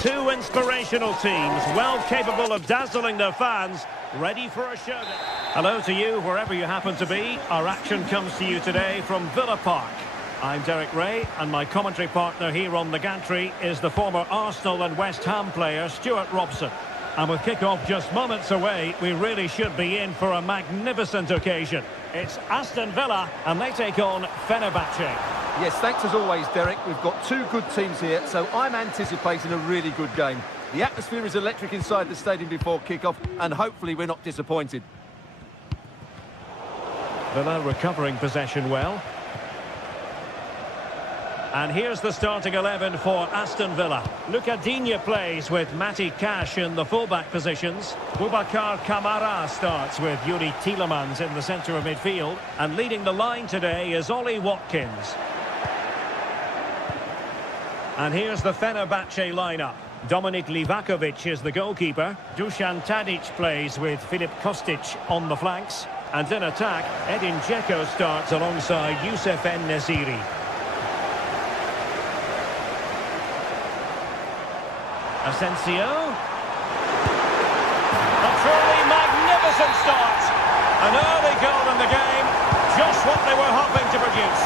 Two inspirational teams, well capable of dazzling their fans, ready for a showdown. Hello to you, wherever you happen to be. Our action comes to you today from Villa Park. I'm Derek Ray, and my commentary partner here on the gantry is the former Arsenal and West Ham player, Stuart Robson. And with kick-off just moments away, we really should be in for a magnificent occasion. It's Aston Villa, and they take on Fenerbahce. Yes, thanks as always, Derek. We've got two good teams here, so I'm anticipating a really good game. The atmosphere is electric inside the stadium before kick-off, and hopefully we're not disappointed. Villa recovering possession well. And here's the starting 11 for Aston Villa. Luca Digne plays with Matty Cash in the fullback positions. Boubacar Kamara starts with Yuri Tielemans in the centre of midfield. And leading the line today is Ollie Watkins. And here's the Fenerbahce lineup. Dominik Livakovic is the goalkeeper. Dusan Tadic plays with Filip Kostic on the flanks. And in attack, Edin Dzeko starts alongside Youssef En-Nesyri. Asensio. A truly magnificent start. An early goal in the game. Just what they were hoping to produce.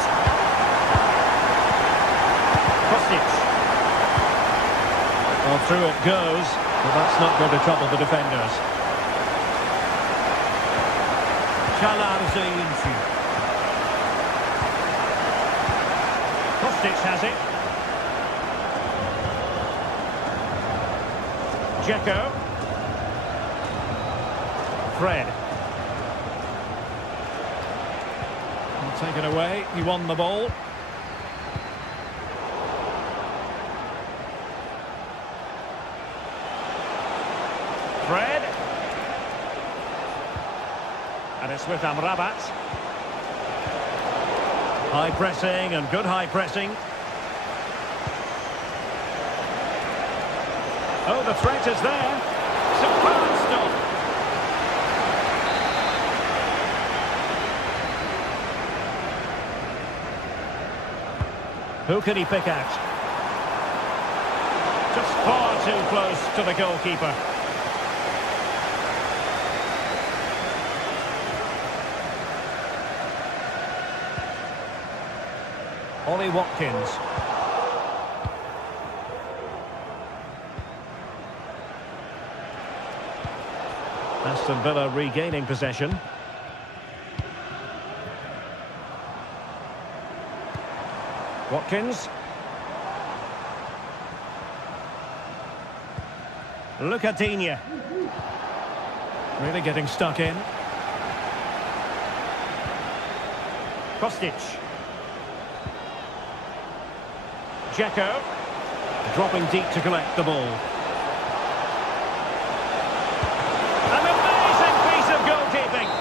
Kostic. Well, through it goes, but that's not going to trouble the defenders. Chalar Zeinci. Kostic has it. Dzeko. Fred. And taken away, he won the ball. Fred. And it's with Amrabat. High pressing and good high pressing. Oh, the threat is there. Superb stop. Who can he pick out? Just far too close to the goalkeeper. Ollie Watkins. Aston Villa regaining possession. Watkins. Luca Digne. Really getting stuck in. Kostic. Dzeko. Dropping deep to collect the ball.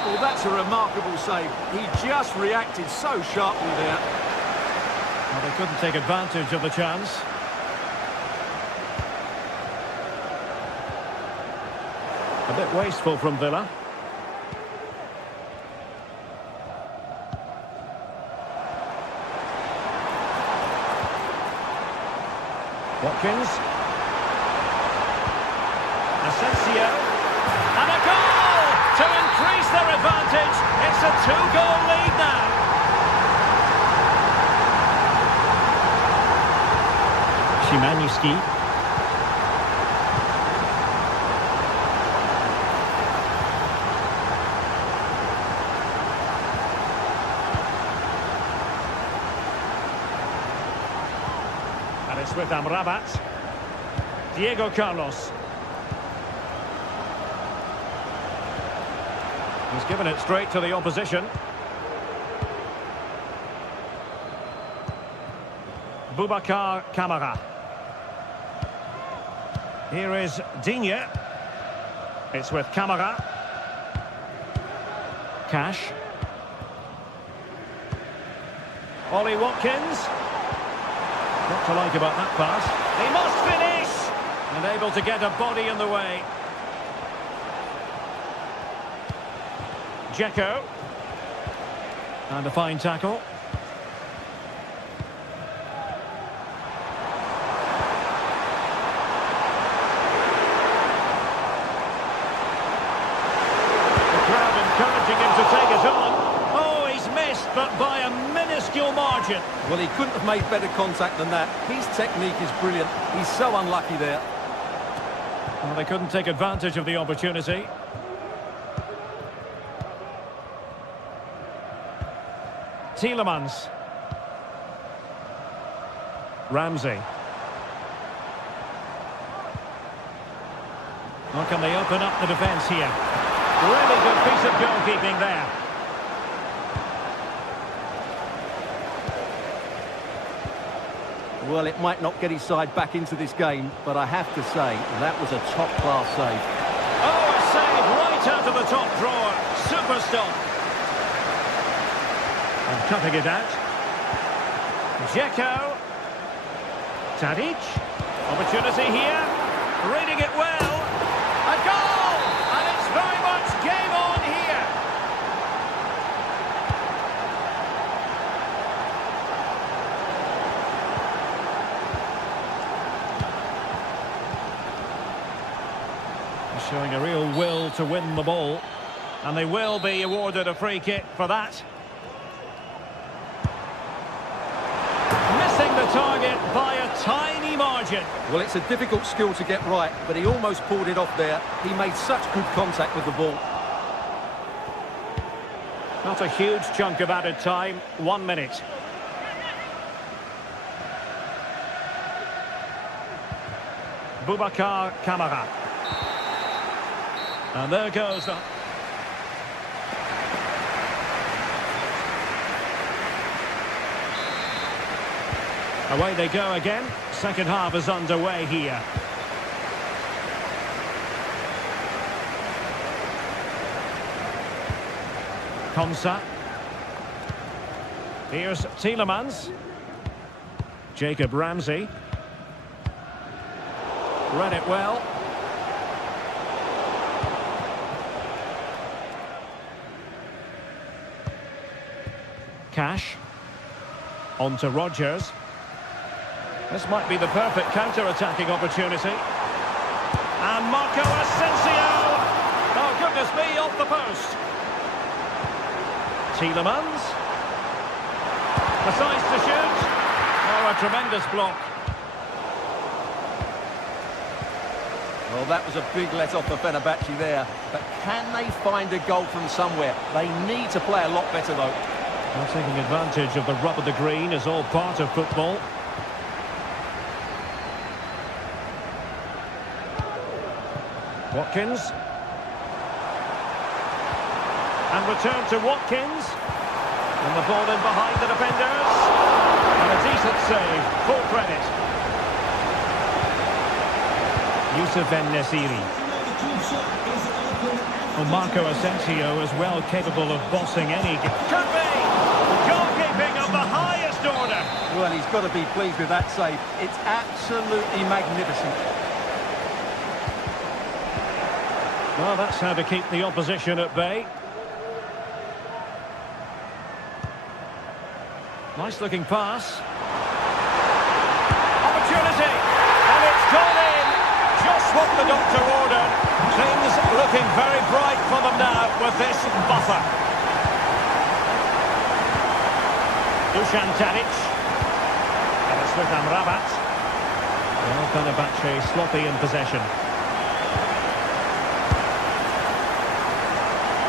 Well, that's a remarkable save. He just reacted so sharply there. Well, they couldn't take advantage of the chance. A bit wasteful from Villa. Watkins. Asensio. And a goal to increase their advantage. It's a two-goal lead now. Szymański. And it's with Amrabat. Diego Carlos. He's given it straight to the opposition. Boubacar Kamara. Here is Digne. It's with Kamara. Cash. Ollie Watkins. What to like about that pass? He must finish! And able to get a body in the way. Dzeko. And a fine tackle. but by a minuscule margin. Well, he couldn't have made better contact than that. His technique is brilliant. He's so unlucky there. Well, they couldn't take advantage of the opportunity. Tielemans. Ramsey. Well, can they open up the defence here? Really good piece of goalkeeping there. Well, it might not get his side back into this game, but I have to say, that was a top-class save. Oh, a save right out of the top drawer. Super stop. And cutting it out. Dzeko. Tadic. Opportunity here. Reading it well. A goal! And it's very much game on here. Showing a real will to win the ball. And they will be awarded a free kick for that. Missing the target by a tiny margin. Well, it's a difficult skill to get right, but he almost pulled it off there. He made such good contact with the ball. Not a huge chunk of added time. 1 minute. Boubacar Kamara. And there goes the... Away they go again. Second half is underway here. Konsa. Here's Tielemans. Jacob Ramsey. Read it well. Cash. On to Rodgers. This might be the perfect counter-attacking opportunity. And Marco Asensio! Oh, goodness me, off the post. Tielemans. Decides to shoot. Oh, a tremendous block. Well, that was a big let-off for Fenerbahce there. But can they find a goal from somewhere? They need to play a lot better, though. Well, taking advantage of the rub of the green is all part of football. Watkins. And return to Watkins. And the ball in behind the defenders. And a decent save. Full credit. Youssef En-Nesyri. Well, Marco Asensio is well capable of bossing any... Could be! Goalkeeping of the highest order. Well, he's got to be pleased with that save. It's absolutely magnificent. Well, that's how to keep the opposition at bay. Nice looking pass. Opportunity! And it's gone in! Just what the doctor ordered. Things looking very bright for them now with this buffer. Dusan Tadic. And it's with Amrabat. Well, Fenerbahce sloppy in possession.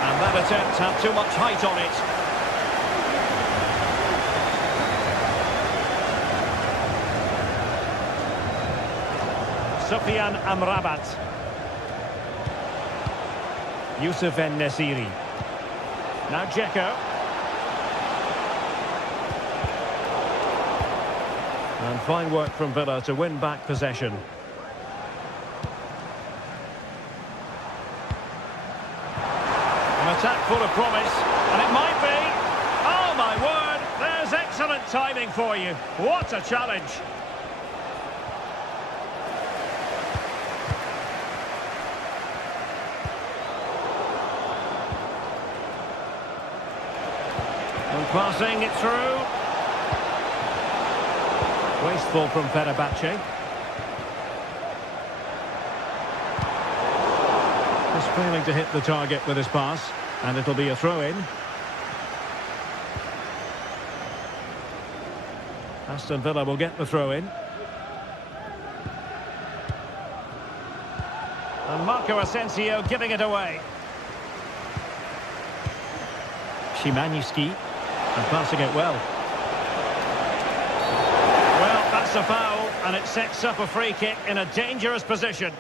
And that attempt had too much height on it. Sufyan Amrabat. Youssef En-Nesyri. Now Dzeko. And fine work from Villa to win back possession. An attack full of promise, and it might be. Oh my word, there's excellent timing for you. What a challenge. And passing it through. Wasteful from Fenerbahce. Just failing to hit the target with his pass, and it'll be a throw-in. Aston Villa will get the throw in. And Marco Asensio giving it away. Szymański, and passing it well. Well, that's a foul, and it sets up a free kick in a dangerous position.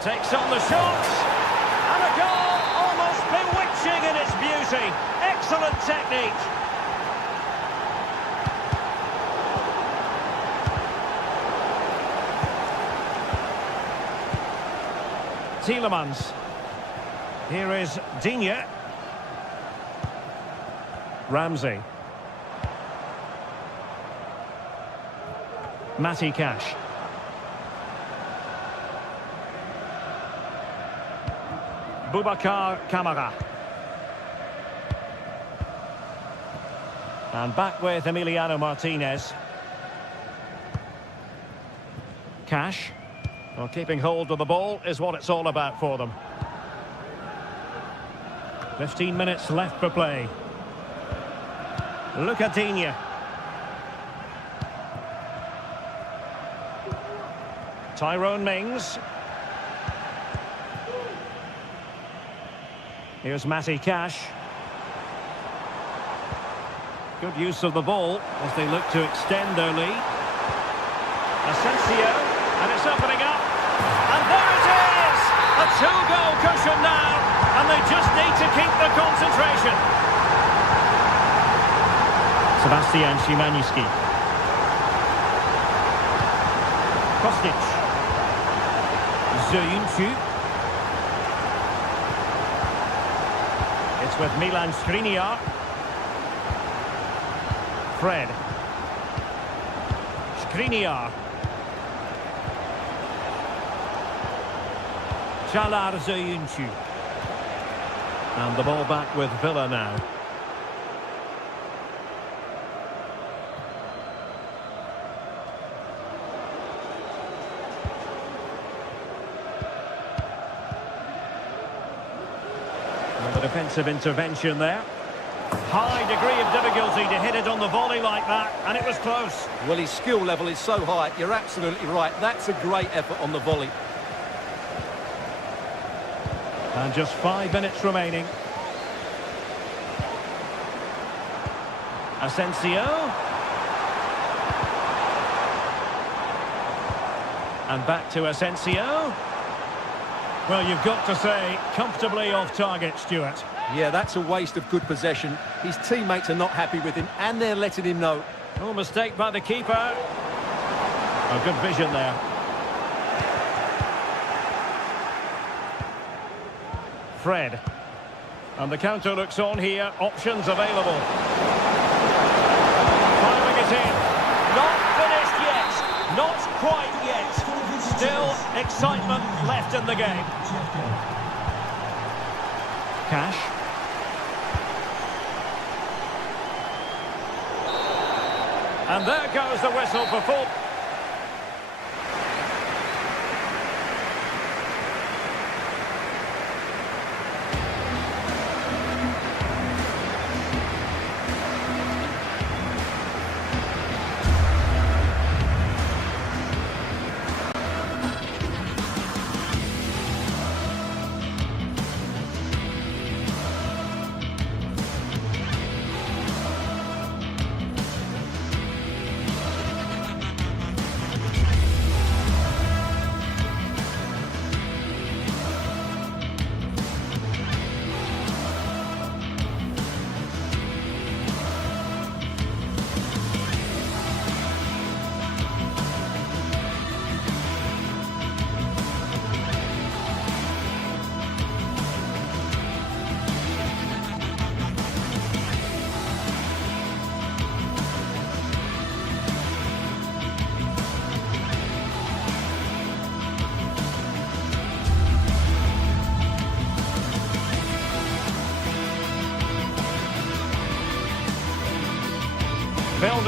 Takes on the shots, and a goal almost bewitching in its beauty. Excellent technique. Tielemans. Here is Digne. Ramsey. Matty Cash. Boubacar Kamara. And back with Emiliano Martinez. Cash. Well, keeping hold of the ball is what it's all about for them. 15 minutes left for play. Look at Digne. Tyrone Mings. Here's Matty Cash. Good use of the ball as they look to extend their lead. Asensio, and it's opening up. And there it is! A two-goal cushion now, and they just need to keep the concentration. Sebastian Szymański. Kostic. Zöjüncu. It's with Milan Skriniar. Fred. Skriniar. Çağlar Zöjüncu. And the ball back with Villa now. And the defensive intervention there. High degree of difficulty to hit it on the volley like that, and it was close. Well, his skill level is so high, you're absolutely right. That's a great effort on the volley. And just 5 minutes remaining. Asensio. And back to Asensio. Well, you've got to say, comfortably off target, Stuart. Yeah, that's a waste of good possession. His teammates are not happy with him, and they're letting him know. Oh, mistake by the keeper. Oh, good vision there. Fred. And the counter looks on here. Options available. Firing it in. Not finished yet. Not quite yet. Still excitement left in the game. Cash. And there goes the whistle for full.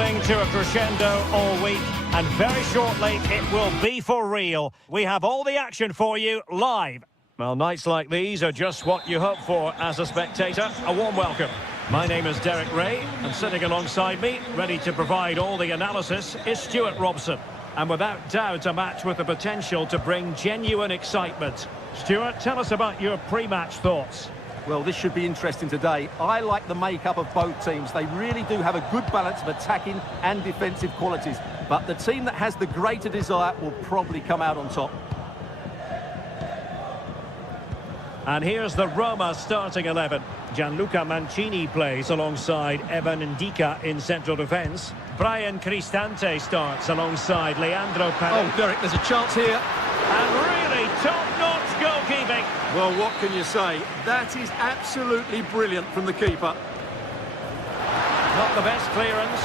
building to a crescendo all week, and very shortly it will be for real. We have all the action for you live. Well, nights like these are just what you hope for as a spectator. A warm welcome. My name is Derek Ray, and sitting alongside me, ready to provide all the analysis, is Stuart Robson. And without doubt, a match with the potential to bring genuine excitement. Stuart, tell us about your pre-match thoughts. Well, this should be interesting today. I like the makeup of both teams. They really do have a good balance of attacking and defensive qualities. But the team that has the greater desire will probably come out on top. And here's the Roma starting 11. Gianluca Mancini plays alongside Evan Ndika in central defence. Brian Cristante starts alongside Leandro Paredes. Oh, Derek, there's a chance here. And really top-notch goalkeeping. Well, what can you say? That is absolutely brilliant from the keeper. Not the best clearance.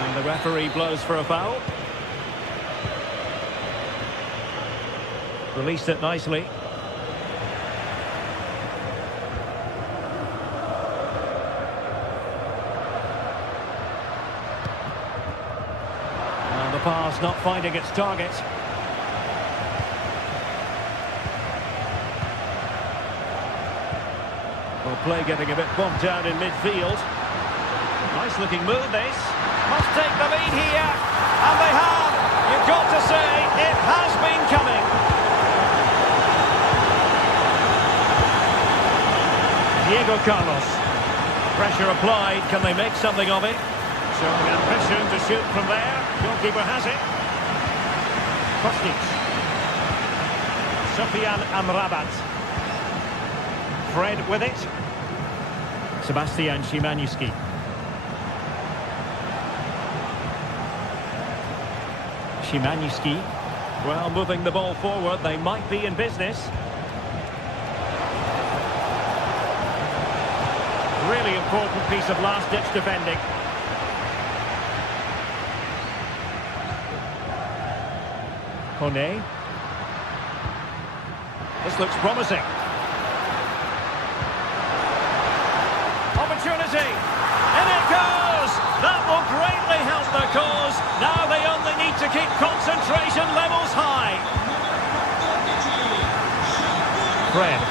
And the referee blows for a foul. Released it nicely. And the pass not finding its target. Well, play getting a bit bumped down in midfield. Nice looking move this. Must take the lead here. And they have. You've got to say, it has been coming. Diego Carlos. Pressure applied. Can they make something of it? Showing ambition to shoot from there. Goalkeeper has it. Kostic. Sofian Amrabat. Fred with it. Sebastian Szymanski. Szymanski. Well, moving the ball forward, they might be in business. Really important piece of last-ditch defending. Kone. This looks promising. Opportunity, and it goes! That will greatly help the cause. Now they only need to keep concentration levels high. Fred.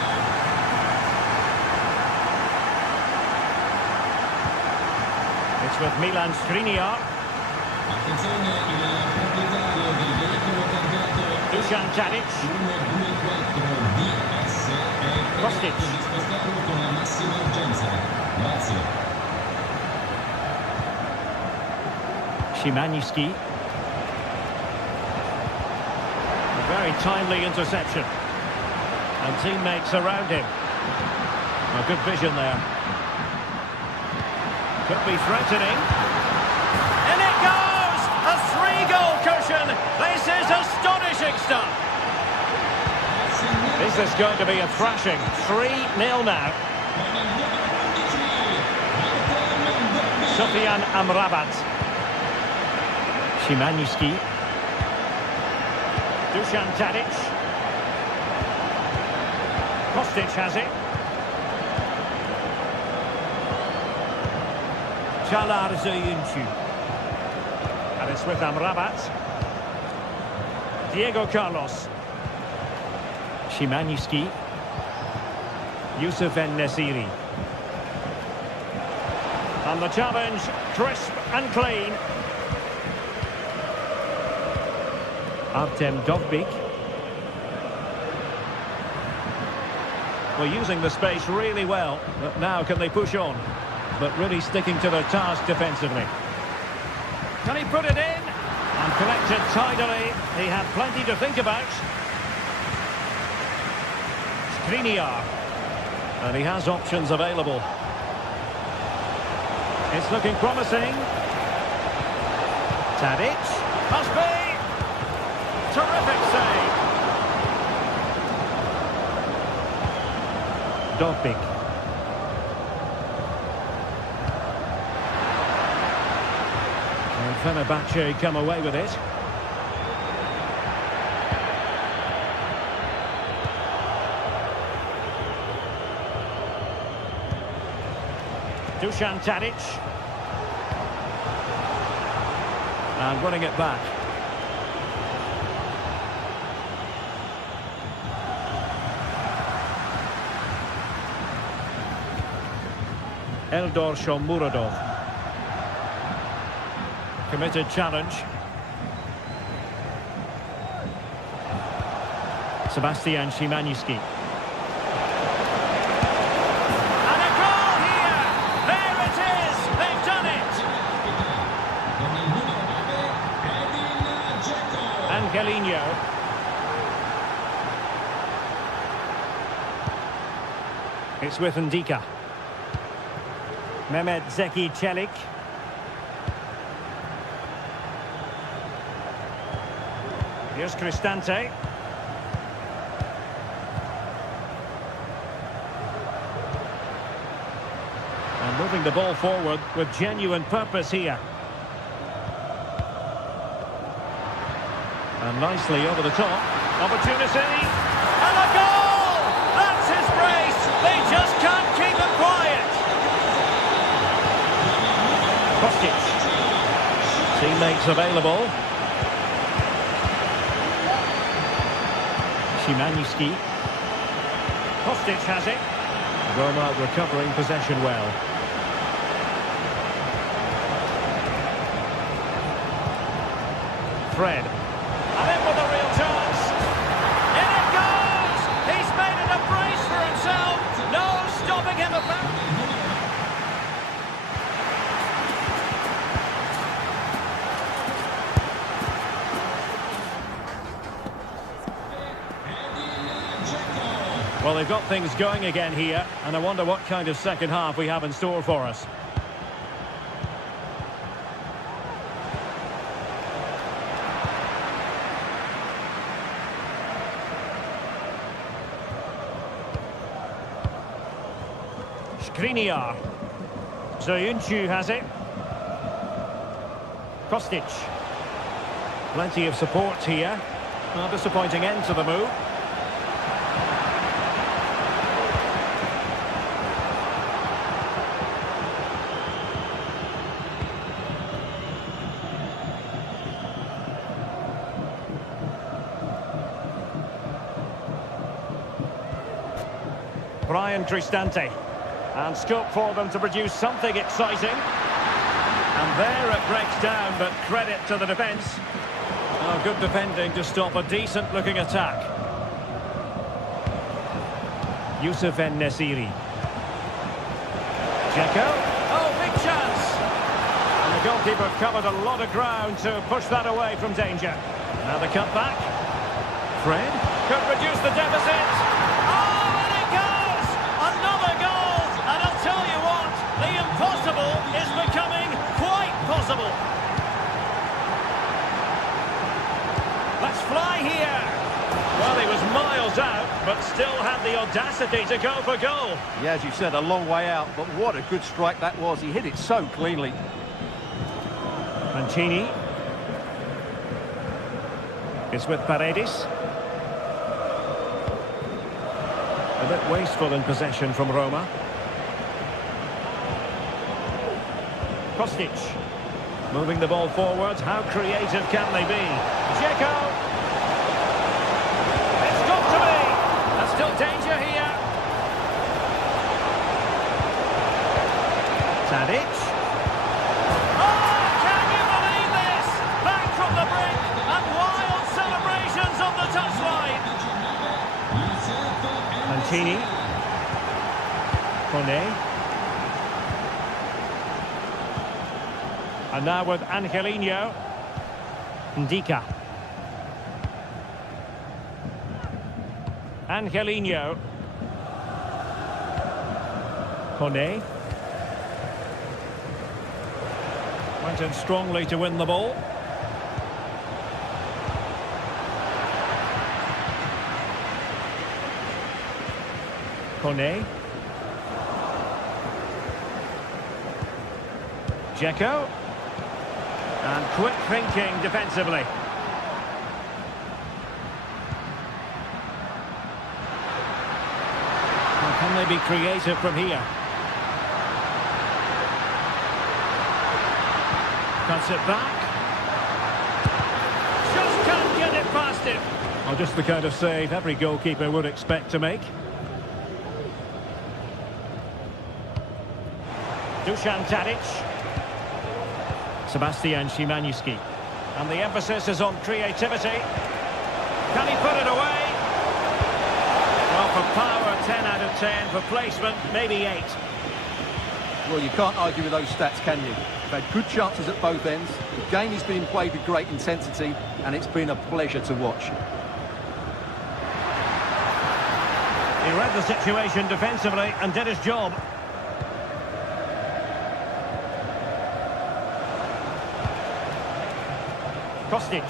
It's with Milan Skriniar. Dusan Tadic. Kostic. Szymanski. A very timely interception. And teammates around him. A good vision there. Could be threatening. And it goes! A 3-goal cushion! This is astonishing stuff! Is this going to be a thrashing? 3-0 now. Sofian Amrabat. Szymanski. Dusan Tadic. Kostic has it. Çağlar Söyüncü. And it's with Amrabat. Diego Carlos. Szymanski. Yusuf En-Nesyri. And the challenge, crisp and clean. Artem Dovbyk. Well, using the space really well, but now can they push on? But really sticking to their task defensively. Can he put it in? And collected tidily. He had plenty to think about. Skriniar. And he has options available. It's looking promising. Tadic. Must be. Terrific save. Dovbyk. And Fenerbahce come away with it. Dusan Tadic. And winning it back. Eldor Shomurodov. Committed challenge. Sebastian Szymanski. And a goal here! There it is! They've done it! Angelino. It's with Ndika. Mehmet Zeki Çelik. Here's Cristante. And moving the ball forward with genuine purpose here. And nicely over the top. Opportunity. And a goal! That's his brace! They just can't keep him quiet. Kostic. Teammates available. Szymanski. Kostic has it. Roma recovering possession well. Fred. And in with a real chance. In it goes! He's made it a brace for himself. No stopping him about. Well, they've got things going again here, and I wonder what kind of second half we have in store for us. Skriniar. Soyuncu has it. Kostic. Plenty of support here. Not disappointing end to the move. Brian Cristante. And scope for them to produce something exciting. And there it breaks down, but credit to the defence. Oh, good defending to stop a decent-looking attack. Youssef En-Nesyri. Dzeko. Oh, big chance! And the goalkeeper covered a lot of ground to push that away from danger. Now the cut back. Fred could reduce the deficit. Oh, and it goes! Another goal! And I'll tell you what, the impossible is becoming quite possible. Let's fly here. Well, he was miles out, but still had the audacity to go for goal. Yeah, as you said, a long way out, but what a good strike that was. He hit it so cleanly. Mancini. It's with Paredes. A bit wasteful in possession from Roma. Kostic. Moving the ball forward. How creative can they be? Dzeko. It's got to be. There's still danger here. Tadic. Oh, can you believe this? Back from the brink and wild celebrations on the touchline. Mancini. Kone. And now with Angelino. Ndika. Angelino. Kone. Went in strongly to win the ball. Kone. Dzeko. And quick thinking defensively. Well, can they be creative from here? Cuts it back. Well, just the kind of save every goalkeeper would expect to make. Dusan Tadic. Sebastian Szymanski. And the emphasis is on creativity. Can he put it away? Well, for power, 10 out of 10. For placement, maybe 8. Well, you can't argue with those stats, can you? They've had good chances at both ends. The game is being played with great intensity, and it's been a pleasure to watch. He read the situation defensively and did his job. Kostic.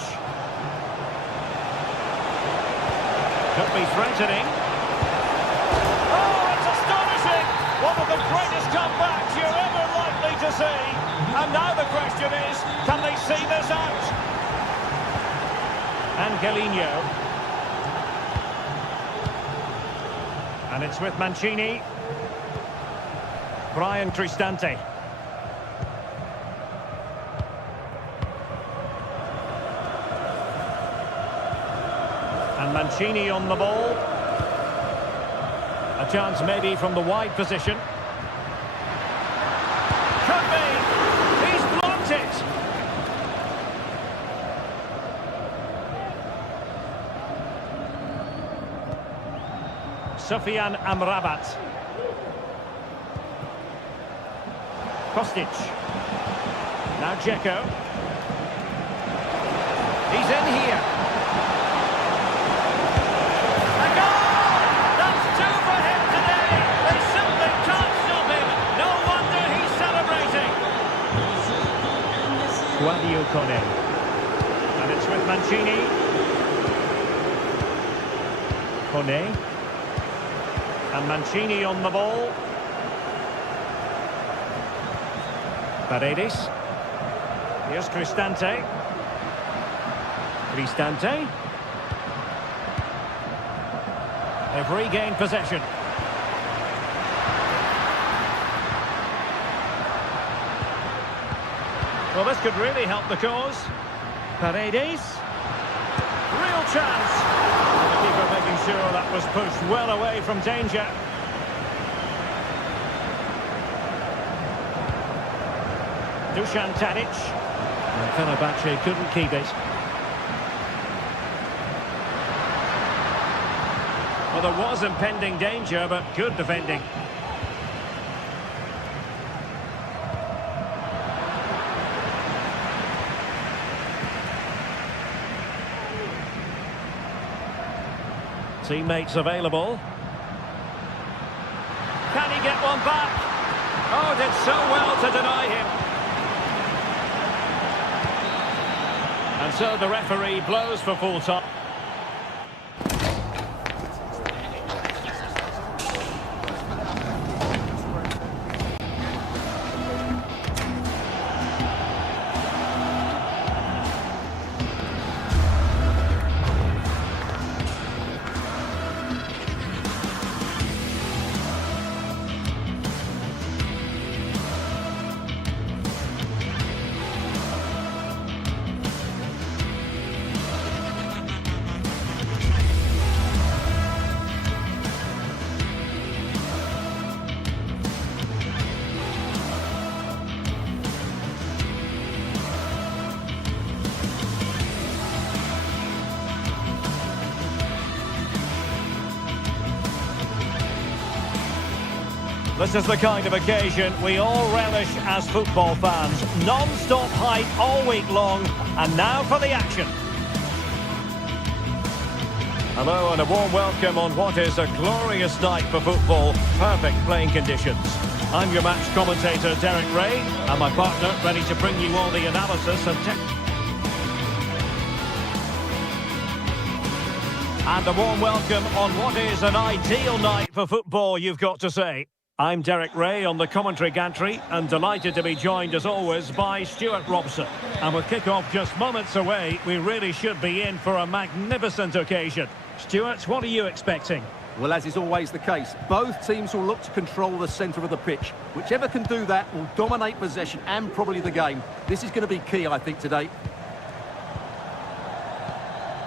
Could be threatening. Oh, it's astonishing! One of the greatest comebacks you're ever likely to see. And now the question is, can they see this out? Angelino. And it's with Mancini. Brian Cristante. And Mancini on the ball. A chance maybe from the wide position. Could be. He's blocked it. Sufyan Amrabat. Kostic. Now Dzeko. He's in here. A goal! That's 2 for him today. They simply can't stop him. No wonder he's celebrating. Guadio Kone. And it's with Mancini. Kone. And Mancini on the ball. Paredes. Here's Cristante. Cristante. They've regained possession. Well, this could really help the cause. Paredes. Real chance. The keeper making sure that was pushed well away from danger. Dusan Tadic. And Fenerbahce couldn't keep it. Well, there was impending danger, but good defending. Teammates available. Can he get one back? Oh, did so well to deny him. And so the referee blows for full time. This is the kind of occasion we all relish as football fans. Non-stop hype all week long, and now for the action. Hello and a warm welcome on what is a glorious night for football. Perfect playing conditions. I'm your match commentator, Derek Ray, and my partner ready to bring you all the analysis and And a warm welcome on what is an ideal night for football, you've got to say. I'm Derek Ray on the commentary gantry and delighted to be joined as always by Stuart Robson. And with kick-off just moments away, we really should be in for a magnificent occasion. Stuart, what are you expecting? Well, as is always the case, both teams will look to control the centre of the pitch. Whichever can do that will dominate possession and probably the game. This is going to be key, I think, today.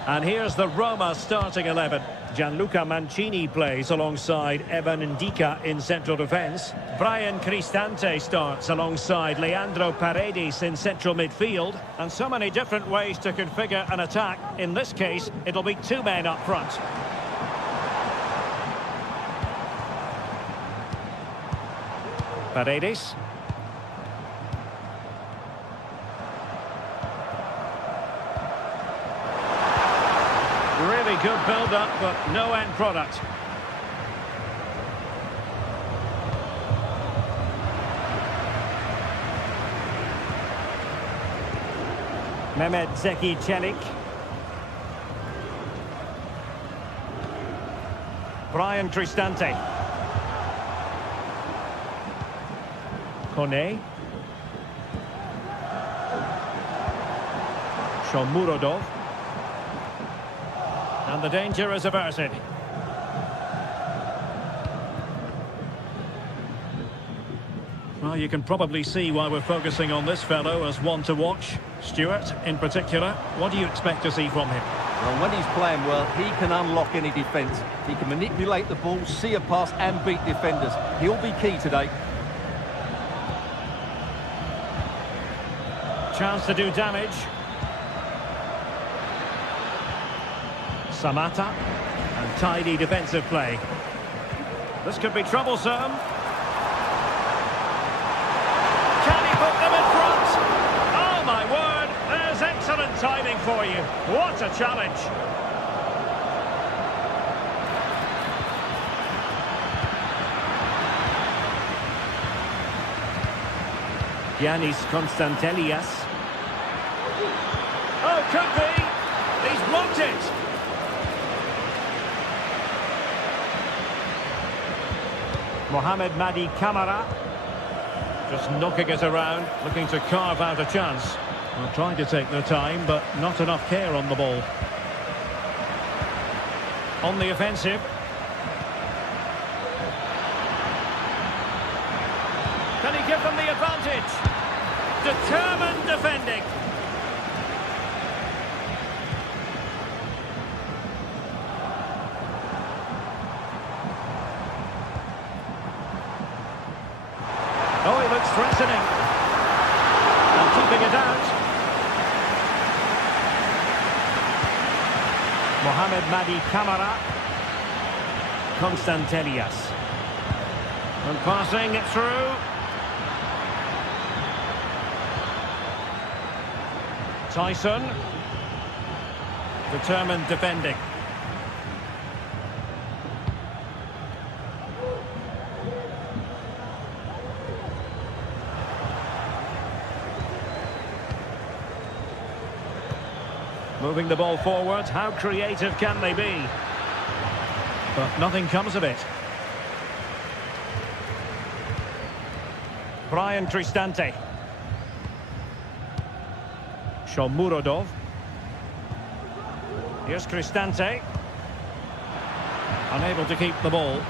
And here's the Roma starting 11. Gianluca Mancini plays alongside Evan Ndika in central defence. Brian Cristante starts alongside Leandro Paredes in central midfield. And so many different ways to configure an attack. In this case, it'll be two men up front. Paredes. Really good build-up, but no end product. Mehmet Zeki Çelik. Brian Cristante. Kone. Shomurodov. And the danger is averted. Well, you can probably see why we're focusing on this fellow as one to watch. Stuart, in particular, what do you expect to see from him? Well, when he's playing well, he can unlock any defence. He can manipulate the ball, see a pass and beat defenders. He'll be key today. Chance to do damage. Samata, and tidy defensive play. This could be troublesome. Can he put them in front? Oh my word, there's excellent timing for you. What a challenge. Giannis Konstantelias. Oh, could be. He's blocked it. Mohamed Madi Camara, just knocking it around, looking to carve out a chance. Well, trying to take their time, but not enough care on the ball. On the offensive. Can he give them the advantage? Determined defending. Oh, he looks threatening. And keeping it out. Mohamed Madi Camara. Konstantelias. And passing it through. Tyson. Determined defending. Moving the ball forward, how creative can they be? But nothing comes of it. Brian Cristante. Shomurodov. Here's Cristante. Unable to keep the ball.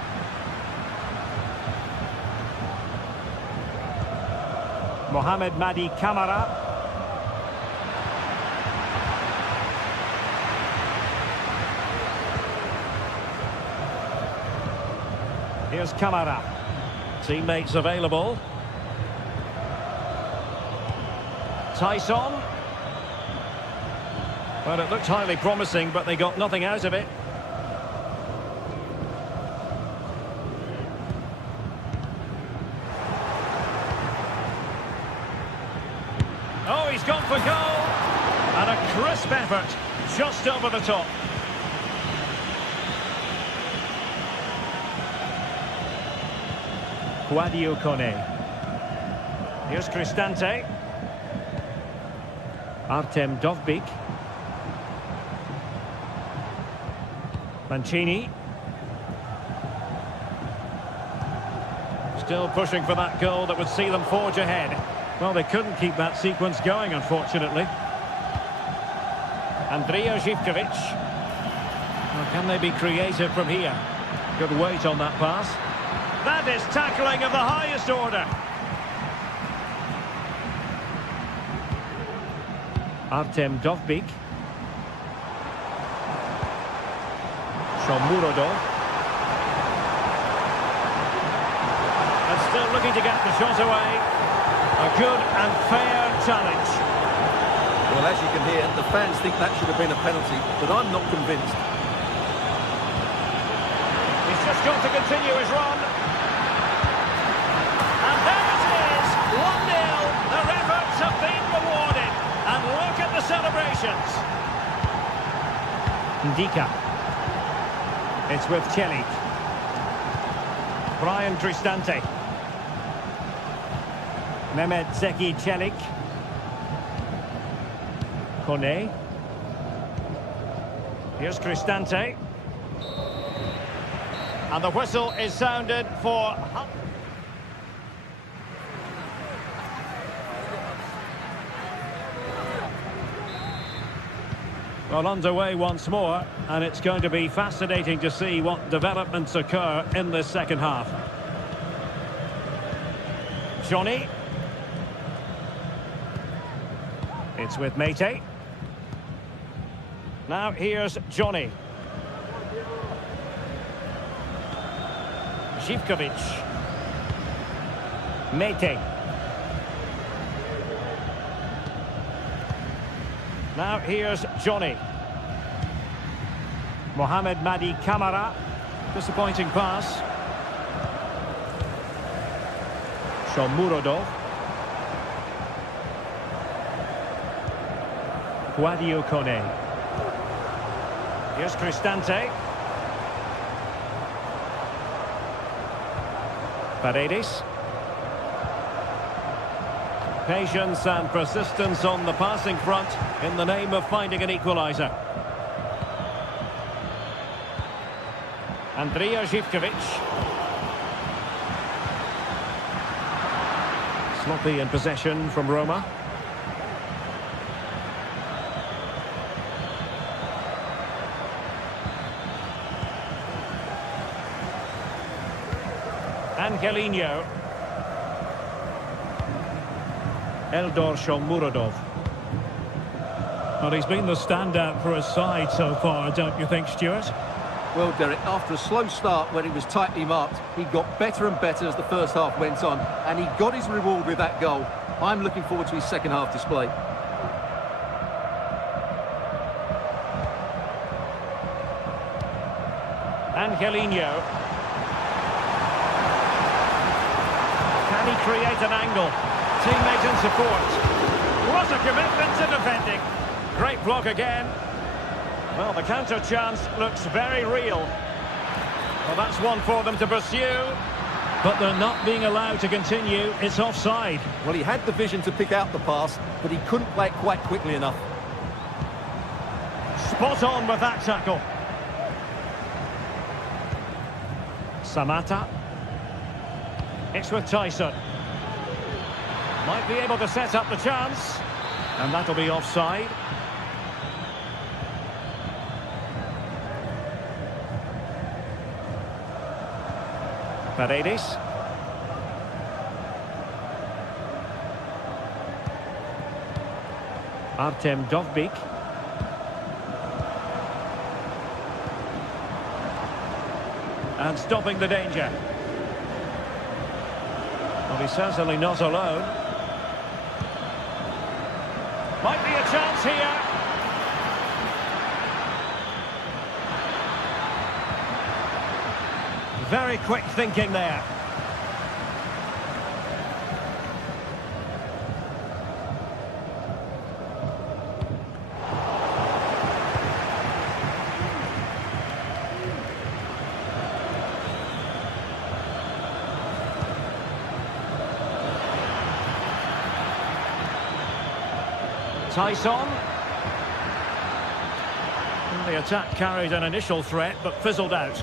Mohamed Madi Camara. Here's Camara. Teammates available. Tyson. Well, it looked highly promising, but they got nothing out of it. Oh, he's gone for goal. And a crisp effort, just over the top. Guadio Kone. Here's Cristante. Artem Dovbyk. Mancini. Still pushing for that goal that would see them forge ahead. Well, they couldn't keep that sequence going, unfortunately. Andrija Zivkovic. Well, can they be creative from here? Good weight on that pass. That is tackling of the highest order. Artem Dovbyk. Shomurodov. And still looking to get the shot away. A good and fair challenge. Well, as you can hear, the fans think that should have been a penalty, but I'm not convinced. He's just got to continue his run. And there it is, 1-0. Their efforts have been rewarded. And look at the celebrations. Ndika. It's with Celik. Brian Cristante. Mehmet Zeki Celik. Kone. Here's Cristante. And the whistle is sounded for... Well, underway once more, and it's going to be fascinating to see what developments occur in this second half. Johnny. It's with Mete. Now here's Johnny. Zivkovic. Mete. Now here's Johnny. Mohamed Madi Kamara. Disappointing pass. Shomurodov. Guadio Kone. Here's Cristante. Paredes. Patience and persistence on the passing front in the name of finding an equaliser. Andrija Zivkovic. Sloppy in possession from Roma. Angelino. Eldor Shomurodov. Well, he's been the standout for his side so far, don't you think, Stuart? Well, Derek, after a slow start when he was tightly marked, he got better and better as the first half went on, and he got his reward with that goal. I'm looking forward to his second half display. Angelino. Can he create an angle? Teammate in support. What a commitment to defending. Great block again. Well, the counter chance looks very real. Well, that's one for them to pursue. But they're not being allowed to continue. It's offside. Well, he had the vision to pick out the pass, but he couldn't play it quite quickly enough. Spot on with that tackle. Samata. It's with Tyson. Might be able to set up the chance. And that'll be offside. Paredes. Artem Dovbyk. And stopping the danger. Well, he's certainly not alone. Might be a chance here. Very quick thinking there. Tyson. Well, the attack carried an initial threat but fizzled out.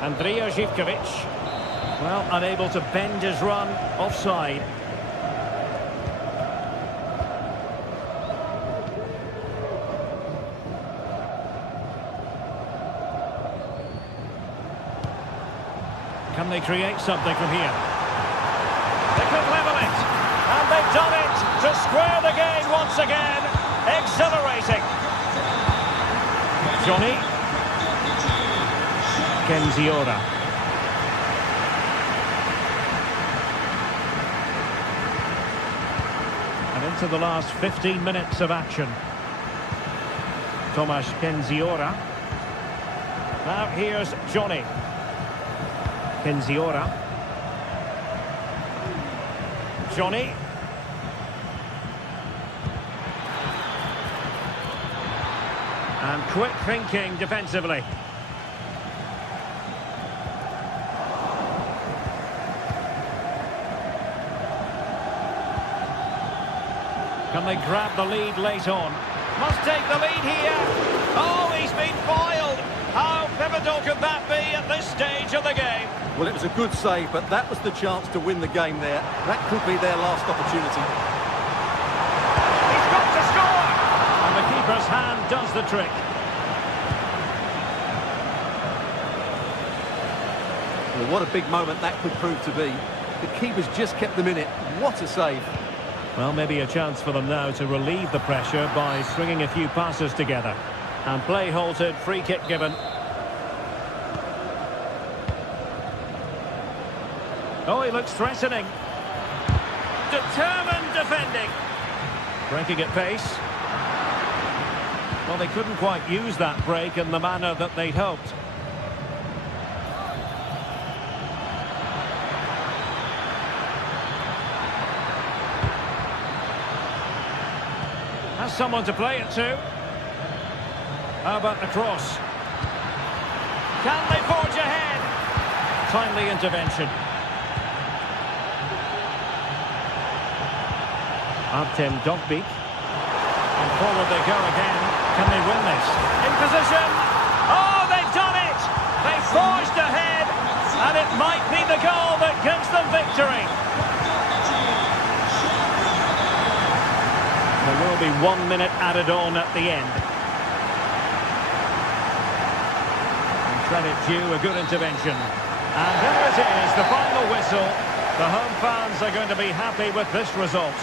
Andrija Zivkovic. Well, unable to bend his run, offside. Can they create something from here? They could level it, and they done it to square the game once again. Exhilarating. Johnny. Kenziora. And into the last 15 minutes of action. Tomasz Kenziora. Now here's Johnny. Kenziora. Johnny. And quick thinking defensively. Can they grab the lead late on? Must take the lead here. Oh, he's been foiled. How pivotal could that be at this stage of the game? Well, it was a good save, but that was the chance to win the game there. That could be their last opportunity. He's got to score! And the keeper's hand does the trick. Well, what a big moment that could prove to be. The keeper's just kept them in it. What a save. Well, maybe a chance for them now to relieve the pressure by stringing a few passes together. And play halted, free kick given. Oh, he looks threatening. Determined defending. Breaking at pace. Well, they couldn't quite use that break in the manner that they'd hoped. Has someone to play it to. How about the cross? Can they forge ahead? Timely intervention. Artem Dovbyk. And forward they go again. Can they win this? In position. Oh, they've done it! They forged ahead. And it might be the goal that gives them victory. There will be 1 minute added on at the end. And credit due, a good intervention. And there it is, the final whistle. The home fans are going to be happy with this result.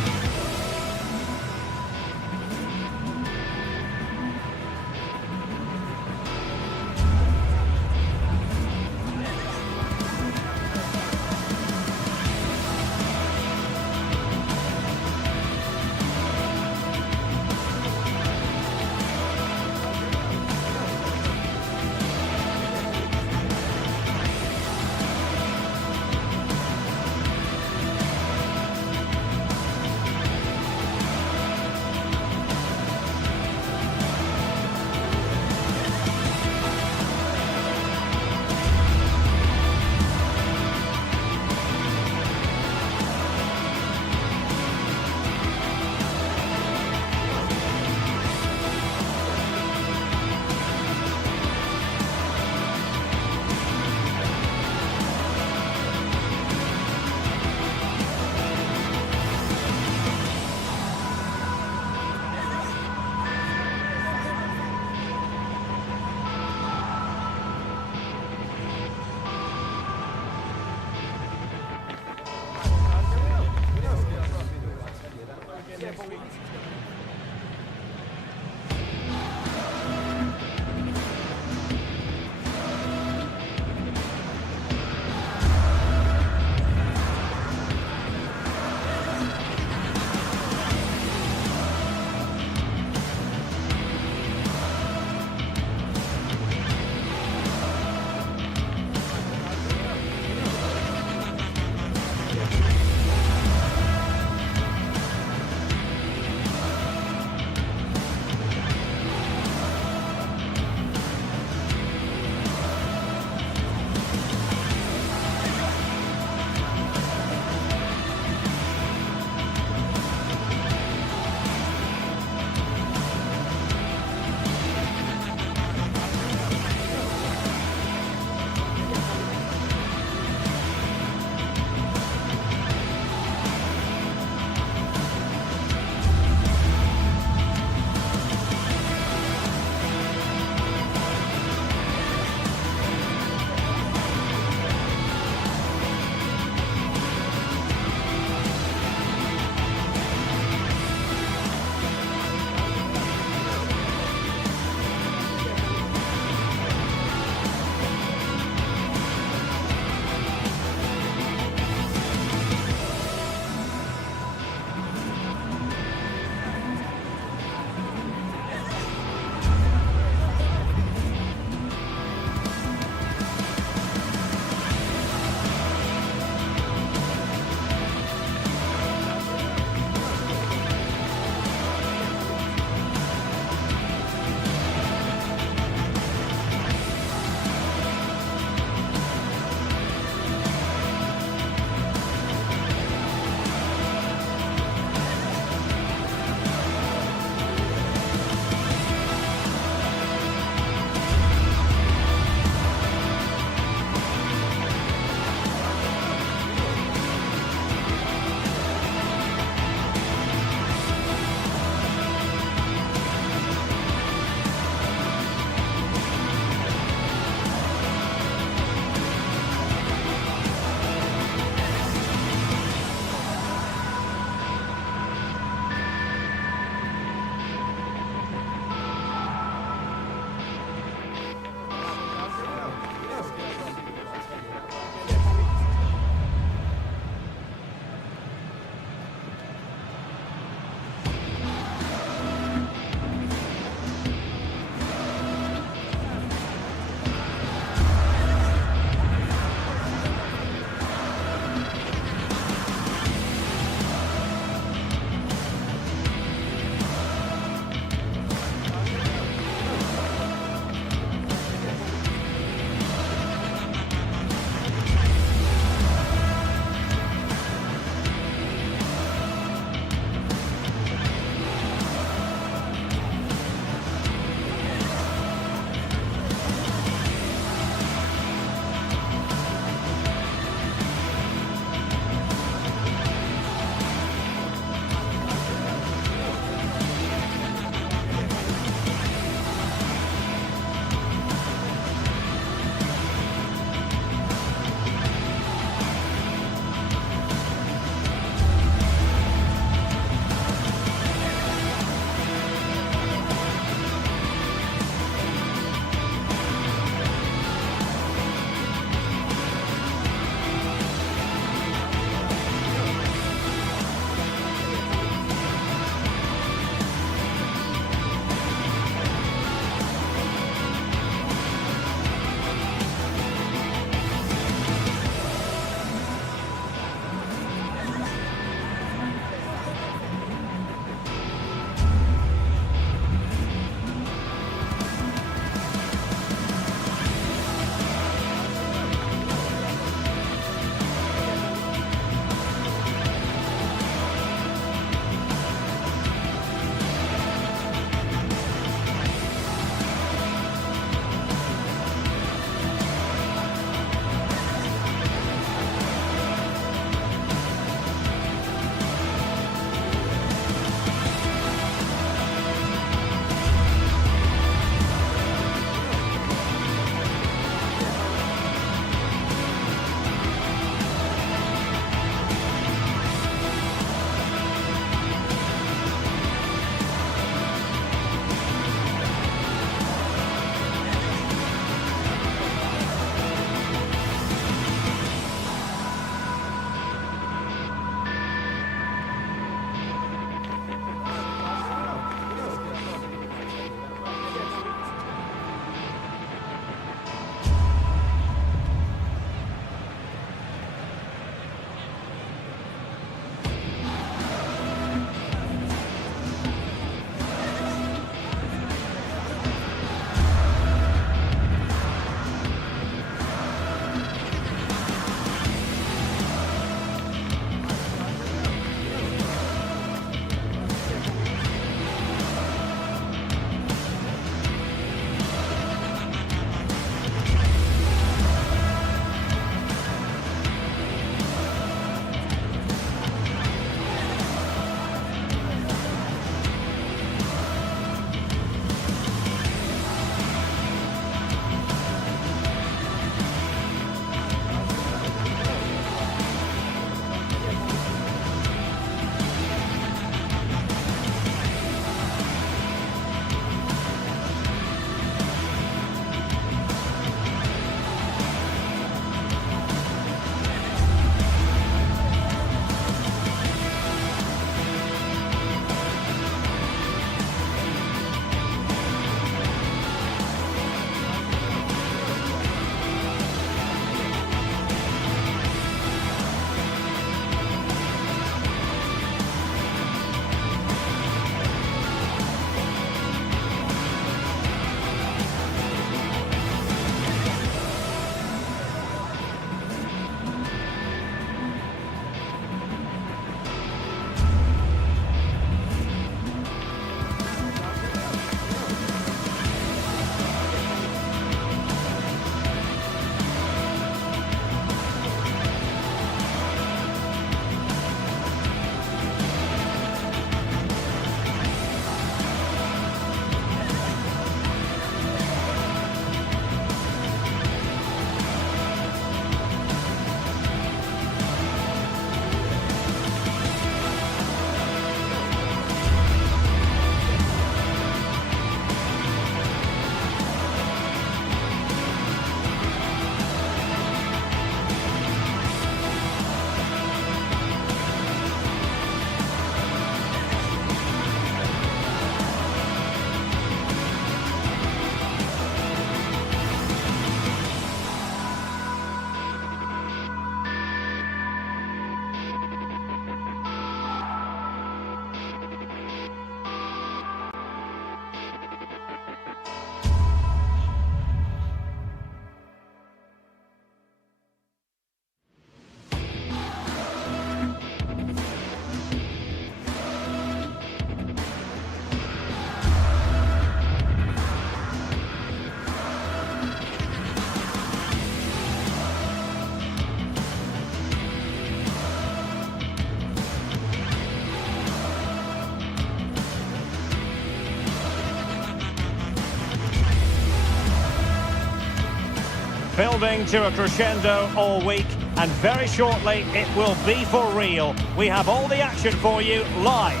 Building to a crescendo all week, and very shortly it will be for real. We have all the action for you live.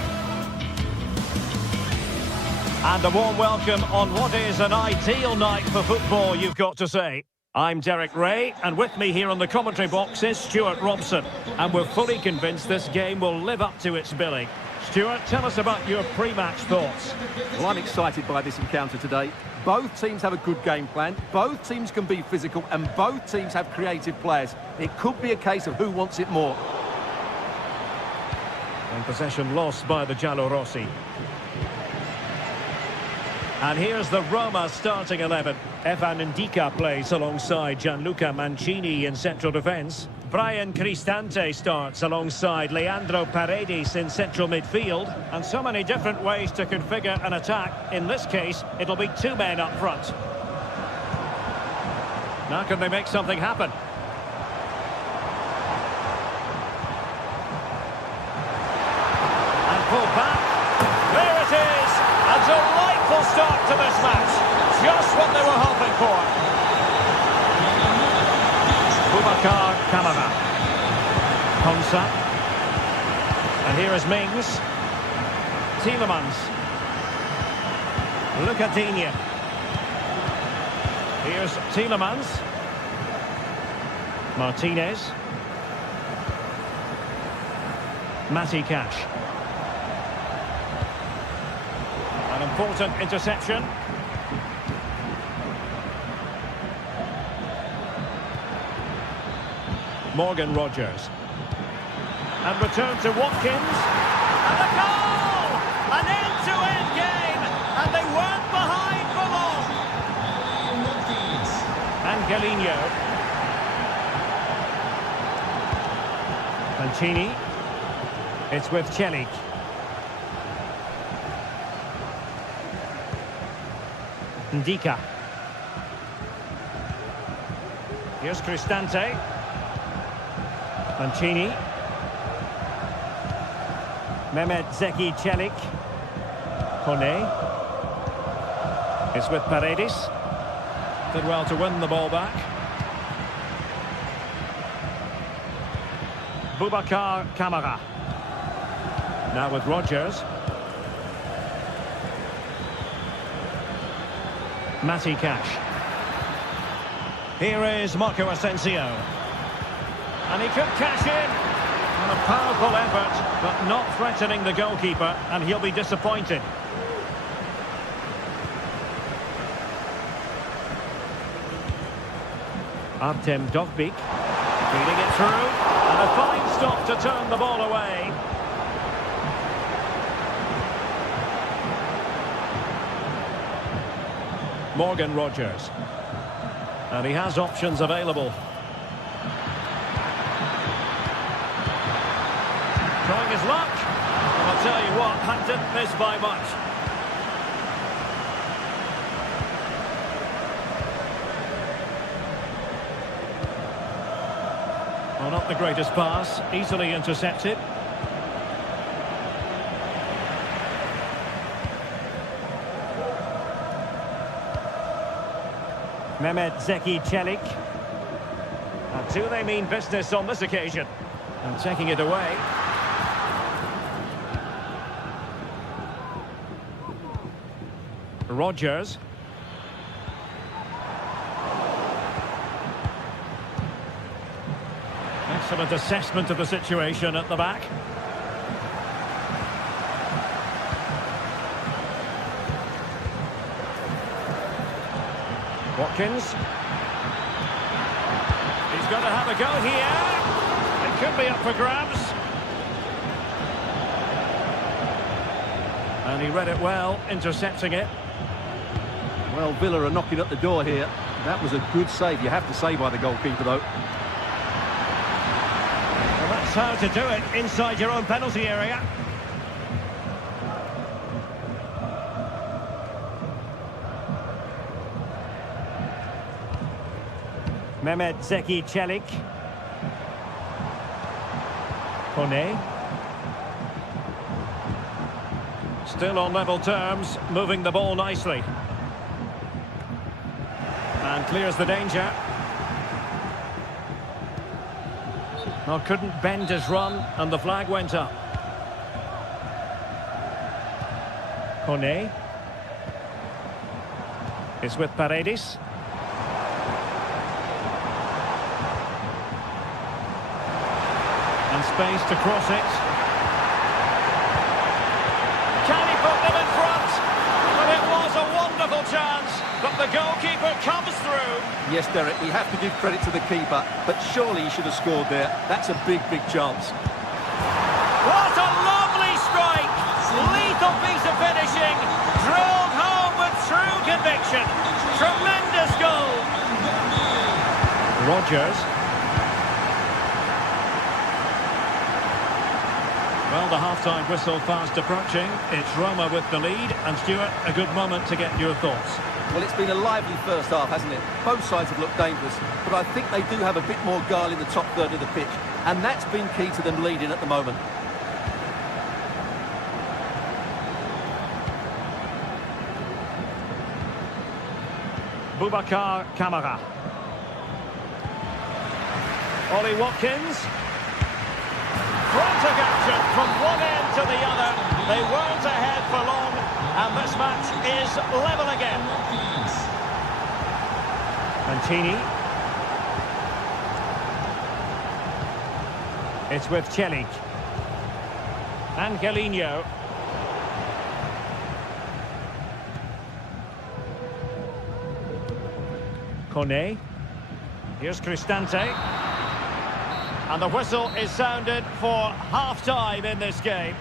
And a warm welcome on what is an ideal night for football, you've got to say. I'm Derek Ray, and with me here on the commentary box is Stuart Robson. And we're fully convinced this game will live up to its billing. Stuart, tell us about your pre-match thoughts. Well, I'm excited by this encounter today. Both teams have a good game plan, both teams can be physical, and both teams have creative players. It could be a case of who wants it more. And possession lost by the Giallorossi. And here's the Roma starting 11. Evan Ndika plays alongside Gianluca Mancini in central defence. Brian Cristante starts alongside Leandro Paredes in central midfield. And so many different ways to configure an attack. In this case, it'll be two men up front. Now can they make something happen? And pull back. There it is! A delightful start to this match. Just what they were hoping for. Boubacar Kamara. Konsa. And here is Mings. Tielemans. Lucadinha. Here's Tielemans. Martinez. Matty Cash. An important interception. Morgan Rogers. And return to Watkins. And a goal! An end-to-end game! And they weren't behind for long. Angelino. Mancini. It's with Celik. Ndika. Here's Cristante. Mancini. Mehmet Zeki Celik. Kone. It's with Paredes. Did well to win the ball back. Boubacar Kamara. Now with Rogers. Matty Cash. Here is Marco Asensio. And he could cash in. And a powerful effort, but not threatening the goalkeeper, and he'll be disappointed. Artem Dovbyk. Feeding it through. And a fine stop to turn the ball away. Morgan Rogers. And he has options available. Trying his luck. And I'll tell you what, that didn't miss by much. Well, not the greatest pass. Easily intercepted. Mehmet Zeki Celik. And do they mean business on this occasion? And taking it away. Rogers. Excellent assessment of the situation at the back. Watkins. He's got to have a go here. It could be up for grabs. And he read it well, intercepting it. Well, Villa are knocking at the door here. That was a good save, you have to say, by the goalkeeper, though. Well, that's how to do it, inside your own penalty area. Mehmet Zeki Celik. Kone. Still on level terms, moving the ball nicely. And clears the danger. Well, couldn't bend his run, and the flag went up. Kone. It's with Paredes. And space to cross it. Can he put them in front? But it was a wonderful chance. But the goalkeeper comes through. Yes, Derek, we have to give credit to the keeper, but surely he should have scored there. That's a big, big chance. What a lovely strike! Lethal piece of finishing. Drilled home with true conviction. Tremendous goal. Rodgers. Well, the half-time whistle fast approaching. It's Roma with the lead. And Stuart, a good moment to get your thoughts. Well, it's been a lively first half, hasn't it? Both sides have looked dangerous, but I think they do have a bit more guile in the top third of the pitch, and that's been key to them leading at the moment. Boubacar Kamara. Ollie Watkins. Frantic action from one end to the other. They weren't ahead for long, and this match is level again. Mancini. It's with Celik. Angelino. Kone. Here's Cristante. And the whistle is sounded for half-time in this game.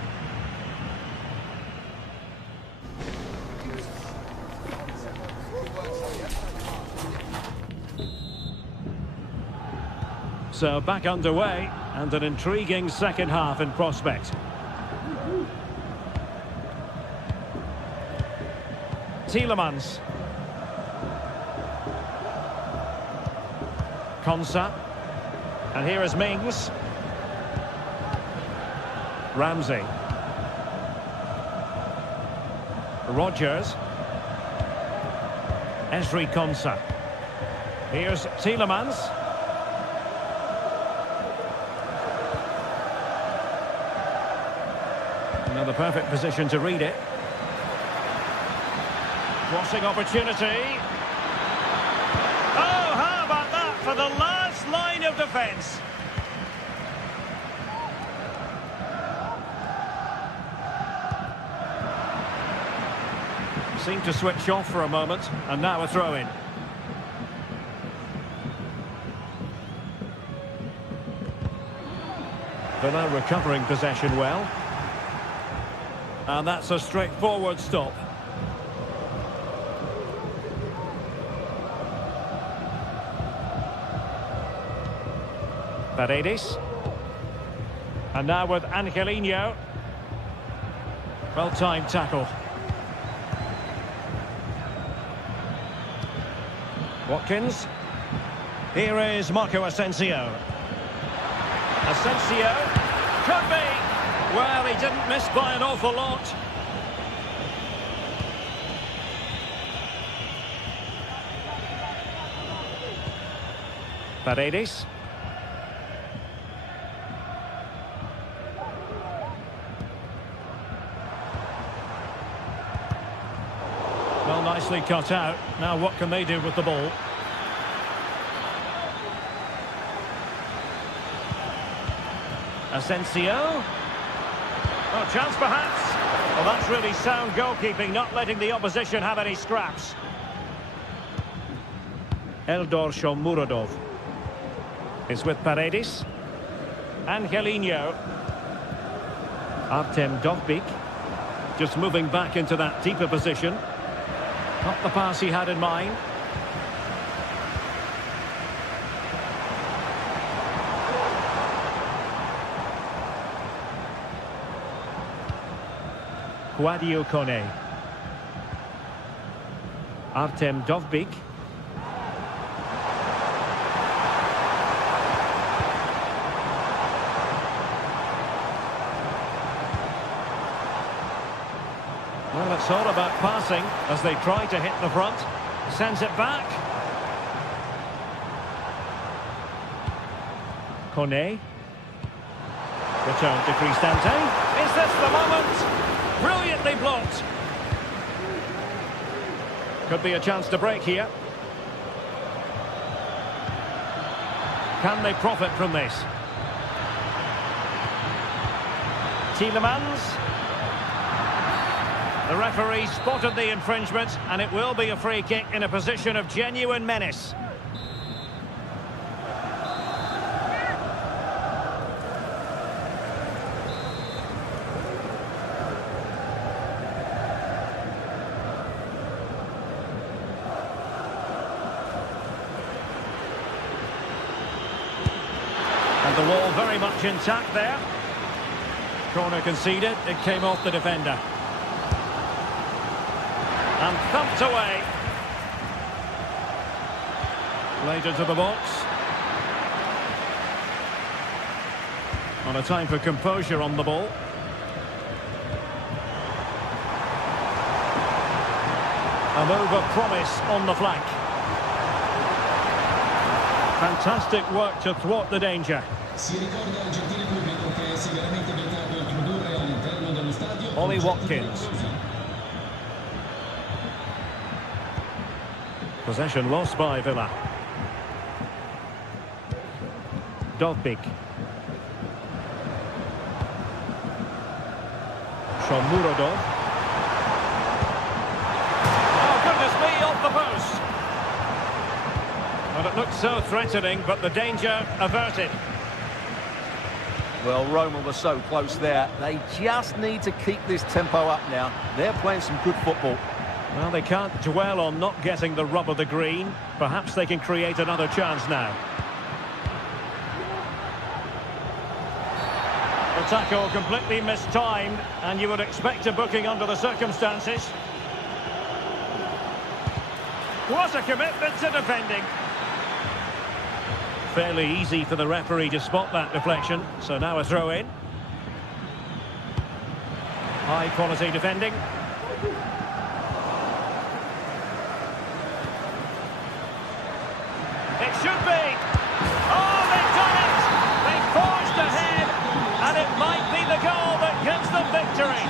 So back underway, and an intriguing second half in prospect. Tielemans. Konsa. And here is Mings. Ramsey. Rodgers. Esri Konsa. Here's Tielemans. Another perfect position to read it. Crossing opportunity. Oh, how about that for the last line of defence? Seemed to switch off for a moment, and now a throw-in. They're now recovering possession well. And that's a straightforward stop. Paredes. And now with Angelino. Well-timed tackle. Watkins. Here is Marco Asensio. Asensio. Could be. Well, he didn't miss by an awful lot. Paredes. Well, nicely cut out. Now what can they do with the ball? Asensio. Oh, chance perhaps. Well, that's really sound goalkeeping, not letting the opposition have any scraps. Eldor Shomurodov is with Paredes. Angelino. Artem Dovbyk. Just moving back into that deeper position. Not the pass he had in mind. Guadio Kone. Artem Dovbyk. Well, it's all about passing as they try to hit the front. Sends it back. Kone. Return to Cristante. Is this the moment? Brilliantly blocked. Could be a chance to break here. Can they profit from this? Tielemans. The referee spotted the infringement, and it will be a free kick in a position of genuine menace. And the wall very much intact there. Corner conceded, it came off the defender. And thumped away. Laid into the box. On a time for composure on the ball. A move of promise on the flank. Fantastic work to thwart the danger. Ollie Watkins. Possession lost by Villa. Dovbik. Shomurodov. Oh, goodness me, off the post. Well, it looked so threatening, but the danger averted. Well, Roma was so close there. They just need to keep this tempo up now. They're playing some good football. Well, they can't dwell on not getting the rub of the green. Perhaps they can create another chance now. The tackle completely mistimed, and you would expect a booking under the circumstances. What a commitment to defending. Fairly easy for the referee to spot that deflection, so now a throw-in. High-quality defending. It should be. Oh, they've done it! They forged ahead, and it might be the goal that gives them victory.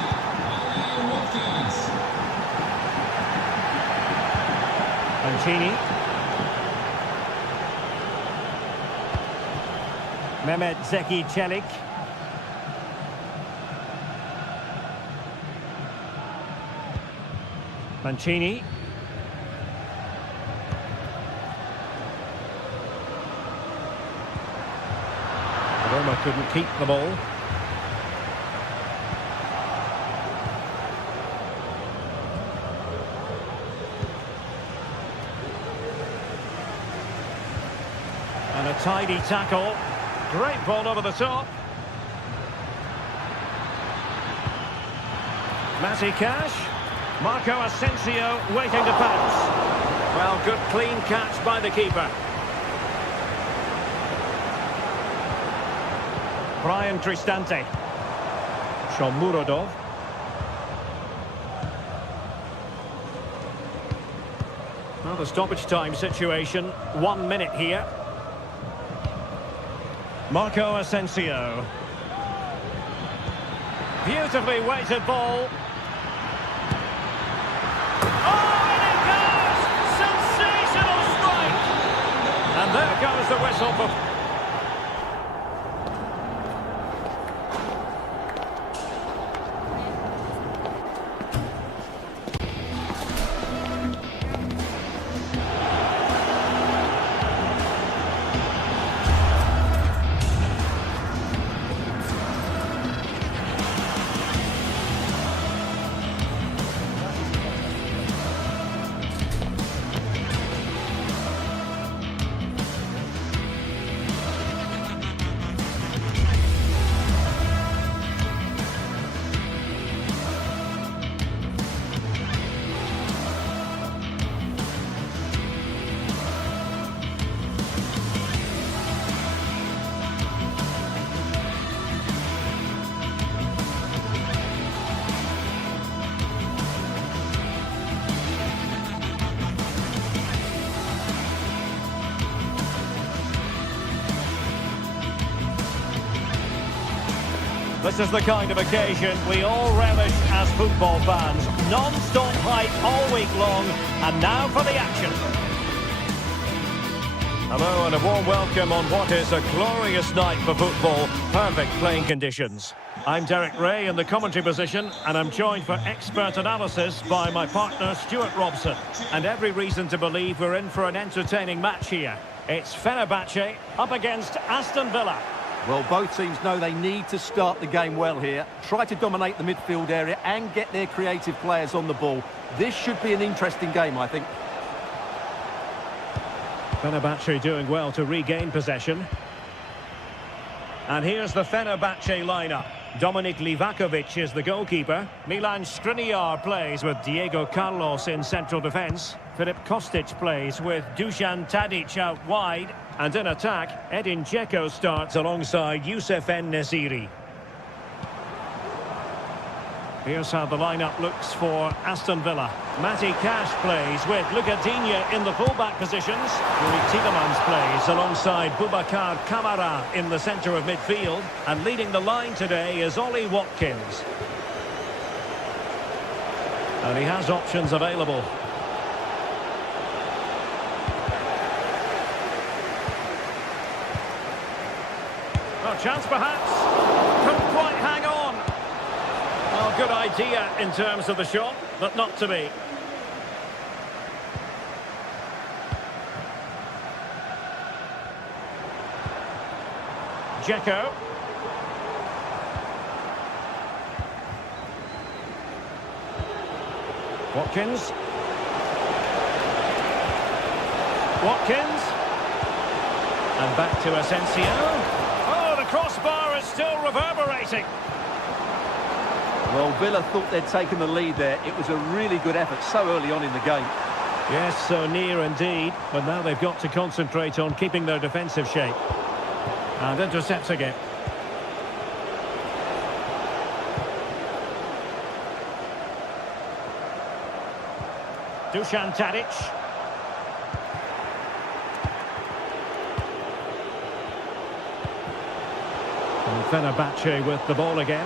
Mancini. Mehmet Zeki Çelik. Mancini. Roma couldn't keep the ball. And a tidy tackle. Great ball over the top. Matty Cash. Marco Asensio waiting to pounce. Well, good clean catch by the keeper. Brian Cristante. Shomurodov. Well, the stoppage time situation, 1 minute here. Marco Asensio. Beautifully weighted ball. Oh, and it goes! Sensational strike! And there goes the whistle for... This is the kind of occasion we all relish as football fans. Non-stop hype all week long, and now for the action. Hello and a warm welcome on what is a glorious night for football. Perfect playing conditions. I'm Derek Ray in the commentary position, and I'm joined for expert analysis by my partner Stuart Robson. And every reason to believe we're in for an entertaining match here. It's Fenerbahce up against Aston Villa. Well, both teams know they need to start the game well here. Try to dominate the midfield area and get their creative players on the ball. This should be an interesting game, I think. Fenerbahce doing well to regain possession. And here's the Fenerbahce lineup. Dominik Livakovic is the goalkeeper. Milan Skriniar plays with Diego Carlos in central defence. Filip Kostic plays with Dusan Tadic out wide. And in attack, Edin Dzeko starts alongside Youssef En-Nesyri. Here's how the lineup looks for Aston Villa. Matty Cash plays with Luka Digne in the fullback positions. Yuri Tielemans plays alongside Boubacar Kamara in the centre of midfield. And leading the line today is Ollie Watkins. And he has options available. Oh, chance perhaps. Couldn't quite hang on. Oh, good idea in terms of the shot, but not to be. Dzeko. Watkins. And back to Asensio. Oh, the crossbar is still reverberating. Well, Villa thought they'd taken the lead there. It was a really good effort so early on in the game. Yes, so near indeed. But now they've got to concentrate on keeping their defensive shape. And intercepts again. Dusan Tadic. And Fenerbahce with the ball again.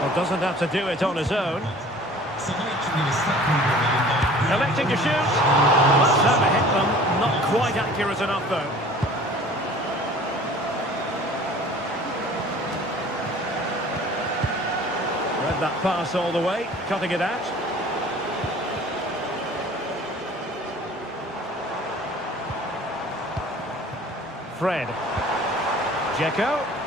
Well, doesn't have to do it on his own. Electing to shoot. Must have hit them. Not quite accurate enough, though. Read that pass all the way, cutting it out. Fred. Dzeko.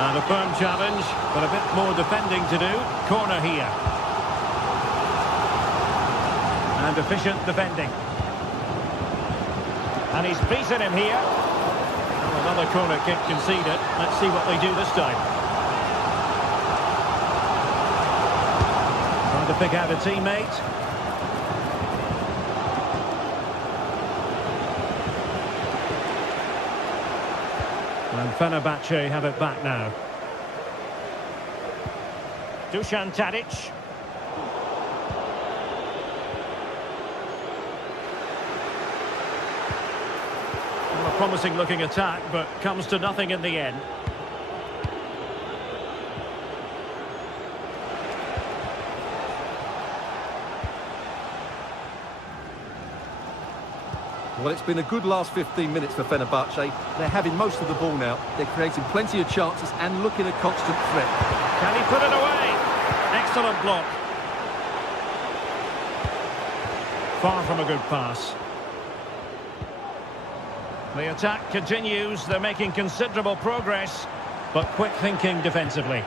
And a firm challenge, but a bit more defending to do. Corner here. And efficient defending. And he's beaten him here. Well, another corner kick conceded. Let's see what they do this time. Trying to pick out a teammate. And Fenerbahce have it back now. Dusan Tadic. Well, a promising looking attack, but comes to nothing in the end. Well, it's been a good last 15 minutes for Fenerbahce. They're having most of the ball now. They're creating plenty of chances and looking a constant threat. Can he put it away? Excellent block. Far from a good pass. The attack continues. They're making considerable progress, but quick thinking defensively.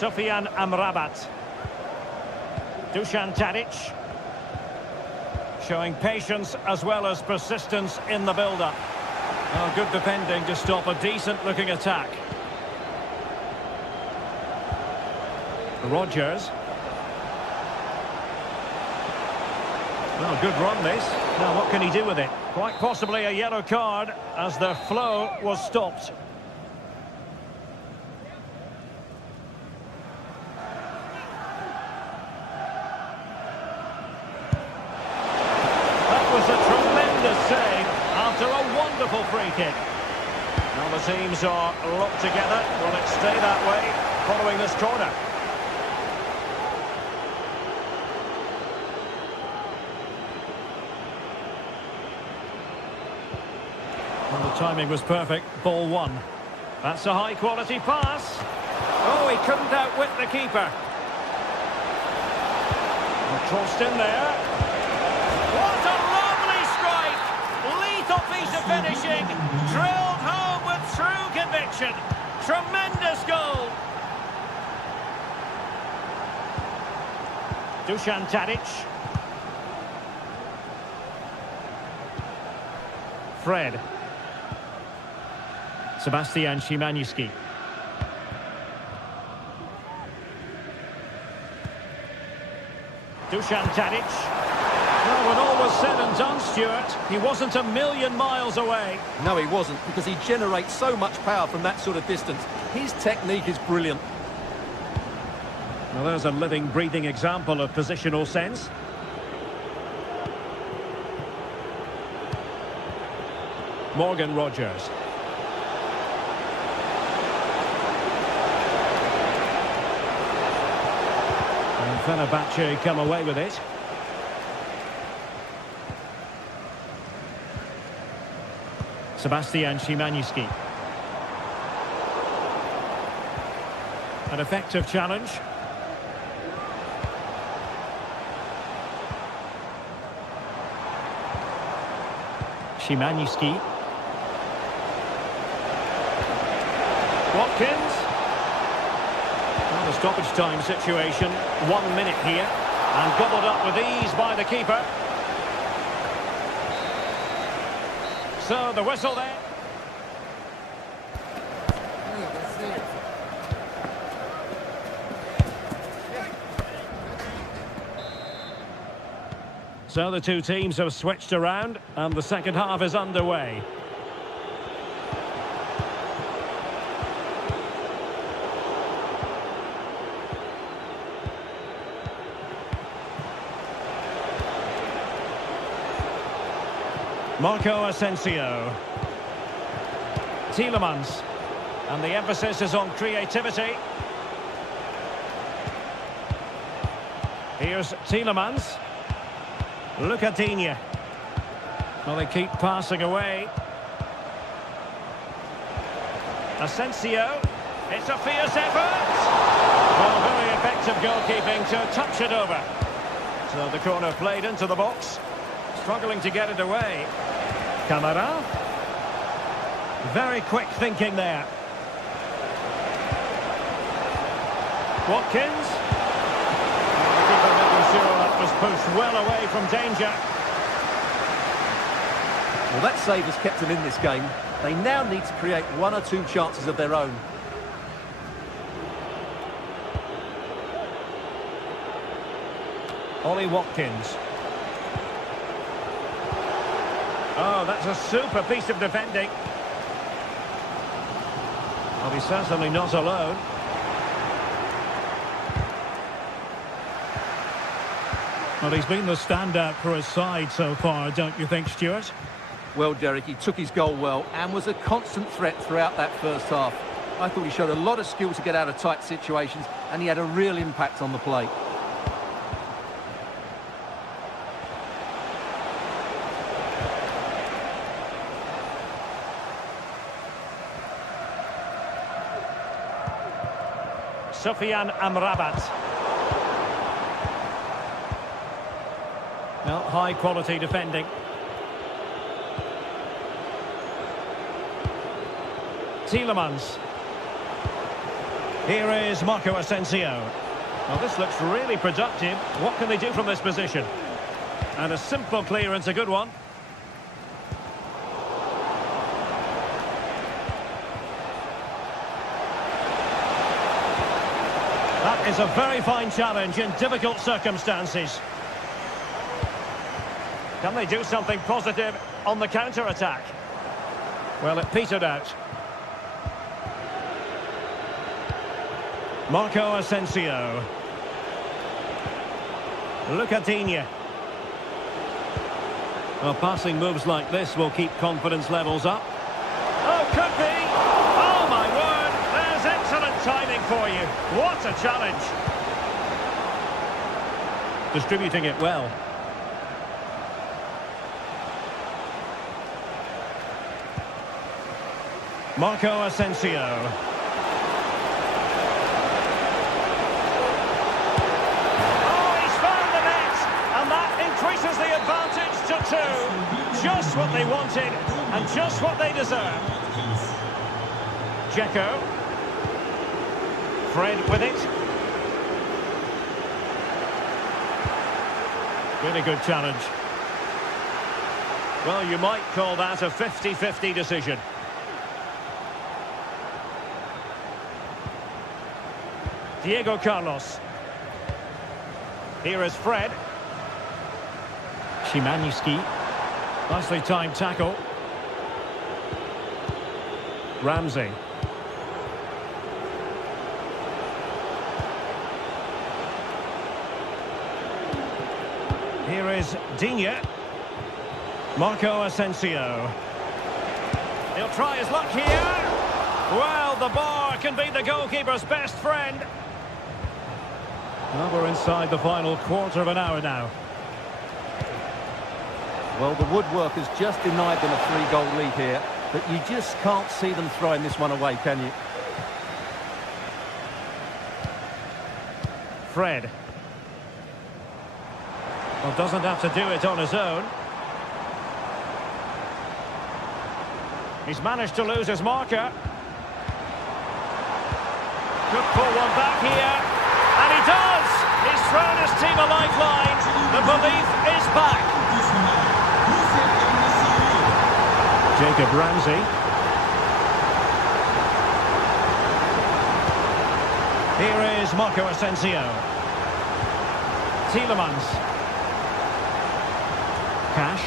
Sofyan Amrabat. Dusan Tadic. Showing patience as well as persistence in the build-up. Oh, good defending to stop a decent-looking attack. Rodgers. Well, good run this. Now what can he do with it? Quite possibly a yellow card as their flow was stopped. was a tremendous save after a wonderful free kick. Now the teams are locked together. Will it stay that way following this corner? Well, the timing was perfect. Ball one. That's a high-quality pass. Oh, he couldn't outwit the keeper. Crossed in there. What a lovely strike! Lethal piece of finishing. Drilled home with true conviction. Tremendous goal. Dusan Tadic. Fred. Sebastian Szymański. Dusan Tadic. Well, when all was said and done, Stuart, he wasn't a million miles away. No, he wasn't, because he generates so much power from that sort of distance. His technique is brilliant. Well, there's a living, breathing example of positional sense. Morgan Rogers. And Fenerbahce come away with it. Sebastian Szymański. An effective challenge. Szymański. Watkins. Well, the stoppage time situation. 1 minute here. And gobbled up with ease by the keeper. So the whistle there. So the two teams have switched around and the second half is underway. Marco Asensio. Tielemans. And the emphasis is on creativity. Here's Tielemans. Look at Digne. Well, they keep passing away. Asensio. It's a fierce effort. Well, very effective goalkeeping to touch it over. So the corner played into the box. Struggling to get it away. Camara. Very quick thinking there. Watkins. The keeper making sure that was pushed well away from danger. Well, that save has kept them in this game. They now need to create one or two chances of their own. Ollie Watkins. Oh, that's a super piece of defending. Well, he's certainly not alone. Well, he's been the standout for his side so far, don't you think, Stuart? Well, Derek, he took his goal well and was a constant threat throughout that first half. I thought he showed a lot of skill to get out of tight situations, and he had a real impact on the play. Sufyan Amrabat. Well, high-quality defending. Tielemans. Here is Marco Asensio. Well, this looks really productive. What can they do from this position? And a simple clearance, a good one. That is a very fine challenge in difficult circumstances. Can they do something positive on the counter-attack? Well, it petered out. Marco Asensio. Look at Digne. Well, passing moves like this will keep confidence levels up. Oh, could be! Oh, my word! There's excellent timing for you. What a challenge! Distributing it well. Marco Asensio. Increases the advantage to 2. Just what they wanted and just what they deserve. Dzeko. Fred with it. Really good challenge. Well, you might call that a 50-50 decision. Diego Carlos. Here is Fred. Szymański. Nicely timed tackle. Ramsey. Here is Digne. Marco Asensio. He'll try his luck here. Well, the bar can be the goalkeeper's best friend. Well, we're inside the final quarter of an hour now. Well, the woodwork has just denied them a 3-goal lead here, but you just can't see them throwing this one away, can you? Fred. Well, doesn't have to do it on his own. He's managed to lose his marker. Could pull one back here. And he does! He's thrown his team a lifeline. The belief is back. Jacob Ramsey. Here is Marco Asensio. Tielemans. Cash.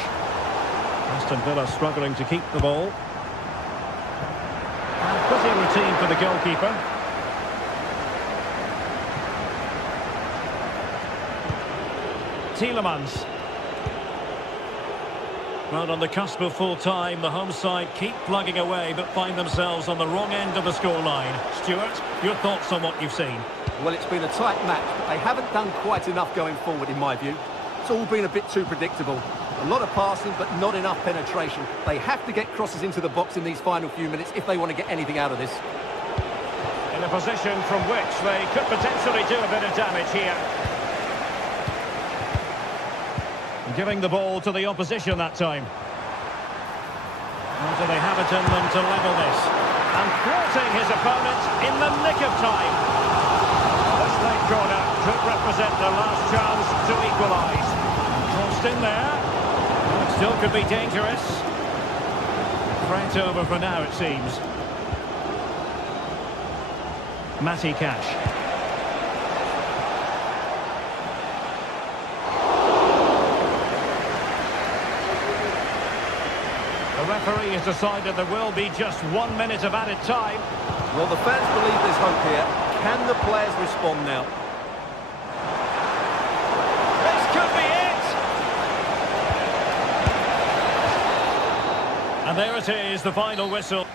Aston Villa struggling to keep the ball. And pretty routine for the goalkeeper. Tielemans. Well, on the cusp of full time, the home side keep plugging away but find themselves on the wrong end of the scoreline. Stuart, your thoughts on what you've seen? Well, it's been a tight match, but they haven't done quite enough going forward, in my view. It's all been a bit too predictable. A lot of passing, but not enough penetration. They have to get crosses into the box in these final few minutes if they want to get anything out of this. In a position from which they could potentially do a bit of damage here. Giving the ball to the opposition that time. Or do they have it in them to level this? And thwarting his opponent in the nick of time. This late corner could represent the last chance to equalise. Crossed in there. Well, it still could be dangerous. Threat over for now, it seems. Matty Cash. The referee has decided there will be just 1 minute of added time. Well, the fans believe there's hope here. Can the players respond now? This could be it! And there it is, the final whistle.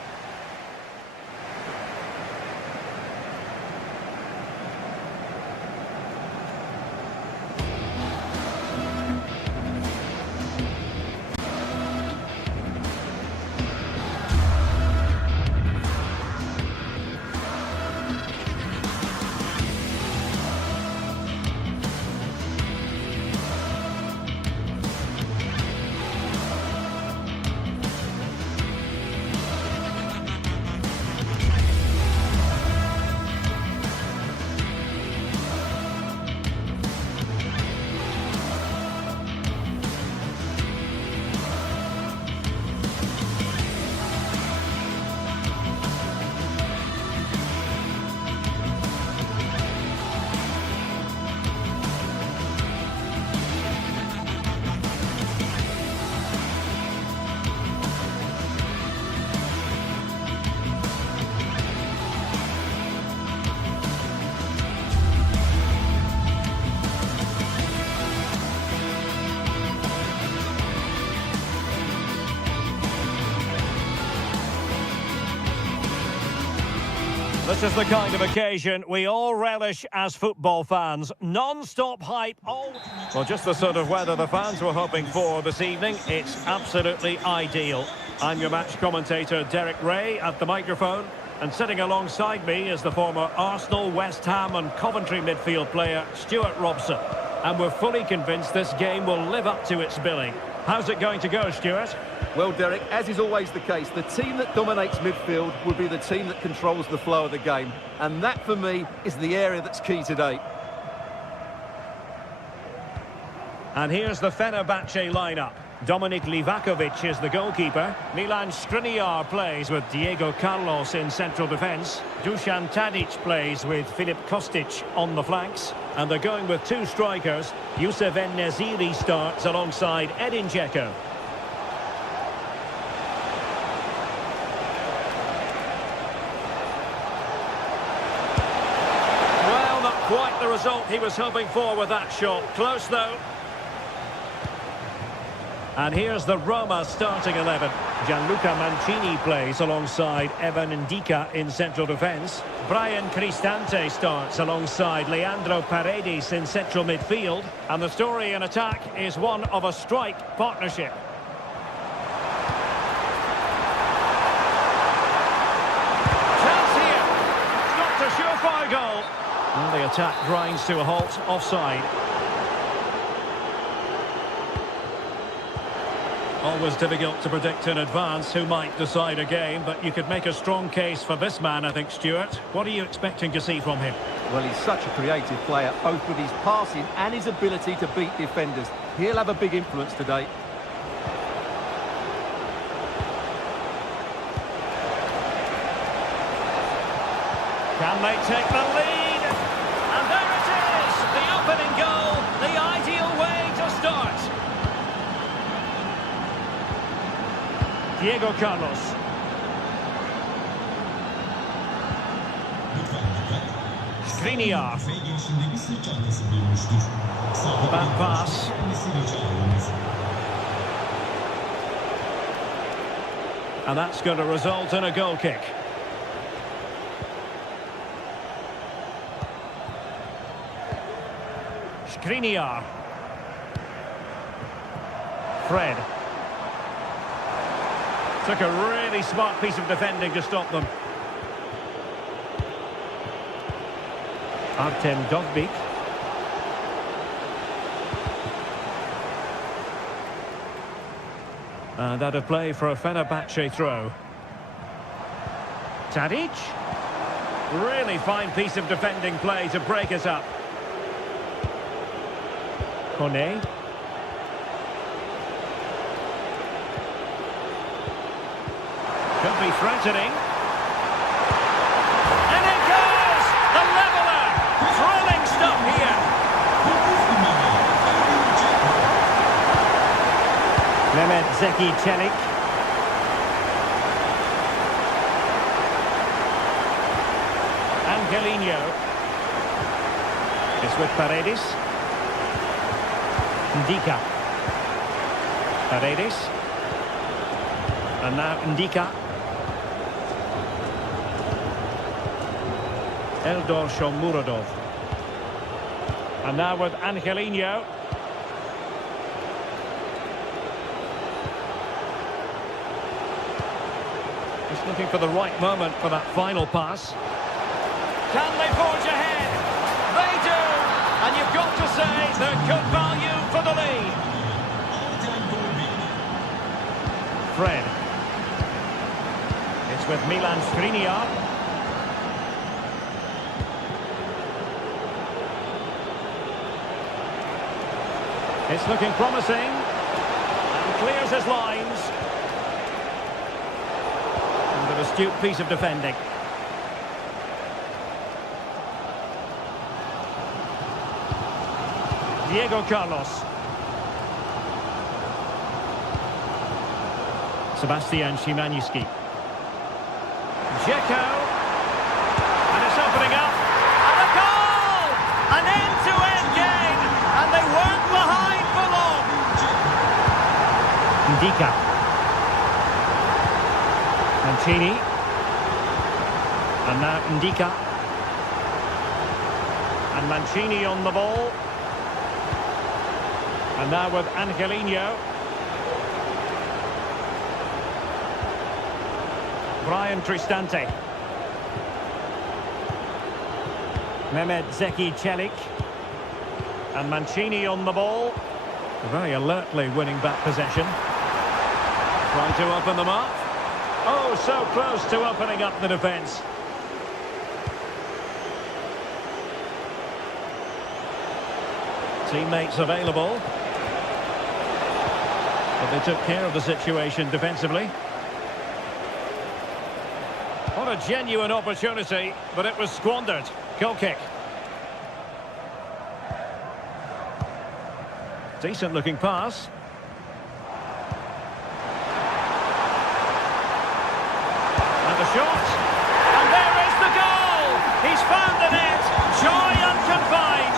This is the kind of occasion we all relish as football fans. Non-stop hype. Well, just the sort of weather the fans were hoping for this evening. It's absolutely ideal. I'm your match commentator, Derek Ray, at the microphone. And sitting alongside me is the former Arsenal, West Ham and Coventry midfield player, Stuart Robson. And we're fully convinced this game will live up to its billing. How's it going to go, Stuart? Well, Derek, as is always the case, the team that dominates midfield will be the team that controls the flow of the game. And that, for me, is the area that's key today. And here's the Fenerbahce lineup. Dominik Livakovic is the goalkeeper. Milan Skriniar plays with Diego Carlos in central defence. Dusan Tadic plays with Filip Kostic on the flanks. And they're going with two strikers. Youssef En-Nesyri starts alongside Edin Dzeko. Well, not quite the result he was hoping for with that shot. Close, though. And here's the Roma starting 11. Gianluca Mancini plays alongside Evan Ndika in central defence. Brian Cristante starts alongside Leandro Paredes in central midfield. And the story in attack is one of a strike partnership. Chance here. It's not a surefire goal. And the attack grinds to a halt, offside. Always difficult to predict in advance who might decide a game, but you could make a strong case for this man, I think, Stuart. What are you expecting to see from him? Well, he's such a creative player, both with his passing and his ability to beat defenders. He'll have a big influence today. Can they take the lead? And there it is! The opening goal, the ideal way to start. Diego Carlos. Skriniar. Bad pass. And that's going to result in a goal kick. Skriniar. Fred. Took a really smart piece of defending to stop them. Artem Dovbyk. And out of play for a Fenerbahce throw. Tadic. Really fine piece of defending play to break us up. Kone. Could be threatening. And it goes! The leveller! Thrilling stuff here. Mehmet Zeki Çelik. Angelino. It's with Paredes. Ndika. Paredes. And now Ndika. Eldor Shomurodov. And now with Angelino. Just looking for the right moment for that final pass. Can they forge ahead? They do! And you've got to say they're good value for the lead. Fred. It's with Milan Skriniar. It's looking promising, and clears his lines. And an astute piece of defending. Diego Carlos. Sebastian Szymanski. Dzeko. And it's opening up. And a goal! An end-to-end game, and they weren't behind for long. Ndika. Mancini. And now Ndika. And Mancini on the ball. And now with Angelino. Brian Cristante. Mehmet Zeki Çelik. And Mancini on the ball. Very alertly winning back possession. Trying to open them up. Oh, so close to opening up the defence. Teammates available. But they took care of the situation defensively. What a genuine opportunity, but it was squandered. Goal kick. Decent looking pass. And the shot. And there is the goal! He's found the net. Joy unconfined.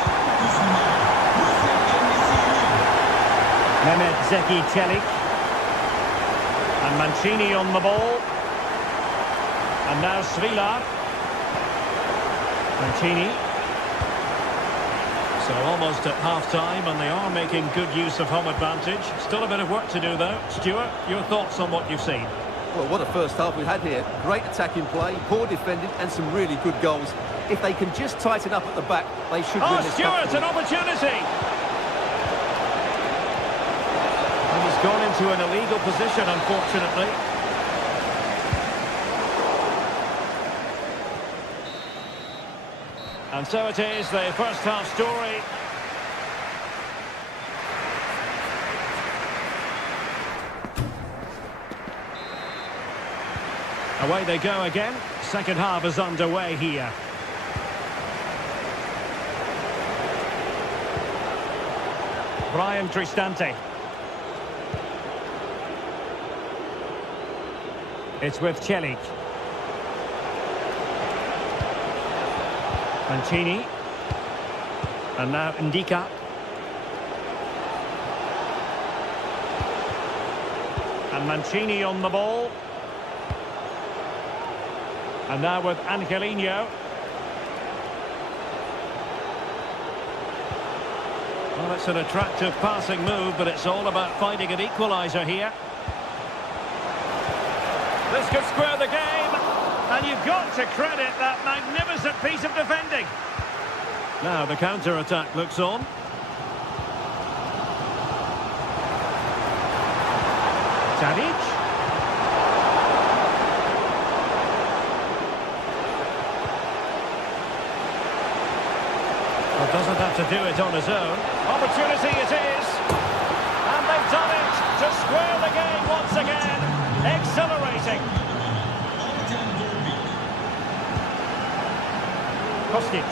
Mehmet Zeki Çelik. And Mancini on the ball. And now Svilar. Mancini. So almost at half-time, and they are making good use of home advantage. Still a bit of work to do, though. Stuart, your thoughts on what you've seen? Well, what a first half we had here. Great attacking play, poor defending, and some really good goals. If they can just tighten up at the back, they should win this. Stuart, an opportunity! And he's gone into an illegal position, unfortunately. And so it is, the first half story. Away they go again. Second half is underway here. Brian Cristante. It's with Çelik. Mancini. And now Ndika. And Mancini on the ball. And now with Angelino. Well, it's an attractive passing move, but it's all about finding an equaliser here. This could square the game. And you've got to credit that magnificent piece of defending. Now the counter-attack looks on. Tadic. Well, doesn't have to do it on his own. Opportunity it is. And they've done it to square the game once again. Exhilarating. Kostic.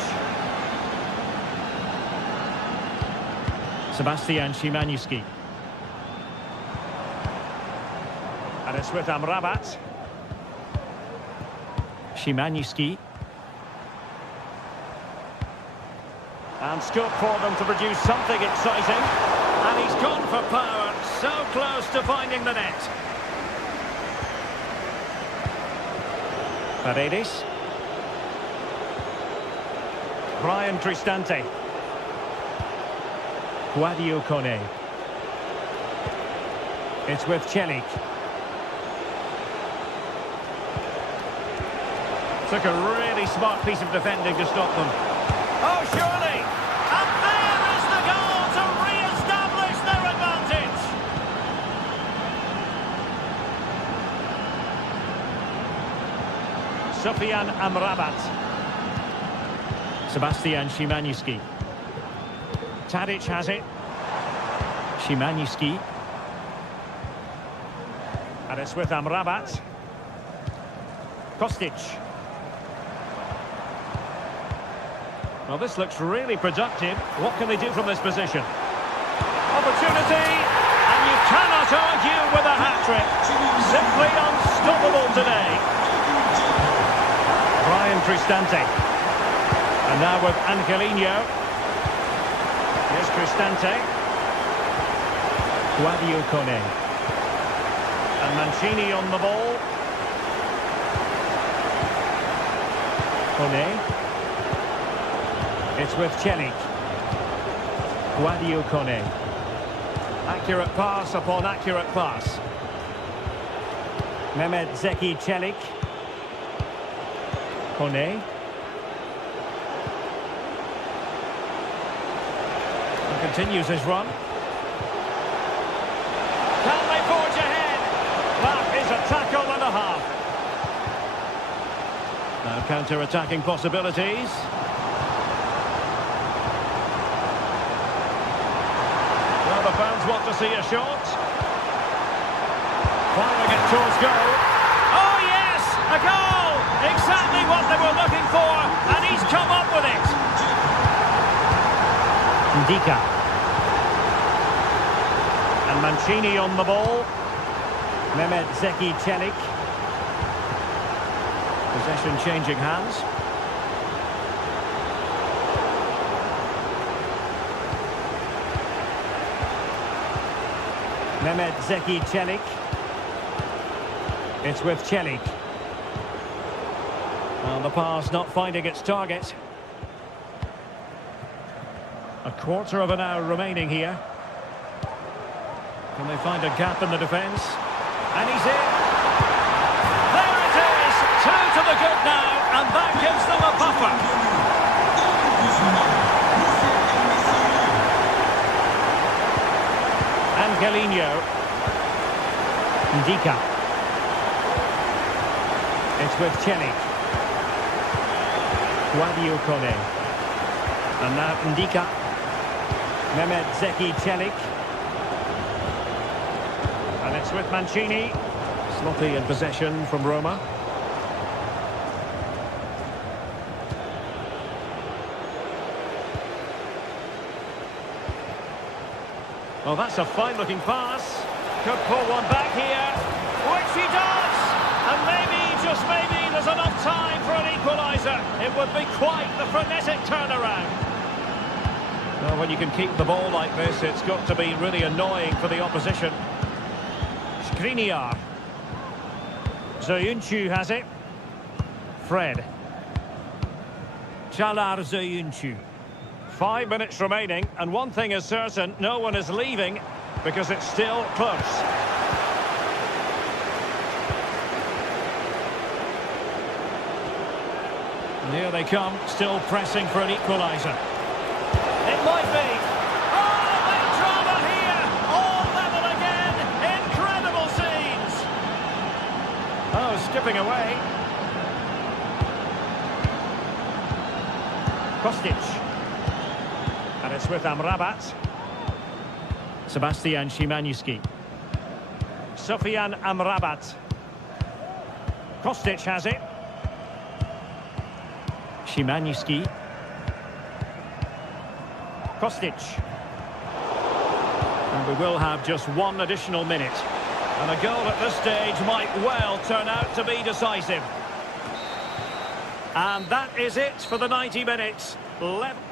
Sebastian Szymański. And it's with Amrabat. Szymański. And scope for them to produce something exciting. And he's gone for power. So close to finding the net. Paredes. Brian Cristante. Guadio Kone. It's with Çelik. Took a really smart piece of defending to stop them. Oh, surely! And there is the goal to re-establish their advantage! Sufyan Amrabat. Sebastian Szymański. Tadic has it. Szymański. And it's with Amrabat. Kostic. Well, this looks really productive. What can they do from this position? Opportunity! And you cannot argue with a hat-trick. Simply unstoppable today. Brian Cristante. And now with Angelino. Here's Cristante. Guadio Kone. And Mancini on the ball. Kone. It's with Celik. Guadio Kone. Accurate pass upon accurate pass. Mehmet Zeki Celik. Kone. And continues his run. Can they forge ahead? That is a tackle and a half. Now counter-attacking possibilities. Well, the fans want to see a shot. Firing it towards goal. Oh yes, a goal! Exactly what they were looking for, and he's come up with it. Ndika. And Mancini on the ball. Mehmet Zeki Celik. Possession changing hands. Mehmet Zeki Celik. It's with Celik. Well, the pass not finding its target. A quarter of an hour remaining here. Can they find a gap in the defence? And he's in. There it is! Two to the good now, and that gives them a buffer. Angelino. Ndika. It's with Celik. Guadio Kone. And now Ndika. Mehmet Zeki Celik. And it's with Mancini. Sloppy in possession from Roma. Well, that's a fine-looking pass. Could pull one back here, which he does. And maybe, just maybe, there's enough time for an equaliser. It would be quite the frenetic turnaround. Well, when you can keep the ball like this, it's got to be really annoying for the opposition. Skriniar. Zayuncu has it. Fred. Çağlar Zayuncu. 5 minutes remaining, and one thing is certain, no one is leaving, because it's still close. And here they come, still pressing for an equaliser. It might be. Oh, big drama here! All level again! Incredible scenes! Oh, skipping away. Kostic. And it's with Amrabat. Sebastian Szymański. Sofian Amrabat. Kostic has it. Szymański. Kostic. And we will have just one additional minute. And a goal at this stage might well turn out to be decisive. And that is it for the 90 minutes. Level.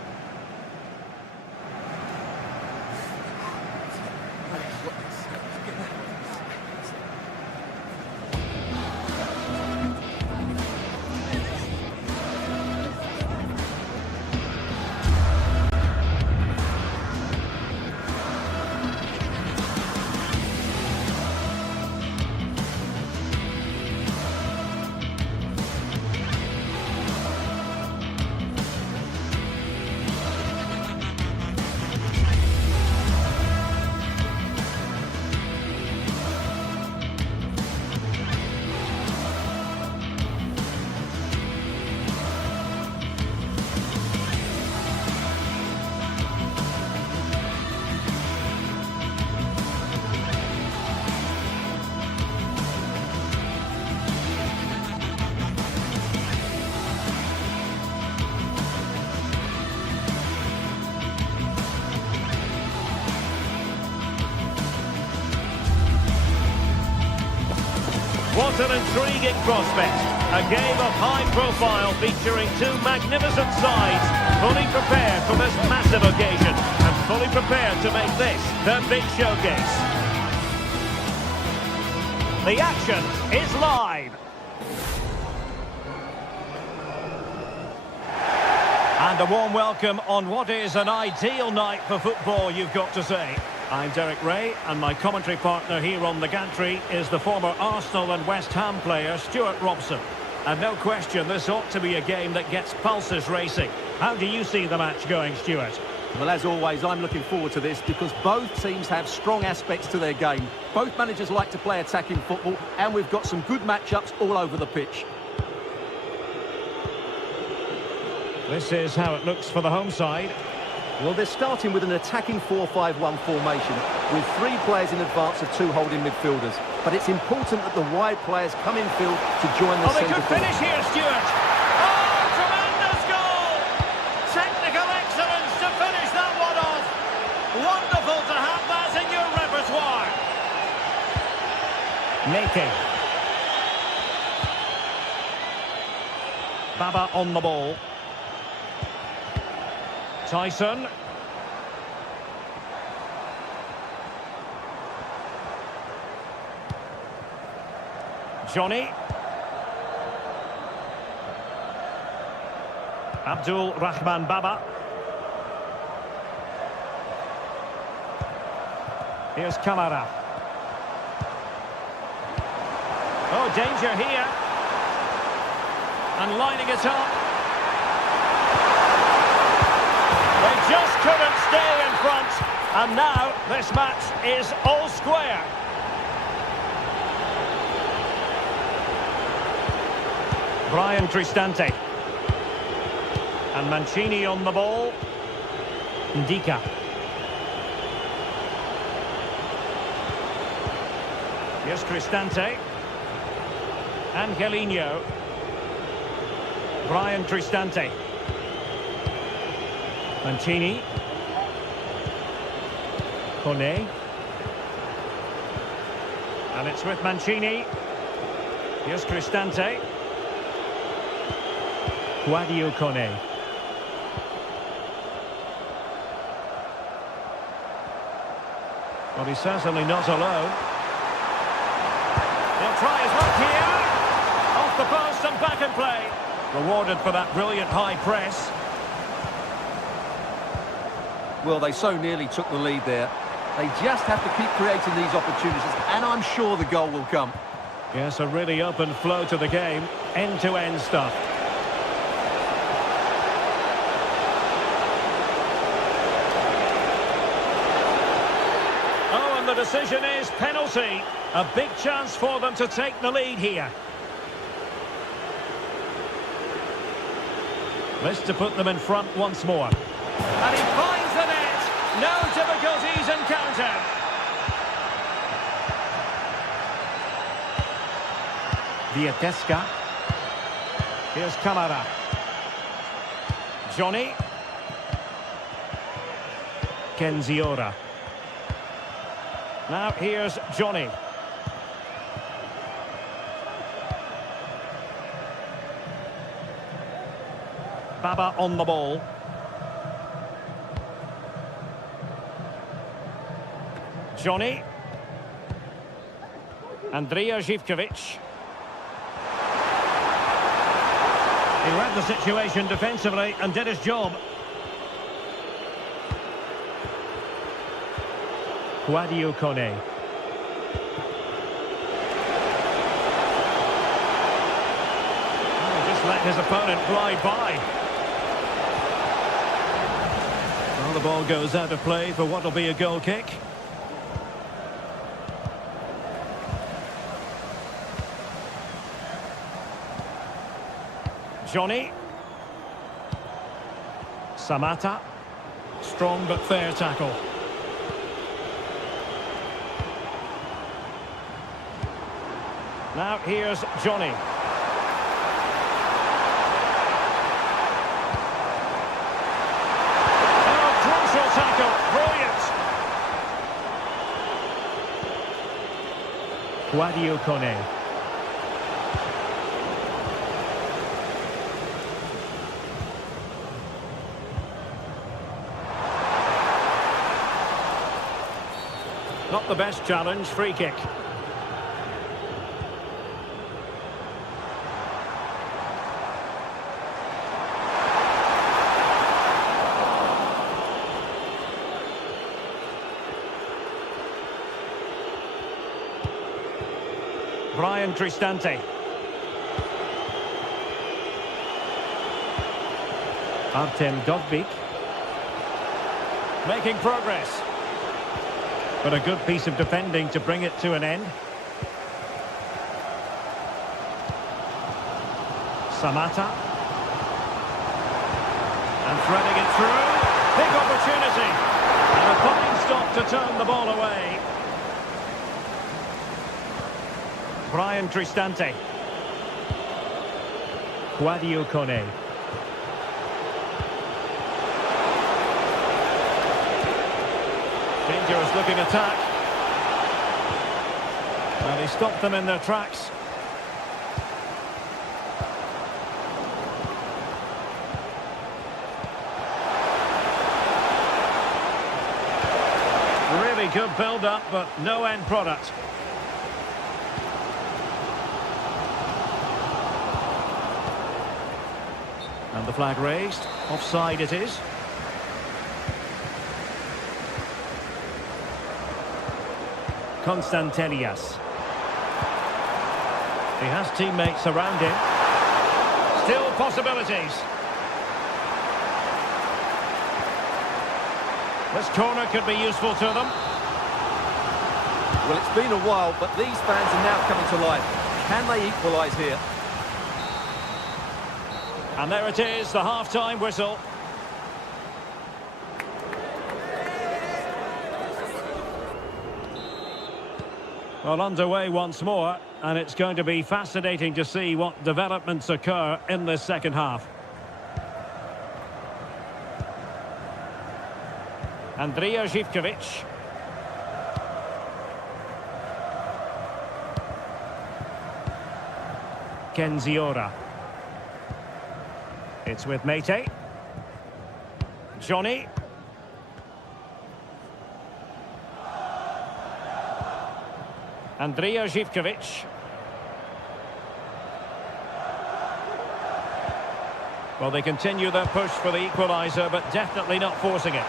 What an intriguing prospect. A game of high profile featuring two magnificent sides, fully prepared for this massive occasion and fully prepared to make this their big showcase. The action is live. And a warm welcome on what is an ideal night for football, you've got to say. I'm Derek Ray, and my commentary partner here on the gantry is the former Arsenal and West Ham player, Stuart Robson. And no question, this ought to be a game that gets pulses racing. How do you see the match going, Stuart? Well, as always, I'm looking forward to this because both teams have strong aspects to their game. Both managers like to play attacking football, and we've got some good matchups all over the pitch. This is how it looks for the home side. Well, they're starting with an attacking 4-5-1 formation with 3 players in advance of 2 holding midfielders. But it's important that the wide players come in field to join the centre. Oh, they could finish here, Stuart. Oh, tremendous goal! Technical excellence to finish that one off. Wonderful to have that in your repertoire. Neke. Baba on the ball. Tyson. Johnny. Abdul Rahman Baba. Here's Kamara. Oh, danger here. And lining it up. They just couldn't stay in front, and now this match is all square. Brian Cristante. And Mancini on the ball. Ndika. Here's Cristante. Angelino. Brian Cristante. Mancini. Kone. And it's with Mancini. Here's Cristante. Guadio Kone. Well, he's certainly not alone. He'll try his luck here. Off the post and back in play. Rewarded for that brilliant high press. Well, they so nearly took the lead there. They just have to keep creating these opportunities, and I'm sure the goal will come. Yes, a really open flow to the game. End-to-end stuff. Oh, and the decision is penalty. A big chance for them to take the lead here. This to put them in front once more. And he finds the net. No difficulties encountered. Vietesca. Here's Kamara. Johnny. Kenziora. Now here's Johnny. Baba on the ball. Johnny. Andrija Živković. He read the situation defensively and did his job. Guadio Kone. Oh, just let his opponent glide by. Well, the ball goes out of play for what will be a goal kick. Johnny. Samata. Strong but fair tackle. Now here's Johnny. Oh, crucial tackle. Brilliant. Guadio Kone. Not the best challenge, free kick. Brian Cristante. Artem Dovbyk. Making progress. But a good piece of defending to bring it to an end. Samata. And threading it through. Big opportunity. And a fine stop to turn the ball away. Brian Cristante. Guadio Kone. Dangerous looking attack. And he stopped them in their tracks. Really good build-up, but no end product. And the flag raised. Offside it is. Constantelias. He has teammates around him. Still possibilities. This corner could be useful to them. Well, it's been a while, but these fans are now coming to life. Can they equalise here? And there it is, the half-time whistle. Well, underway once more, and it's going to be fascinating to see what developments occur in this second half. Andrija Živković. Kenziora. It's with Mete. Johnny. Andrija Živković. Well, they continue their push for the equaliser, but definitely not forcing it.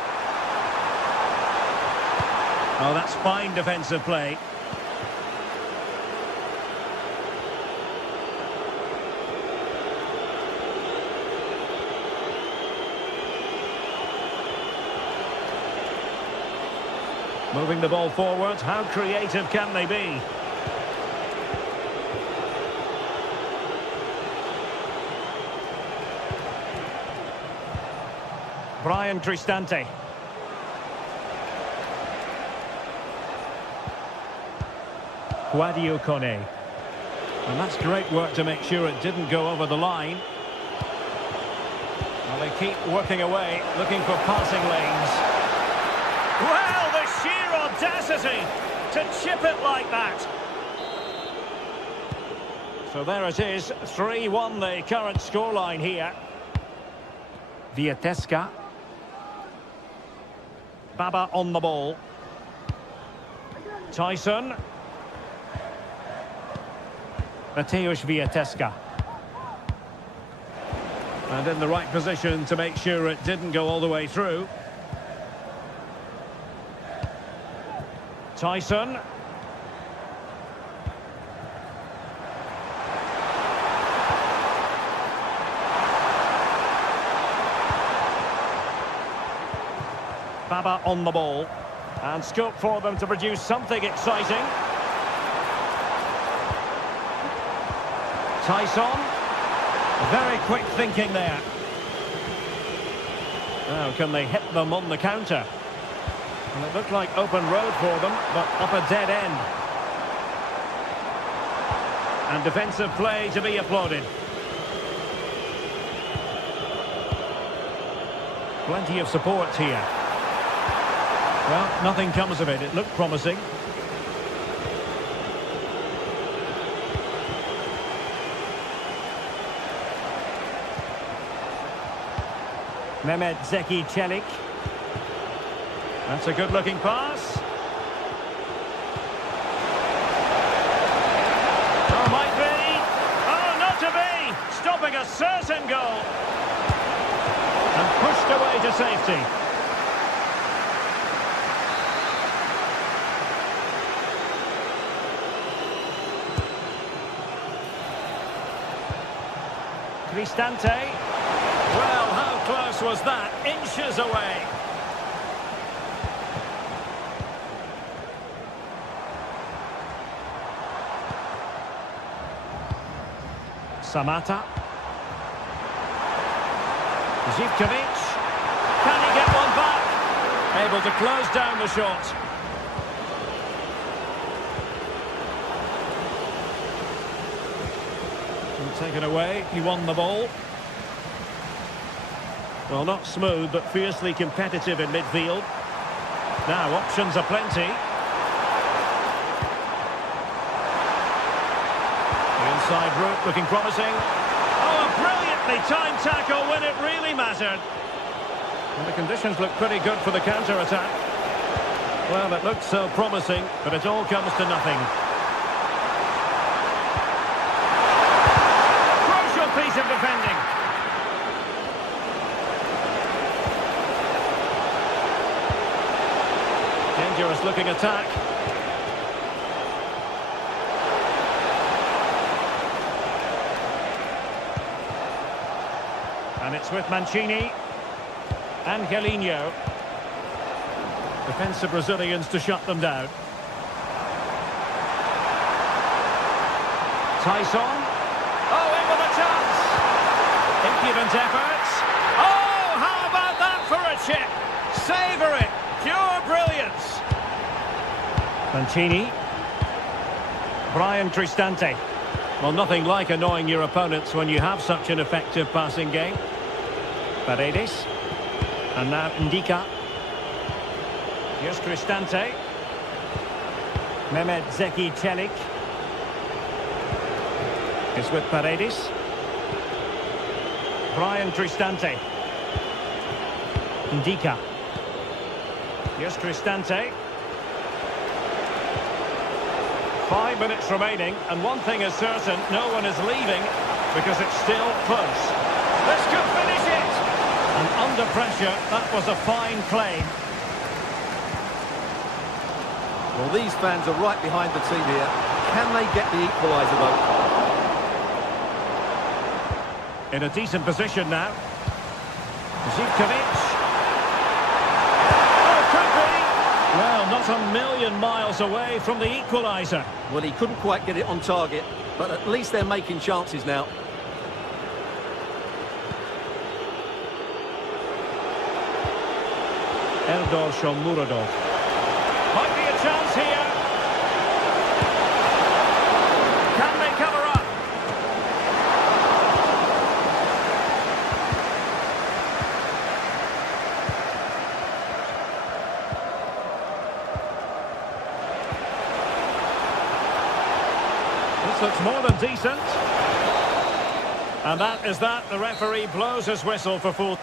Oh, that's fine defensive play. Moving the ball forward, how creative can they be? Brian Cristante. Guadio Kone. And that's great work to make sure it didn't go over the line. Well, they keep working away, looking for passing lanes. Well, the sheer audacity to chip it like that. So there it is, 3-1 the current scoreline here. Wiateska. Baba on the ball. Tyson. Mateusz Wiateska. And in the right position to make sure it didn't go all the way through. Tyson. Baba on the ball. And scope for them to produce something exciting. Tyson. Very quick thinking there. Now, can they hit them on the counter? And it looked like open road for them, but up a dead end. And defensive play to be applauded. Plenty of support here. Well, nothing comes of it. It looked promising. Mehmet Zeki Çelik. That's a good-looking pass. Oh, might be. Oh, not to be. Stopping a certain goal. And pushed away to safety. Cristante. Well, how close was that? Inches away. Samata. Zivkovic. Can he get one back? Able to close down the shot. And taken away. He won the ball. Well, not smooth, but fiercely competitive in midfield. Now, options are plenty. The inside route looking promising. Oh, a brilliantly timed tackle when it really mattered. Well, the conditions look pretty good for the counter-attack. Well, it looked so promising, but it all comes to nothing. Crucial piece of defending. Dangerous looking attack. And it's with Mancini. Angelino. Defensive Brazilians to shut them down. Tyson. Oh, in with a chance. Impudent efforts. Oh, how about that for a chip? Savour it. Pure brilliance. Mancini. Brian Cristante. Well, nothing like annoying your opponents when you have such an effective passing game. Paredes. And now Ndika. Here's Cristante. Mehmet Zeki Çelik. It's with Paredes. Brian Cristante. Ndika. Here's Cristante. 5 minutes remaining, and one thing is certain, no one is leaving because it's still close. This could finish it! And under pressure, that was a fine claim. Well, these fans are right behind the team here. Can they get the equaliser, though? In a decent position now. Zivkovic. Oh, could be! Well, not a million miles away from the equaliser. Well, he couldn't quite get it on target, but at least they're making chances now. Eldor Shomurodov. Might be a chance here. Can they cover up? This looks more than decent. And that is that. The referee blows his whistle for full.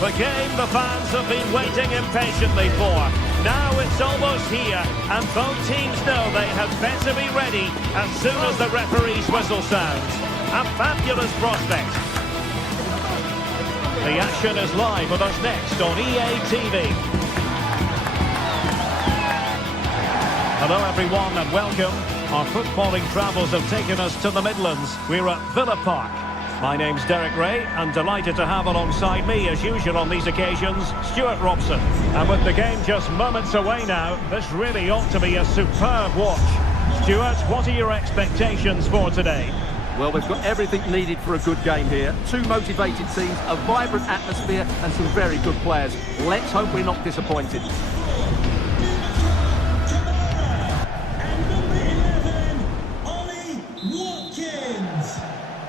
The game the fans have been waiting impatiently for. Now it's almost here, and both teams know they had better be ready as soon as the referee's whistle sounds. A fabulous prospect. The action is live with us next on EA TV. Hello everyone and welcome. Our footballing travels have taken us to the Midlands. We're at Villa Park. My name's Derek Ray, and delighted to have alongside me, as usual on these occasions, Stuart Robson. And with the game just moments away now, this really ought to be a superb watch. Stuart, what are your expectations for today? Well, we've got everything needed for a good game here. Two motivated teams, a vibrant atmosphere, and some very good players. Let's hope we're not disappointed.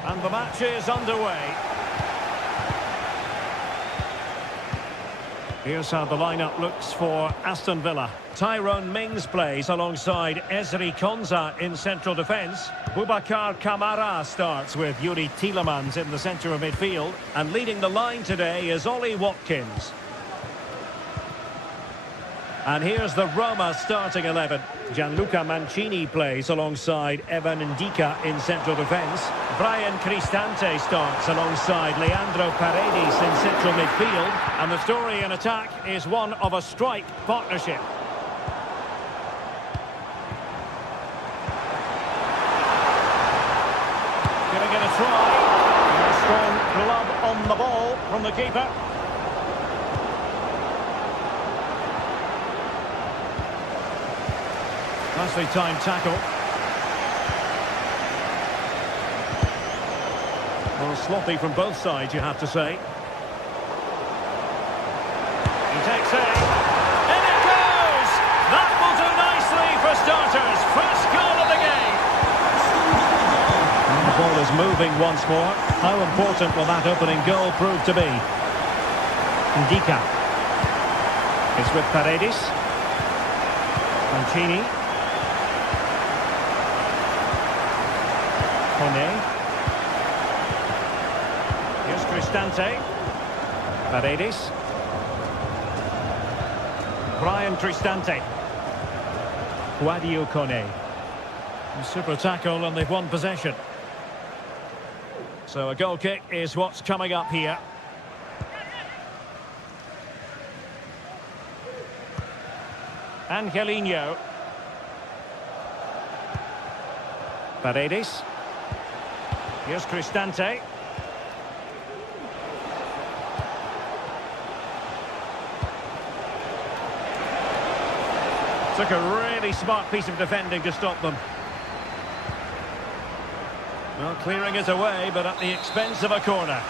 And the match is underway. Here's how the lineup looks for Aston Villa. Tyrone Mings plays alongside Ezri Konsa in central defence. Boubacar Kamara starts with Yuri Tielemans in the centre of midfield. And leading the line today is Ollie Watkins. And here's the Roma starting 11. Gianluca Mancini plays alongside Evan Ndika in central defence. Brian Cristante starts alongside Leandro Paredes in central midfield. And the story in attack is one of a strike partnership. Giving it a try. And a strong glove on the ball from the keeper. Nicely timed tackle. Well, sloppy from both sides, you have to say. He takes aim. In it goes! That will do nicely for starters. First goal of the game. And the ball is moving once more. How important will that opening goal prove to be? Ndika. It's with Paredes. Mancini. Kone. Here's Cristante. Paredes. Brian Cristante. Guadio Kone. Super tackle and they've won possession. So a goal kick is what's coming up here. Angelino. Paredes. Here's Cristante. Took a really smart piece of defending to stop them. Well, clearing it away, but at the expense of a corner.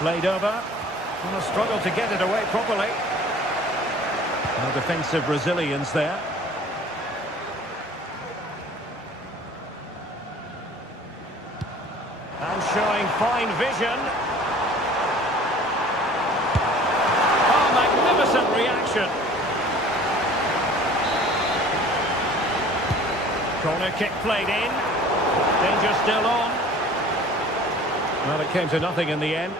Played over. And a struggle to get it away properly. No defensive resilience there. And showing fine vision. Oh, magnificent reaction. Corner kick played in. Danger still on. Well, it came to nothing in the end.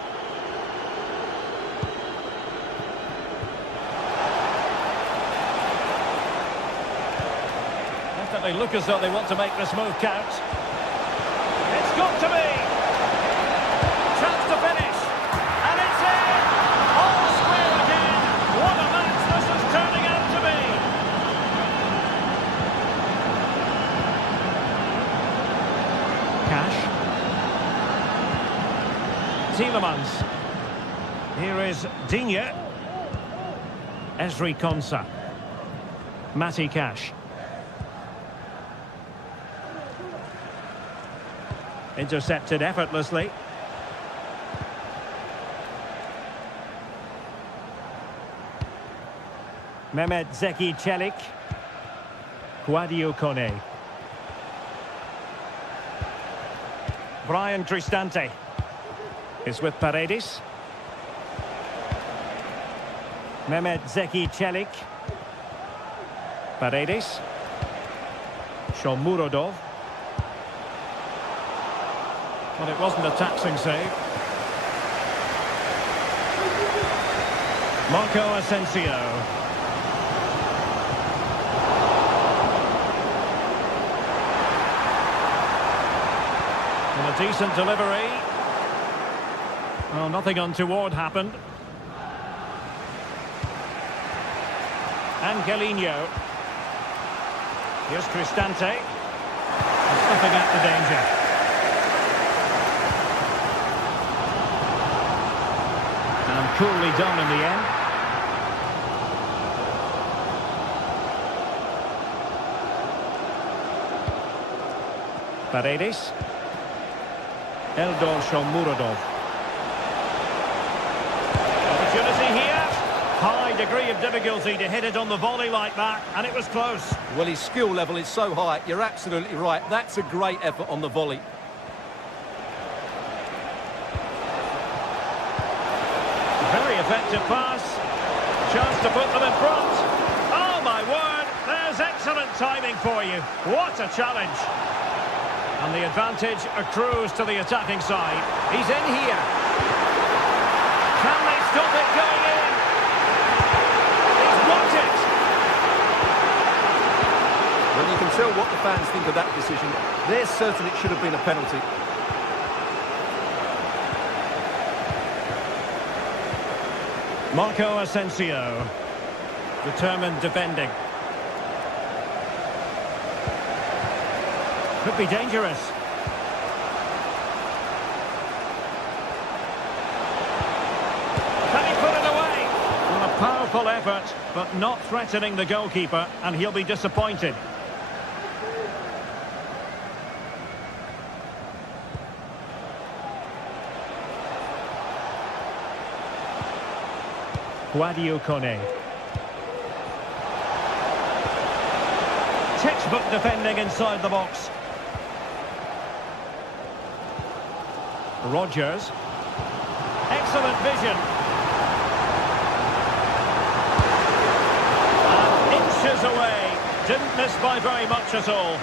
Definitely look as though they want to make this move count. It's got to be. Chance to finish. And it's in. All square again. What a match this is turning out to be. Cash. Tielemans. Here is Digne. Ezri Konsa. Matty Cash. Intercepted effortlessly. Mehmet Zeki Çelik. Guadio Kone. Brian Cristante. It's with Paredes. Mehmet Zeki Çelik. Paredes. Shomurodov. Well, it wasn't a taxing save. Marco Asensio. And a decent delivery. Well, nothing untoward happened. Angelino. Here's Cristante. Sniffing at the danger. And coolly done in the end. Paredes. Eldor Shomurodov. Opportunity here. High degree of difficulty to hit it on the volley like that, and it was close. Well, his skill level is so high, you're absolutely right. That's a great effort on the volley. Very effective pass. Chance to put them in front. Oh, my word. There's excellent timing for you. What a challenge. And the advantage accrues to the attacking side. He's in here. Can they stop it going in? He's blocked it. Well, you can tell what the fans think of that decision. They're certain it should have been a penalty. Marco Asensio. Determined defending. Could be dangerous. Can he put it away? Well, a powerful effort, but not threatening the goalkeeper, and he'll be disappointed. Guadio Kone. Textbook defending inside the box. Rodgers. Excellent vision. And inches away. Didn't miss by very much at all.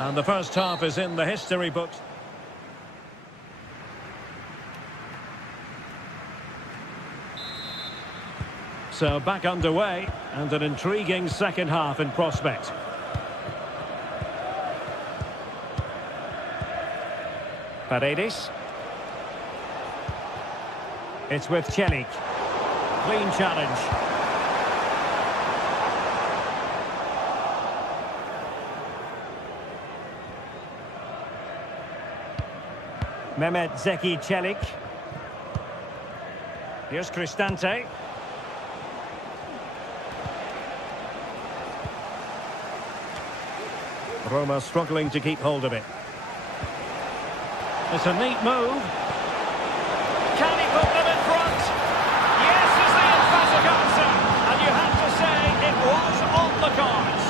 And the first half is in the history books. So back underway, and an intriguing second half in prospect. Paredes. It's with Celik. Clean challenge. Mehmet Zeki Celik. Here's Cristante. Roma struggling to keep hold of it. It's a neat move. Can he put them in front? Yes is the emphatic answer. And you have to say it was on the cards.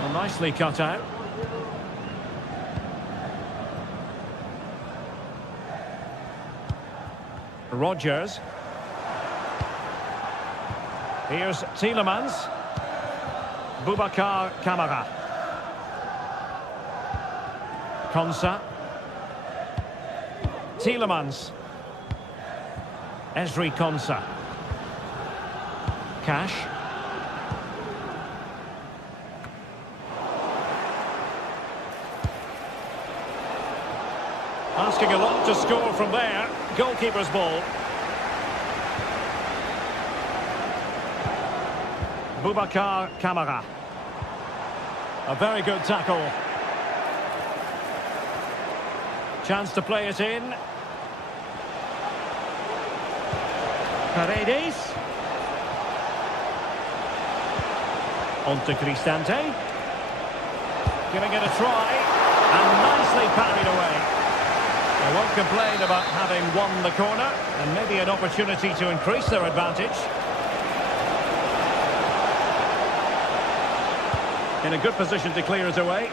Well, nicely cut out. Rodgers. Here's Tielemans. Boubacar Kamara. Konsa. Tielemans. Ezri Konsa. Cash. Asking a lot to score from there. Goalkeeper's ball. Boubacar Kamara. A very good tackle. Chance to play it in. Paredes. On to Cristante. Giving it a try. And nicely parried away. They won't complain about having won the corner, and maybe an opportunity to increase their advantage. In a good position to clear it away.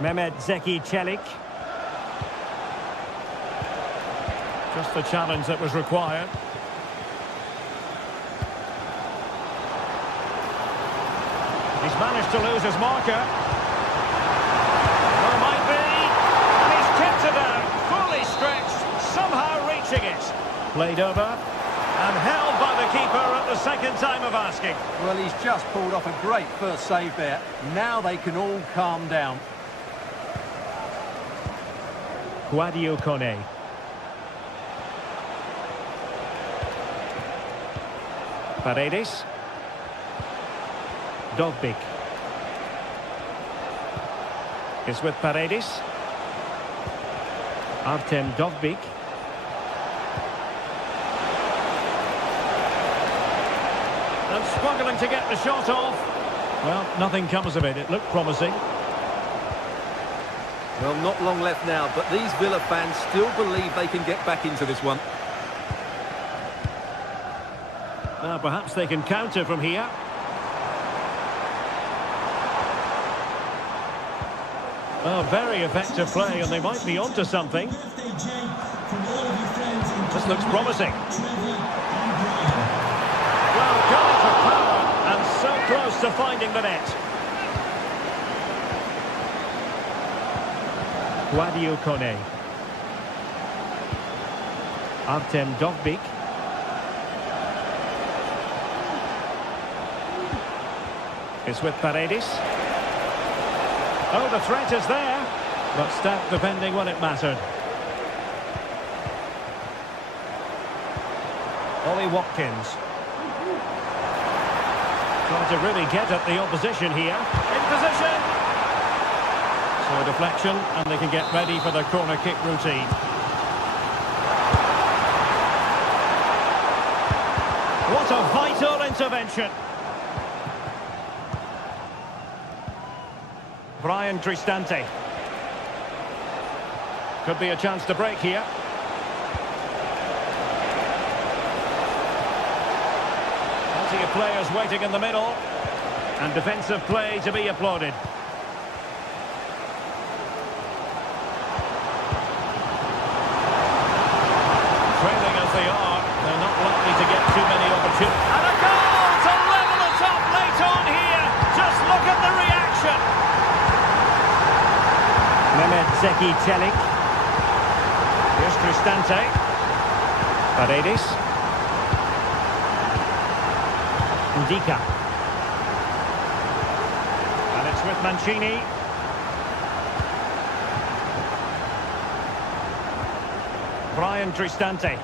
Mehmet Zeki Celik. Just the challenge that was required. He's managed to lose his marker. Well, might be. And he's kept it out. Fully stretched. Somehow reaching it. Played over. And held by the keeper at the second time of asking. Well, he's just pulled off a great first save there. Now they can all calm down. Guadio Kone. Paredes. Dovbik. It's with Paredes. Artem Dovbik. And struggling to get the shot off. Well, nothing comes of it. It looked promising. Well, not long left now, but these Villa fans still believe they can get back into this one. Now, perhaps they can counter from here. Oh, very effective play, and they might be onto something. This looks promising. Well, going for power, and so close to finding the net. Guadio Kone. Artem Dovbik. It's with Paredes. Oh, the threat is there, but stacked defending when it mattered. Ollie Watkins. Trying to really get at the opposition here. In position. So a deflection, and they can get ready for the corner kick routine. What a vital intervention. Brian Cristante. Could be a chance to break here. Plenty of players waiting in the middle. And defensive play to be applauded. Trailing as they are, they're not likely to get too many opportunities. And a goal to level it up late on here. Just look at the reaction. Mehmet Zeki Çelik. Here's Cristante. Paredes. Ndika. And it's with Mancini. Brian Cristante.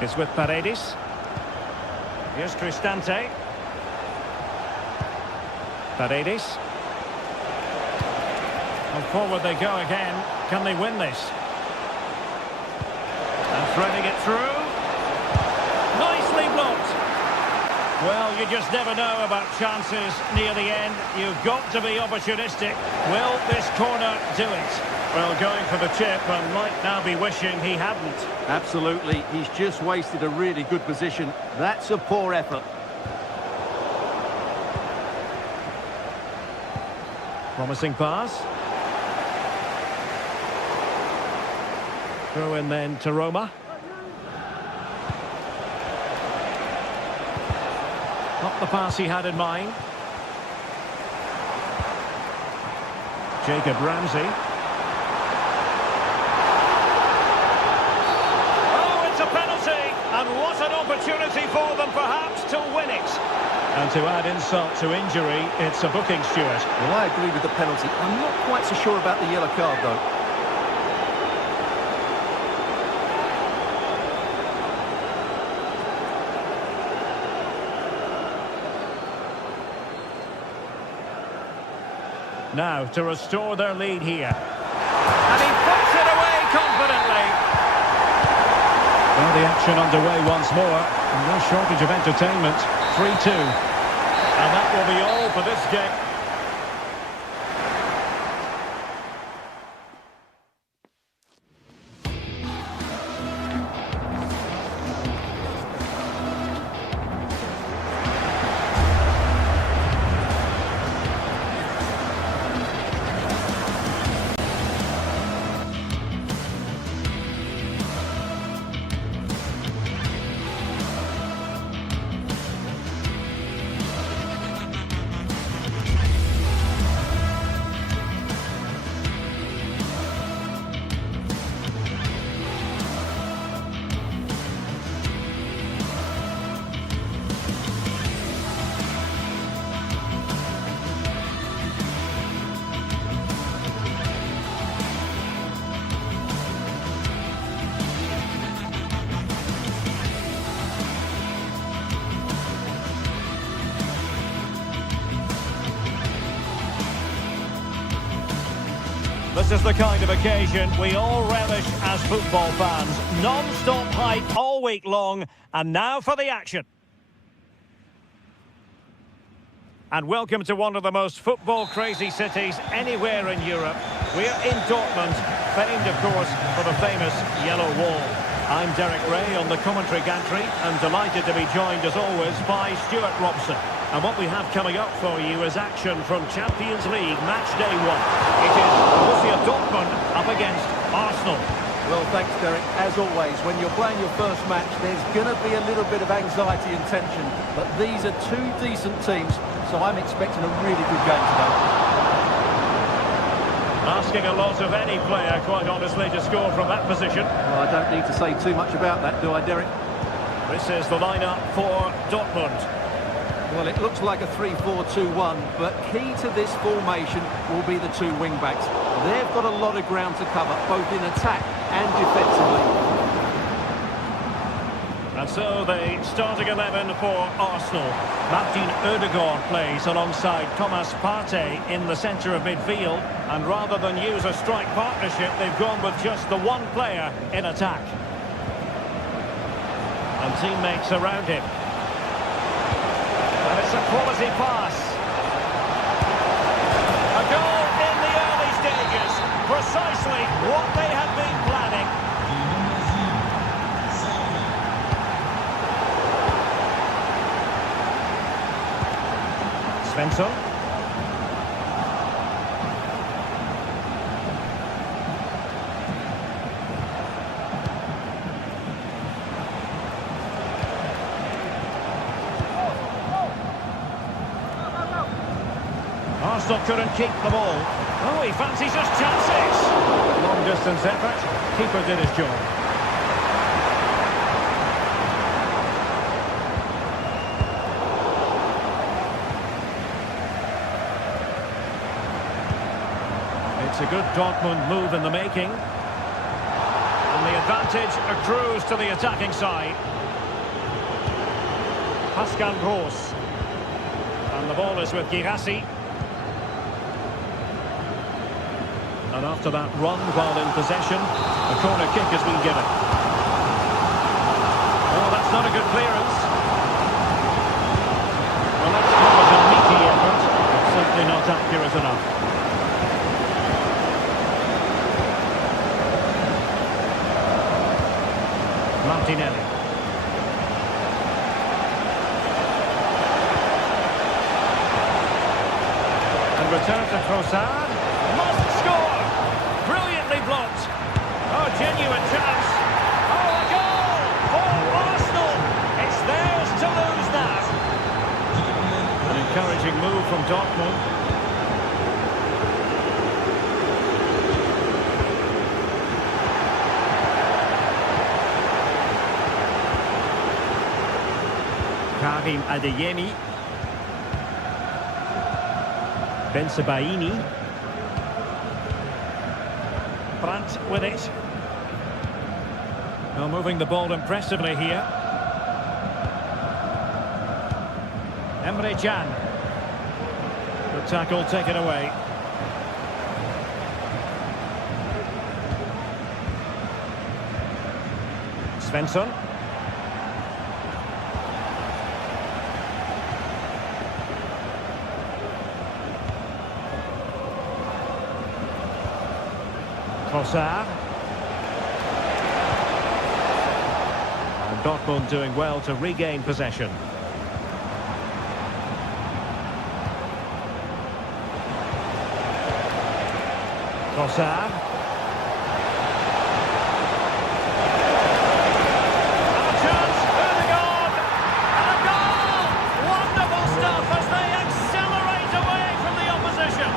It's with Paredes. Here's Cristante. Paredes. And forward they go again. Can they win this? And threading it through. Nicely blocked. Well, you just never know about chances near the end. You've got to be opportunistic. Will this corner do it? Well, going for the chip and might now be wishing he hadn't. Absolutely. He's just wasted a really good position. That's a poor effort. Promising pass. Throw in then to Roma. Not the pass he had in mind. Jacob Ramsey. Oh, it's a penalty! And what an opportunity for them perhaps to win it. And to add insult to injury, it's a booking, Stuart. Well, I agree with the penalty. I'm not quite so sure about the yellow card, though. Now, to restore their lead here. And he puts it away confidently. Well, the action underway once more. And no shortage of entertainment. 3-2. And that will be all for this game. This is the kind of occasion we all relish as football fans. Non-stop hype all week long, and now for the action. And welcome to one of the most football-crazy cities anywhere in Europe. We're in Dortmund, famed, of course, for the famous Yellow Wall. I'm Derek Ray on the commentary gantry, and delighted to be joined, as always, by Stuart Robson. And what we have coming up for you is action from Champions League match day 1. It is Borussia Dortmund up against Arsenal. Well, thanks, Derek. As always, when you're playing your first match, there's going to be a little bit of anxiety and tension. But these are two decent teams, so I'm expecting a really good game today. Asking a lot of any player, quite honestly, to score from that position. Well, I don't need to say too much about that, do I, Derek? This is the lineup for Dortmund. Well, it looks like a 3-4-2-1, but key to this formation will be the two wing-backs. They've got a lot of ground to cover, both in attack and defensively. And so the starting 11 for Arsenal. Martin Ødegaard plays alongside Thomas Partey in the centre of midfield. And rather than use a strike partnership, they've gone with just the one player in attack. And teammates around him. And it's a quality pass. A goal in the early stages. Precisely what they had been planning. Svensson. Arsenal couldn't keep the ball. Oh, he fancies his chances. Long distance effort. Keeper did his job. It's a good Dortmund move in the making. And the advantage accrues to the attacking side. Pascal Gross. And the ball is with Girassi. And after that run while in possession, a corner kick has been given. Oh, that's not a good clearance. Well, let's call it a meaty effort, but certainly not accurate enough. Martinelli. And return to Trossard. Must score! Brilliantly blocked. Oh, genuine chance. Oh, a goal for Arsenal. It's theirs to lose now. An encouraging move from Dortmund. Karim Adeyemi. Bensebaini. Brandt with it. Now moving the ball impressively here. Emre Can. Good tackle taken away. Svensson. Trossard. And Dortmund doing well to regain possession. Trossard. And a chance, Ødegaard! And a goal! Wonderful stuff as they accelerate away from the opposition.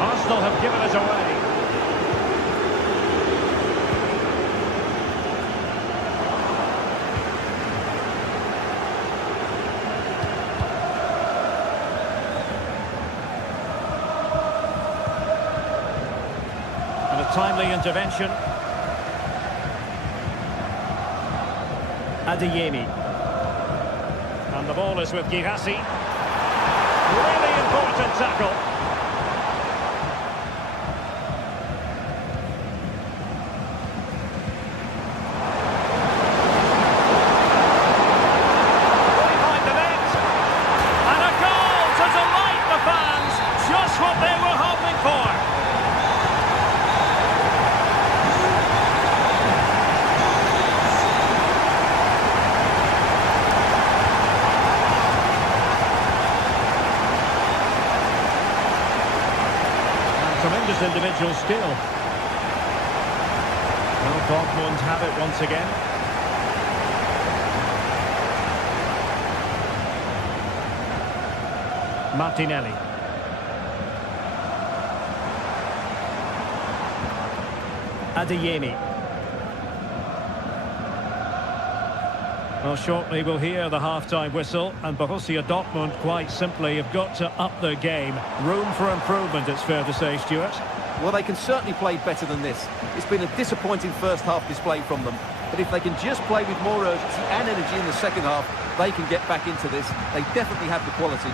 Arsenal have given it away. And a timely intervention. Adeyemi. And the ball is with Girassi. Really important tackle. Tremendous individual skill. Well, Dortmund have it once again. Martinelli. Adeyemi. Well, shortly we'll hear the half-time whistle, and Borussia Dortmund quite simply have got to up their game. Room for improvement, it's fair to say, Stuart. Well, they can certainly play better than this. It's been a disappointing first half display from them. But if they can just play with more urgency and energy in the second half, they can get back into this. They definitely have the quality.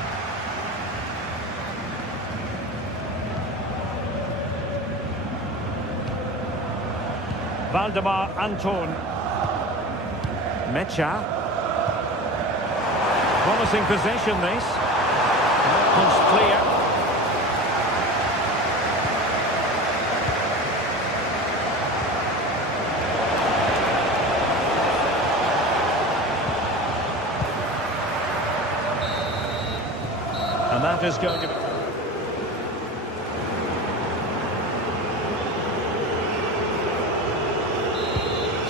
Waldemar Anton. Mecha. Promising possession, this. Punched clear. And that is going to be...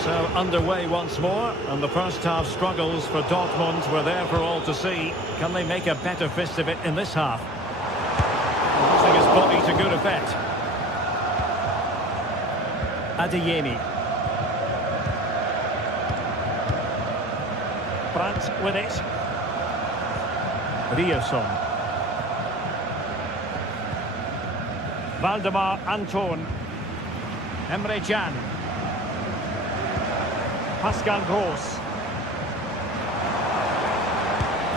So underway once more, and the first half struggles for Dortmund were there for all to see. Can they make a better fist of it in this half? Using his body to good effect. Adeyemi. Brandt with it. Rierson. Waldemar Anton. Emre Can. Pascal Gross.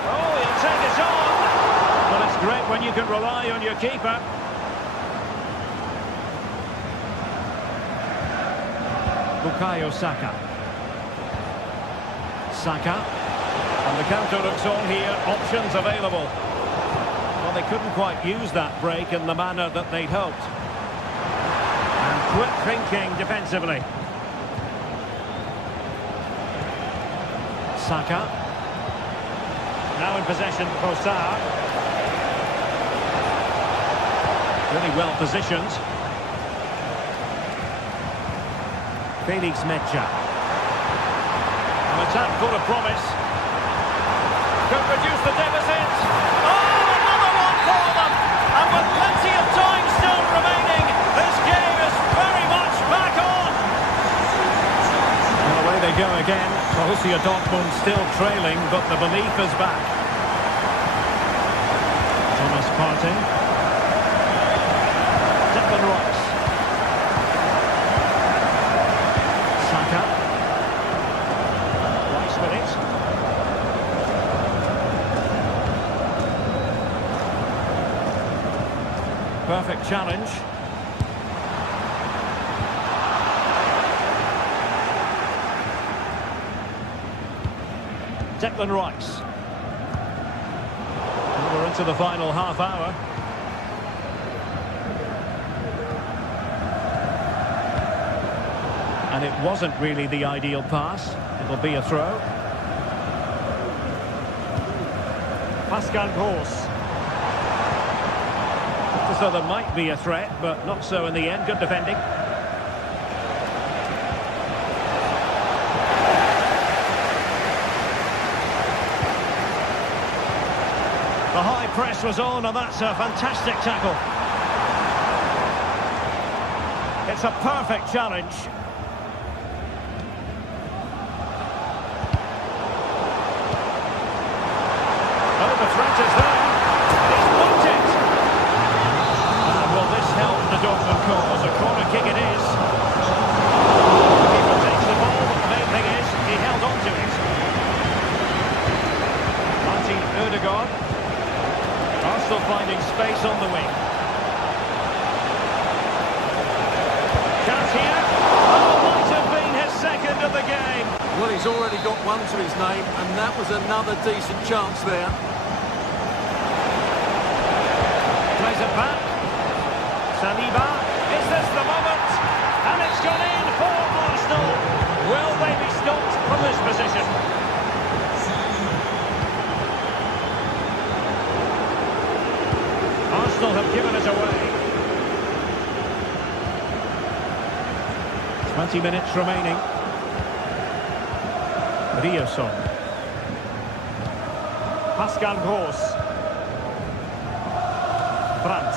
Oh, he'll take it on. Well, it's great when you can rely on your keeper. Bukayo Saka. Saka. And the counter looks on here. Options available. Well, they couldn't quite use that break in the manner that they'd hoped. And quick thinking defensively. Saka. Now in possession, Trossard. Really well positioned. Felix Mecha. An attack full of promise. Could reduce the deficit. Oh, another one for them! And with plenty of time still remaining, this game is very much back on. And away they go again. Borussia Dortmund still trailing, but the belief is back. Thomas Partey. Declan Rice. Saka. Rice with it. Perfect challenge. Declan Rice. And we're into the final half hour. And it wasn't really the ideal pass. It'll be a throw. Pascal Gross. So there might be a threat, but not so in the end. Good defending. The high press was on, and that's a fantastic tackle. It's a perfect challenge. Oh, the threat is there. He's blocked it. And will this help the Dortmund cause? A corner kick it is. The keeper takes the ball, but the main thing is he held on to it. Martin Ødegaard. Arsenal finding space on the wing. Chance here. Oh, might have been his second of the game. Well, he's already got one to his name, and that was another decent chance there. Plays it back. Saliba. Is this the moment? And it's gone in for Arsenal. Will they be stopped from this position? Arsenal have given it away. 20 minutes remaining. Rioson. Pascal Gross. Brandt.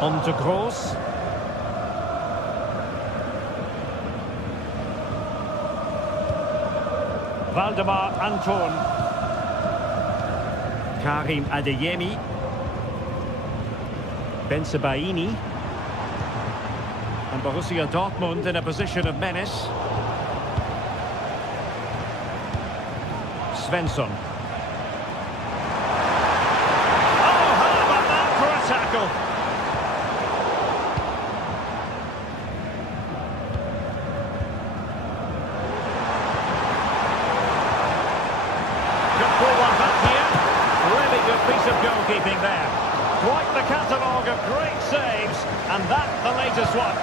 On to Gross. Valdemar Anton. Karim Adeyemi. Bensebaini. And Borussia Dortmund in a position of menace. Svensson. Oh, how about that for a tackle? Could pull one back here. Really good piece of goalkeeping there. Quite the catalogue of great saves, and that the latest one.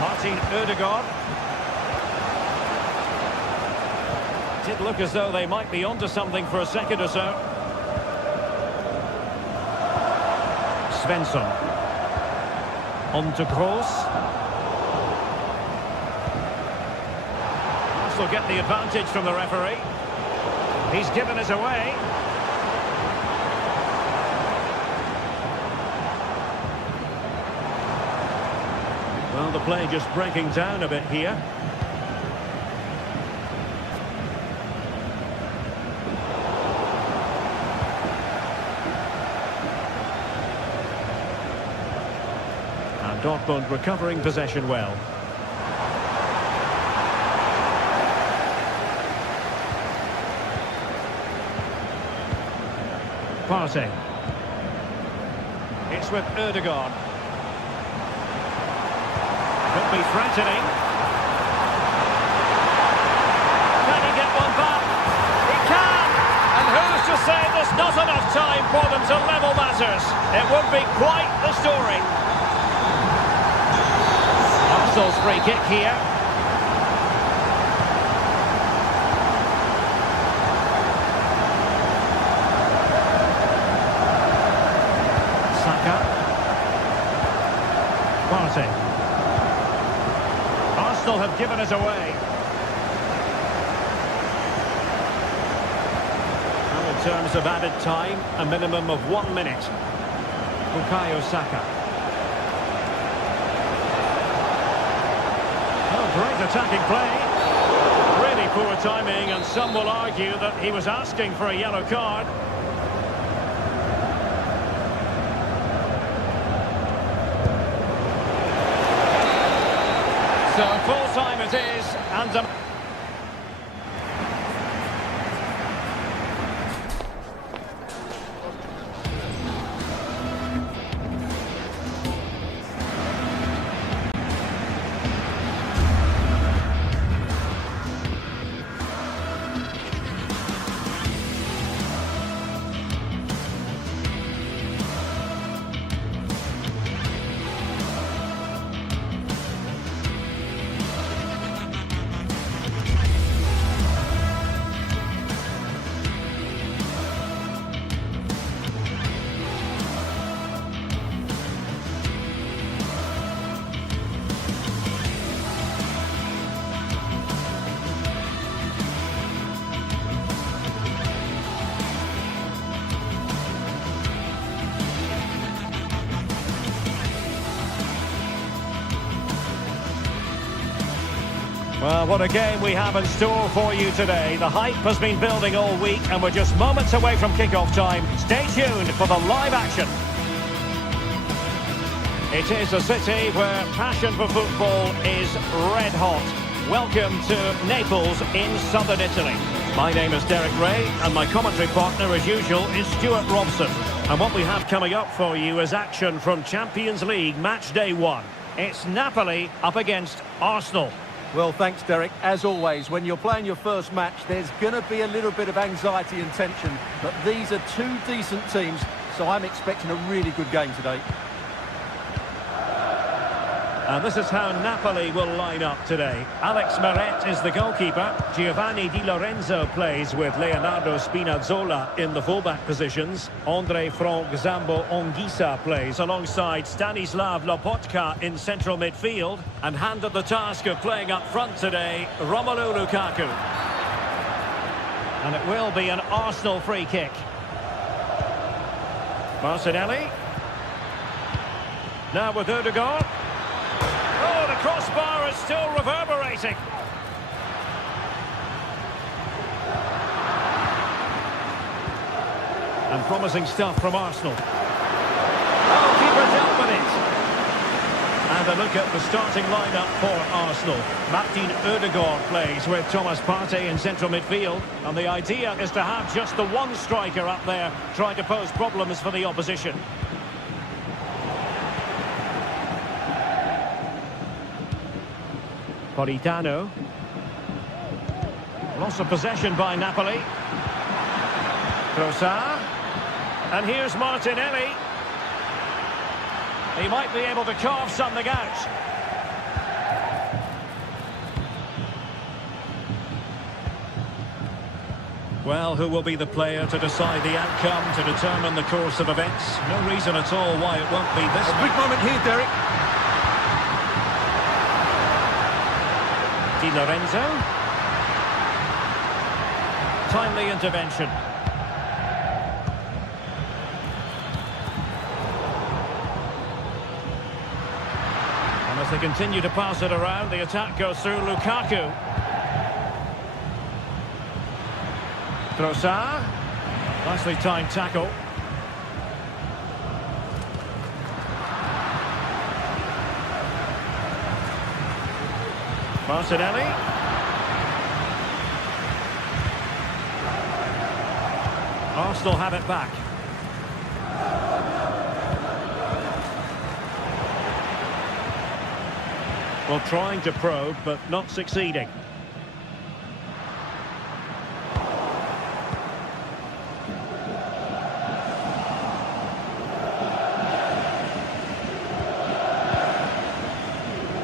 Martin Ødegaard. Did look as though they might be onto something for a second or so. Svensson. On to Kroos. This will get the advantage from the referee. He's given it away. Well, the play just breaking down a bit here. And Dortmund recovering possession well. Partey. It's with Ødegaard. Could be threatening. Can he get one back? He can! And who's to say there's not enough time for them to level matters? It would be quite the story. Arsenal's free kick here. Saka. Partey. Arsenal have given it away. Now in terms of added time, a minimum of 1 minute. Bukayo Saka. Oh, great attacking play. Really poor timing, and some will argue that he was asking for a yellow card. So full time it is, and well, what a game we have in store for you today. The hype has been building all week, and we're just moments away from kick-off time. Stay tuned for the live action. It is a city where passion for football is red hot. Welcome to Naples in southern Italy. My name is Derek Ray, and my commentary partner, as usual, is Stuart Robson. And what we have coming up for you is action from Champions League match day 1. It's Napoli up against Arsenal. Well, thanks, Derek. As always, when you're playing your first match, there's going to be a little bit of anxiety and tension. But these are two decent teams, so I'm expecting a really good game today. And this is how Napoli will line up today. Alex Meret is the goalkeeper. Giovanni Di Lorenzo plays with Leonardo Spinazzola in the fullback positions. Andre Frank Zambo Anguissa plays alongside Stanislav Lobotka in central midfield. And handed the task of playing up front today, Romelu Lukaku. And it will be an Arsenal free kick. Martinelli. Now with Odegaard. Oh, the crossbar is still reverberating. And promising stuff from Arsenal. Oh, keeper dealt with it. And a look at the starting lineup for Arsenal. Martin Odegaard plays with Thomas Partey in central midfield. And the idea is to have just the one striker up there trying to pose problems for the opposition. Politano. Loss of possession by Napoli. Trossard. And here's Martinelli. He might be able to carve something out. Well, who will be the player to decide the outcome, to determine the course of events? No reason at all why it won't be this. A big moment here, Derek. Di Lorenzo. Timely intervention. And as they continue to pass it around, the attack goes through Lukaku. Trossard. Nicely timed tackle. Martinelli. Arsenal have it back. Well, trying to probe, but not succeeding.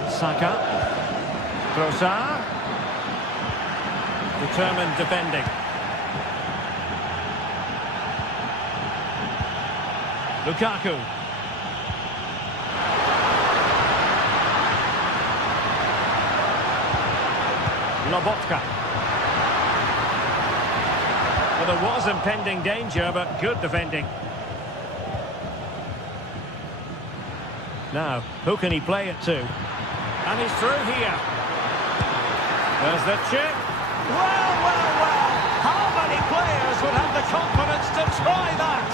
Saka. Trossard. Determined defending. Lukaku. Lobotka. Well, there was impending danger, but good defending. Now, who can he play it to? And he's through here. There's the chip. Well, well, well. How many players would have the confidence to try that?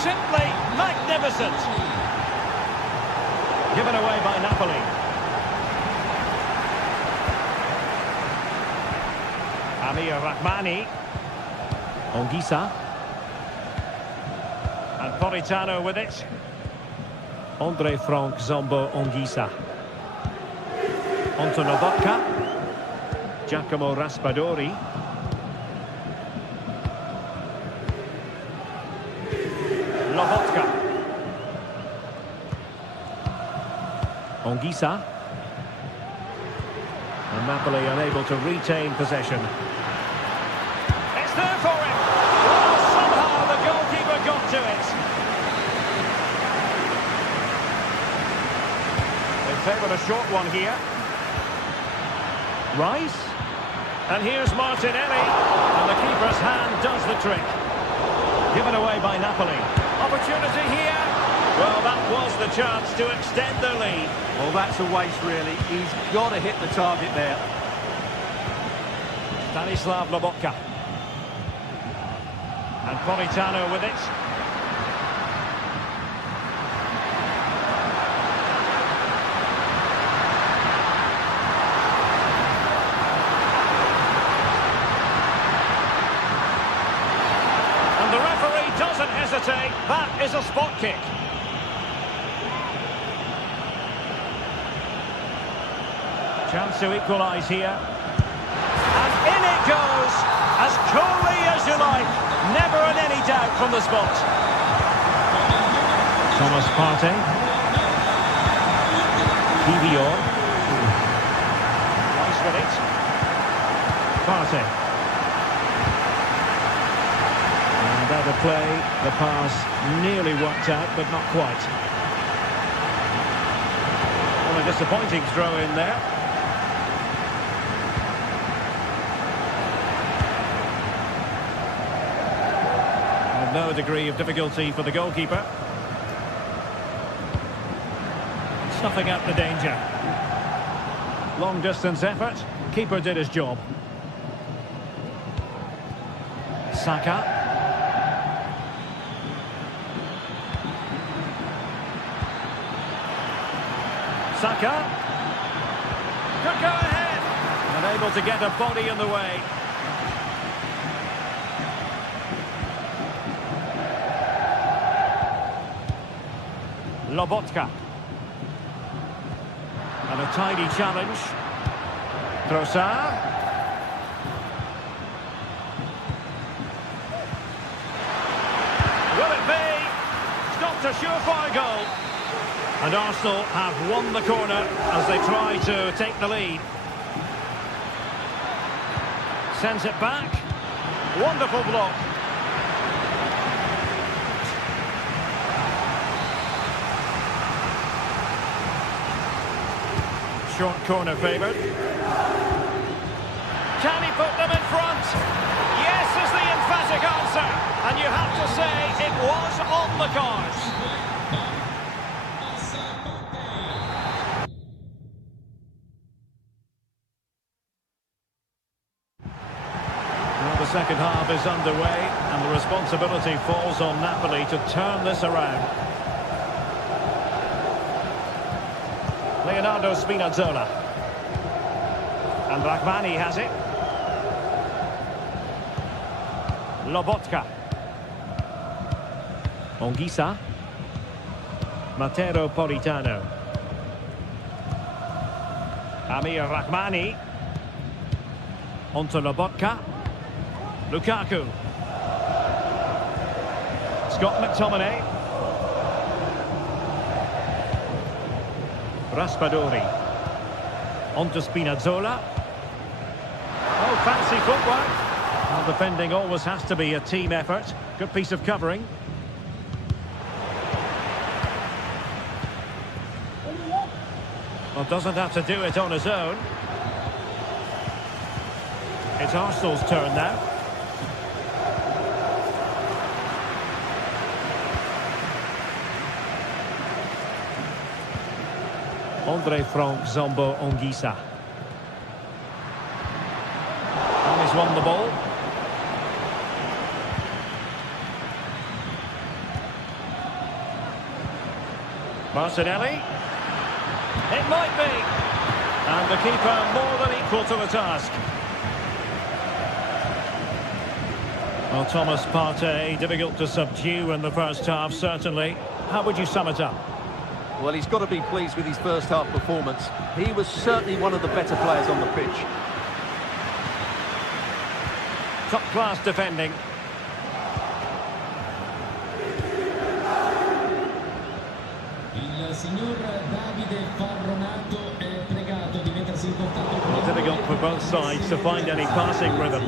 Simply magnificent. Given away by Napoli. Amir Rahmani. Anguissa. And Politano with it. Andre Frank Zambo Anguissa. Onto Lobotka. Giacomo Raspadori. Lobotka. Anguissa. And Napoli unable to retain possession. It's there for him. Oh, somehow the goalkeeper got to it. They favoured a short one here. Rice. And here's Martinelli. And the keeper's hand does the trick. Given away by Napoli. Opportunity here. Well, that was the chance to extend their lead. Well, that's a waste, really. He's got to hit the target there. Stanislav Lobotka. And Politano with it. And the referee doesn't hesitate. That is a spot kick. Chance to equalise here. And in it goes, as coolly as you like. Never in any doubt from the spot. Thomas Partey. Kivior. Nice with it. Partey. And out of play, the pass nearly worked out, but not quite. Well, a disappointing throw in there. And no degree of difficulty for the goalkeeper. Snuffing out the danger. Long distance effort. Keeper did his job. Saka. Saka. Could go ahead. Unable to get a body in the way. Lobotka. And a tidy challenge. Trossard. Will it be? Stopped a surefire goal. And Arsenal have won the corner as they try to take the lead. Sends it back. Wonderful block. Short corner favoured. Can he put them in front? Yes is the emphatic answer. And you have to say it was on the cards. Well, the second half is underway and the responsibility falls on Napoli to turn this around. Leonardo Spinazzola. And Rahmani has it. Lobotka. Ongisa. Matteo Politano. Amir Rahmani. Onto Lobotka. Lukaku. Scott McTominay. Raspadori. Onto Spinazzola. Oh, fancy footwork. Well, defending always has to be a team effort. Good piece of covering. Well, doesn't have to do it on his own. It's Arsenal's turn now. Andre Frank Zambo Ongisa. And he's won the ball. Martinelli. It might be. And the keeper more than equal to the task. Well, Thomas Partey, difficult to subdue in the first half, certainly. How would you sum it up? Well, he's got to be pleased with his first half performance. He was certainly one of the better players on the pitch. Top-class defending. Well, difficult for both sides to find any passing rhythm.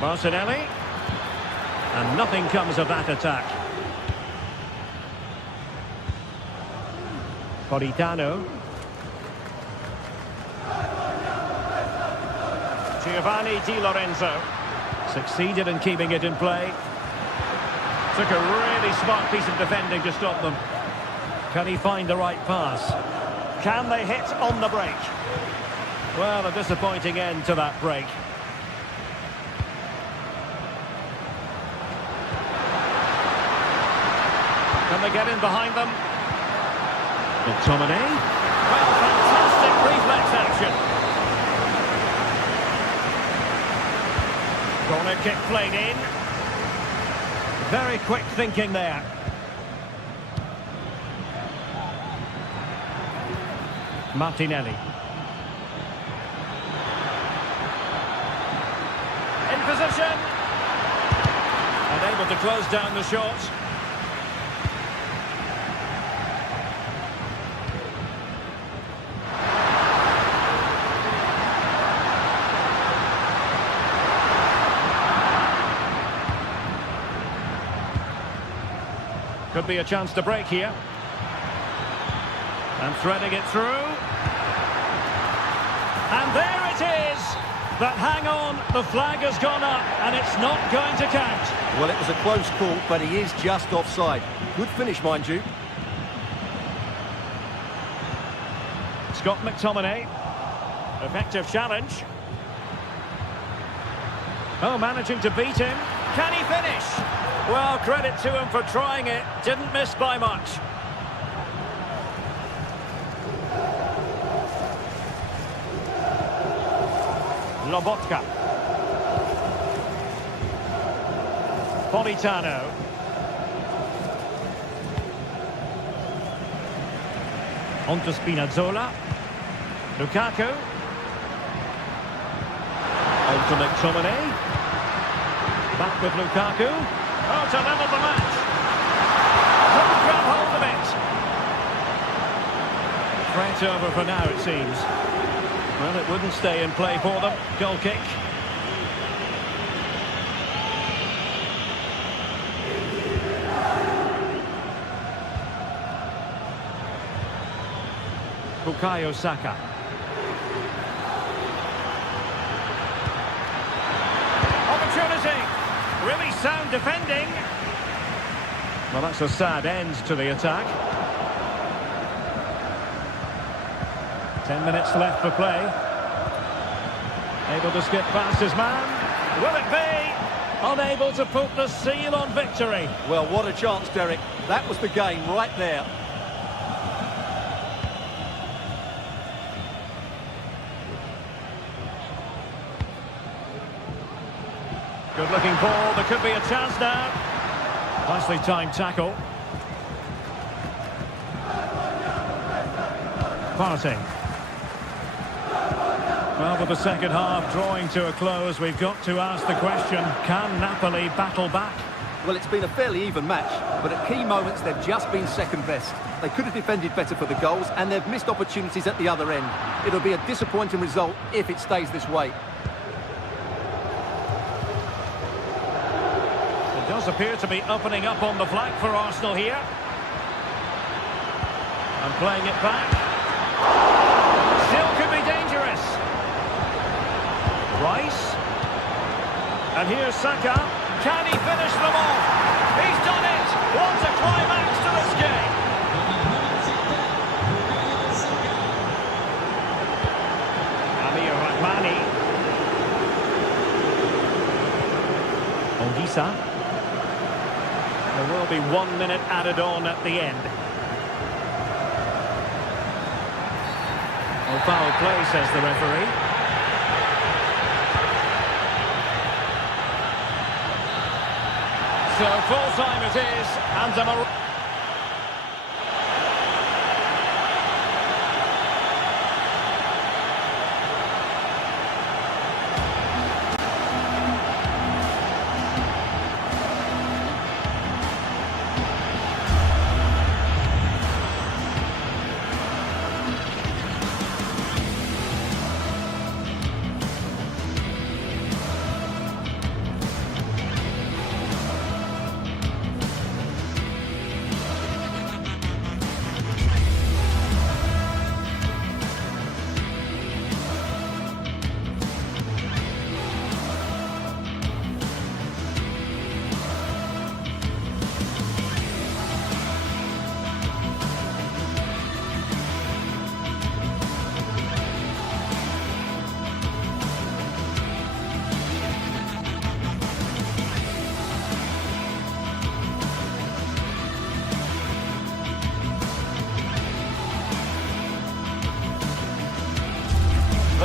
Martinelli. And nothing comes of that attack. Politano. Giovanni Di Lorenzo. Succeeded in keeping it in play. Took a really smart piece of defending to stop them. Can he find the right pass? Can they hit on the break? Well, a disappointing end to that break. Can they get in behind them? McTominay. Well, fantastic reflex action. Corner kick played in. Very quick thinking there. Martinelli. In position. And able to close down the shot. Could be a chance to break here. And threading it through. And there it is! But hang on, the flag has gone up and it's not going to count. Well, it was a close call, but he is just offside. Good finish, mind you. Scott McTominay. Effective challenge. Oh, managing to beat him. Can he finish? Well, credit to him for trying it. Didn't miss by much. Lobotka. Politano. On to Spinazzola. Lukaku. On to McTominay. Back with Lukaku. Oh, to level the match. Couldn't grab hold of it. Threat over for now, it seems. Well, it wouldn't stay in play for them. Goal kick. Bukayo Saka. Opportunity. Really sound defending. Well, that's a sad end to the attack. 10 minutes left for play. Able to skip past his man. Will it be? Unable to put the seal on victory. Well, what a chance, Derek. That was the game right there. Good looking ball. There could be a chance now. Nicely timed tackle. Partey. Well, with the second half drawing to a close, we've got to ask the question, can Napoli battle back? Well, it's been a fairly even match, but at key moments they've just been second best. They could have defended better for the goals, and they've missed opportunities at the other end. It'll be a disappointing result if it stays this way. It does appear to be opening up on the flank for Arsenal here. And playing it back. Still could be dangerous. Rice. And here's Saka. Can he finish them off? He's done it! What a climax to this game! Amir Rahmani. Ongisa. There will be 1 minute added on at the end. Well, foul play, says the referee. So full time it is, and a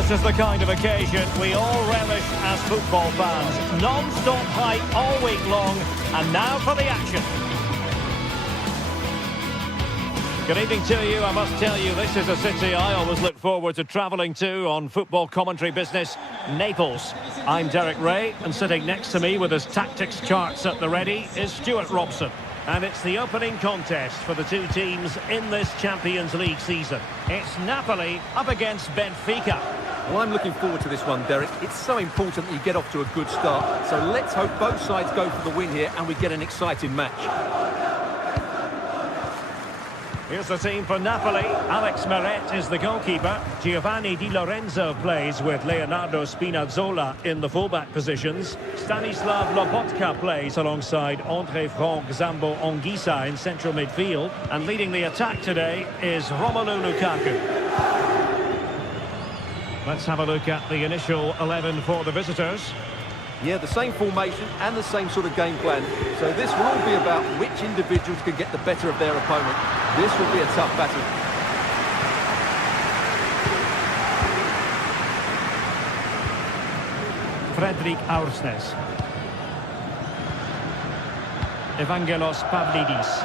this is the kind of occasion we all relish as football fans. Non-stop hype all week long, and now for the action. Good evening to you. I must tell you, this is a city I always look forward to travelling to on football commentary business, Naples. I'm Derek Ray, and sitting next to me with his tactics charts at the ready is Stuart Robson. And it's the opening contest for the two teams in this Champions League season. It's Napoli up against Benfica. Well, I'm looking forward to this one, Derek. It's so important that you get off to a good start. So let's hope both sides go for the win here and we get an exciting match. Here's the team for Napoli. Alex Meret is the goalkeeper. Giovanni Di Lorenzo plays with Leonardo Spinazzola in the fullback positions. Stanislav Lobotka plays alongside André Franck Zambo Anguissa in central midfield. And leading the attack today is Romelu Lukaku. Let's have a look at the initial 11 for the visitors. Yeah, the same formation and the same sort of game plan. So this will all be about which individuals can get the better of their opponent. This will be a tough battle. Fredrik Aursnes. Evangelos Pavlidis.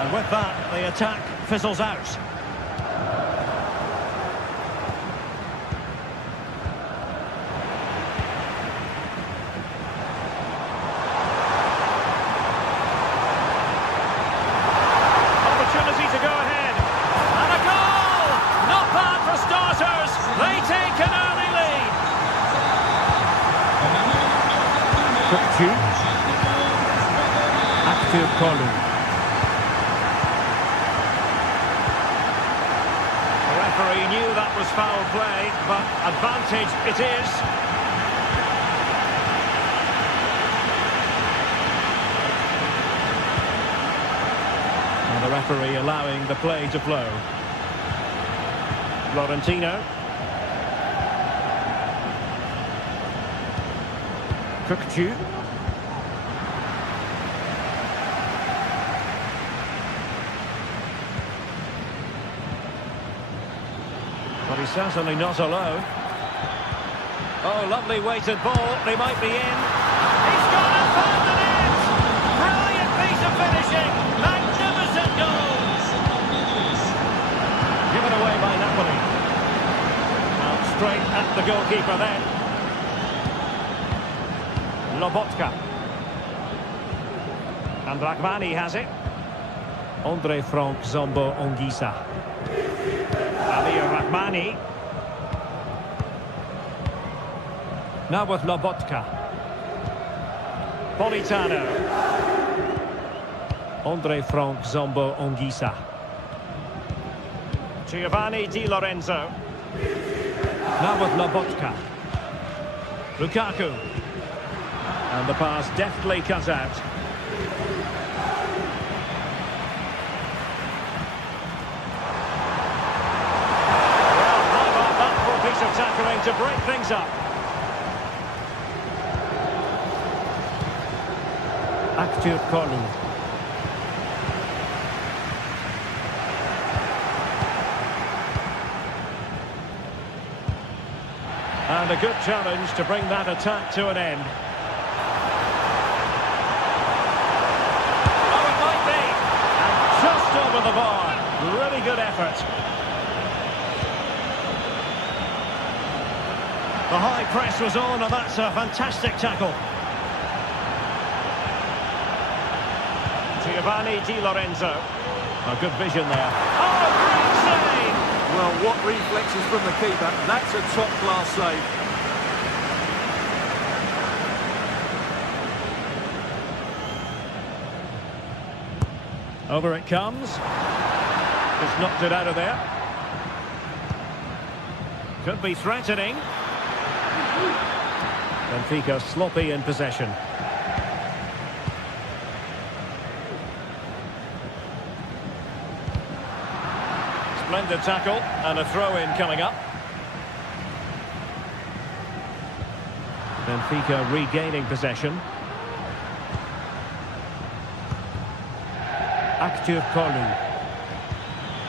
And with that, the attack fizzles out. Active Kolu. The referee knew that was foul play, but advantage it is. And the referee allowing the play to flow. Florentino. Cookju. But he's certainly not alone. Oh, lovely weighted ball. They might be in. He's got it, found the net! Brilliant piece of finishing. Magnificent goal. Given away by Napoli. Out straight at the goalkeeper then. Lobotka. And Rachmani has it. André Franck Zambo Anguissa. Rachmani. Now with Lobotka. Politano. André Franck Zambo Anguissa. Giovanni Di Lorenzo. Now with Lobotka. Lukaku. And the pass deftly cut out. Of tackling to break things up. Active Kolu. And a good challenge to bring that attack to an end. Oh, it might be. And just over the bar. Really good effort. The high press was on, and that's a fantastic tackle. Giovanni Di Lorenzo. A good vision there. Oh, great save! Well, what reflexes from the keeper. That's a top-class save. Over it comes. Just knocked it out of there. Could be threatening. Benfica sloppy in possession. Splendid tackle and a throw-in coming up. Benfica regaining possession. Active Kolu.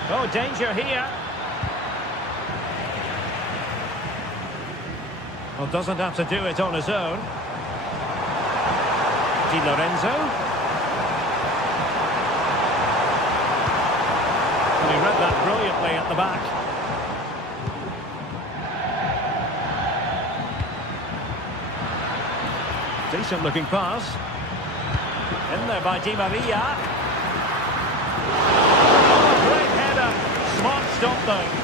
Oh, danger here. Well, doesn't have to do it on his own. Di Lorenzo. And he read that brilliantly at the back. Decent looking pass. In there by Di Maria. Oh, great header. Smart stop though.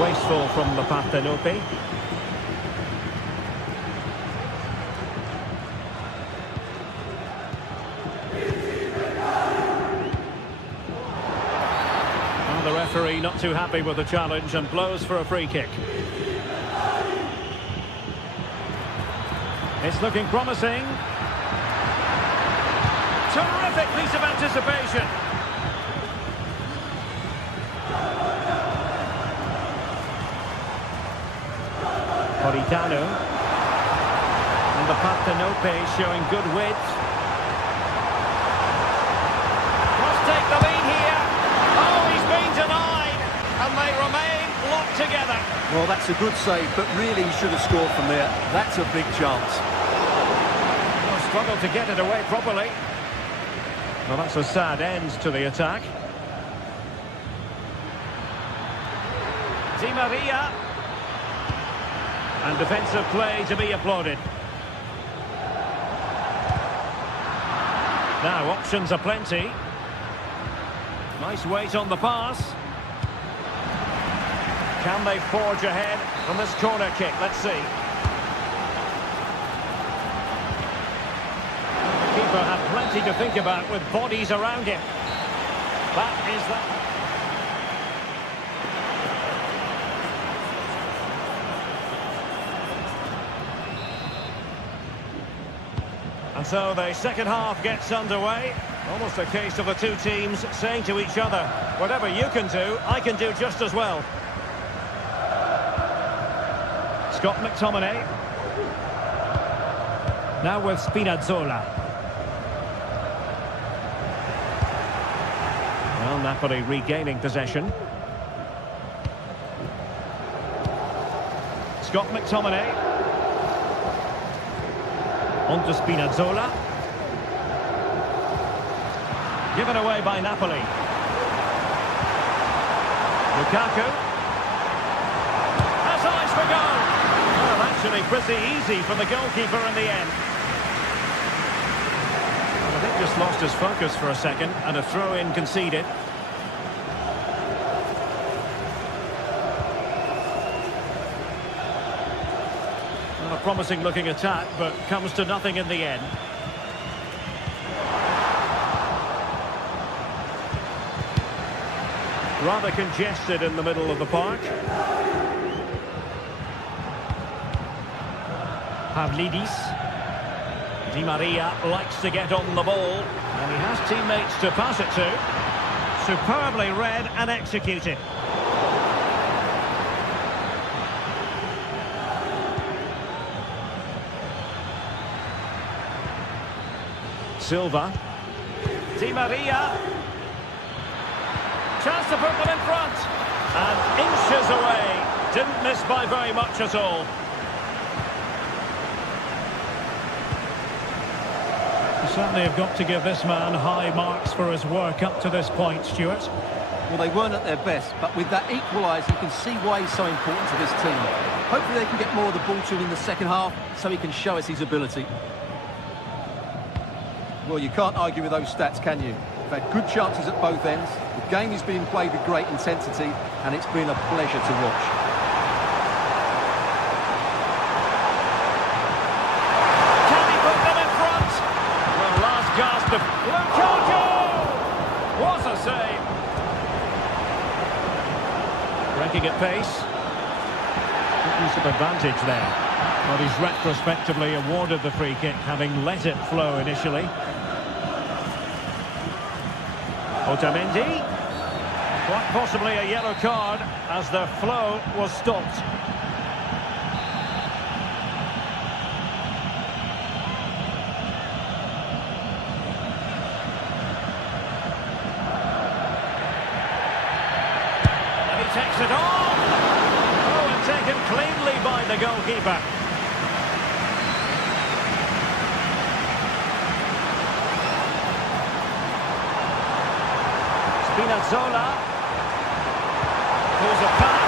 Wasteful from the Partenope. referee not too happy with the challenge and blows for a free kick. It's looking promising. Terrific piece of anticipation. Politano. And the Partenope showing good width. Must take the lead here. Oh, he's been denied. And they remain locked together. Well, that's a good save, but really he should have scored from there. That's a big chance. Well, struggled to get it away properly. Well, that's a sad end to the attack. Di Maria. And defensive play to be applauded. Now, options are plenty. Nice weight on the pass. Can they forge ahead from this corner kick? Let's see. The keeper had plenty to think about with bodies around him. That is that. And so the second half gets underway. Almost a case of the two teams saying to each other, whatever you can do, I can do just as well. Scott McTominay. Now with Spinazzola. Well, Napoli regaining possession. Scott McTominay. On to Spinazzola. Given away by Napoli. Lukaku. Has eyes for goal. Well, actually pretty easy for the goalkeeper in the end. Well, I think just lost his focus for a second and a throw-in conceded. Well, a promising looking attack, but comes to nothing in the end. Rather congested in the middle of the park. Pavlidis. Di Maria likes to get on the ball. And he has teammates to pass it to. Superbly read and executed. Silva. Di Maria. Chance to put them in front. And inches away. Didn't miss by very much at all. You certainly have got to give this man high marks for his work up to this point, Stuart. Well, they weren't at their best, but with that equaliser, you can see why he's so important to this team. Hopefully they can get more of the ball to him in the second half, so he can show us his ability. Well, you can't argue with those stats, can you? They've had good chances at both ends. The game is being played with great intensity, and it's been a pleasure to watch. Can he put them in front? Well, last gasp of Lukaku! What a save! Breaking at pace. Good use of advantage there. But he's retrospectively awarded the free kick, having let it flow initially. Otamendi. Quite possibly a yellow card as the flow was stopped. And he takes it on. Oh, and taken cleanly by the goalkeeper. Spinazzola. Pulls it back.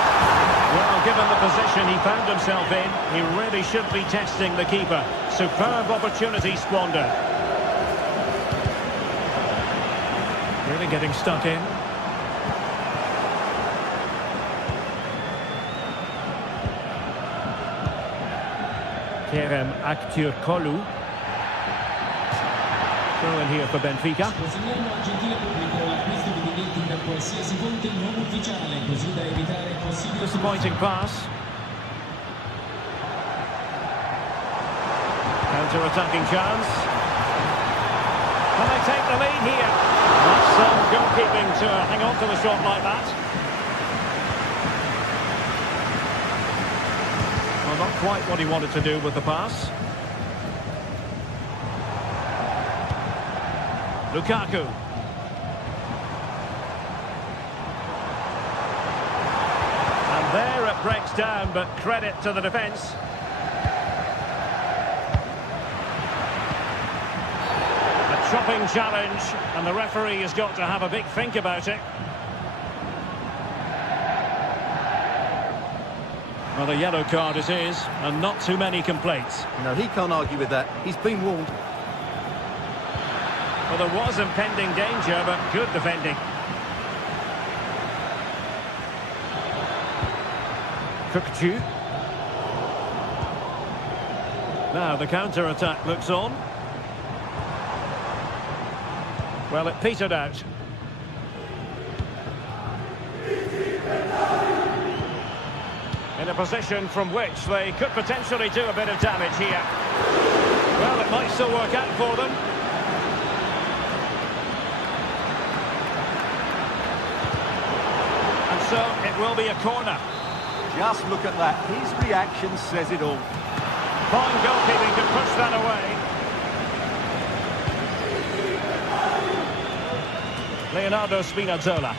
Well, given the position he found himself in, he really should be testing the keeper. Superb opportunity squandered. Really getting stuck in. Kerem Aktürkoğlu. Throw in here for Benfica. regolamenti per qualsiasi fonte non ufficiale, così da evitare possibili... Disappointing pass. Counter-attacking chance. Can they take the lead here? That's some goalkeeping to hang on to the shot like that. Well, not quite what he wanted to do with the pass. Lukaku. And there it breaks down, but credit to the defence. A chopping challenge, and the referee has got to have a big think about it. Well, the yellow card it is, and not too many complaints. No, he can't argue with that. He's been warned. Well, there was impending danger, but good defending. Cookju. Now the counter-attack looks on. Well, it petered out. In a position from which they could potentially do a bit of damage here. Well, it might still work out for them. And so it will be a corner. Just look at that. His reaction says it all. Fine goalkeeping to push that away. Leonardo Spinazzola.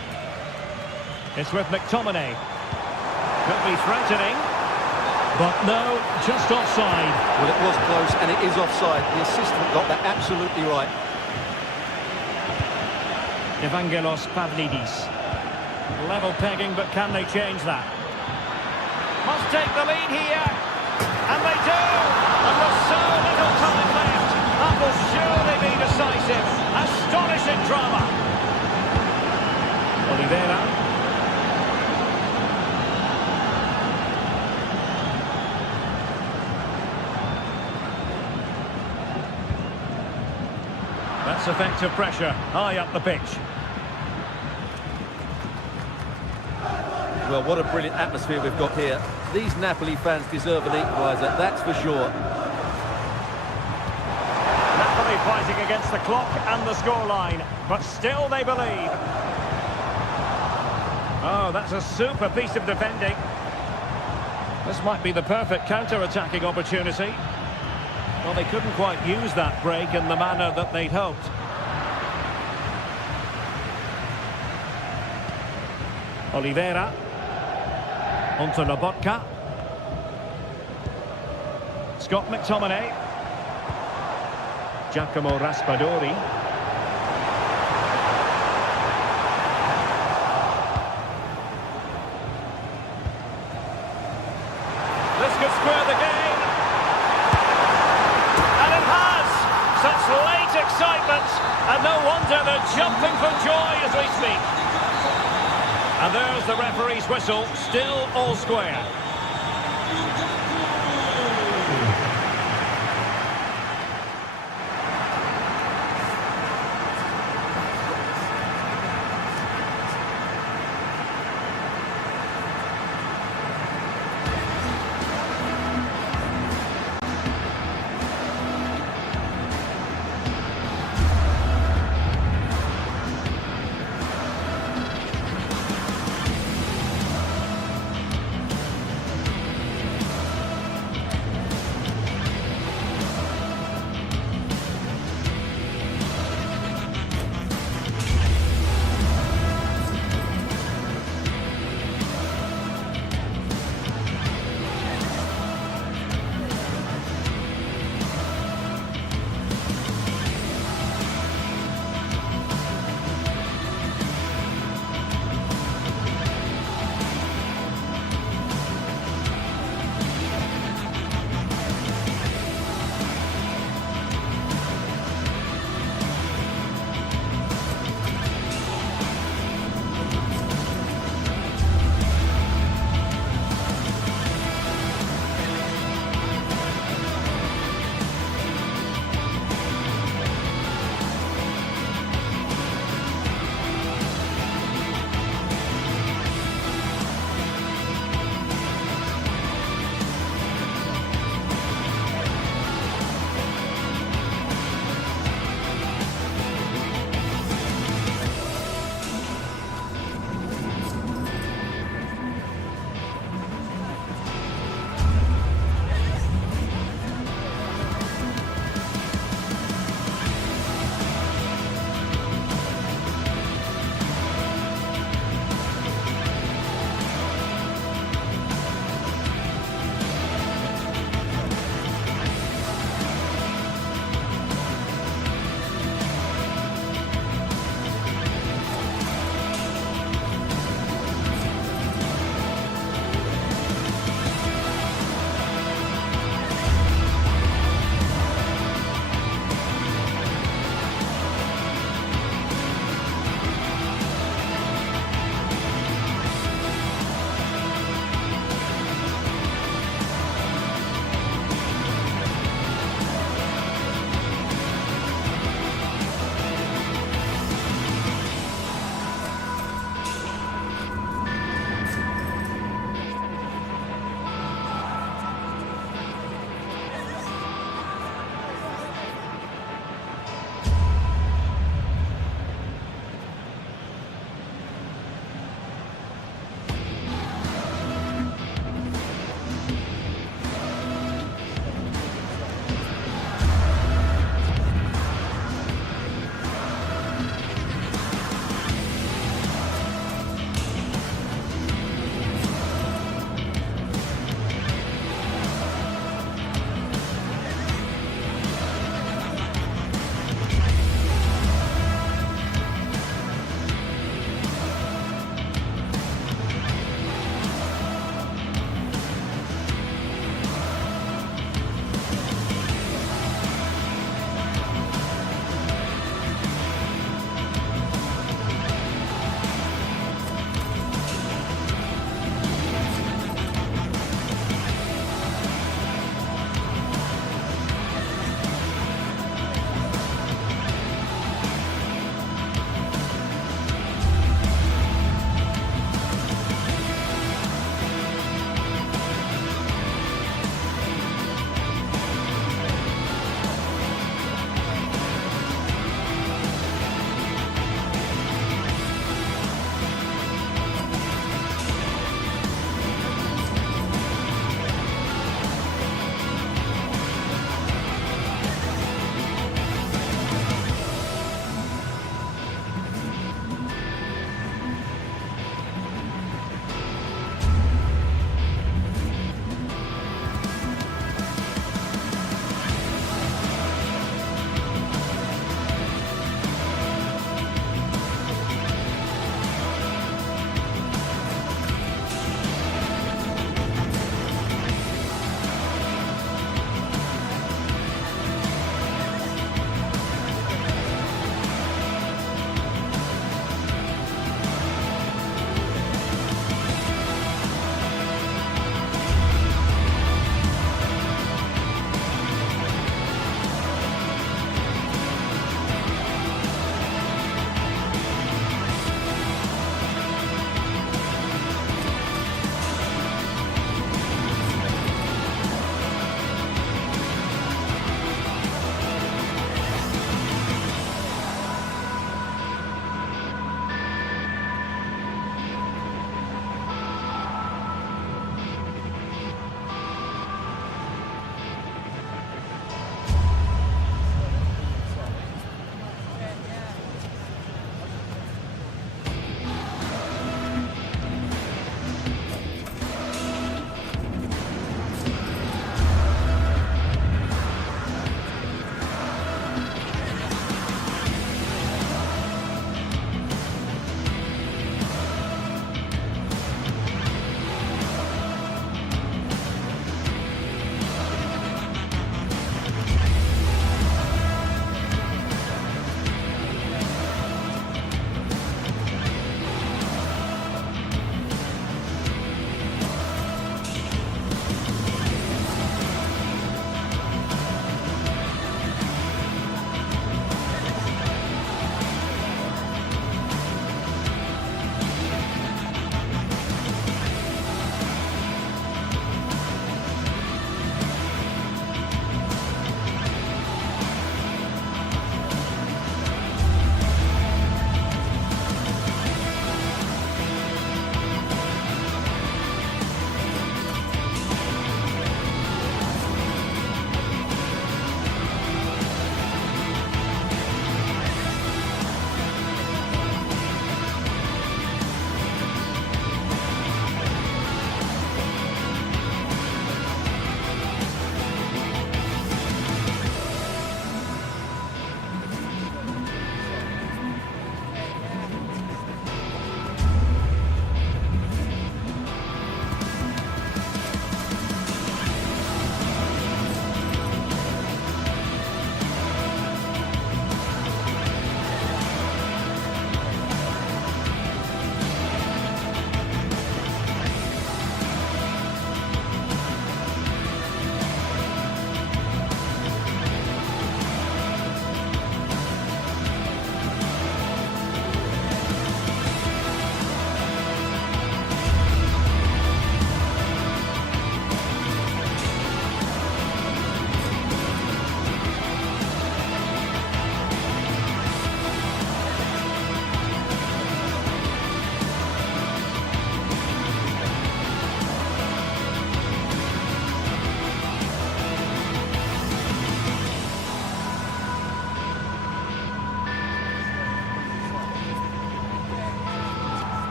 It's with McTominay. Could be threatening. But no, just offside. Well, it was close, and it is offside. The assistant got that absolutely right. Evangelos Pavlidis. Level pegging, but can they change that? Must take the lead here. And they do. And there's so little time left. That will surely be decisive. Astonishing drama. Oliveira. That's effective pressure, high up the pitch. Well, what a brilliant atmosphere we've got here. These Napoli fans deserve an equaliser, that's for sure. Napoli fighting against the clock and the scoreline, but still they believe. Oh, that's a super piece of defending. This might be the perfect counter-attacking opportunity. Well, they couldn't quite use that break in the manner that they'd hoped. Oliveira. Onto Lobotka. Scott McTominay. Giacomo Raspadori. This could square the game. And it has! Such late excitement. And no wonder they're jumping for joy as we speak. And there's the referee's whistle, still all square.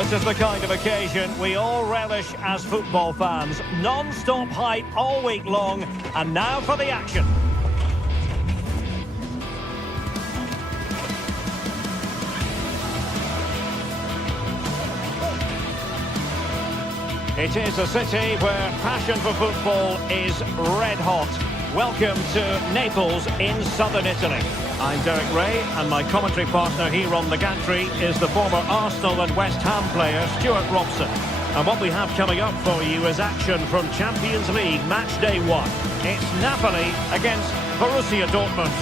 This is the kind of occasion we all relish as football fans. Non-stop hype all week long, and now for the action. It is a city where passion for football is red hot. Welcome to Naples in southern Italy. I'm Derek Ray, and my commentary partner here on the gantry is the former Arsenal and West Ham player Stuart Robson. And what we have coming up for you is action from Champions League match day 1. It's Napoli against Borussia Dortmund.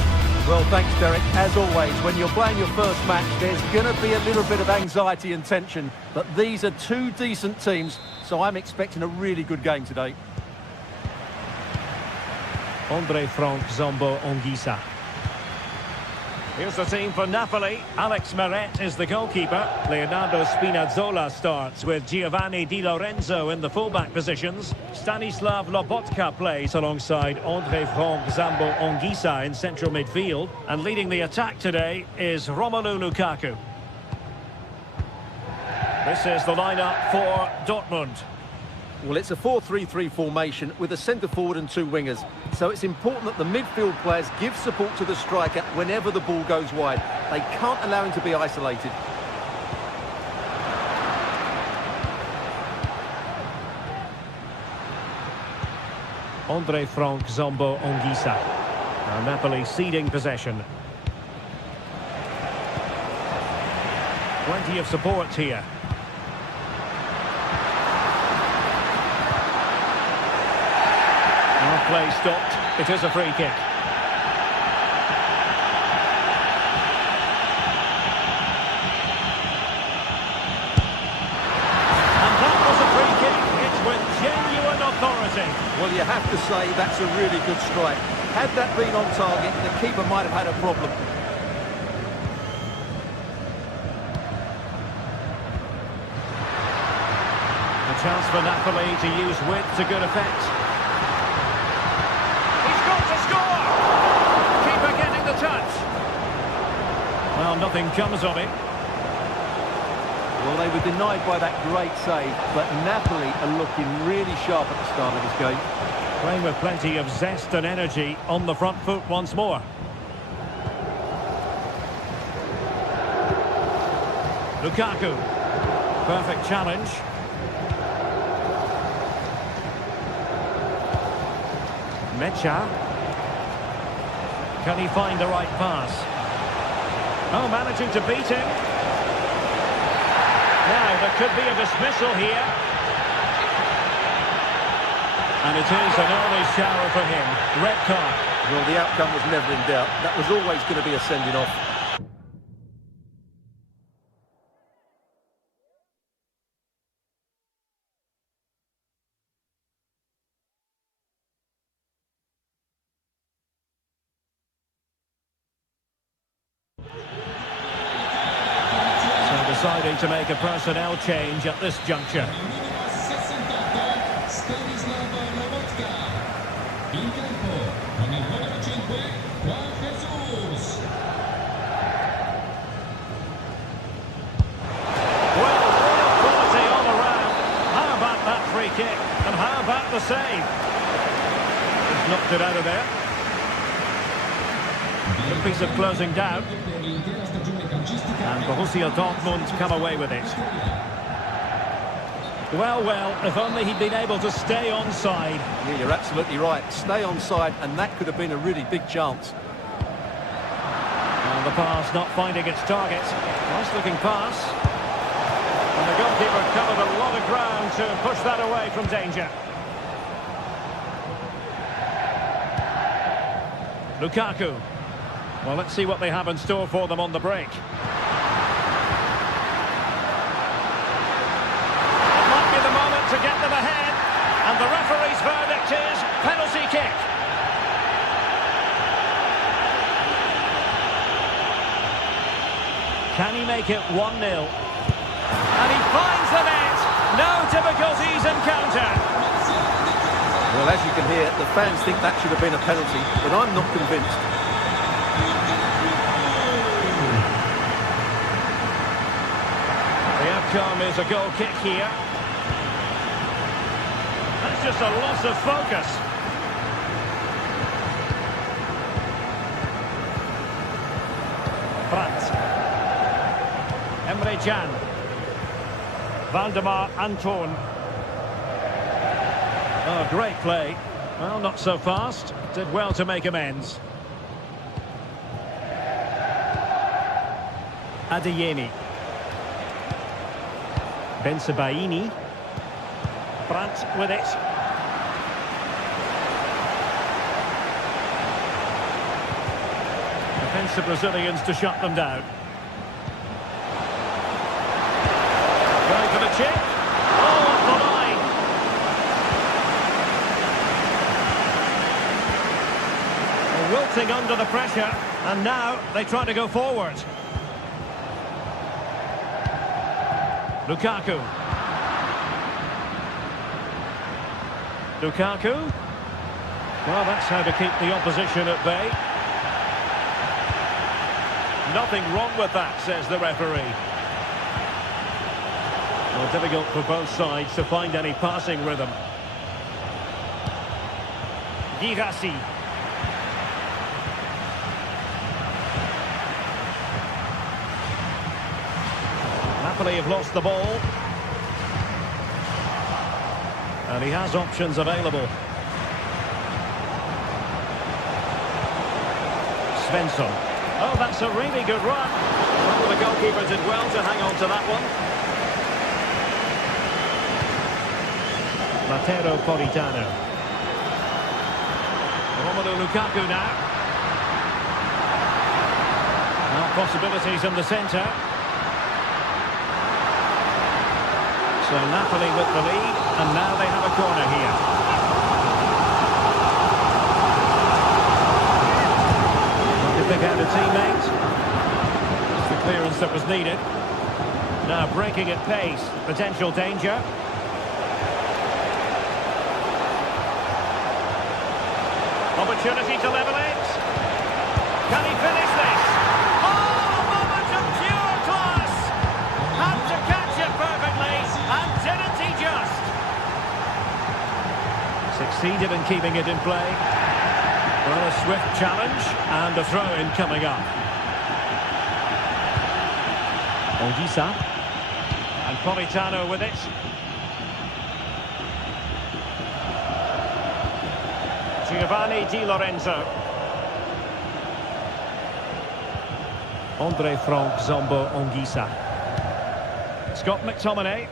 Well, thanks, Derek. As always, when you're playing your first match, there's going to be a little bit of anxiety and tension. But these are two decent teams, so I'm expecting a really good game today. Andre Frank Zombo Anguissa. Here's the team for Napoli. Alex Meret is the goalkeeper. Leonardo Spinazzola starts with Giovanni Di Lorenzo in the fullback positions. Stanislav Lobotka plays alongside Andre Frank Zombo Anguissa in central midfield. And leading the attack today is Romelu Lukaku. This is the lineup for Dortmund. Well, it's a 4-3-3 formation with a centre-forward and two wingers. So it's important that the midfield players give support to the striker whenever the ball goes wide. They can't allow him to be isolated. Andre Frank Zombo Anguissa. Now Napoli ceding possession. Plenty of support here. Play stopped. It is a free kick. And that was a free kick. It's with genuine authority. Well, you have to say that's a really good strike. Had that been on target, the keeper might have had a problem. A chance for Napoli to use width to good effect. Well, nothing comes of it. Well, they were denied by that great save, but Napoli are looking really sharp at the start of this game. Playing with plenty of zest and energy on the front foot once more. Lukaku. Perfect challenge. Mecha. Can he find the right pass? Oh, managing to beat him. Now, there could be a dismissal here. And it is an early shower for him. Red card. Well, the outcome was never in doubt. That was always going to be a sending off. Deciding to make a personnel change at this juncture. Well, real quality all around. How about that free kick? And how about the save? He's knocked it out of there. Good piece of closing down. And Borussia Dortmund come away with it. Well, if only he'd been able to stay onside. Yeah, you're absolutely right. Stay onside, and that could have been a really big chance. And the pass not finding its target. Nice looking pass. And the goalkeeper covered a lot of ground to push that away from danger. Lukaku. Well, let's see what they have in store for them on the break. To get them ahead, and the referee's verdict is penalty kick. Can he make it 1-0? And he finds the net. No difficulties encountered. Well, as you can hear, the fans think that should have been a penalty, but I'm not convinced. They have outcome is a goal kick here. That's just a loss of focus. Brandt. Emre Can. Valdemar Anton. Oh, great play. Well, not so fast. Did well to make amends. Adeyemi. Bensebaini. Brandt with it. Defensive Brazilians to shut them down. Going for the chip. Oh, off the line. Wilting under the pressure, and now they try to go forward. Lukaku. Lukaku. Well, that's how to keep the opposition at bay. Nothing wrong with that, says the referee. Well, difficult for both sides to find any passing rhythm. Girassi. Napoli have lost the ball. And he has options available. Svensson. Oh, that's a really good run. Well, the goalkeeper did well to hang on to that one. Matteo Politano. Romelu Lukaku now. Now possibilities in the centre. So Napoli with the lead, and now they have a corner here. To pick out a teammate. It's the clearance that was needed. Now breaking at pace, potential danger. Opportunity to level it. Can he finish this? Oh, a moment of pure class! Had to catch it perfectly, and didn't he just? Succeeded in keeping it in play. Well, a swift challenge, and a throw-in coming up. Ongisa. And Politano with it. Giovanni Di Lorenzo. Andre Frank Zombo Ongisa. Scott McTominay.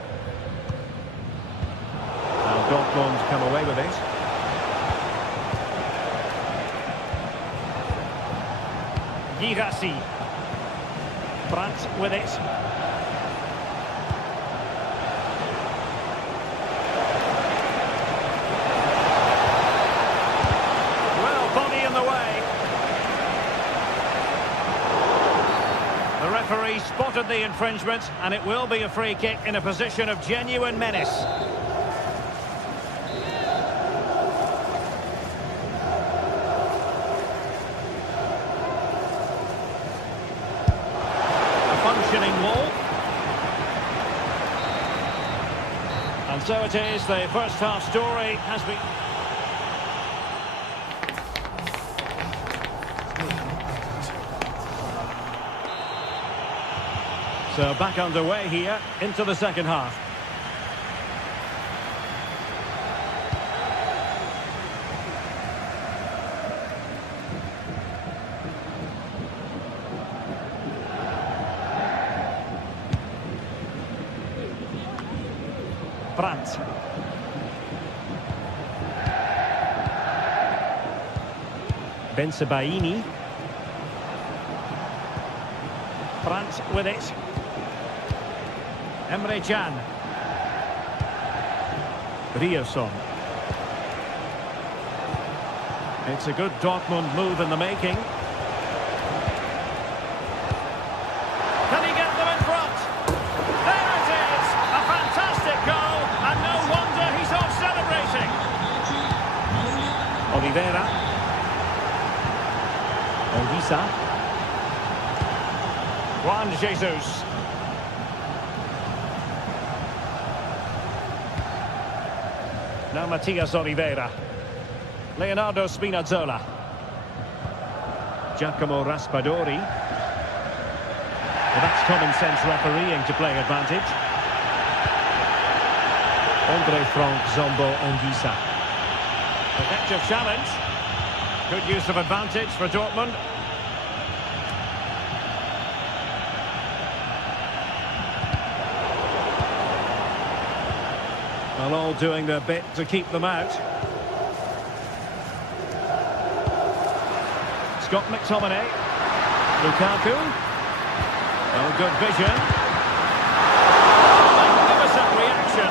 And Dortmund come away with it. Girassi. Brandt with it. Well, body in the way. The referee spotted the infringement, and it will be a free kick in a position of genuine menace. Functioning wall. And so it is, the first half story has been... So back underway here into the second half. Brandt. Bensebaini. Brandt with it. Emre Can. Rioson. It's a good Dortmund move in the making. Can he get them in front? There it is! A fantastic goal, and no wonder he's off celebrating. Oliveira. Ongisa. Juan Jesus. Now Matias Oliveira. Leonardo Spinazzola. Giacomo Raspadori. Well, that's common sense refereeing to play advantage. Andre Frank Zombo Anguissa. Effective challenge. Good use of advantage for Dortmund. Well, all doing their bit to keep them out. Scott McTominay. Lukaku. Oh, good vision. Magnificent reaction.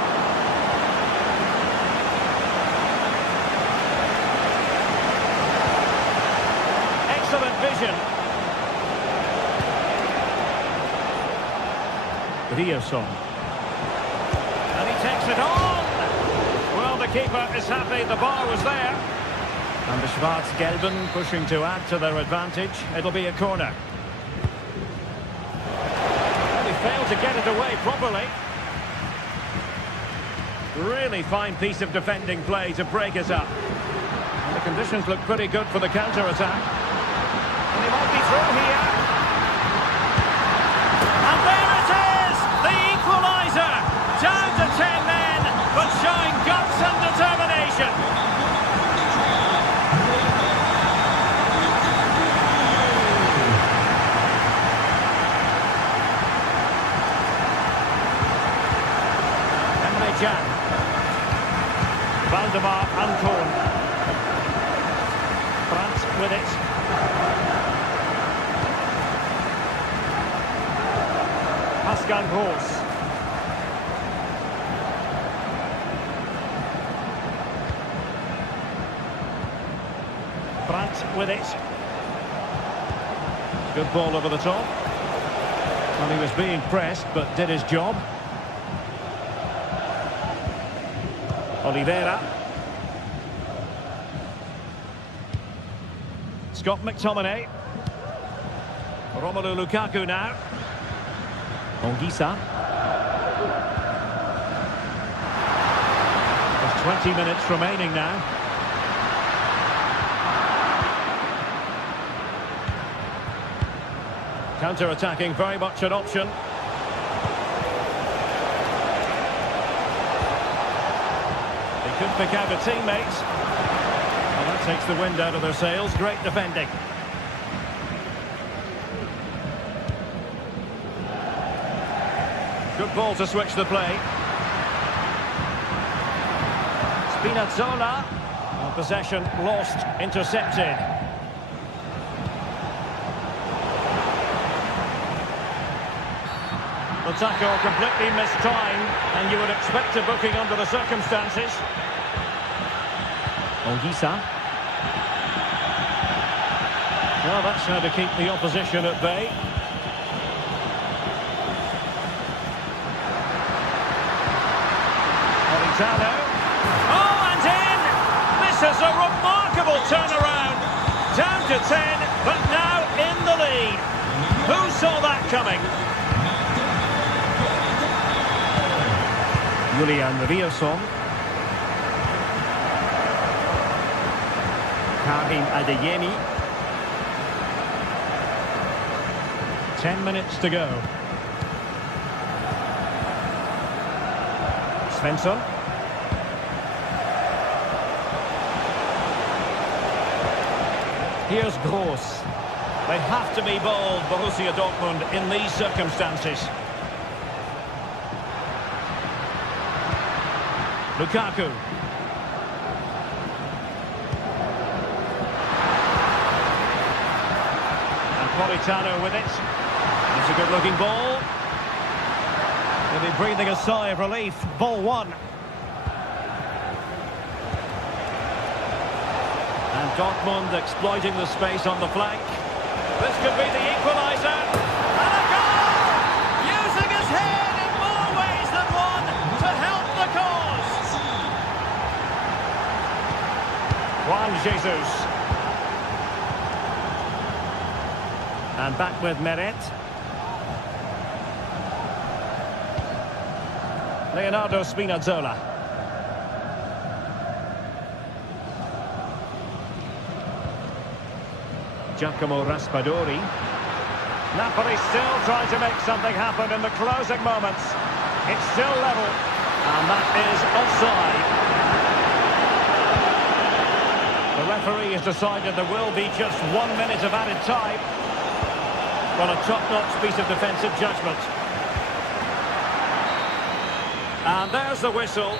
Excellent vision. Riosson. And he takes it on. Well, the keeper is happy the bar was there. And the Schwarz-Gelben pushing to add to their advantage. It'll be a corner. Well, he failed to get it away properly. Really fine piece of defending play to break it up. And the conditions look pretty good for the counter-attack. And he might be through here. And there it is! The equaliser! Down to 10 men, but showing guts and determination. Jan. Valdemar Anton. Brandt with it. Pascal Gross. Brandt with it. Good ball over the top. Well, he was being pressed, but did his job. Oliveira. Scott McTominay. Romelu Lukaku now. Anguissa. There's 20 minutes remaining now. Counter-attacking, very much an option. Could pick out a teammate. Well, that takes the wind out of their sails. Great defending. Good ball to switch the play. Spinazzola. Well, possession lost, intercepted. The tackle completely mistimed, and you would expect a booking under the circumstances. Anguissa. Well, that's how to keep the opposition at bay. Politano. Oh, and in! This is a remarkable turnaround. Down to 10, but now in the lead. Who saw that coming? Julian Riosson. Karim Adeyemi. 10 minutes to go. Svensson. Here's Gross. They have to be bold, Borussia Dortmund, in these circumstances. Lukaku. And Politano with it. It's a good-looking ball. They'll be breathing a sigh of relief. Ball one. And Dortmund exploiting the space on the flank. This could be the equaliser. And a goal! Using his head in more ways than one to help the cause. Juan Jesus. And back with Meret. Leonardo Spinazzola. Giacomo Raspadori. Napoli still trying to make something happen in the closing moments. It's still level, and that is offside. The referee has decided there will be just 1 minute of added time. Well, a top-notch piece of defensive judgment. And there's the whistle.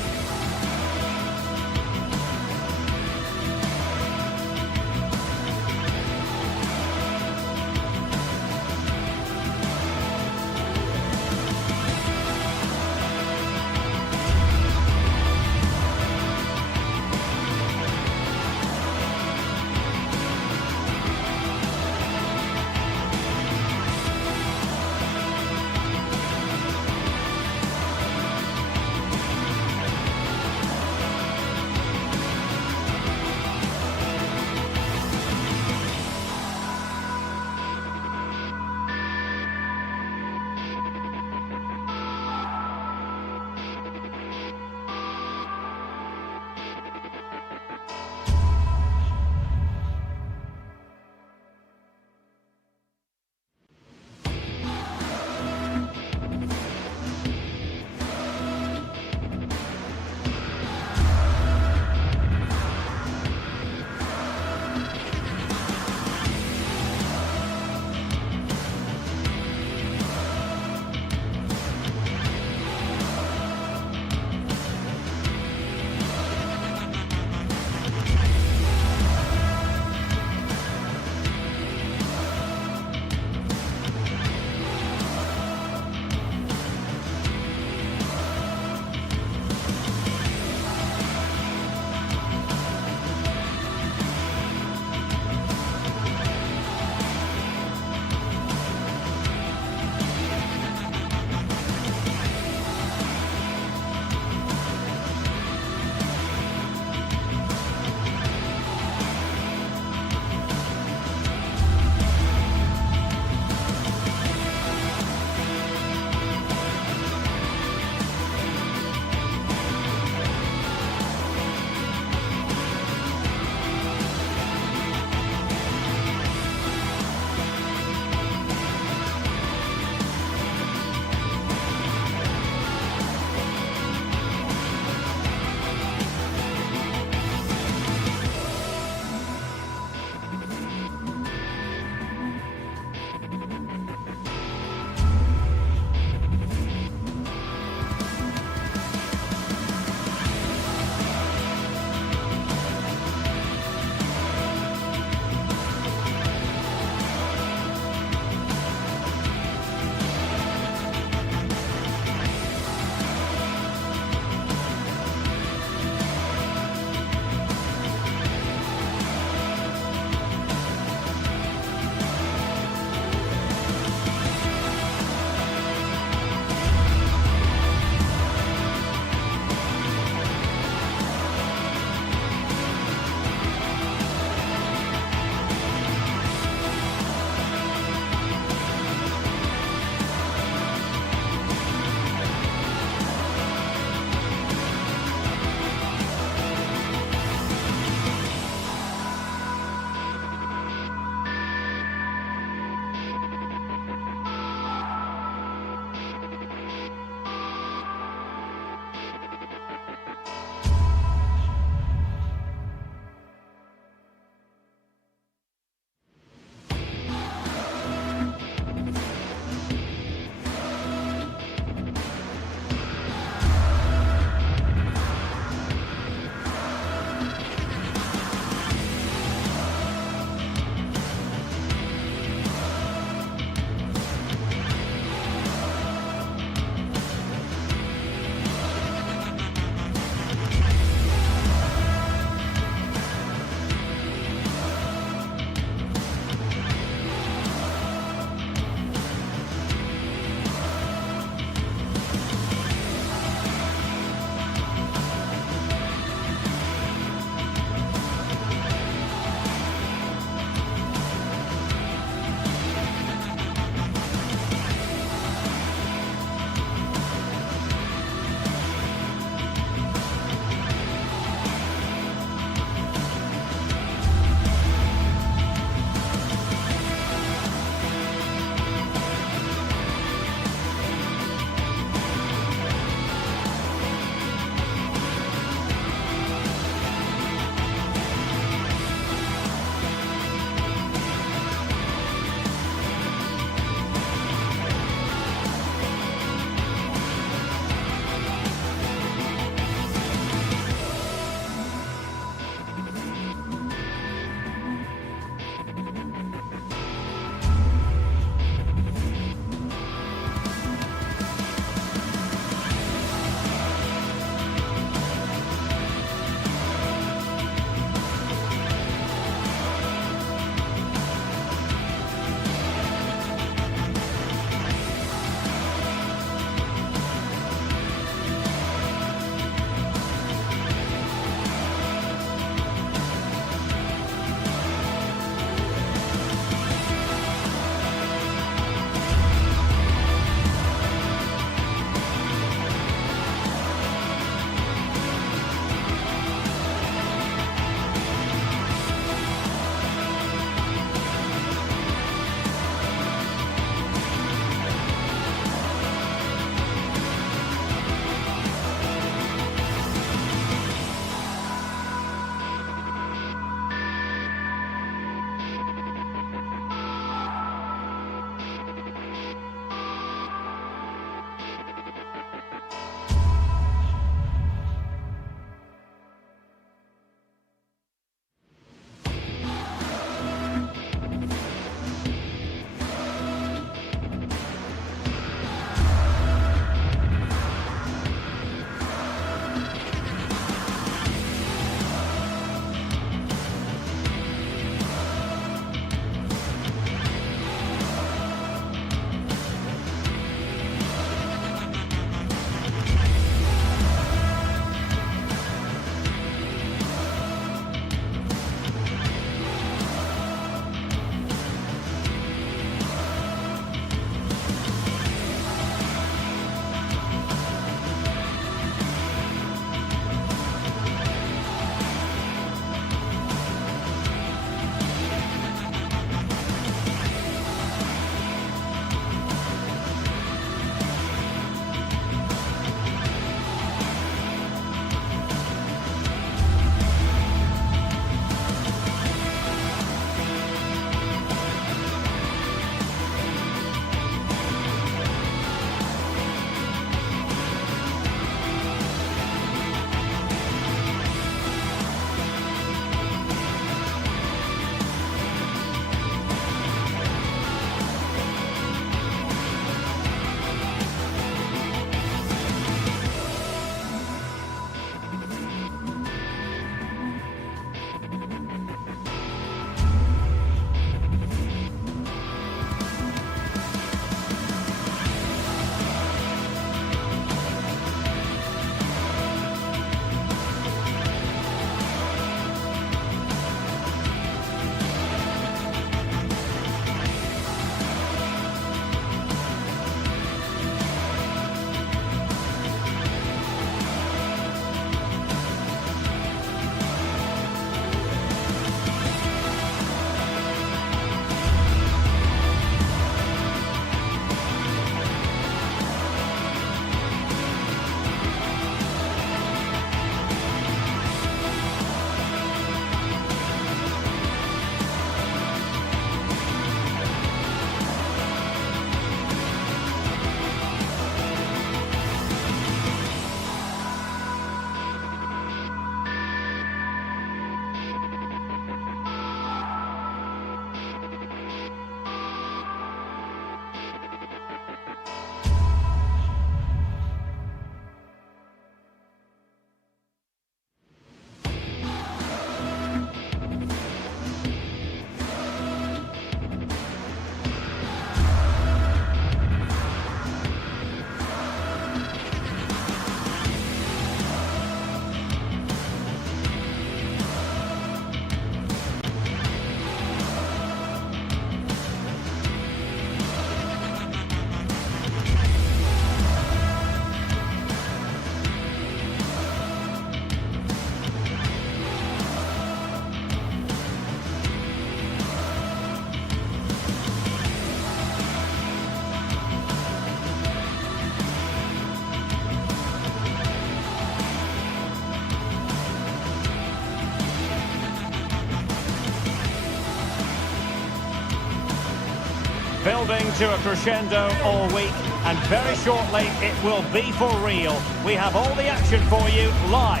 Building to a crescendo all week, and very shortly it will be for real. We have all the action for you live.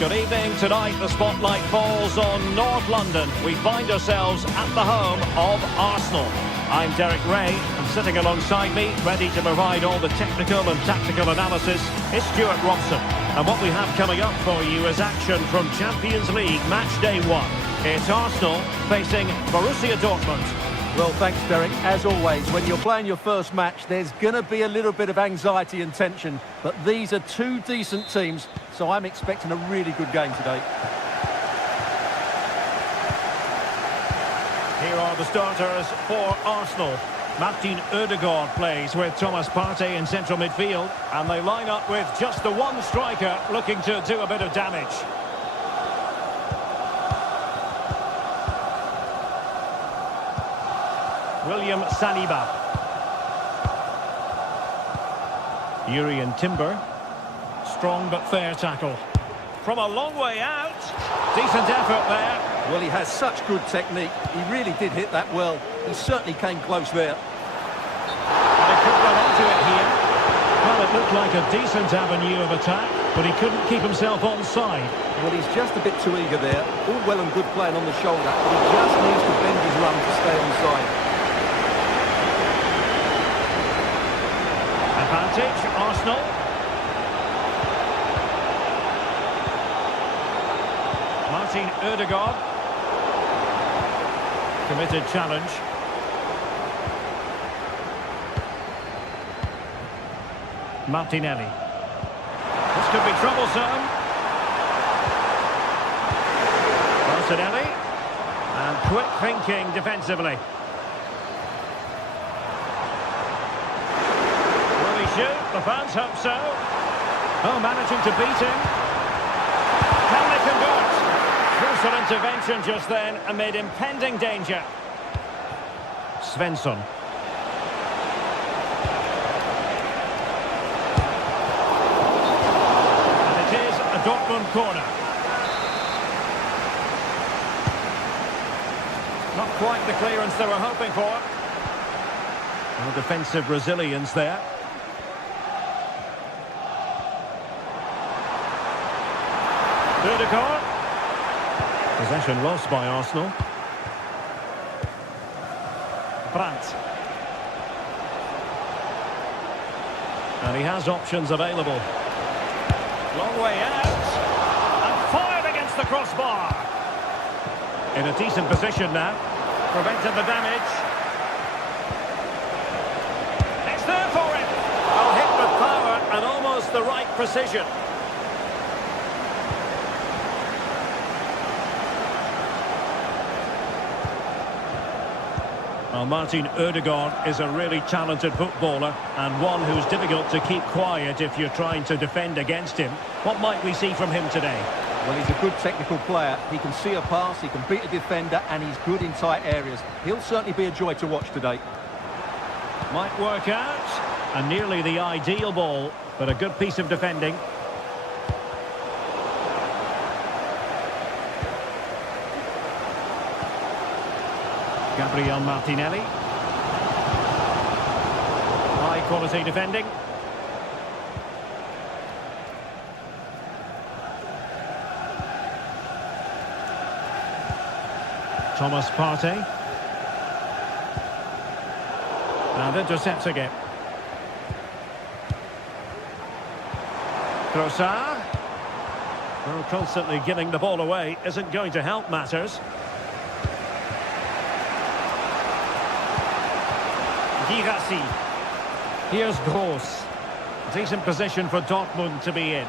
Good evening. Tonight the spotlight falls on North London. We find ourselves at the home of Arsenal. I'm Derek Ray, and sitting alongside me, ready to provide all the technical and tactical analysis, is Stuart Robson. And what we have coming up for you is action from Champions League match day 1. It's Arsenal facing Borussia Dortmund. Well, thanks, Derek. As always, when you're playing your first match, there's going to be a little bit of anxiety and tension. But these are two decent teams, so I'm expecting a really good game today. Here are the starters for Arsenal. Martin Ødegaard plays with Thomas Partey in central midfield. And they line up with just the one striker looking to do a bit of damage. William Saliba. Jurrien Timber. Strong but fair tackle. From a long way out. Decent effort there. Well, he has such good technique. He really did hit that well. He certainly came close there. And he could run onto it here. Well, it looked like a decent avenue of attack, but he couldn't keep himself onside. Well, he's just a bit too eager there. All well and good playing on the shoulder, but he just needs to bend his run to stay onside. Advantage, Arsenal. Martin Ødegaard. Committed challenge. Martinelli. This could be troublesome. Martinelli. And quick thinking defensively. The fans hope so. Oh, managing to beat him. Can they convert? Crucial intervention just then amid impending danger. Svensson. And it is a Dortmund corner. Not quite the clearance they were hoping for. Well, defensive resilience there. Ødegaard. Possession lost by Arsenal. Brandt. And he has options available. Long way out. And fired against the crossbar. In a decent position now. Prevented the damage. It's there for him. Well, hit with power and almost the right precision. Well, Martin Ødegaard is a really talented footballer and one who's difficult to keep quiet if you're trying to defend against him. What might we see from him today? Well, he's a good technical player. He can see a pass, he can beat a defender, and he's good in tight areas. He'll certainly be a joy to watch today. Might work out. And nearly the ideal ball, but a good piece of defending. Gabriel Martinelli. High quality defending. Thomas Partey. And intercepting it. Trossard. Well, constantly giving the ball away isn't going to help matters. Girassi. Here's Gross. Decent position for Dortmund to be in.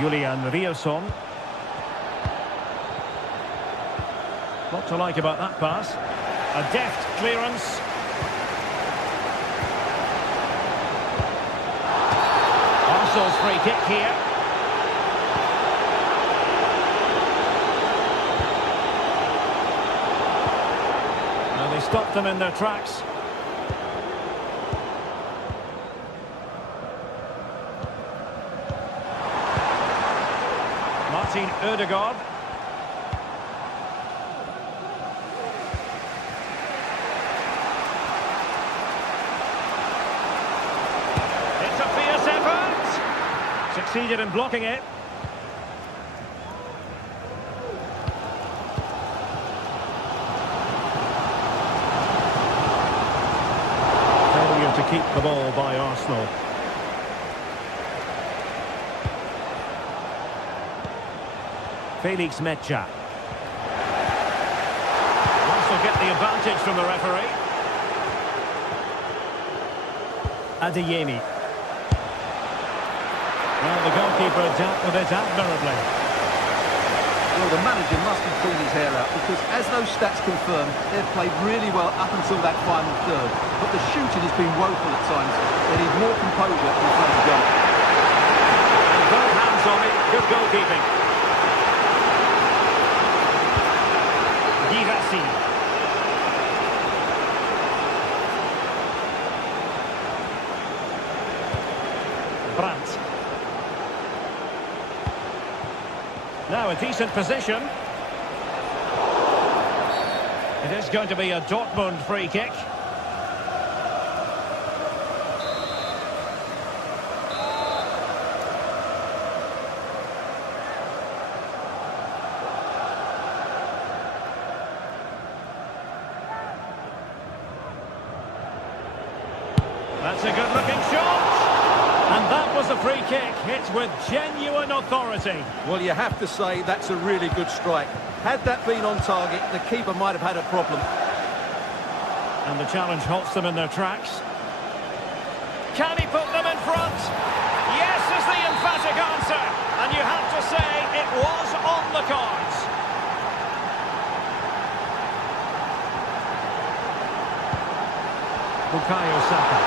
Julian Riasson. What to like about that pass. A deft clearance. Arsenal's free kick here. stopped them in their tracks. Martin Ødegaard. It's a fierce effort. Succeeded in blocking it. Failure to keep the ball by Arsenal. Felix Mecha. Will get the advantage from the referee. Adeyemi. Well, the goalkeeper dealt with it admirably. Well, the manager must have pulled his hair out because, as those stats confirm, they've played really well up until that final third. But the shooting has been woeful at times. They need more composure in front of the goal. And both hands on it. Good goalkeeping. Girassi. Brandt. Now a decent position. It is going to be a Dortmund free kick. That's a good-looking shot. And that was a free kick, hit with genuine authority. Well, you have to say that's a really good strike. Had that been on target, the keeper might have had a problem. And the challenge halts them in their tracks. Can he put them in front? Yes is the emphatic answer. And you have to say it was on the cards. Bukayo Saka.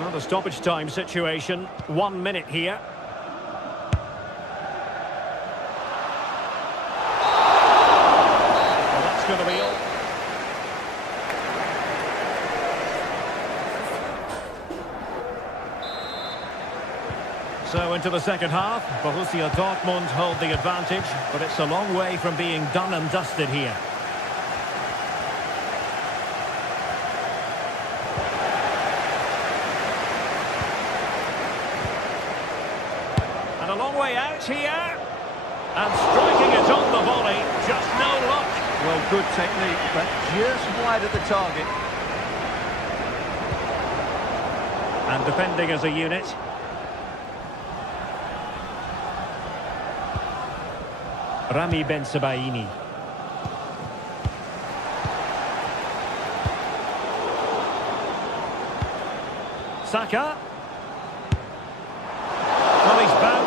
Well, the stoppage time situation, 1 minute here. Well, that's going to be all. So into the second half, Borussia Dortmund hold the advantage, but it's a long way from being done and dusted here. A long way out here, and striking it on the volley, just no luck. Well, good technique, but just wide of the target. And defending as a unit. Rami Bensebaini. Saka.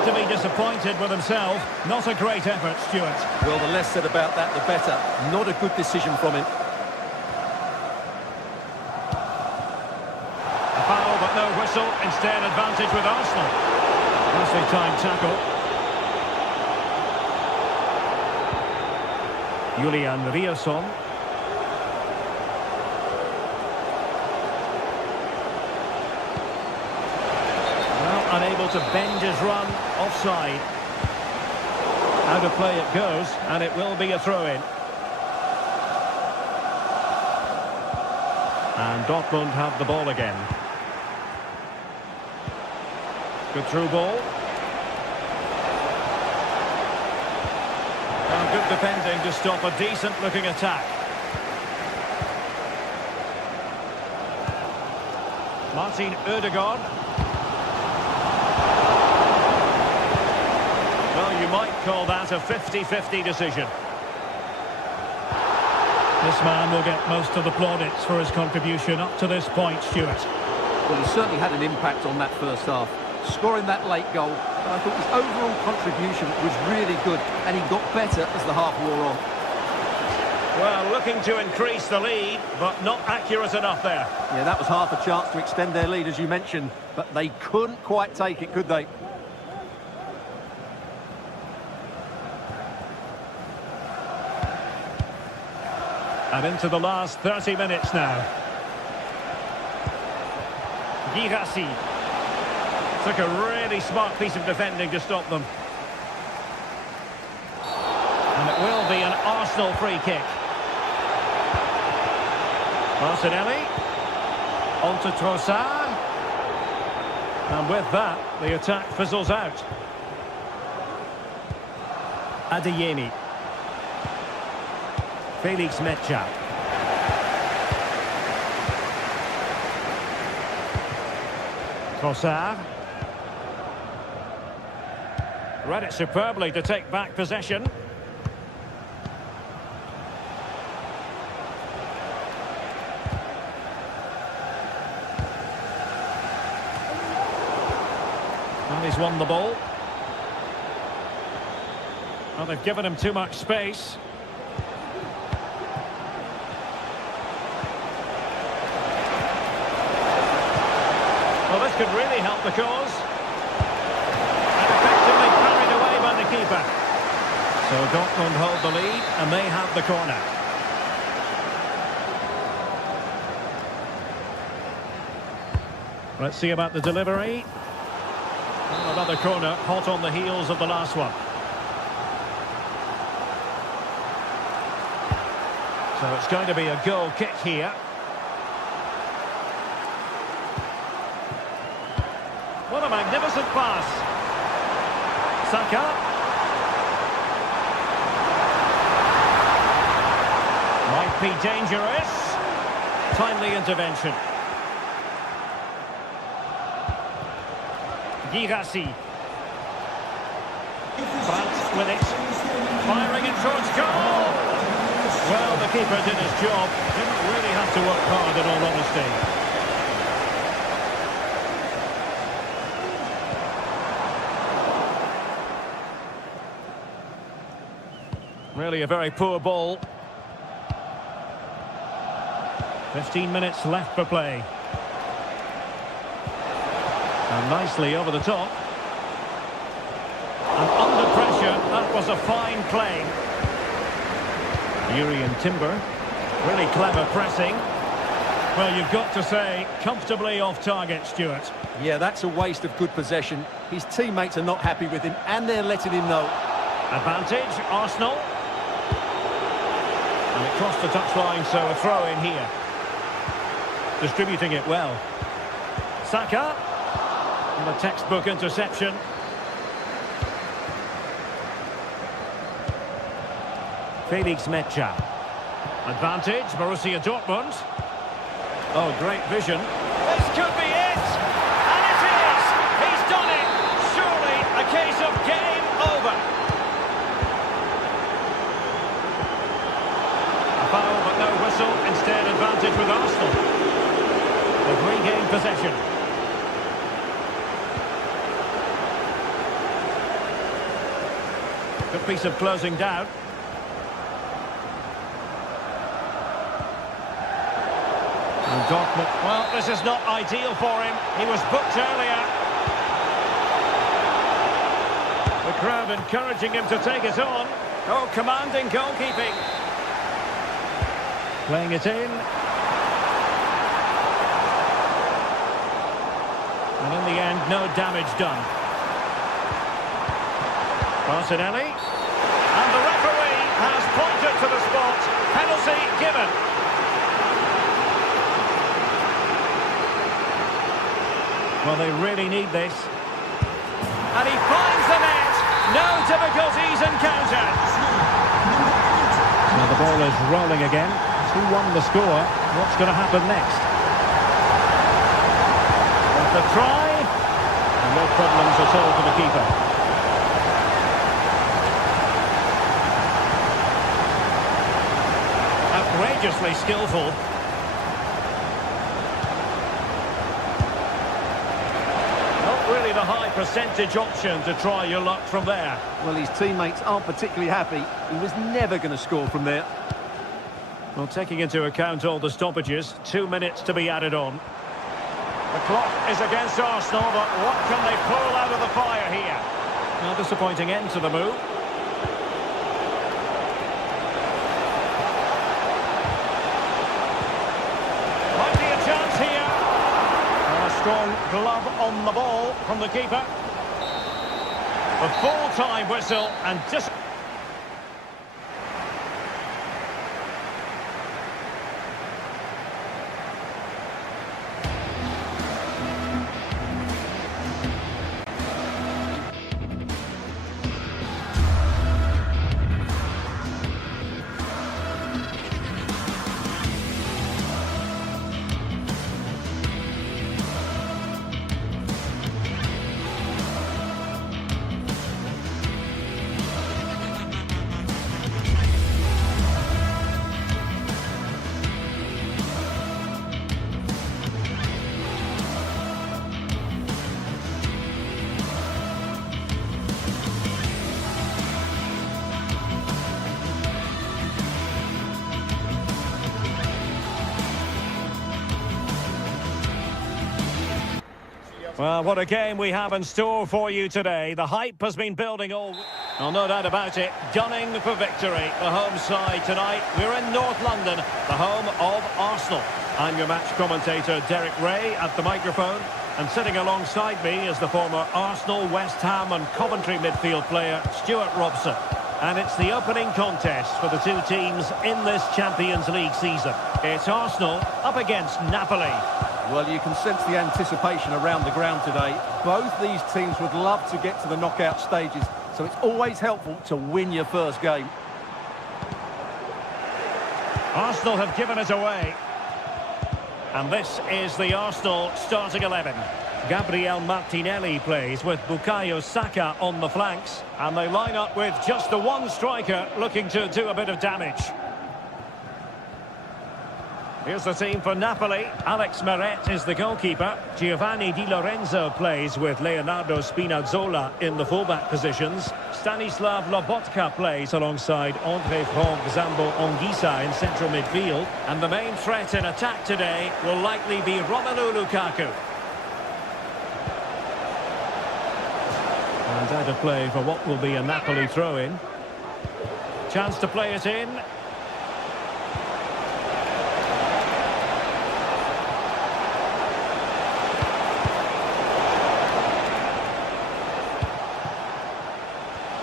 To be disappointed with himself. Not a great effort, Stuart. Well, the less said about that, the better. Not a good decision from him. A foul, but no whistle. Instead, advantage with Arsenal. Nicely timed tackle. Julian Riasson. Unable to bend his run, offside. Out of play it goes, and it will be a throw-in. And Dortmund have the ball again. Good through ball. And good defending to stop a decent-looking attack. Martin Ødegaard. You might call that a 50-50 decision. This man will get most of the plaudits for his contribution up to this point, Stuart. Well, he certainly had an impact on that first half. Scoring that late goal, and I thought his overall contribution was really good, and he got better as the half wore on. Well, looking to increase the lead, but not accurate enough there. Yeah, that was half a chance to extend their lead, as you mentioned, but they couldn't quite take it, could they? And into the last 30 minutes now. Girassi took a really smart piece of defending to stop them. And it will be an Arsenal free kick. Martinelli. On to Trossard. And with that, the attack fizzles out. Adeyemi. Felix Metja. Trossard. Read it superbly to take back possession. And he's won the ball. Well, they've given him too much space. Well, this could really help the cause. And effectively carried away by the keeper. So Dortmund hold the lead and they have the corner. Let's see about the delivery. Well, another corner, hot on the heels of the last one. So it's going to be a goal kick here. What a magnificent pass. Saka. Might be dangerous. Timely intervention. Girassi. Brandt with it. Firing it towards goal. Well, the keeper did his job. Didn't really have to work hard, in all honesty. Really a very poor ball. 15 minutes left for play. And nicely over the top. And under pressure, that was a fine play. Urian Timber, really clever pressing. Well, you've got to say, comfortably off target, Stuart. Yeah, that's a waste of good possession. His teammates are not happy with him, and they're letting him know. Advantage, Arsenal. And it crossed the touchline, so a throw in here. Distributing it well. Saka. And a textbook interception. Felix Metja. Advantage, Borussia Dortmund. Oh, great vision. This could be it! And it is! He's done it! Surely a case of game over. A foul, but no whistle. Instead, advantage with Arsenal. They've regained possession. Good piece of closing down. And Dortmund, well, this is not ideal for him. He was booked earlier. The crowd encouraging him to take it on. Oh, commanding goalkeeping. Playing it in. And in the end, no damage done. Martinelli. And the referee has pointed to the spot. Penalty given. Well, they really need this. And he finds the net. No difficulties encountered. Now the ball is rolling again. 2-1 the score. What's going to happen next? With the try. And no problems at all for the keeper. Outrageously skillful. Really the high percentage option to try your luck from there. Well, his teammates aren't particularly happy. He was never going to score from there. Well, taking into account all the stoppages, 2 minutes to be added on. The clock is against Arsenal, but what can they pull out of the fire here? Now, disappointing end to the move. strong glove on the ball from the keeper. The full-time whistle and just... Well, what a game we have in store for you today. The hype has been building all... Well, no doubt about it. Gunning for victory. The home side tonight. We're in North London, the home of Arsenal. I'm your match commentator, Derek Ray, at the microphone. And sitting alongside me is the former Arsenal, West Ham and Coventry midfield player, Stuart Robson. And it's the opening contest for the two teams in this Champions League season. It's Arsenal up against Napoli. Well, you can sense the anticipation around the ground today. Both these teams would love to get to the knockout stages, so it's always helpful to win your first game. Arsenal have given it away. And this is the Arsenal starting 11. Gabriel Martinelli plays with Bukayo Saka on the flanks. And they line up with just the one striker looking to do a bit of damage. Here's the team for Napoli. Alex Meret is the goalkeeper. Giovanni Di Lorenzo plays with Leonardo Spinazzola in the fullback positions. Stanislav Lobotka plays alongside Andre Franck Zambo Anguissa in central midfield. And the main threat in attack today will likely be Romelu Lukaku. And out of play for what will be a Napoli throw-in. Chance to play it in.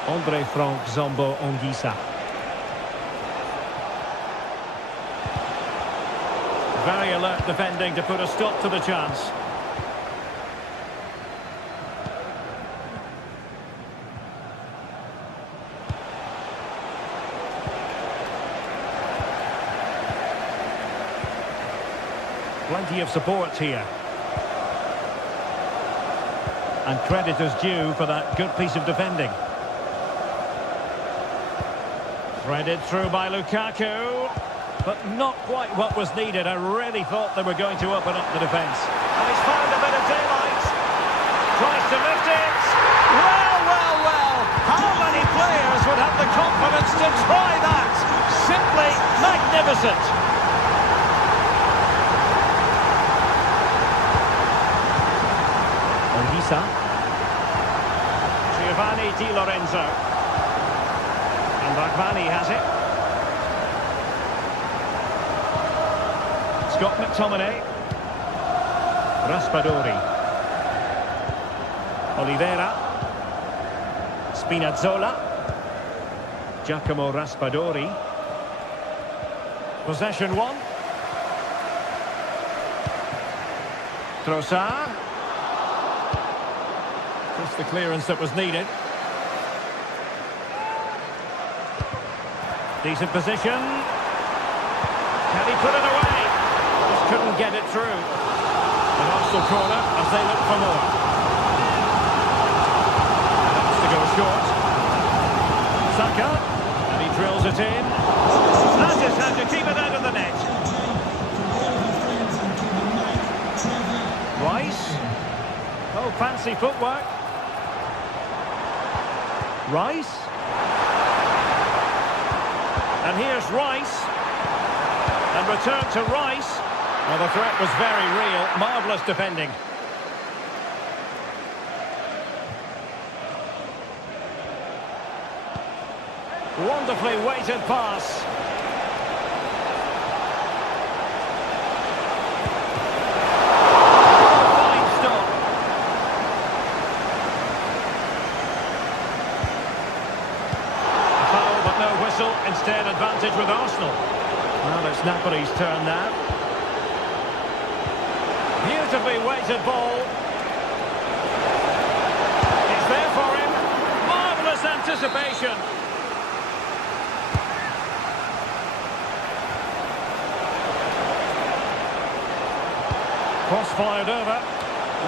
Andre Franck Zambo Anguissa. Very alert defending to put a stop to the chance. Plenty of support here. And credit is due for that good piece of defending. Threaded through by Lukaku, but not quite what was needed. I really thought they were going to open up the defence. And he's found a bit of daylight. Tries to lift it. Well, well, well. How many players would have the confidence to try that? Simply magnificent. Anguissa. Giovanni Di Lorenzo. And Rahmani has it. Scott McTominay. Raspadori. Oliveira. Spinazzola. Giacomo Raspadori. Possession one. Trossard. Just the clearance that was needed. Decent position. Can he put it away? Just couldn't get it through. An Arsenal corner as they look for more. That's to go short. Saka. And he drills it in. That is how to keep it out of the net. Rice. Oh, fancy footwork. Rice. And here's Rice. And return to Rice. Well, the threat was very real. Marvellous defending. Wonderfully weighted pass. Fine stay in advantage with Arsenal. Well, it's Napoli's turn now. Beautifully weighted ball. It's there for him. Marvellous anticipation. Cross fired over.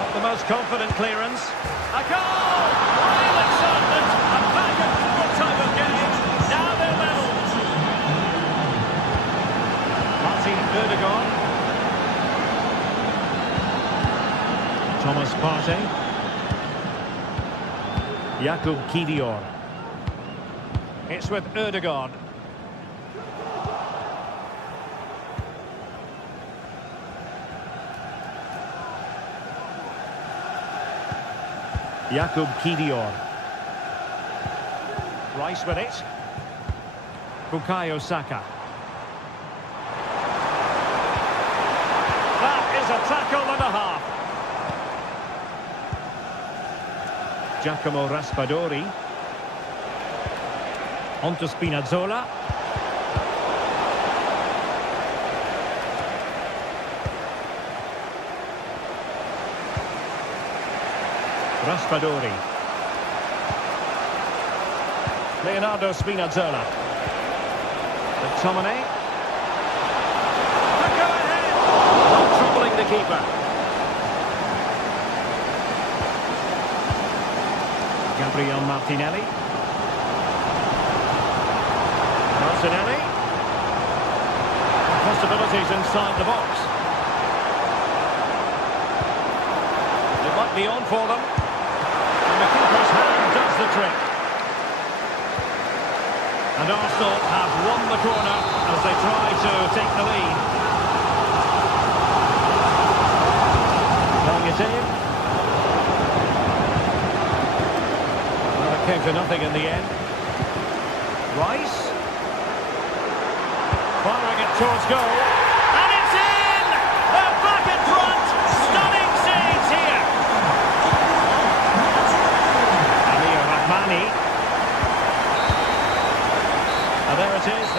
Not the most confident clearance. A goal! Real excitement. A back and forth type of game. Now they're level. Martin Odegaard. Thomas Partey. Jakub Kiwior. It's with Odegaard. Jakub Kiwior. Rice with it. Bukayo Saka. That is a tackle and a half. Giacomo Raspadori. On to Spinazzola. Raspadori. Leonardo Spinazzola. McTominay. Go ahead! Not troubling the keeper. Gabriel Martinelli. Martinelli. Possibilities inside the box. It might be on for them. The keeper's hand does the trick. And Arsenal have won the corner as they try to take the lead. Playing it in. Well, it came to nothing in the end. Rice. Firing it towards goal. And it's in! They're back in front! Stunning scenes here! And there it is.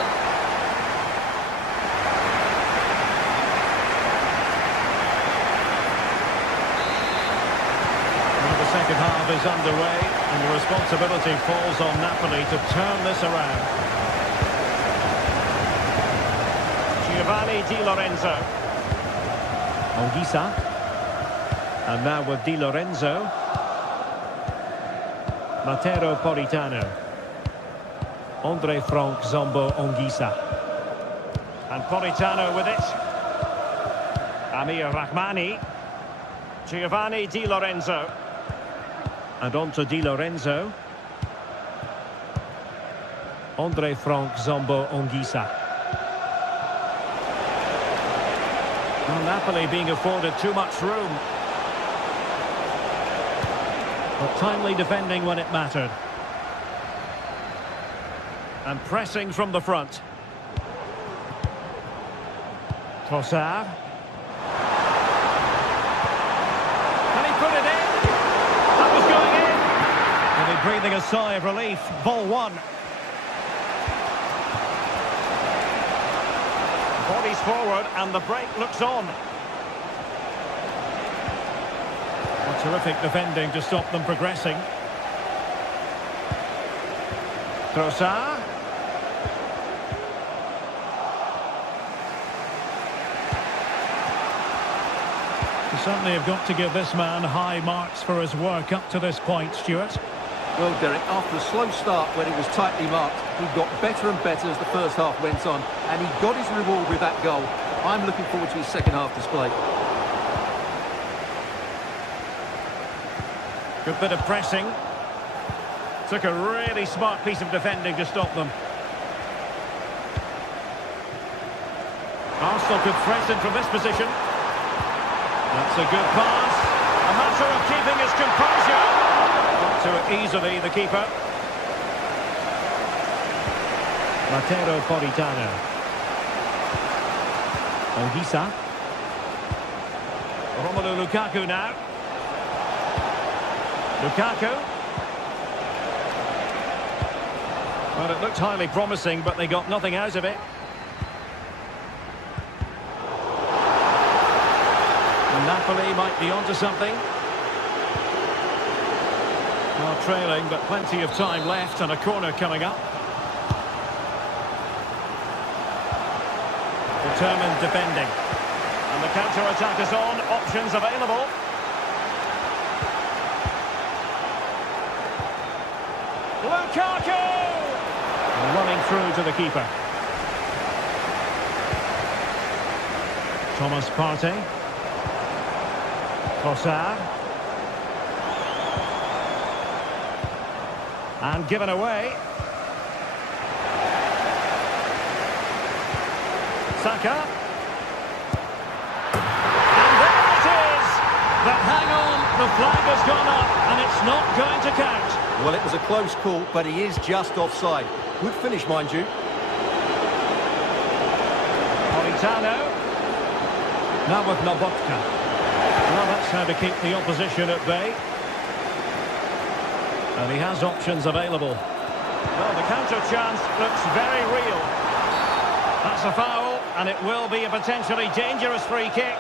Well, the second half is underway and the responsibility falls on Napoli to turn this around. Giovanni Di Lorenzo. Anguissa. And now with Di Lorenzo. Matteo Politano. Andre Frank Zombo Anguissa. And Politano with it. Amir Rahmani. Giovanni Di Lorenzo. And on to Di Lorenzo. Andre Frank Zombo Anguissa. Well, Napoli being afforded too much room. But timely defending when it mattered. And pressing from the front. Trossard. Can he put it in? That was going in. And he's breathing a sigh of relief. Ball one. Bodies forward and the break looks on. Terrific defending to stop them progressing. Trossard. You certainly have got to give this man high marks for his work up to this point, Stuart. Well, Derek, after a slow start when it was tightly marked, he got better and better as the first half went on, and he got his reward with that goal. I'm looking forward to his second half display. Good bit of pressing. Took a really smart piece of defending to stop them. Arsenal could threaten from this position. That's a good pass. A matter of keeping his composure. Got to it easily, the keeper. Matteo Politano. Anguissa. Romelu Lukaku now. Lukaku. Well, it looked highly promising, but they got nothing out of it. And Napoli might be onto something. Well, trailing, but plenty of time left and a corner coming up. Determined defending. And the counter-attack is on. Options available. Lukaku! Running through to the keeper. Thomas Partey. Trossard. And given away. Saka. And there it is! But hang on, the flag has gone up and it's not going to count. Well, it was a close call, but he is just offside. Good finish, mind you. Politano. Now with Lobotka. Well, that's how to keep the opposition at bay. And he has options available. Well, the counter chance looks very real. That's a foul, and it will be a potentially dangerous free kick.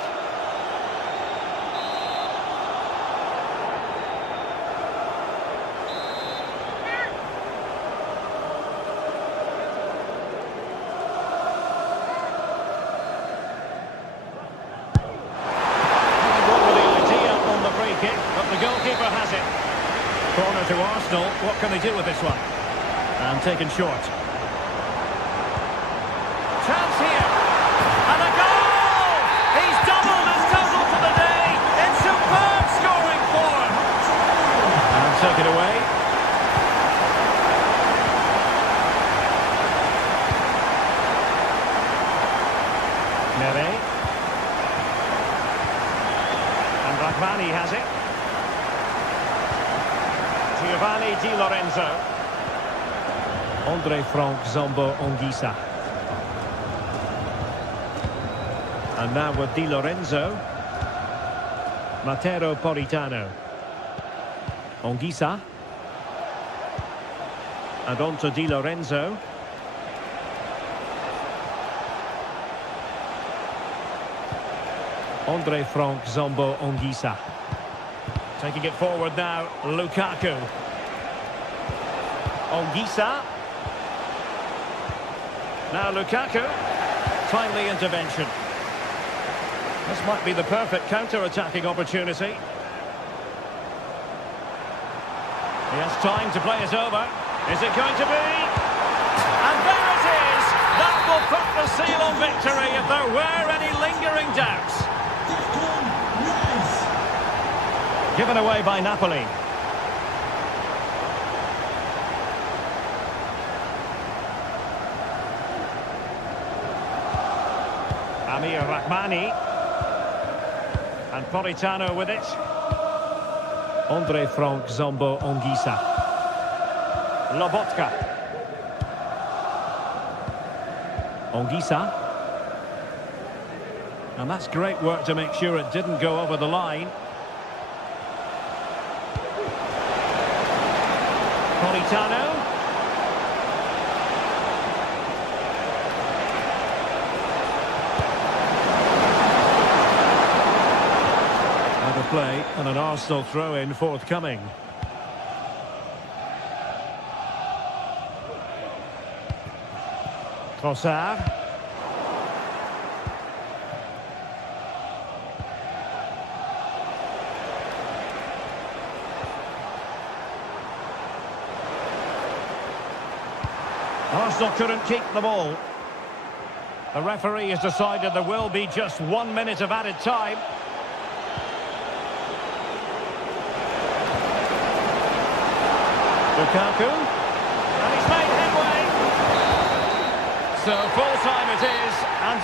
Goalkeeper has it. Corner to Arsenal. What can they do with this one? And taken short. Chance here. And a goal! He's doubled his total for the day. It's superb scoring form. And taken away. Nere. And Rahmani has it. Giovanni Di Lorenzo. Andre Frank Zombo Ongisa. And now with Di Lorenzo. Matteo Politano. Ongisa. And on to Di Lorenzo. Andre Frank Zombo Ongisa. Taking it forward now, Lukaku. Ongisa. Now Lukaku. Timely intervention. This might be the perfect counter-attacking opportunity. He has time to play it over. Is it going to be? And there it is! That will put the seal on victory if there were any lingering doubts. Given away by Napoli. Amir Rahmani. And Politano with it. Andre Frank Zombo Ongisa. Lobotka. Ongisa. And that's great work to make sure it didn't go over the line. Politano. Out of play and an Arsenal throw-in forthcoming. Trossard. Arsenal couldn't keep the ball. The referee has decided there will be just 1 minute of added time. Lukaku. And he's made headway. So full time it is, and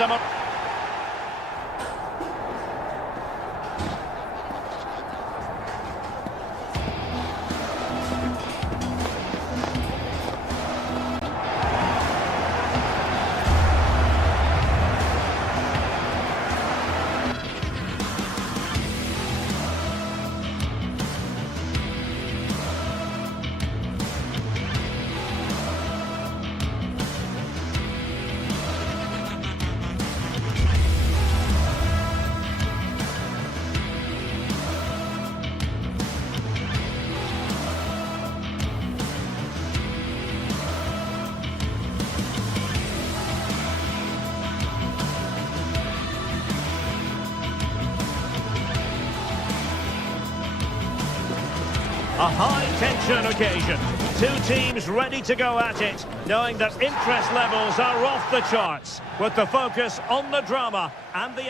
A high-tension occasion. Two teams ready to go at it, knowing that interest levels are off the charts, with the focus on the drama and the...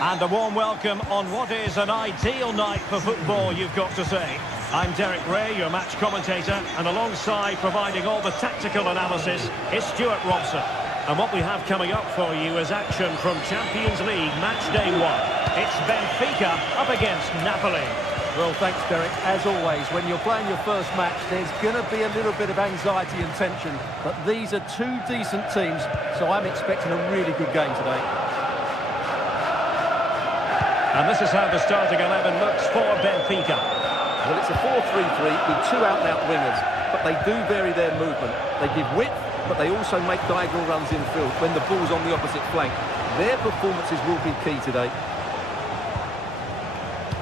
And a warm welcome on what is an ideal night for football, you've got to say. I'm Derek Ray, your match commentator, and alongside providing all the tactical analysis is Stuart Robson. And what we have coming up for you is action from Champions League match day 1. It's Benfica up against Napoli. Well, thanks, Derek. As always, when you're playing your first match, there's going to be a little bit of anxiety and tension. But these are two decent teams, so I'm expecting a really good game today. And this is how the starting 11 looks for Benfica. Well, it's a 4-3-3 with two out-and-out wingers, but they do vary their movement. They give width, but they also make diagonal runs infield when the ball's on the opposite flank. Their performances will be key today.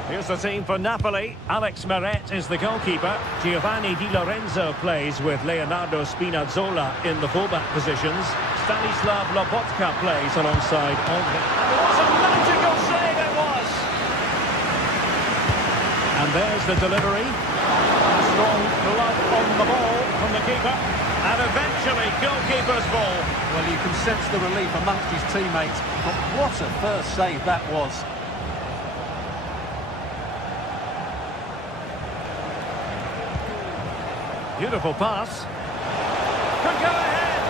Here's the team for Napoli. Alex Meret is the goalkeeper. Giovanni Di Lorenzo plays with Leonardo Spinazzola in the fullback positions. Stanislav Lobotka plays alongside Olga. And it was a magical save, it was! And there's the delivery. Strong glove on the ball from the keeper. And eventually, goalkeeper's ball. Well, you can sense the relief amongst his teammates. But what a first save that was. Beautiful pass. Could go ahead.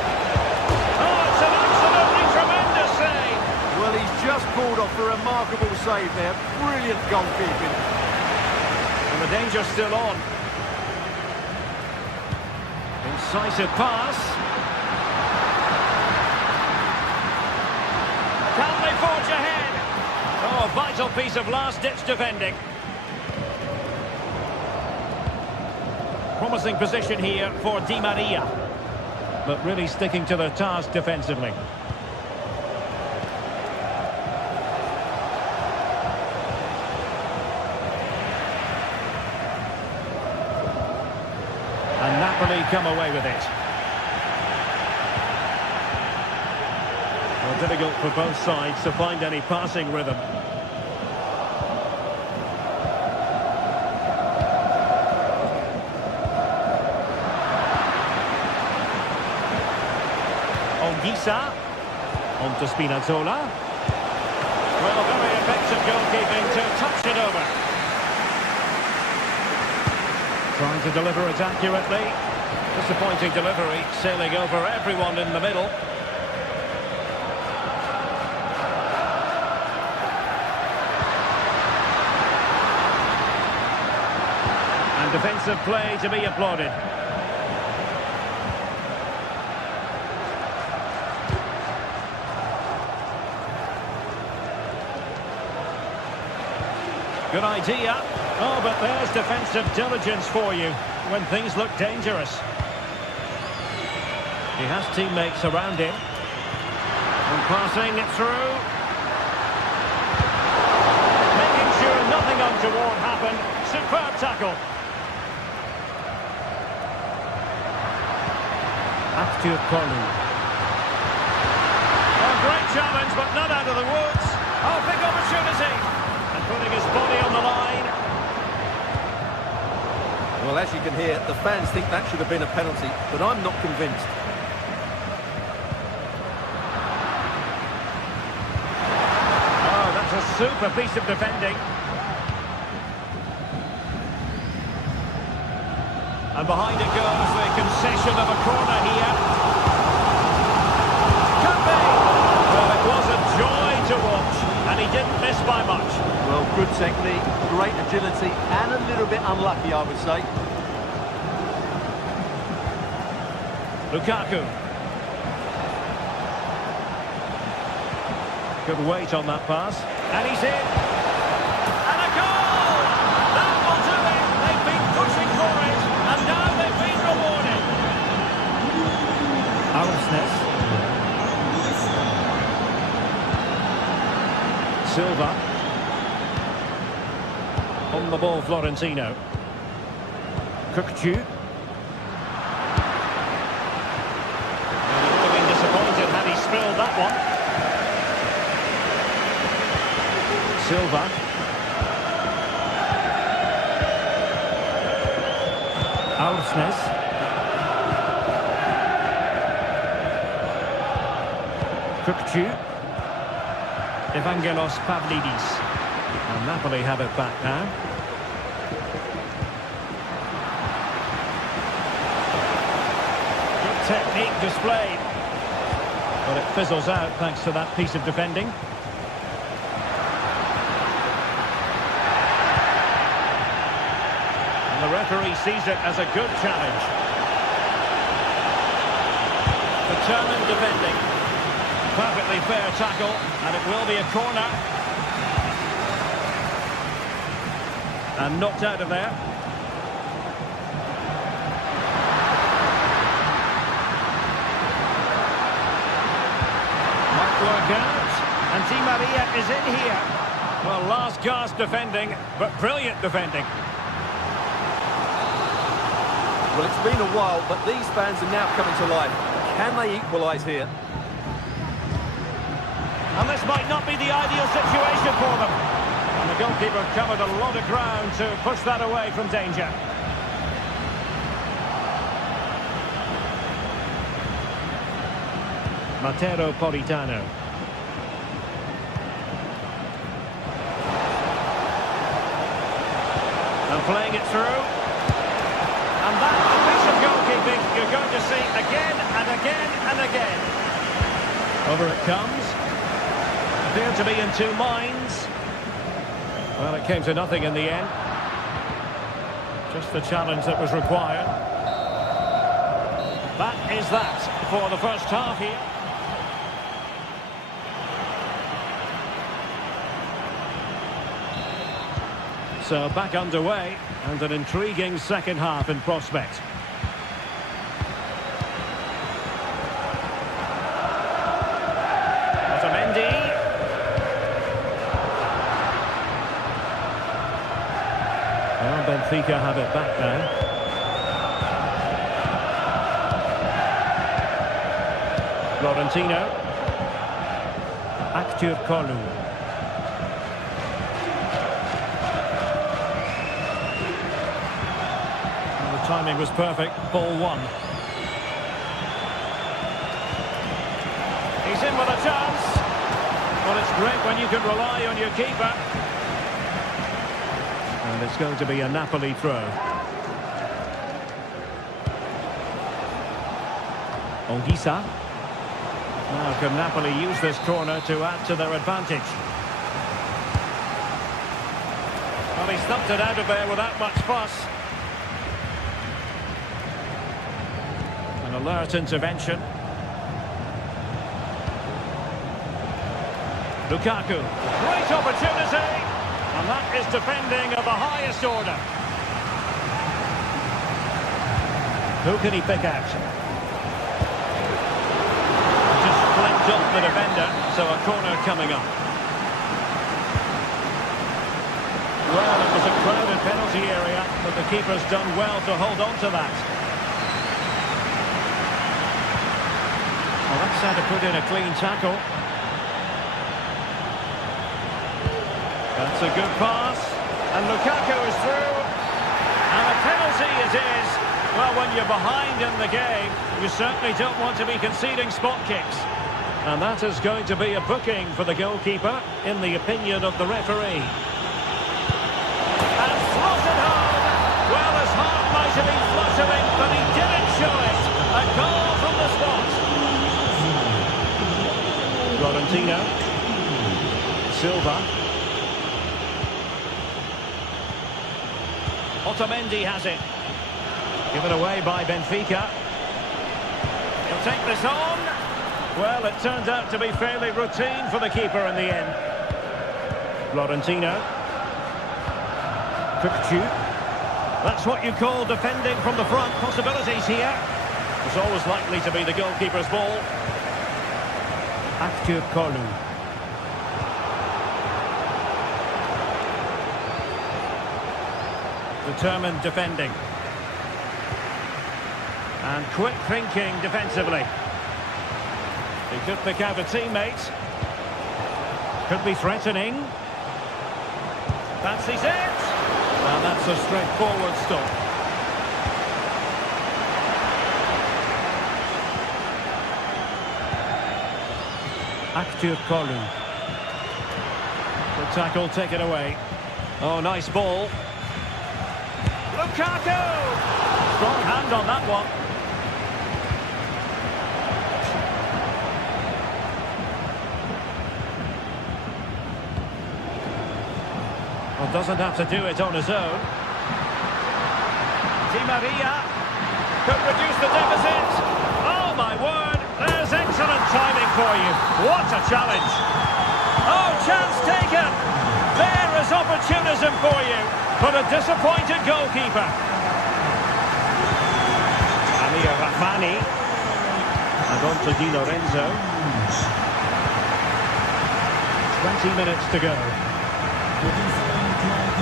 Oh, it's an absolutely tremendous save. Well, he's just pulled off a remarkable save there. Brilliant goalkeeping. And the danger's still on. Incisive pass. Can they forge ahead? Oh, a vital piece of last-ditch defending. Promising position here for Di Maria. But really sticking to their task defensively. And Napoli come away with it. Well, difficult for both sides to find any passing rhythm. Gisa, on to Spinazzola. Well, very effective goalkeeping to touch it over. Trying to deliver it accurately. Disappointing delivery, sailing over everyone in the middle. And defensive play to be applauded. Good idea. Oh, but there's defensive diligence for you when things look dangerous. He has teammates around him. And passing it through. Making sure nothing untoward happened. Superb tackle. Active calling. Oh, great challenge, but not out of the woods. Oh, big opportunity. And putting his body on the line. Well, as you can hear, the fans think that should have been a penalty, but I'm not convinced. Oh, that's a super piece of defending. And behind it goes the concession of a corner here. Could be! Well, it was a joy to watch, and he didn't miss by much. Well, good technique, great agility, and a little bit unlucky, I would say. Lukaku. Good weight on that pass. And he's in. And a goal! That will do it. They've been pushing for it, and now they've been rewarded. Arosnes. Silva. On the ball, Florentino. Kukcu. And he would have been disappointed had he spilled that one. Silva. Aursnes. Kukcu. Evangelos Pavlidis. And Napoli have it back now. Good technique displayed. But it fizzles out thanks to that piece of defending. And the referee sees it as a good challenge. Determined defending. Perfectly fair tackle, and it will be a corner. And knocked out of there. Might work out. And Di Maria is in here. Well, last gasp defending, but brilliant defending. Well, it's been a while, but these fans are now coming to life. Can they equalise here? And this might not be the ideal situation for them. And the goalkeeper covered a lot of ground to push that away from danger. Matteo Politano. And playing it through. And that piece of goalkeeping you're going to see again and again and again. Over it comes. Appeared to be in two minds. Well, it came to nothing in the end. Just the challenge that was required. That is that for the first half here. So back underway, and an intriguing second half in prospect. Otamendi. Well, Benfica have it back now. Florentino. Aktür Kolu. The timing was perfect. Ball one. He's in with a chance. Well, it's great when you can rely on your keeper. And it's going to be a Napoli throw. Ongisa. Now can Napoli use this corner to add to their advantage? Well, he stumped it out of there without much fuss. An alert intervention. Lukaku. Great opportunity. And that is defending of the highest order. Who can he pick out? Just flicked off the defender, so a corner coming up. Well, it was a crowded penalty area, but the keeper's done well to hold on to that. Well, that's how to put in a clean tackle. That's a good pass, and Lukaku is through, and a penalty it is. Well, when you're behind in the game, you certainly don't want to be conceding spot kicks. And that is going to be a booking for the goalkeeper, in the opinion of the referee. And slotted home! Well, his heart might have been fluttering, but he didn't show it. A goal from the spot. Florentino. Silva. Otamendi has it. Given away by Benfica. He'll take this on. Well, it turned out to be fairly routine for the keeper in the end. Florentino. Kukcu. That's what you call defending from the front. Possibilities here. It's always likely to be the goalkeeper's ball. Aktür Kolu. Determined defending. And quick thinking defensively. He could pick out a teammate. Could be threatening. Fancies it. Well, that's a straightforward stop. Active Kolu. Good tackle, take it away. Oh, nice ball. Lukaku! Strong hand on that one. Well, doesn't have to do it on his own. Di Maria could reduce the deficit. Oh, my word. There's excellent timing for you. What a challenge. Oh, chance taken. There is opportunism for you. But a disappointed goalkeeper. Amir Rahmani. And on to Di Lorenzo. 20 minutes to go.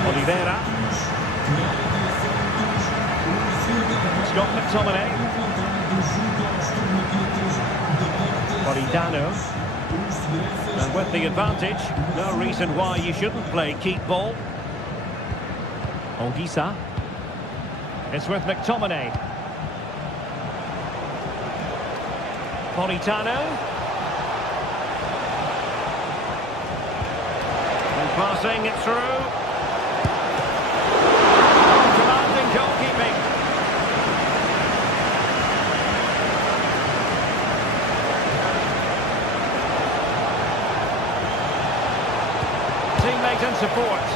Oliveira. Scott McTominay. Politano. And with the advantage, no reason why you shouldn't play keep ball. Ongisa. It's with McTominay. Politano. And passing it through. Commanding goalkeeping. Teammate and support.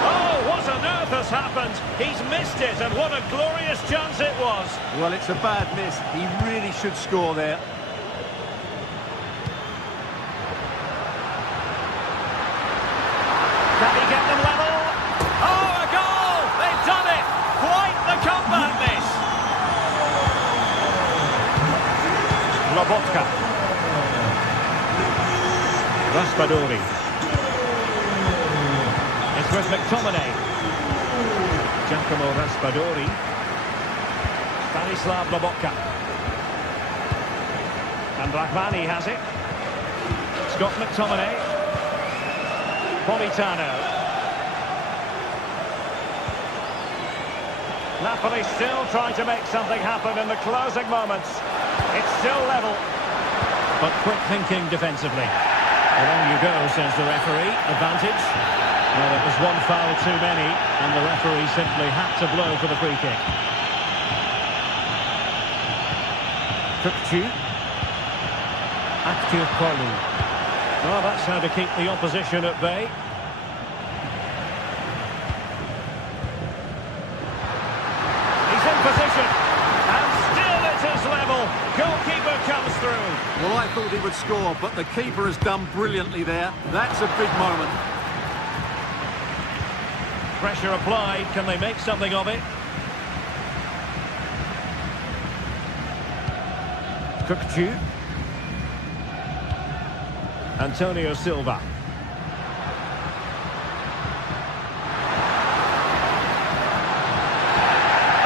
Oh, what on earth has happened? He's missed it, and what a glorious chance it was. Well, it's a bad miss. He really should score there. Can he get them level? Oh, a goal! They've done it! Quite the comeback, this! Lobotka. Raspadori. It's with McTominay. Giacomo Raspadori. Stanislav Lobotka. And Rahmani has it. Scott McTominay. Politano. Napoli still trying to make something happen in the closing moments. It's still level. But quick thinking defensively. Well, on you go, says the referee. Advantage. Well, it was one foul too many, and the referee simply had to blow for the free kick. Tukcu. Active Kolu. Well, that's how to keep the opposition at bay. He's in position. And still it is level. Goalkeeper comes through. Well, I thought he would score, but the keeper has done brilliantly there. That's a big moment. Pressure applied. Can they make something of it? Tukcu. Antonio Silva.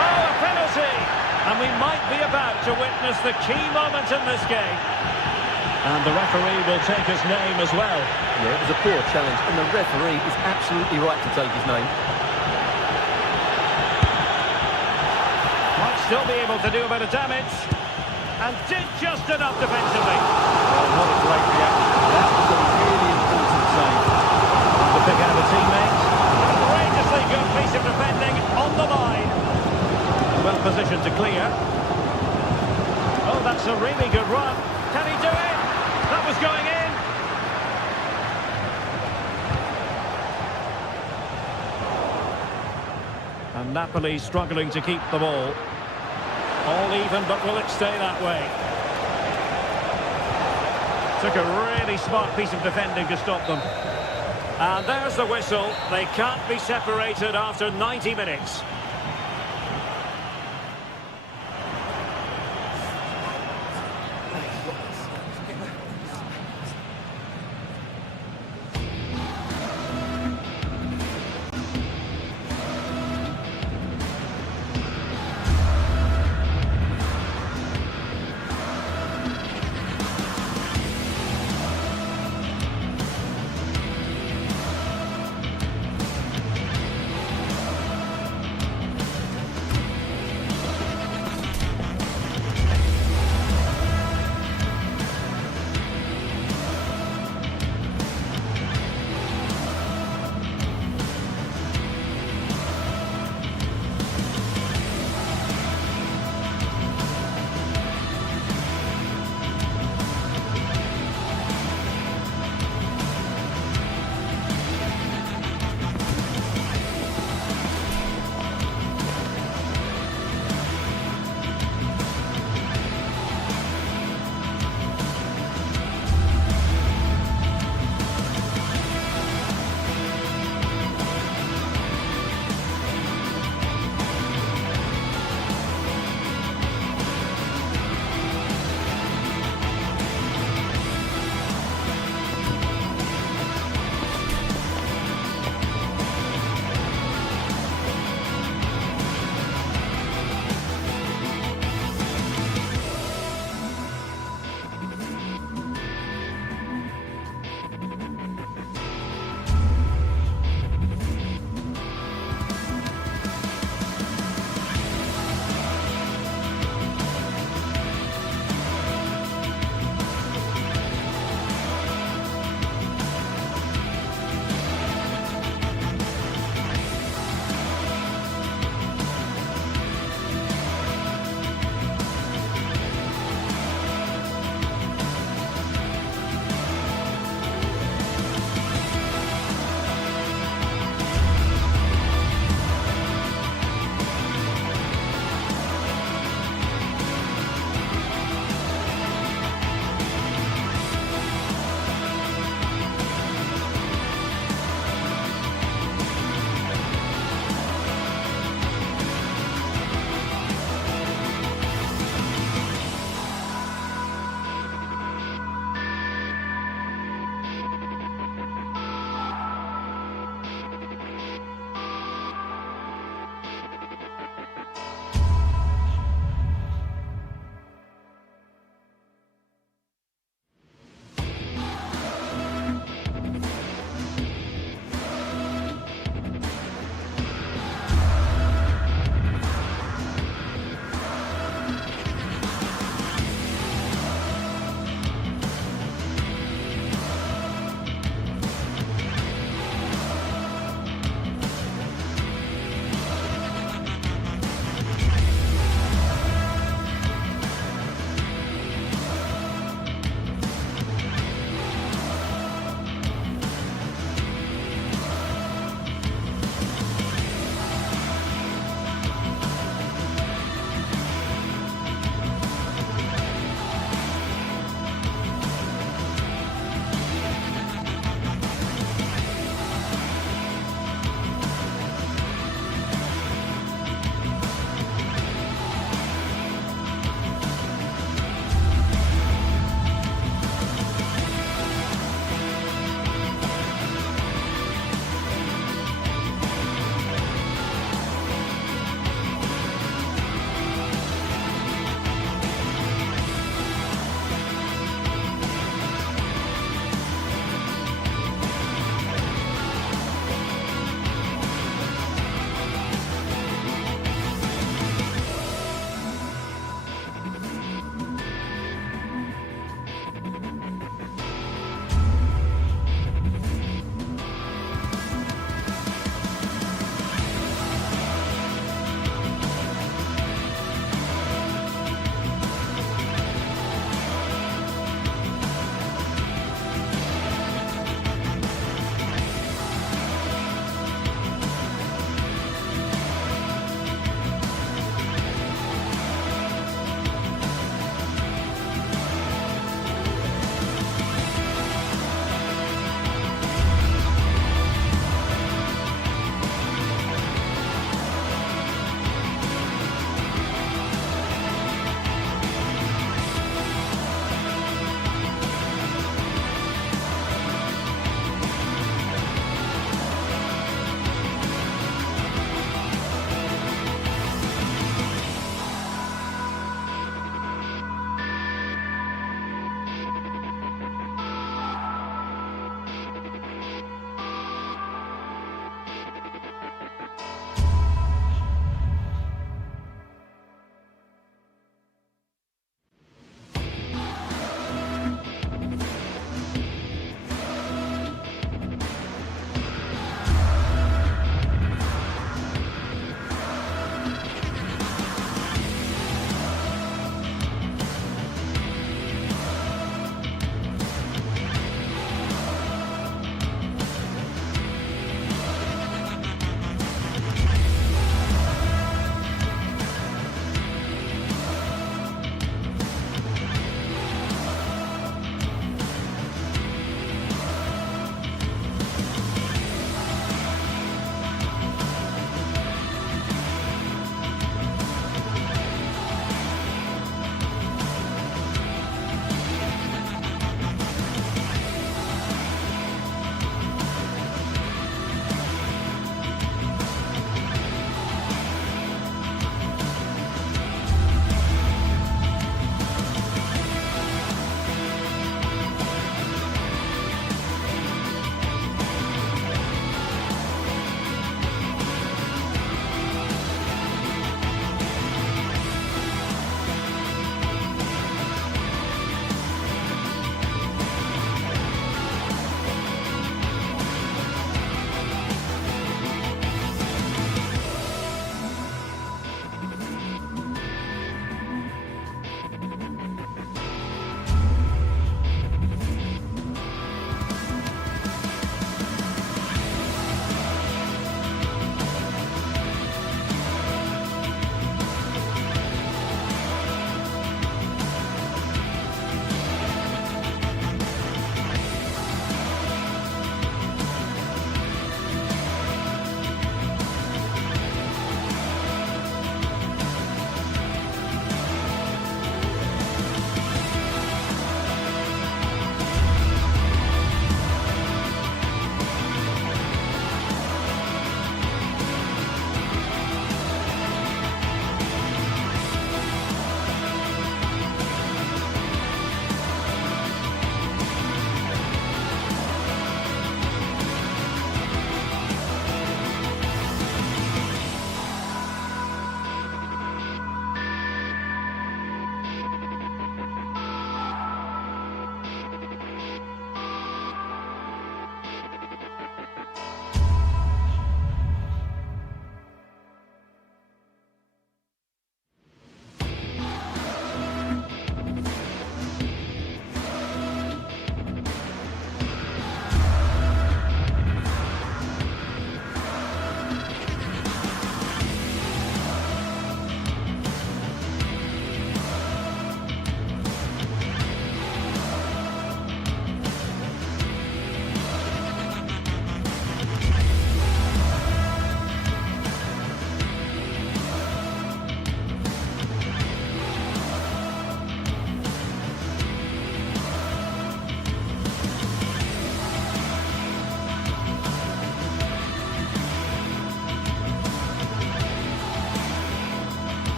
Oh, a penalty! And we might be about to witness the key moment in this game. And the referee will take his name as well. Yeah, it was a poor challenge, and the referee is absolutely right to take his name. Might still be able to do a bit of damage. And did just enough defensively. Oh, what a great reaction. That was a really important save. The pick out of a teammate. Outrageously good piece of defending on the line. Well positioned to clear. Oh, that's a really good run. Can he do it? That was going in. And Napoli struggling to keep the ball. All even, but will it stay that way? Took a really smart piece of defending to stop them. And there's the whistle. They can't be separated after 90 minutes.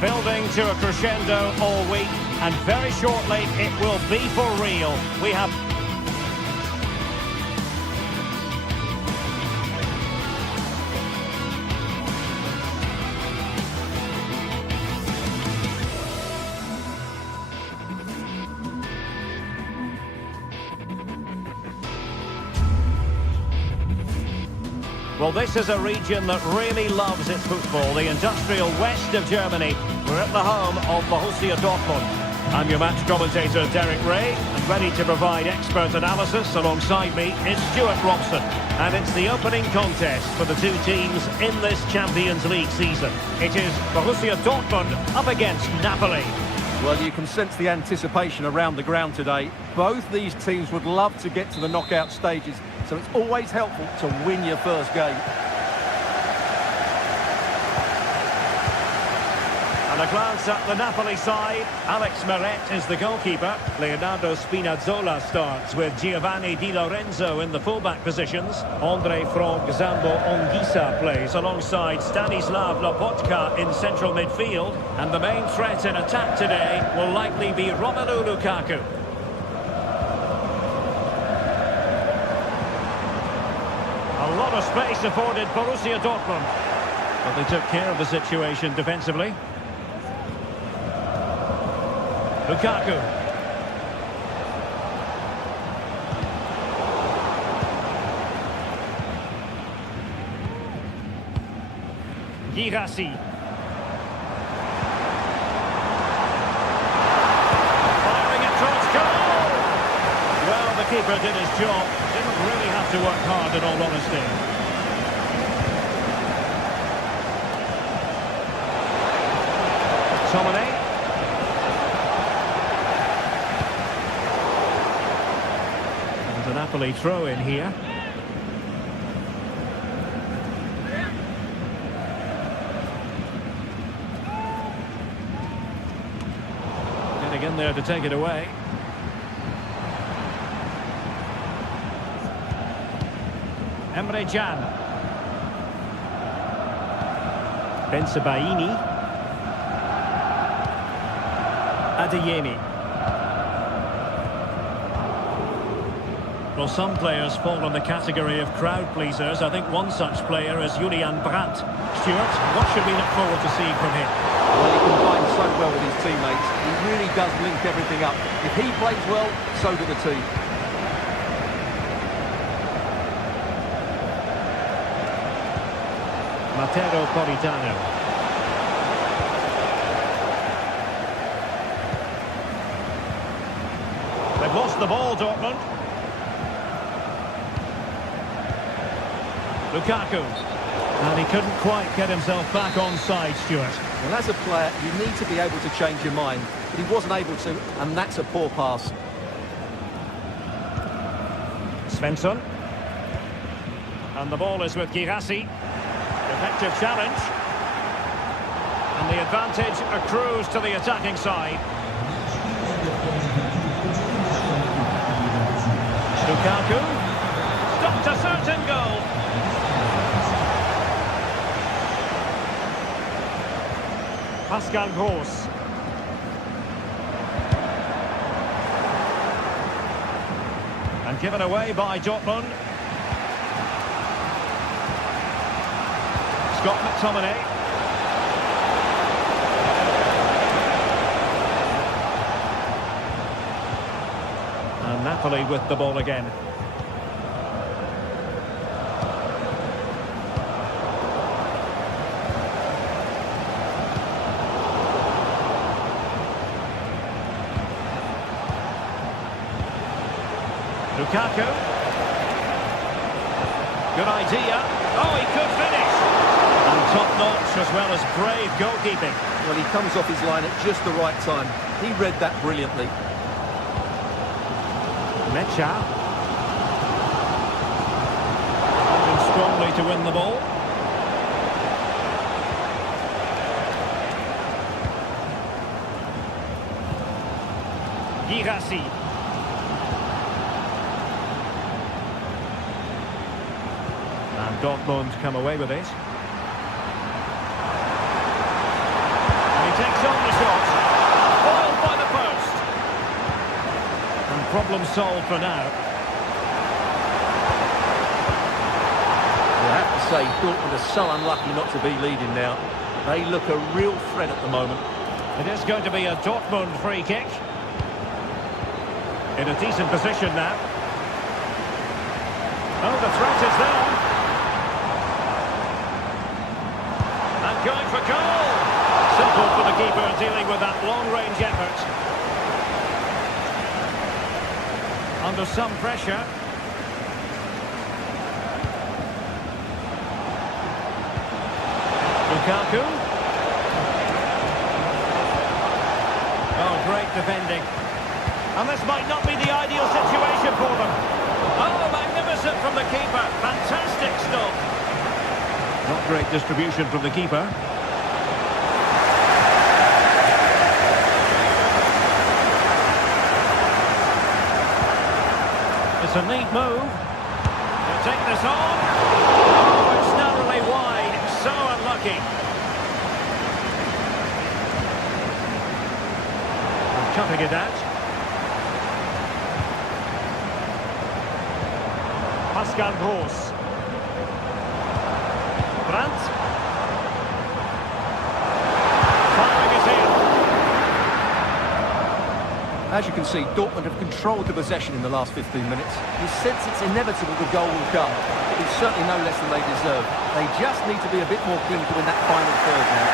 Building to a crescendo all week, and very shortly it will be for real. We have... Well, this is a region that really loves its football, the industrial west of Germany. We're at the home of Borussia Dortmund. I'm your match commentator, Derek Ray, and ready to provide expert analysis. Alongside me is Stuart Robson. And it's the opening contest for the two teams in this Champions League season. It is Borussia Dortmund up against Napoli. Well, you can sense the anticipation around the ground today. Both these teams would love to get to the knockout stages, so it's always helpful to win your first game. And a glance at the Napoli side. Alex Meret is the goalkeeper. Leonardo Spinazzola starts with Giovanni Di Lorenzo in the fullback positions. Andre Frank Zambo Anguissa plays alongside Stanislav Lobotka in central midfield. And the main threat in attack today will likely be Romelu Lukaku. A lot of space afforded Borussia Dortmund. But they took care of the situation defensively. Lukaku. Girassi. Firing it towards goal! Well, the keeper did his job. Didn't really have to work hard, in all honesty. Tomine. The Napoli throw in here. Getting in there to take it away. Emre Can. Bensebaini. Adeyemi. Well, some players fall in the category of crowd pleasers. I think one such player is Julian Brandt. Stuart, what should we look forward to seeing from him? Well, he combines so well with his teammates. He really does link everything up. If he plays well, so do the team. Matteo Politano. They've lost the ball, Dortmund. Lukaku. And he couldn't quite get himself back on side, Stuart. Well, as a player, you need to be able to change your mind. But he wasn't able to, and that's a poor pass. Svensson. And the ball is with Girassi. Effective challenge. And the advantage accrues to the attacking side. Lukaku. Stopped a certain goal. Pascal Gross. And given away by Dortmund. Scott McTominay. And Napoli with the ball again. Lukaku. Good idea. Oh, he could finish. And top-notch as well as brave goalkeeping. Well, he comes off his line at just the right time. He read that brilliantly. Mecha. Moving strongly to win the ball. Girassi. And Dortmund come away with it. And he takes takes on the shot. Foiled by the post. And problem solved for now. I have to say, Dortmund are so unlucky not to be leading now. They look a real threat at the moment. It is going to be a Dortmund free kick. In a decent position now. Oh, the threat is there. And going for goal. Simple for the keeper dealing with that long-range effort. Under some pressure. Lukaku. Oh, great defending. And this might not be the ideal situation for them. Oh, magnificent from the keeper. Fantastic stop. Not great distribution from the keeper. It's a neat move. They'll take this on. Oh, it's narrowly wide. So unlucky. They're cutting it out. Pascal Gross. Brandt. Firing it in. As you can see, Dortmund have controlled the possession in the last 15 minutes. You sense it's inevitable the goal will come. It's certainly no less than they deserve. They just need to be a bit more clinical in that final third now.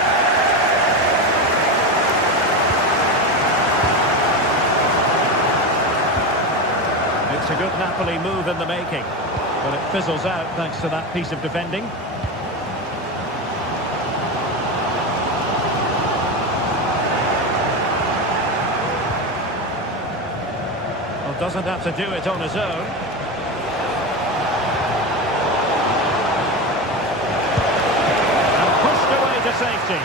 It's a good Napoli move in the making, but it fizzles out thanks to that piece of defending. Well, doesn't have to do it on his own. And pushed away to safety.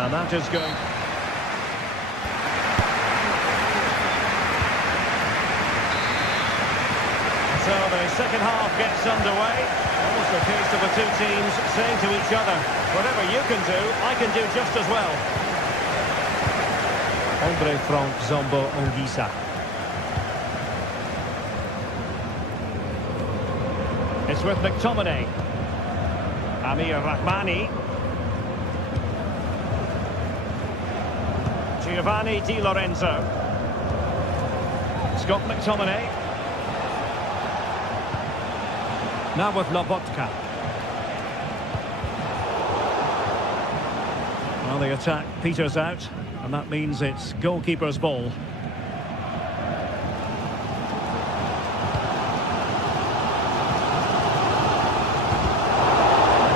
And that is going... So the second half gets underway. Almost a case of the two teams saying to each other, whatever you can do, I can do just as well. Andre Frank Zombo Ongisa. It's with McTominay. Amir Rahmani. Giovanni Di Lorenzo. Scott McTominay. Now with Lobotka. Well, the attack peters out, and that means it's goalkeeper's ball.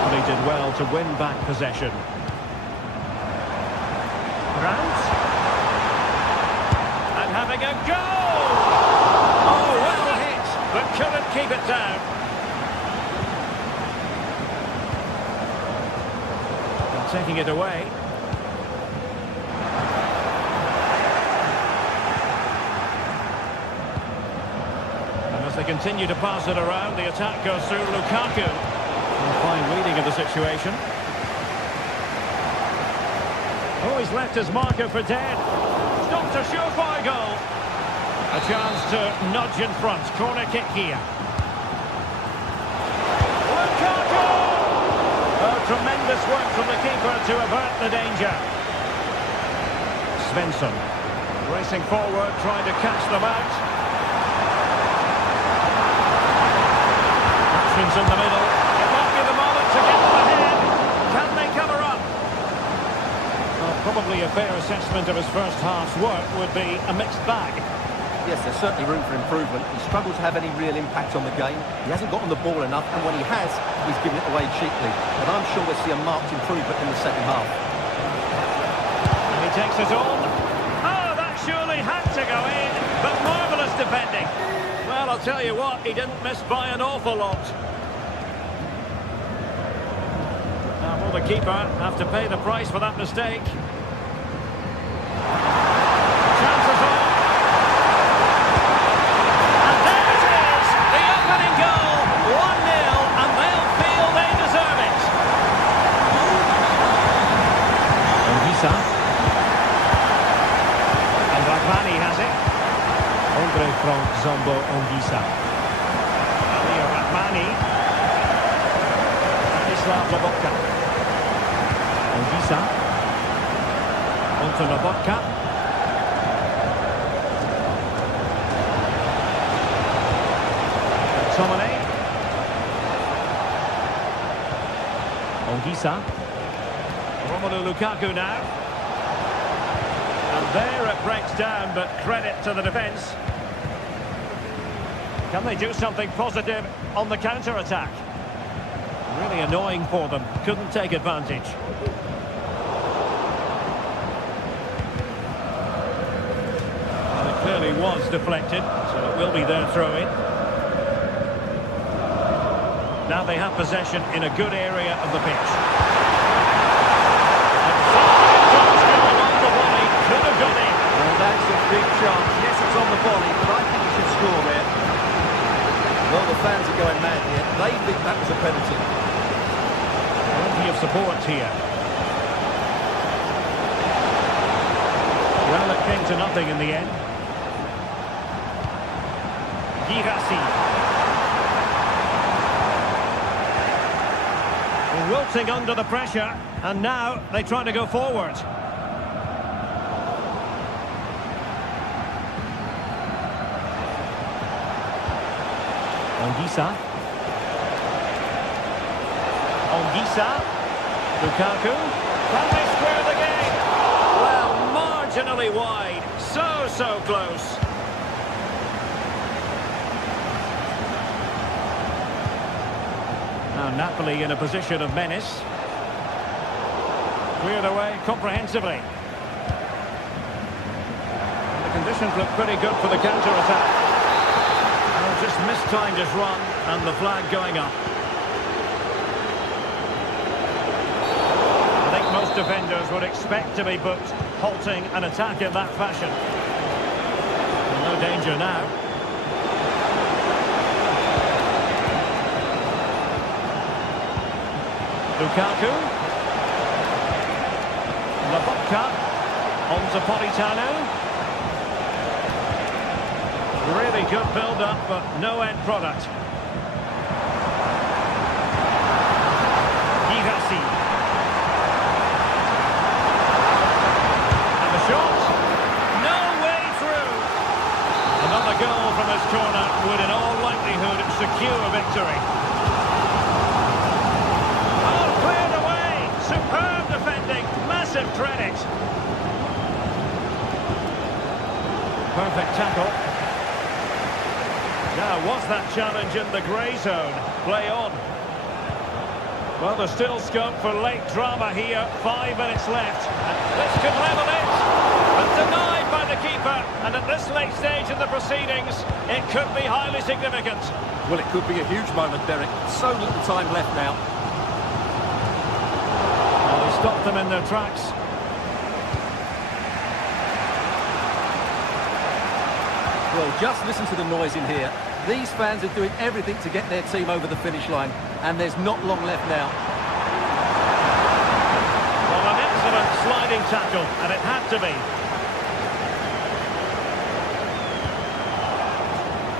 And he did well to win back possession. Brandt. And having a goal! Oh, well hit, but couldn't keep it down. Taking it away. And as they continue to pass it around, the attack goes through Lukaku. A fine reading of the situation. Oh, he's left his marker for dead. Stopped a surefire goal. A chance to nudge in front. Corner kick here. Tremendous work from the keeper to avert the danger. Svensson racing forward, trying to catch them out. Actions in the middle. It might be the moment to get them ahead. Can they cover up? Well, probably a fair assessment of his first half's work would be a mixed bag. Yes, there's certainly room for improvement. He struggles to have any real impact on the game. He hasn't got on the ball enough, and when he has, he's given it away cheaply. But I'm sure we'll see a marked improvement in the second half. And he takes it on. Oh, that surely had to go in, but marvellous defending. Well, I'll tell you what, he didn't miss by an awful lot. Now, will the keeper have to pay the price for that mistake? Chances on. And there it is, the opening goal, 1-0, and they'll feel Colombo Ongisa. Here at Mani. Stanislav Lobotka. Ongisa. Onto Lobotka. Tomine. Ongisa. Romelu Lukaku now. And there it breaks down, but credit to the defence. Can they do something positive on the counter-attack? Really annoying for them. Couldn't take advantage. Well, it clearly was deflected, so it will be their throw-in. Now they have possession in a good area of the pitch. Could have gone in. Well, that's a big chance. Yes, it's on the volley, but I think he should score there. Well, the fans are going mad here. They think that was a penalty. Plenty of support here. Well, it came to nothing in the end. Girassi. Wilting under the pressure, and now they try to go forward. Ongisa. Ongisa. Lukaku. Can they square the game? Well, marginally wide. So close. Now Napoli in a position of menace. Cleared away comprehensively. And the conditions look pretty good for the counter-attack. Just mistimed his run, and the flag going up. I think most defenders would expect to be booked, halting an attack in that fashion. No danger now. Lukaku. Lobotka. On to Politano. Really good build-up, but no end product. Girassi. And the shot. No way through. Another goal from his corner would in all likelihood secure victory. Oh, cleared away. Superb defending. Massive credit. Perfect tackle. Now, was that challenge in the grey zone? Play on. Well, there's still scope for late drama here. 5 minutes left. And this could level it. But denied by the keeper. And at this late stage in the proceedings, it could be highly significant. Well, it could be a huge moment, Derek. So little time left now. Well, he stopped them in their tracks. Well, just listen to the noise in here. These fans are doing everything to get their team over the finish line, and there's not long left now. Well, an excellent sliding tackle, and it had to be.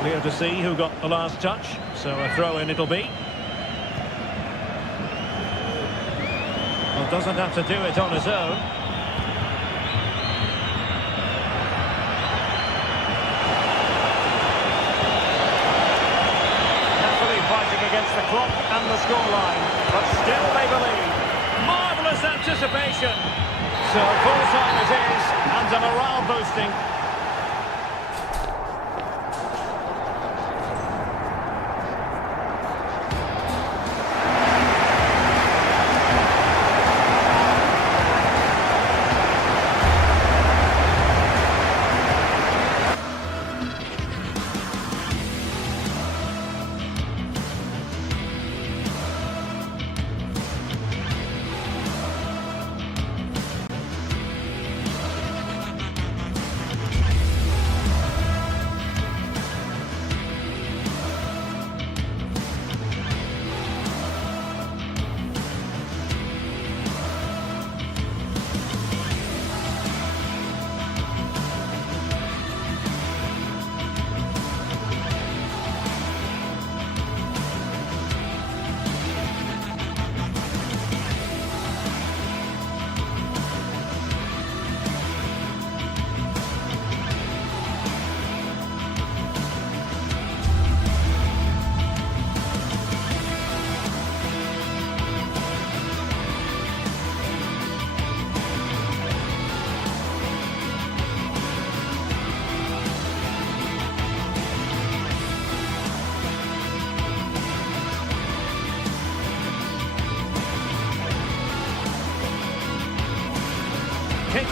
Clear to see who got the last touch, so a throw-in it'll be. Well, doesn't have to do it on his own. Against the clock and the scoreline, but still they believe. Marvellous anticipation. So full time it is, and a morale boosting.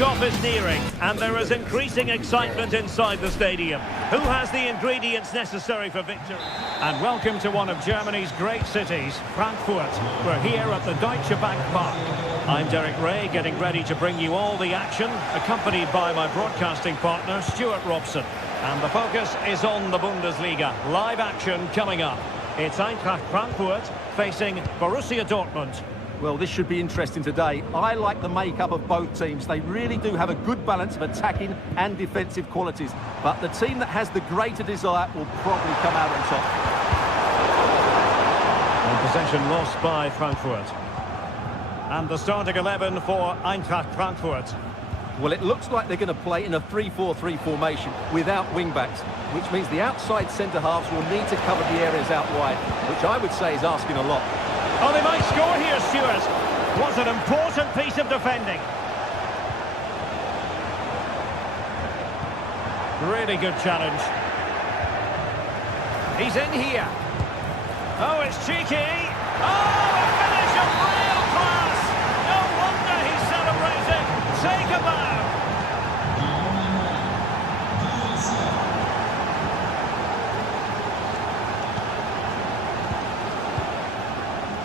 Kickoff is nearing, and there is increasing excitement inside the stadium. Who has the ingredients necessary for victory? And welcome to one of Germany's great cities, Frankfurt. We're here at the Deutsche Bank Park. I'm Derek Ray, getting ready to bring you all the action, accompanied by my broadcasting partner, Stuart Robson. And the focus is on the Bundesliga. Live action coming up. It's Eintracht Frankfurt facing Borussia Dortmund. Well, this should be interesting today. I like the makeup of both teams. They really do have a good balance of attacking and defensive qualities. But the team that has the greater desire will probably come out on top. And possession lost by Frankfurt. And the starting 11 for Eintracht Frankfurt. Well, it looks like they're going to play in a 3-4-3 formation without wing-backs, which means the outside centre-halves will need to cover the areas out wide, which I would say is asking a lot. Oh, they might score here, Stuart. Was an important piece of defending. Really good challenge. He's in here. Oh, it's cheeky. Oh, a finish of real class. No wonder he's celebrating. Take a bow.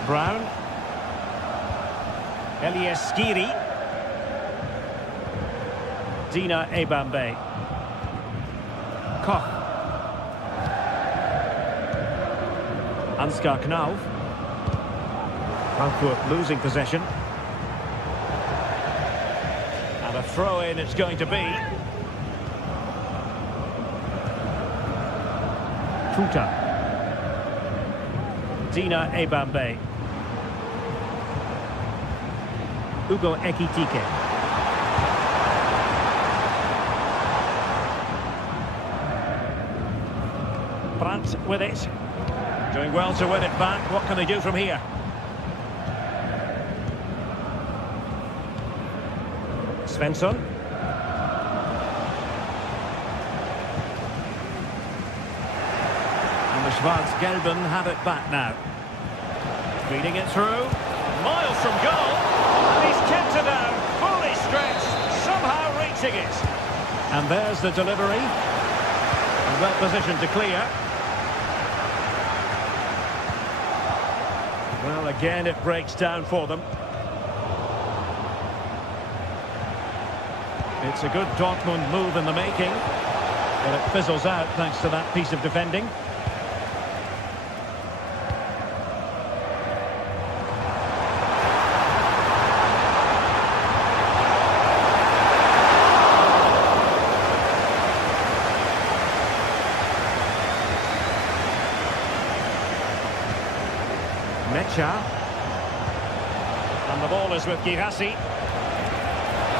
Brown. Elias Skiri. Dina Ebambe. Koch. Ansgar Knauf. Frankfurt losing possession. And a throw-in it's going to be. Tuta. Dina Ebambe. Ugo Ekitike. Brandt with it. Doing well to win it back. What can they do from here? Svensson. And the Schwarz-Gelben have it back now. Feeding it through. Miles from goal. And he's kept it down. Fully stretched. Somehow reaching it. And there's the delivery. And well positioned to clear. Well, again, it breaks down for them. It's a good Dortmund move in the making, but it fizzles out thanks to that piece of defending. Mecha. And the ball is with Girassi.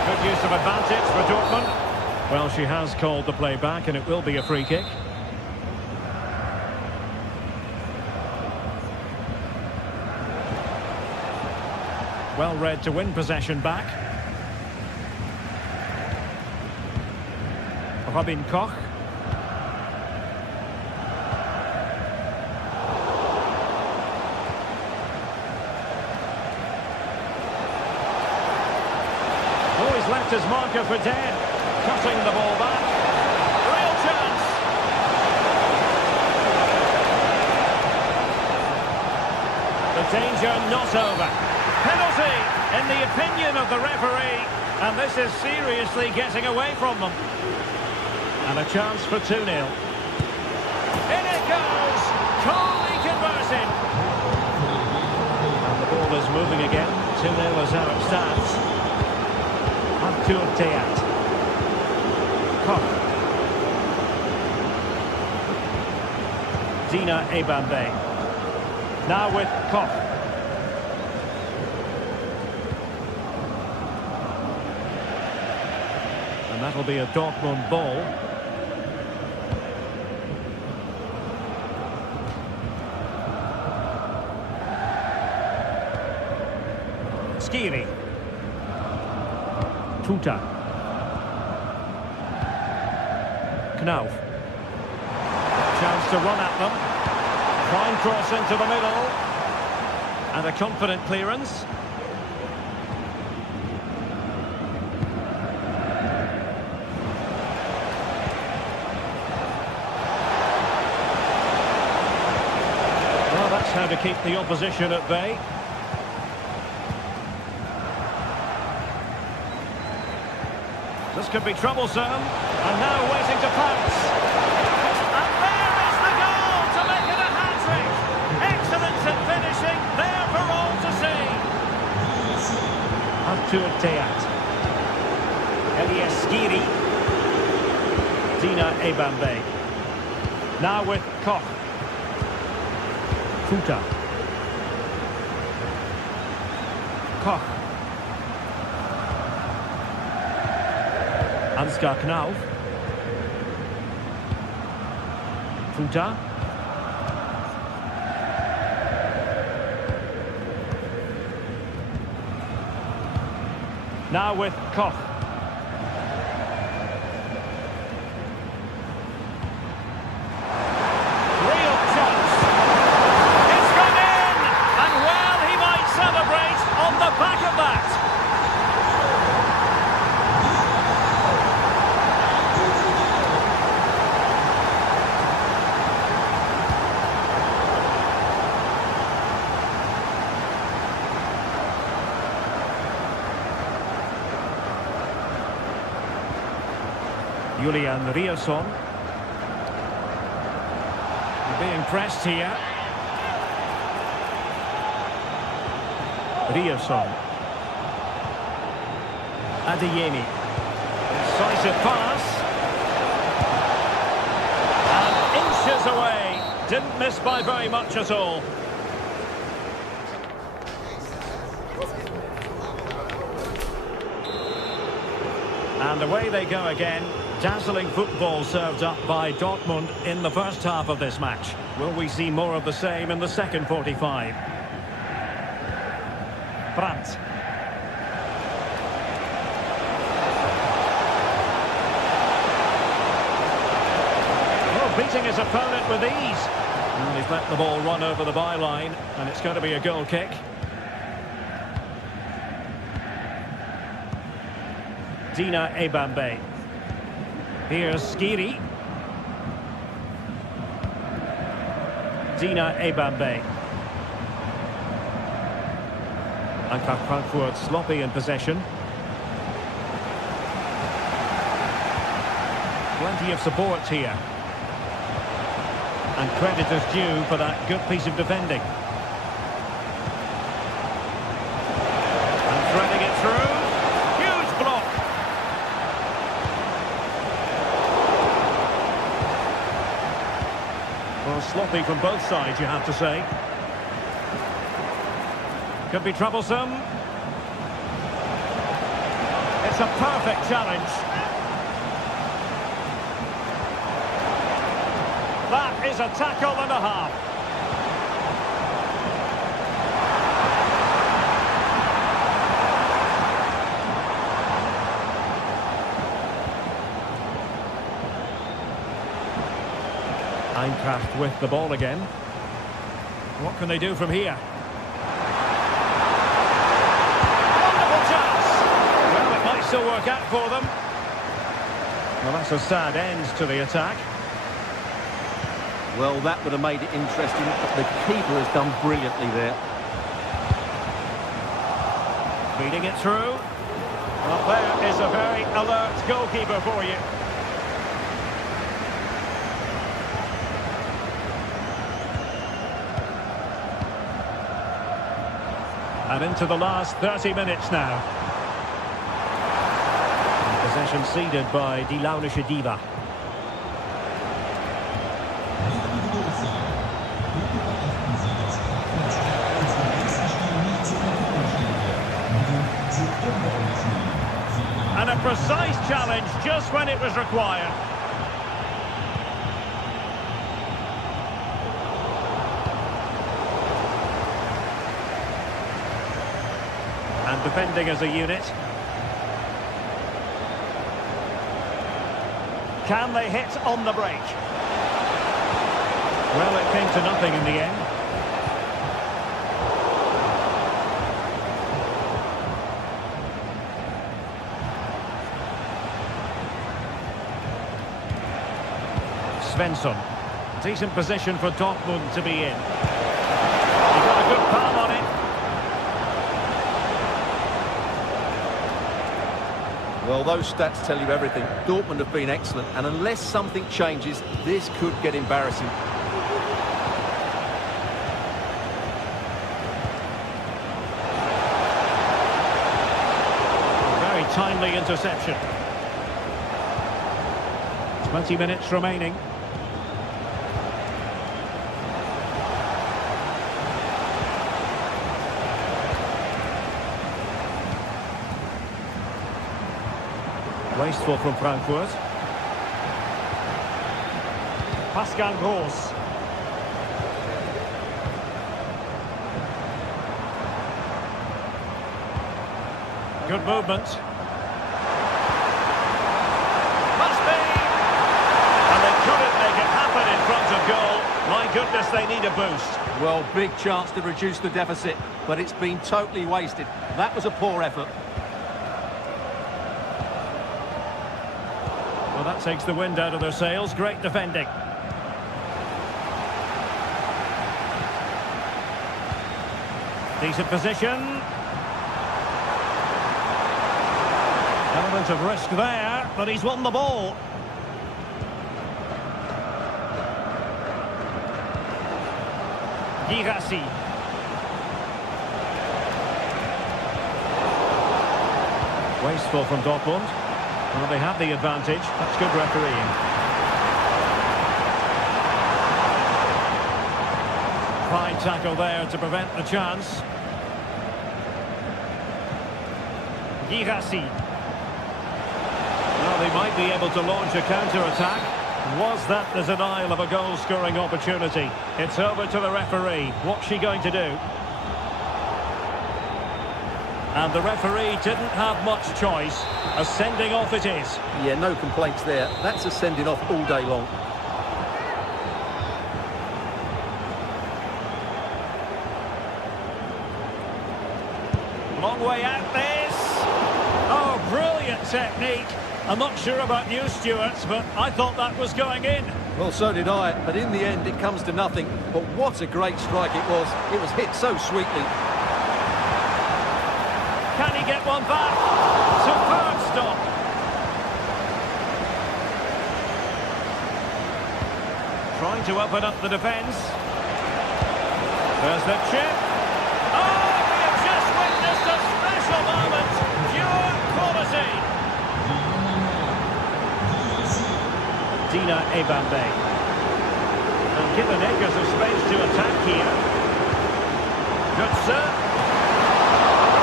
Good use of advantage for Dortmund. Well, she has called the play back, and it will be a free kick. Well read to win possession back. Robin Koch. Left his marker for dead, cutting the ball back. Real chance. The danger not over. Penalty, in the opinion of the referee, and this is seriously getting away from them. And a chance for 2-0. In it goes, calmly converted. And the ball is moving again. 2-0 is how it stands. Arthur Teat. Koch. Dina Ebambe. Now with Koch. And that'll be a Dortmund ball. Skiri. Tuta. Knauf. Chance to run at them. Fine cross into the middle. And a confident clearance. how to keep the opposition at bay. This could be troublesome. And now waiting to pounce. And there is the goal to make it a hat-trick. Excellence in finishing, there for all to see. Artur Teat. Elias Skiri. Dina Ebambe. Now with Koch. Futa. Koch. Ansgar Knauf. Futa. Now with Koch. Real chance. It's gone in! And well, he might celebrate on the back of that. Julian Riasson. Being pressed here. Riasson. Adeyemi. Decisive pass. And inches away. Didn't miss by very much at all. And away they go again. Dazzling football served up by Dortmund in the first half of this match. Will we see more of the same in the second 45? Brandt. Oh, beating his opponent with ease. And he's let the ball run over the byline, and it's going to be a goal kick. Dina Ebambe. Here's Skiri. Dina Ebambe. Eintracht Frankfurt sloppy in possession. Plenty of support here. And credit is due for that good piece of defending. And threading it through. Huge block. Well, sloppy from both sides, you have to say. Could be troublesome. It's a perfect challenge. That is a tackle and a half. Eintracht with the ball again. What can they do from here? Wonderful chance! Well, it might still work out for them. Well, that's a sad end to the attack. Well, that would have made it interesting, but the keeper has done brilliantly there. Feeding it through. Well, there is a very alert goalkeeper for you. And into the last 30 minutes now. And possession ceded by Die Launische Diva. And a precise challenge just when it was required. And defending as a unit. Can they hit on the break? Well, it came to nothing in the end. Svensson. Decent position for Dortmund to be in. Good palm on it. Well, those stats tell you everything. Dortmund have been excellent, and unless something changes, this could get embarrassing. Very timely interception. 20 minutes remaining. Wasteful from Frankfurt. Pascal Gross. Good movement. Must be! And they couldn't make it happen in front of goal. My goodness, they need a boost. Well, big chance to reduce the deficit, but it's been totally wasted. That was a poor effort. Well, that takes the wind out of their sails. Great defending. Decent position. Element of risk there, but he's won the ball. Girassi. Wasteful from Dortmund. Well, they have the advantage. That's good refereeing. Fine tackle there to prevent the chance. Girassi. Well, they might be able to launch a counter-attack. Was that the denial of a goal-scoring opportunity? It's over to the referee. What's she going to do? And the referee didn't have much choice. A sending off it is. Yeah, no complaints there. That's a sending off all day long. Long way out this. Oh, brilliant technique. I'm not sure about you, Stuart, but I thought that was going in. Well, so did I, but in the end it comes to nothing. But what a great strike it was. It was hit so sweetly. Can he get one back? Superb stop. Trying to open up the defence. There's the chip. Oh, we have just witnessed a special moment. Pure quality. Dina Ebambe. And given acres of space to attack here. Good serve.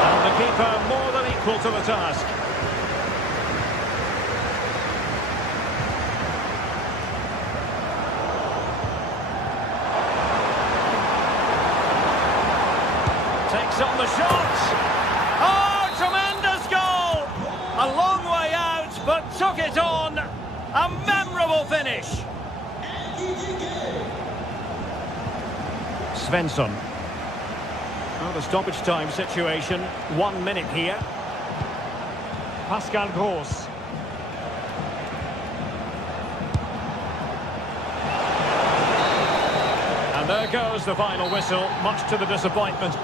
And the keeper more than equal to the task. Takes on the shot. Oh, tremendous goal! A long way out, but took it on. A memorable finish. Svensson. Oh, the stoppage time situation. 1 minute here. Pascal Gross. And there goes the final whistle, much to the disappointment.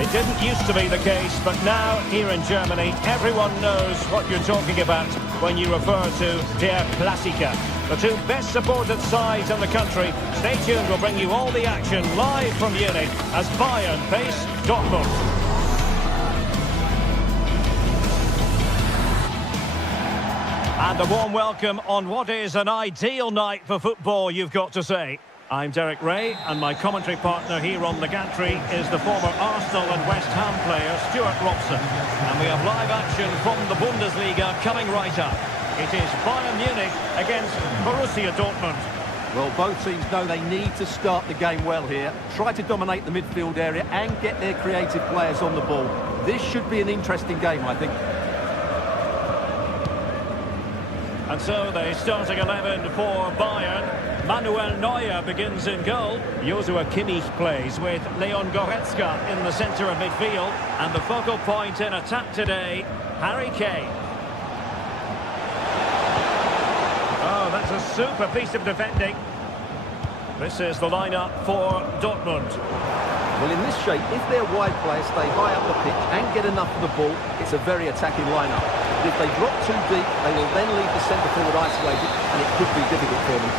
It didn't used to be the case, but now, here in Germany, everyone knows what you're talking about when you refer to Der Klassiker. The two best supported sides in the country. Stay tuned, we'll bring you all the action live from Munich as Bayern face Dortmund. And a warm welcome on what is an ideal night for football, you've got to say. I'm Derek Ray, and my commentary partner here on the gantry is the former Arsenal and West Ham player Stuart Robson. And we have live action from the Bundesliga coming right up. It is Bayern Munich against Borussia Dortmund. Well, both teams know they need to start the game well here. Try to dominate the midfield area and get their creative players on the ball. This should be an interesting game, I think. And so the starting 11 for Bayern. Manuel Neuer begins in goal. Joshua Kimmich plays with Leon Goretzka in the centre of midfield. And the focal point in attack today, Harry Kane. Oh, that's a super piece of defending. This is the lineup for Dortmund. Well, in this shape, if their wide players stay high up the pitch and get enough of the ball, it's a very attacking lineup. But if they drop too deep, they will then leave the centre forward isolated, and it could be difficult for them.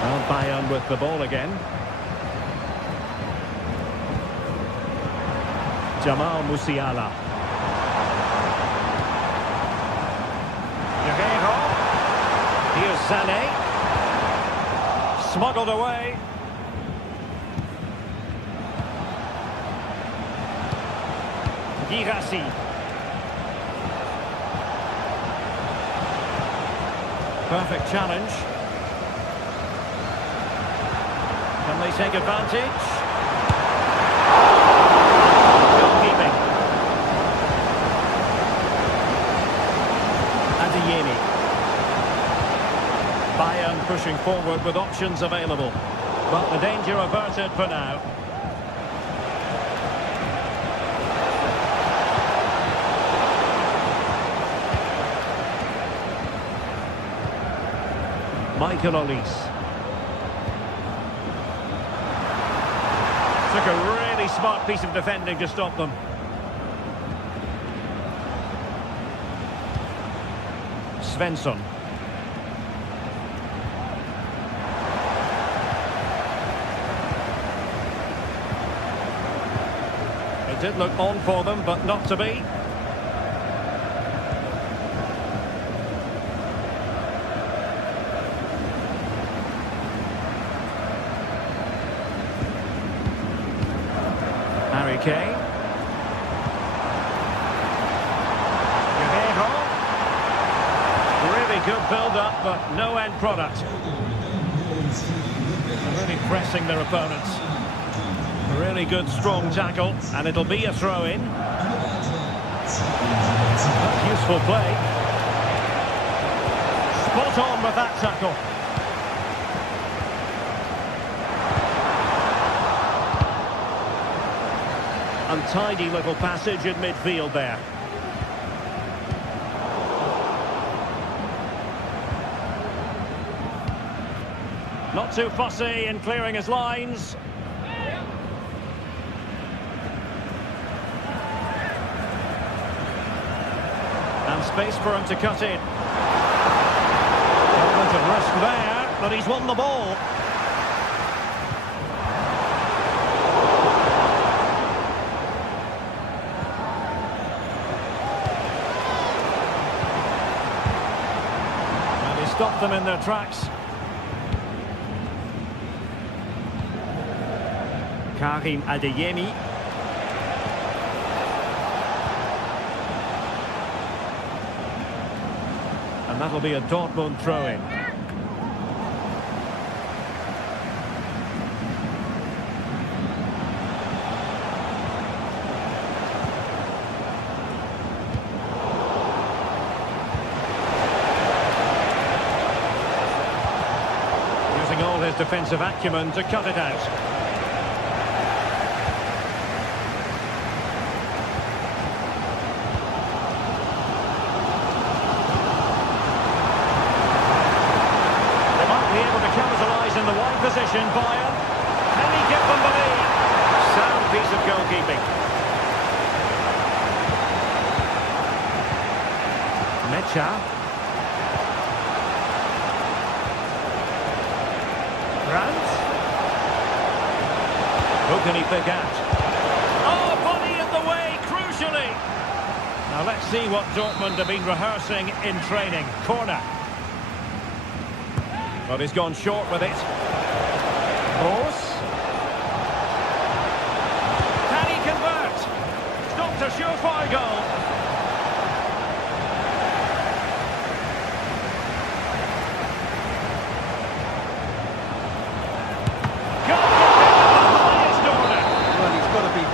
Well, Bayern with the ball again. Jamal Musiala. Guerreiro. Here's Sané. Smuggled away. Girassi. Perfect challenge. Can they take advantage? Goalkeeping. Adeyemi. Bayern pushing forward with options available. But the danger averted for now. Michael Olise. Took a really smart piece of defending to stop them. Svensson. It did look on for them, but not to be. Harry Kane. Guerreiro. Really good build-up, but no end product. Really pressing their opponents. Really good, strong tackle, and it'll be a throw-in. That's useful play. Spot on with that tackle. Untidy little passage in midfield there. Not too fussy in clearing his lines. And space for him to cut in. Element of risk there, but he's won the ball. And he stopped them in their tracks. Karim Adeyemi. And that'll be a Dortmund throw-in. Using all his defensive acumen to cut it out. In the wide position, Bayern. Can he give them the lead? Sound piece of goalkeeping. Mecha. Brandt. Who can he pick out? Oh, body in the way. potentially. Now let's see what Dortmund have been rehearsing in training. Corner. But he's gone short with it. Horse. Can he convert? Stopped a surefire goal.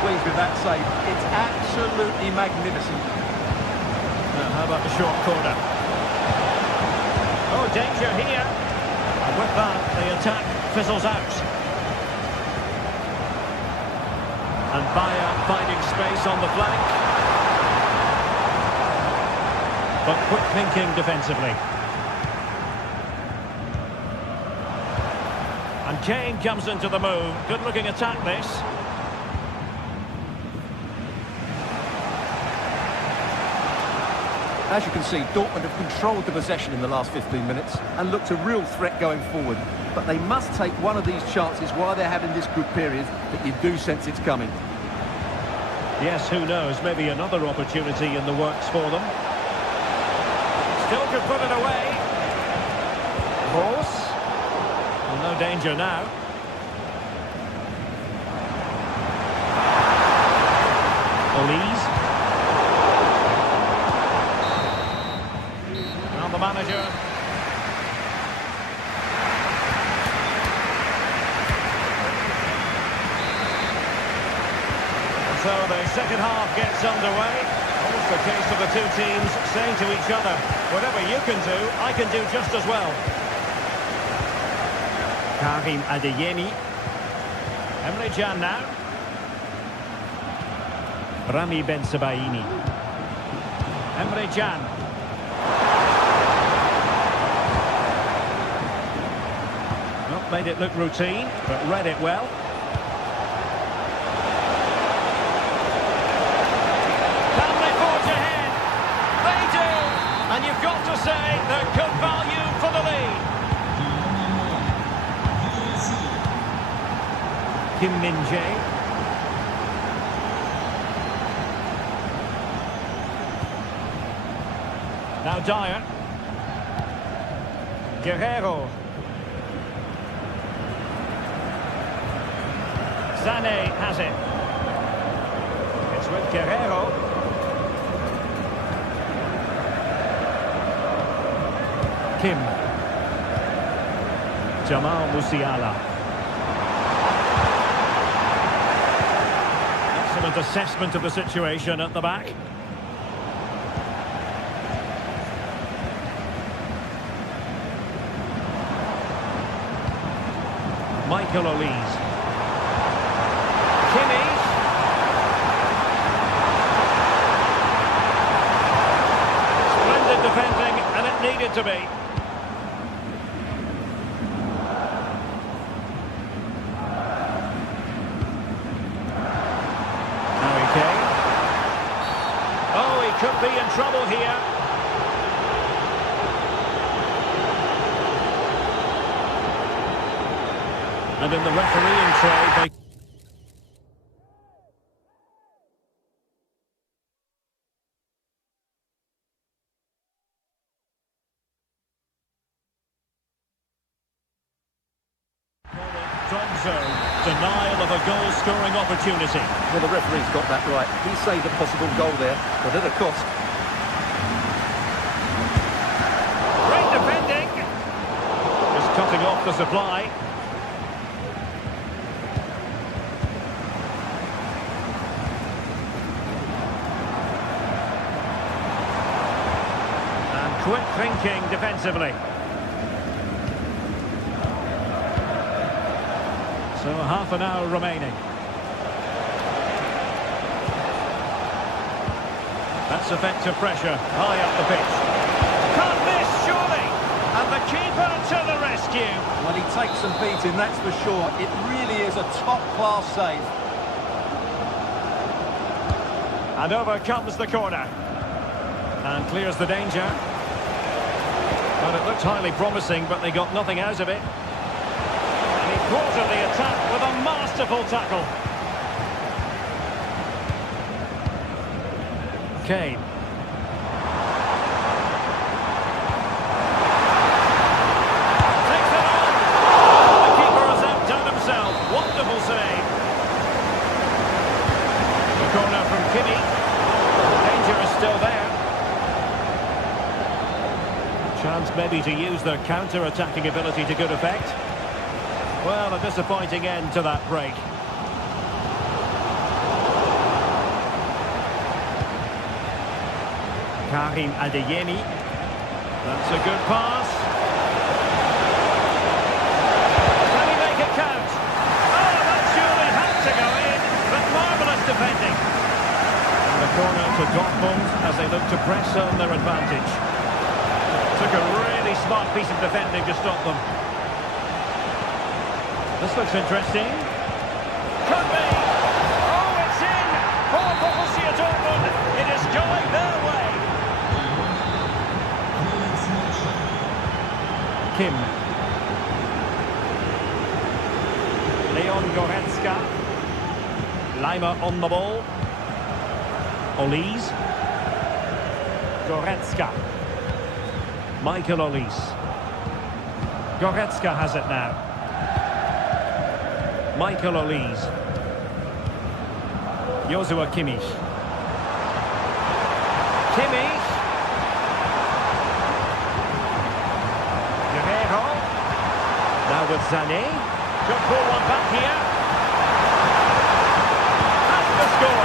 With that save, it's absolutely magnificent. Now, how about the short corner? Oh, danger here. And with that, the attack fizzles out. And Bayer finding space on the flank. But quick thinking defensively. And Kane comes into the move. Good-looking attack, this. As you can see, Dortmund have controlled the possession in the last 15 minutes and looked a real threat going forward. But they must take one of these chances while they're having this good period that you do sense it's coming. Yes, who knows? Maybe another opportunity in the works for them. Still could put it away. Horse. Well, no danger now. Elise. The manager. So the second half gets underway. Almost a case of the two teams saying to each other, whatever you can do, I can do just as well. Karim Adeyemi. Emre Can now. Rami Ben Sebaini. Emre Can. Made it look routine, but read it well. Can they forge ahead? They do! And you've got to say they're good value for the lead. Kim Min-jae. Now Dyer. Guerrero. Sané has it. It's with Guerrero. Kim. Jamal Musiala. Excellent assessment of the situation at the back. Michael Olise. Kimmich. Splendid defending, and it needed to be. Harry Kane. Oh, he could be in trouble here. And in the refereeing tray, they... Denial of a goal-scoring opportunity. Well, the referee's got that right. He saved a possible goal there, but at a cost. Great defending. Just cutting off the supply. And quick thinking defensively. So half an hour remaining. That's effective pressure, high up the pitch. Can't miss, surely! And the keeper to the rescue. Well, he takes some beating, that's for sure. It really is a top-class save. And over comes the corner. And clears the danger. Well, it looked highly promising, but they got nothing out of it. Quarter the attack with a masterful tackle. Kane. Takes it on. The keeper has outdone himself. Wonderful save. The corner from Kimi. Danger is still there. Chance maybe to use their counter-attacking ability to good effect. Well, a disappointing end to that break. Karim Adeyemi. That's a good pass. Can he make it count? Oh, that surely had to go in, but marvellous defending. And the corner to Dortmund as they look to press on their advantage. Took a really smart piece of defending to stop them. This looks interesting. Could be. Oh, it's in for Borussia Dortmund. It is going their way. Kim. Leon Goretzka. Lima on the ball. Olise. Goretzka. Michael Olise. Goretzka has it now. Michael Olise. Joshua Kimmich. Kimmich. Guerrero. Now with Sané. Could pull one back here. That's the score.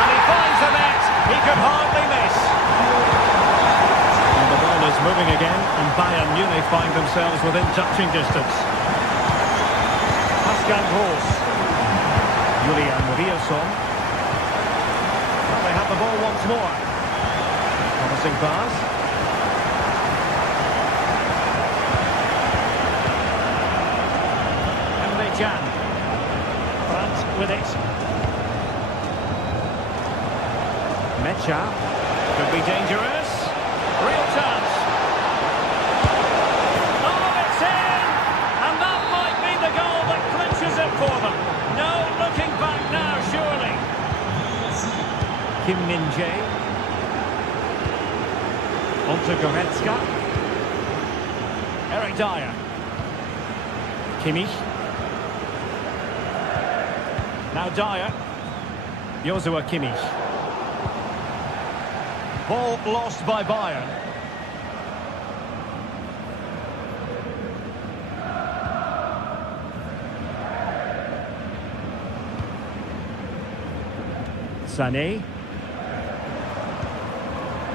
And he finds the net. He could hardly miss. And the ball is moving again. And Bayern Munich find themselves within touching distance. Pascal Gross. Julian Rierson. Well, they have the ball once more. Promising pass. Emre Can. France with it. Mecha. Could be dangerous. Real chance. Oh, it's in! And that might be the goal that clinches it for them. No looking back now, surely. Kim Min-jae. On to Goretzka. Eric Dyer. Kimmich. Now Dyer. Joshua Kimmich. Ball lost by Bayern. Sané.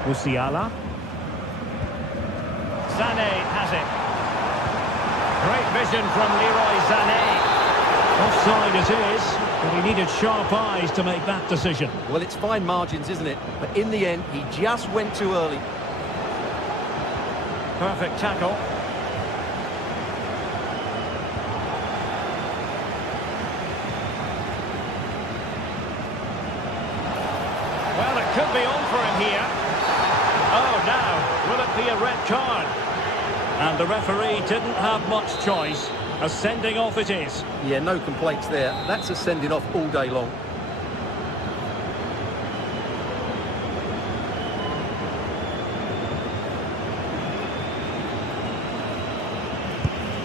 Musiala. Sané has it. Great vision from Leroy Sané. Offside it is, but he needed sharp eyes to make that decision. Well, it's fine margins, isn't it? But in the end, he just went too early. Perfect tackle. Well, it could be on for him here. Oh, now, will it be a red card? And the referee didn't have much choice. A sending off it is. Yeah, no complaints there. That's a sending off all day long.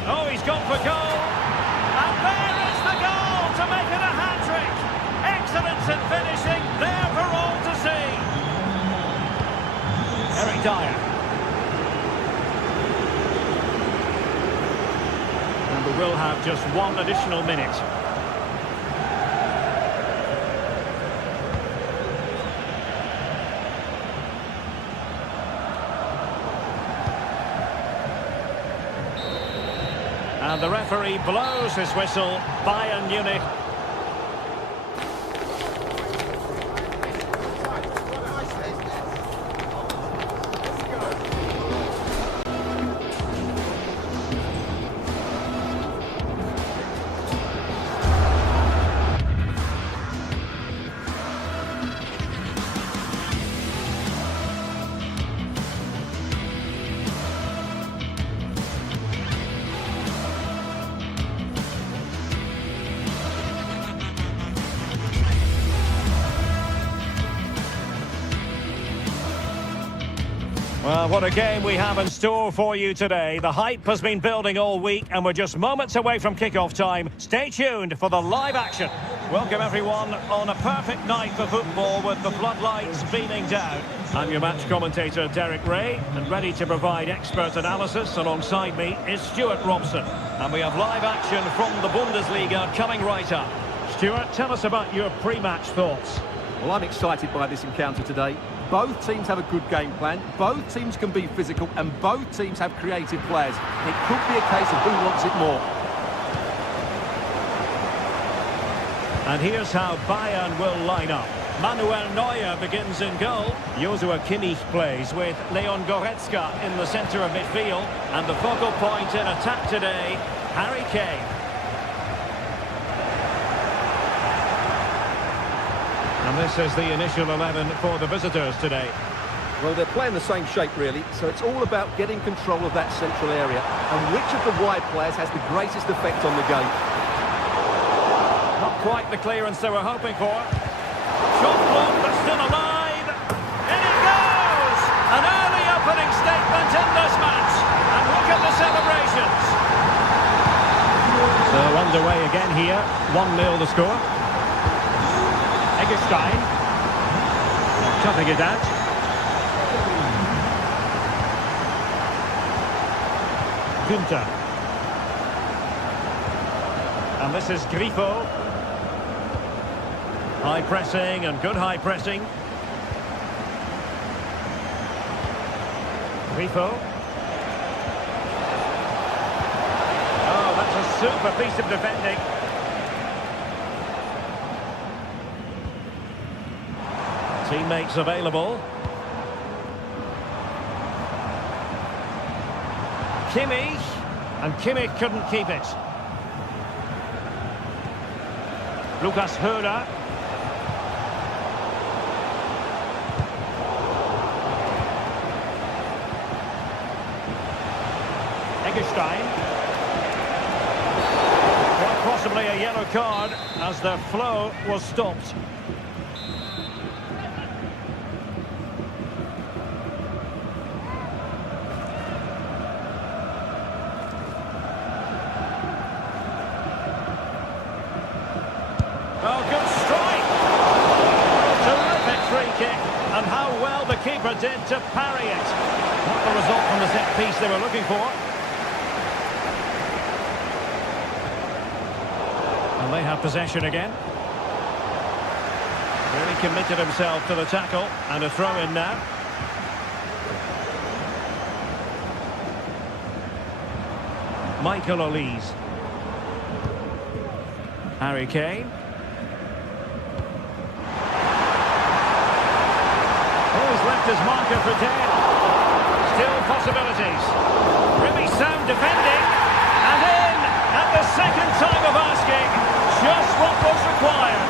Oh, he's gone for goal. And there is the goal to make it a hat-trick. Excellence in finishing, there for all to see. Eric Dyer. And we will have just one additional minute. And the referee blows his whistle. Bayern Munich. Well, what a game we have in store for you today. The hype has been building all week and we're just moments away from kick-off time. Stay tuned for the live action. Welcome everyone on a perfect night for football with the floodlights beaming down. I'm your match commentator Derek Ray and ready to provide expert analysis. Alongside me is Stuart Robson. And we have live action from the Bundesliga coming right up. Stuart, tell us about your pre-match thoughts. Well, I'm excited by this encounter today. Both teams have a good game plan, both teams can be physical, and both teams have creative players. It could be a case of who wants it more. And here's how Bayern will line up. Manuel Neuer begins in goal. Joshua Kimmich plays with Leon Goretzka in the centre of midfield. And the focal point in attack today, Harry Kane. And this is the initial 11 for the visitors today. Well, they're playing the same shape, really, so it's all about getting control of that central area. And which of the wide players has the greatest effect on the game? Not quite the clearance they were hoping for. Shot blocked, but still alive. In it goes! An early opening statement in this match. And look at the celebrations. So underway again here. 1-0 the score. Eggestein. Chopping it out. Günther. And this is Grifo. High pressing and good high pressing. Grifo. Oh, that's a super piece of defending. Teammates available. Kimmich. And Kimmich couldn't keep it. Lucas Höder. Eggestein. Quite possibly a yellow card as the flow was stopped. Oh, good strike! Terrific free kick, and how well the keeper did to parry it. Not the result from the set piece they were looking for. And they have possession again. Really committed himself to the tackle, and a throw in now. Michael Olise. Harry Kane. Left his marker for dead. Still possibilities. Really sound defending. And in at the second time of asking. Just what was required.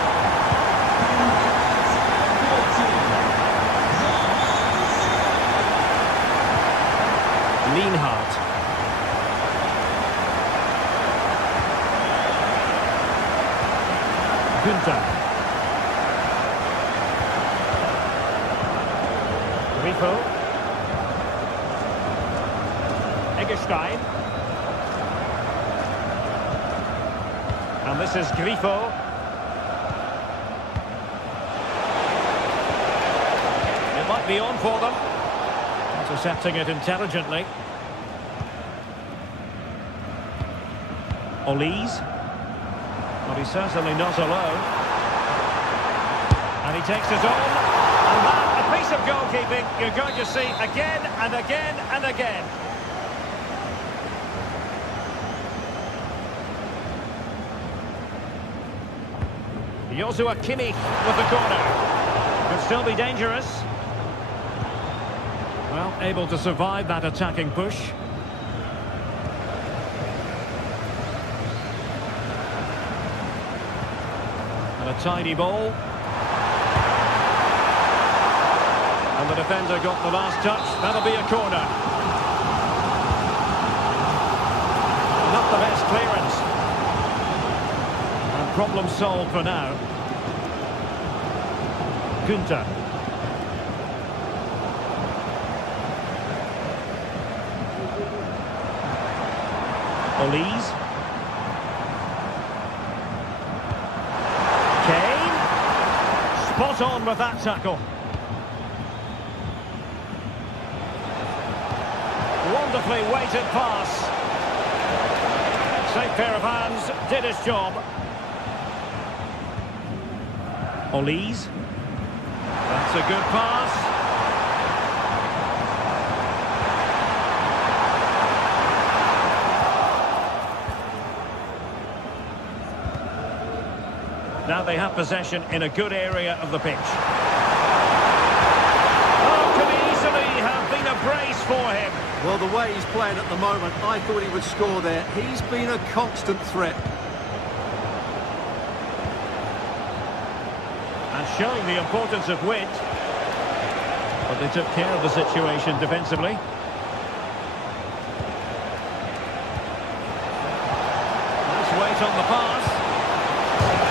Lienhardt. Günther. Grifo. Eggestein. And this is Grifo. It might be on for them. Intercepting it intelligently. Olise. But he's certainly not alone. And he takes it on. And that, a piece of goalkeeping you're going to see again and again and again. Joshua Kimmich with the corner. Could still be dangerous. Well, able to survive that attacking push. And a tidy ball. And the defender got the last touch. That'll be a corner. Not the best clearance. And problem solved for now. Günther. Olise. Kane. Spot on with that tackle. Wonderfully weighted pass. Safe pair of hands, did his job. Olise. That's a good pass. Now they have possession in a good area of the pitch. Oh, could easily have been a brace for him. Well, the way he's playing at the moment, I thought he would score there. He's been a constant threat. And showing the importance of wit. But they took care of the situation defensively. Nice weight on the pass.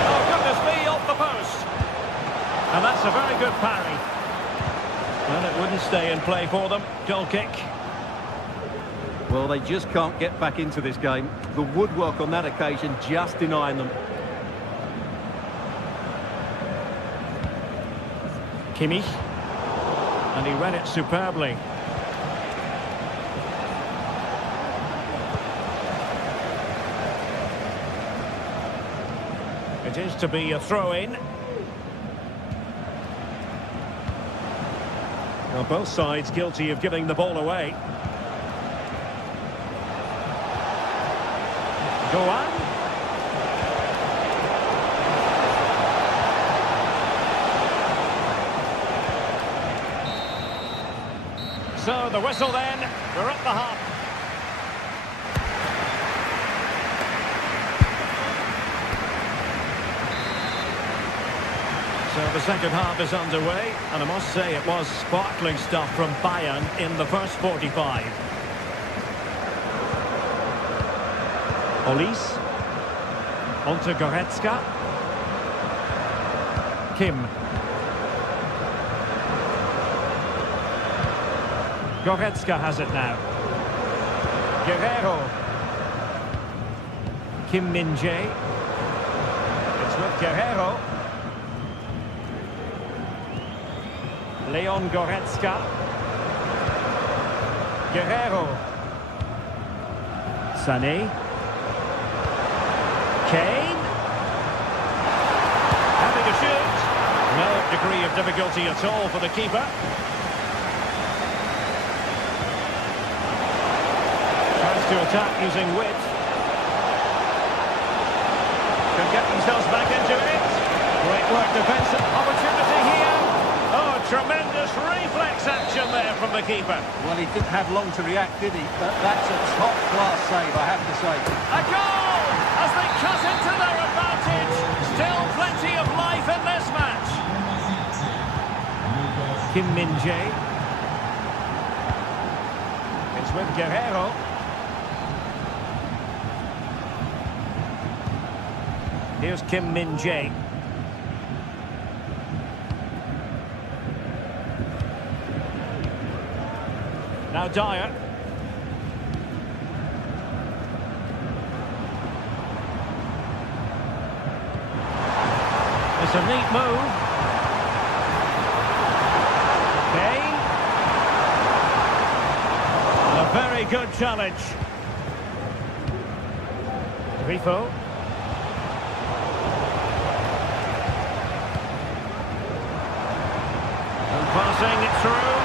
Oh, goodness me, off the post. And that's a very good parry. Well, it wouldn't stay in play for them. Goal kick. Well, they just can't get back into this game. The woodwork on that occasion just denying them. Kimmich. And he read it superbly. It is to be a throw-in. Well, both sides guilty of giving the ball away. Go on. So the whistle then, we're at the half. So the second half is underway, and I must say it was sparkling stuff from Bayern in the first 45. Olise. Onto Goretzka. Kim. Goretzka has it now. Guerrero. Kim Min-jae. It's with Guerrero. Leon Goretzka. Guerrero. Sané. Kane. Having a shoot. No degree of difficulty at all for the keeper. Tries to attack using wit. Can get themselves back into it. Great work defensive. Opportunity here. Oh, tremendous reflex action there from the keeper. Well, he didn't have long to react, did he? But that's a top-class save, I have to say. A goal! As they cut into their advantage. Still plenty of life in this match. Kim Min-jae. It's with Guerrero. Here's Kim Min-jae. Now Dyer. It's a neat move. Kane. And a very good challenge. Grifo. And passing it through.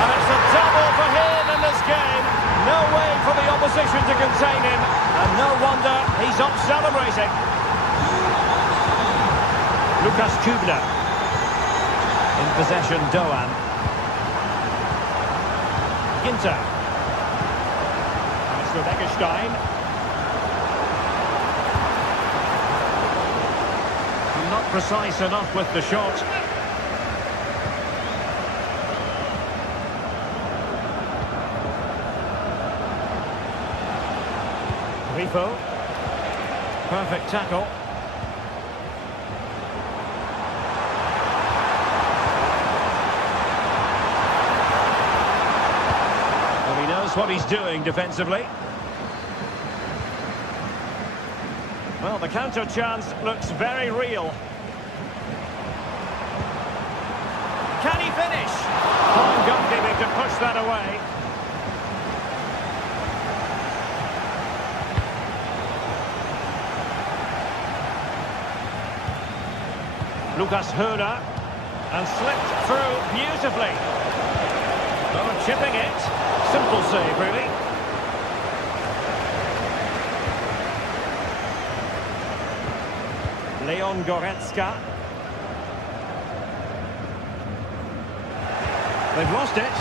And it's a double for him in this game. No way for the opposition to contain him. And no wonder he's up celebrating. Lucas Kubler. In possession, Doan. Ginter. And it's with Eggestein. Not precise enough with the shot. Grifo. Perfect tackle. That's what he's doing defensively. Well, the counter chance looks very real. Can he finish? Fine goalkeeping to push that away. Lucas Höder, and slipped through beautifully. Oh, chipping it. Simple save, really. Leon Goretzka. They've lost it.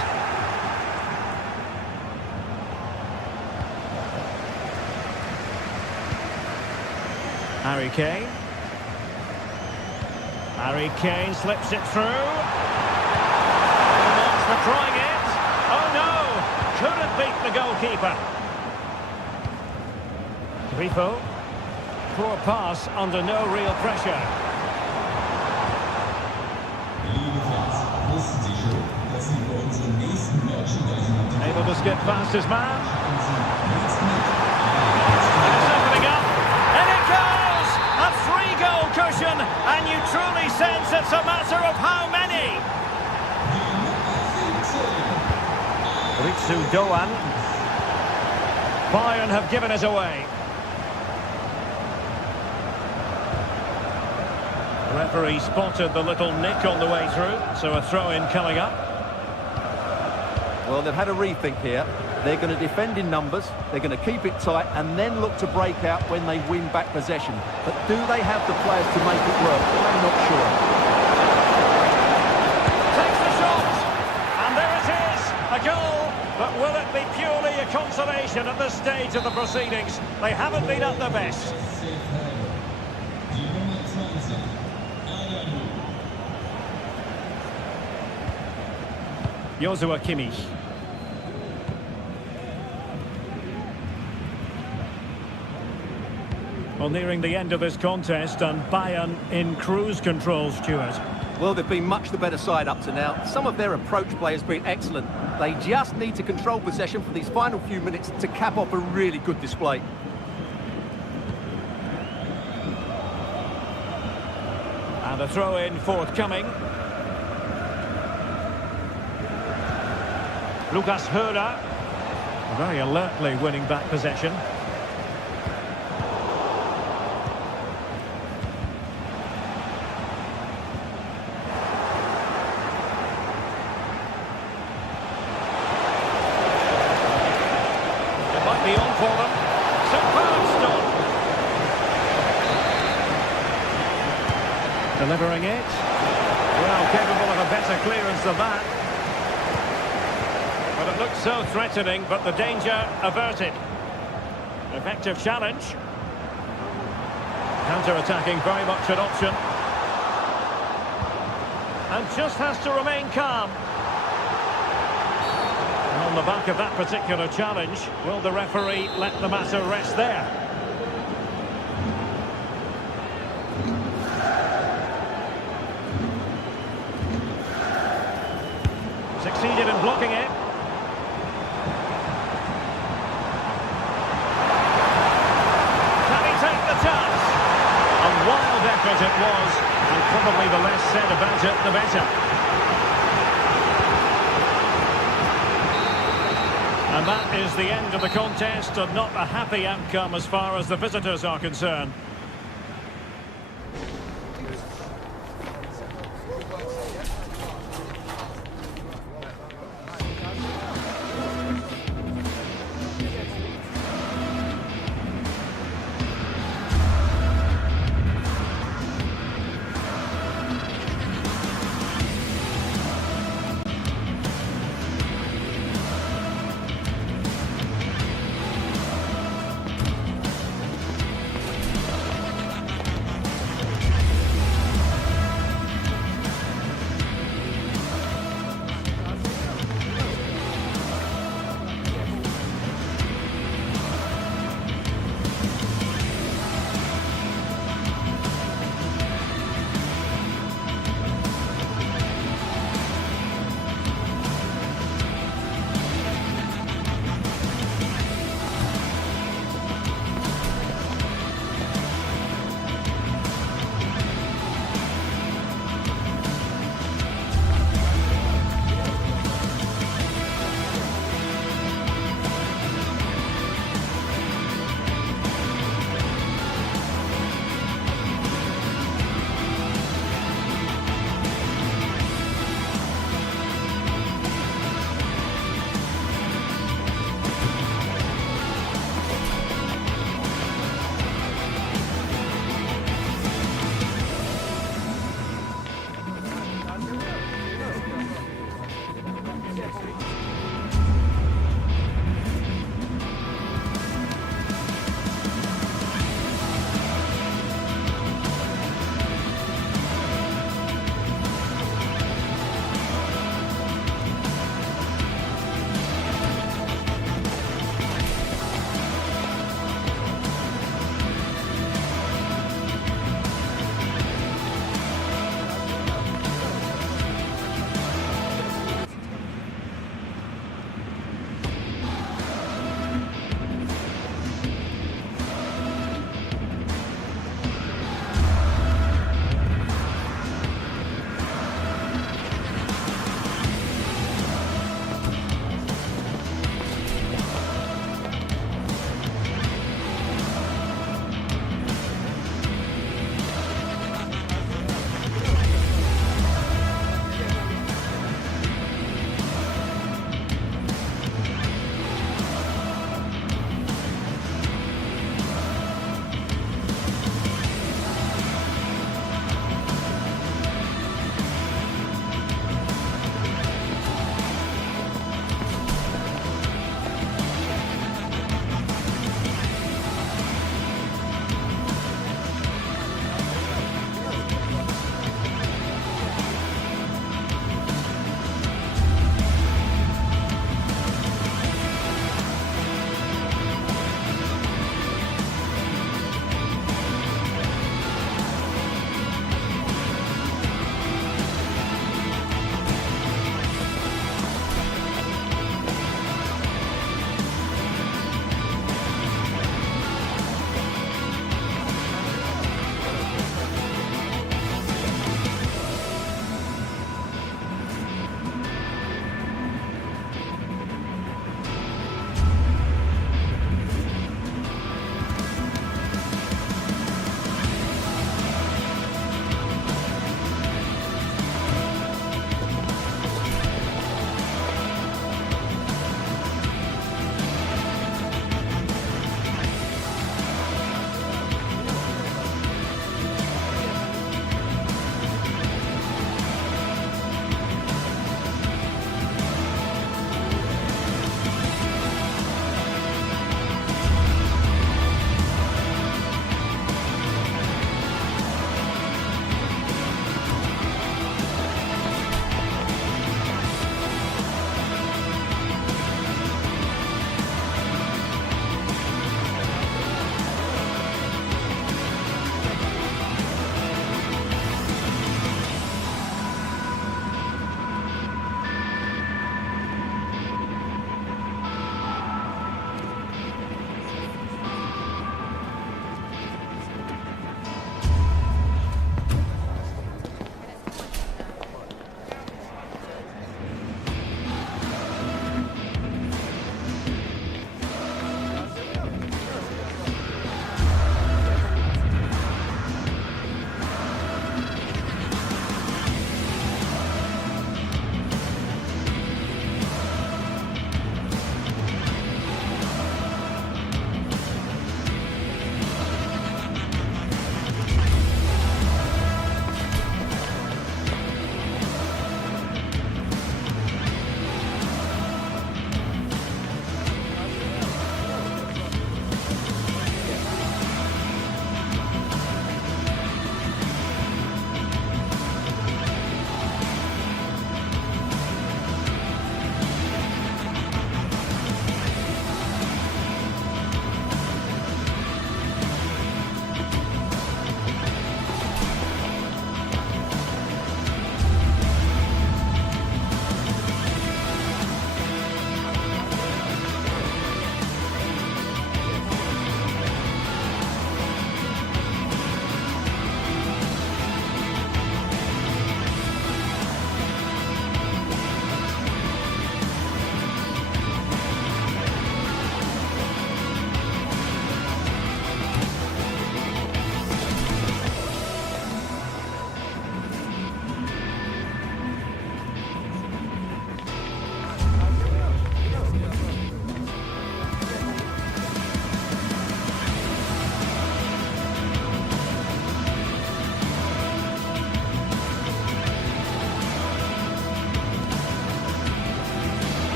Harry Kane. Harry Kane slips it through. Marks for trying it. Oh no! Couldn't beat the goalkeeper. Grifo. Poor pass under no real pressure. Able to skip past his man. It's opening up. And it goes! A 3-goal cushion. And you truly sense it's a matter of how many. Ritsu Doan. Bayern have given it away. The referee spotted the little nick on the way through, so a throw-in coming up. Well, they've had a rethink here. They're going to defend in numbers, they're going to keep it tight, and then look to break out when they win back possession. But do they have the players to make it work? I'm not sure. Takes the shot, and there it is, a goal. But will it be purely a consolation at this stage of the proceedings? They haven't been at their best. Joshua Kimmich. Well, nearing the end of this contest, and Bayern in cruise control, Stuart. Well, they've been much the better side up to now. Some of their approach play has been excellent. They just need to control possession for these final few minutes to cap off a really good display. And a throw-in forthcoming. Lucas Höder, very alertly winning back possession. It might be on for them. Superb stop. Delivering it. Well, capable of a better clearance than that. But it looked so threatening, but the danger averted. Effective challenge. Counter-attacking, very much an option. And just has to remain calm. And on the back of that particular challenge, will the referee let the matter rest there? Succeeded in blocking it. Effort it was, and probably the less said about it, the better. And that is the end of the contest, and not a happy outcome as far as the visitors are concerned.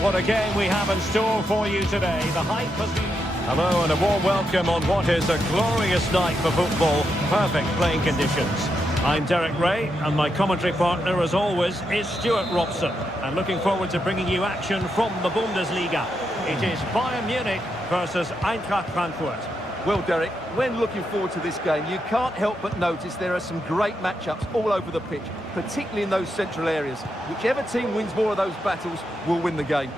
Well, what a game we have in store for you today. The hype has been... Hello and a warm welcome on what is a glorious night for football. Perfect playing conditions. I'm Derek Ray, and my commentary partner, as always, is Stuart Robson. I'm looking forward to bringing you action from the Bundesliga. It is Bayern Munich versus Eintracht Frankfurt. Well, Derek, when looking forward to this game, you can't help but notice there are some great matchups all over the pitch, particularly in those central areas. Whichever team wins more of those battles will win the game.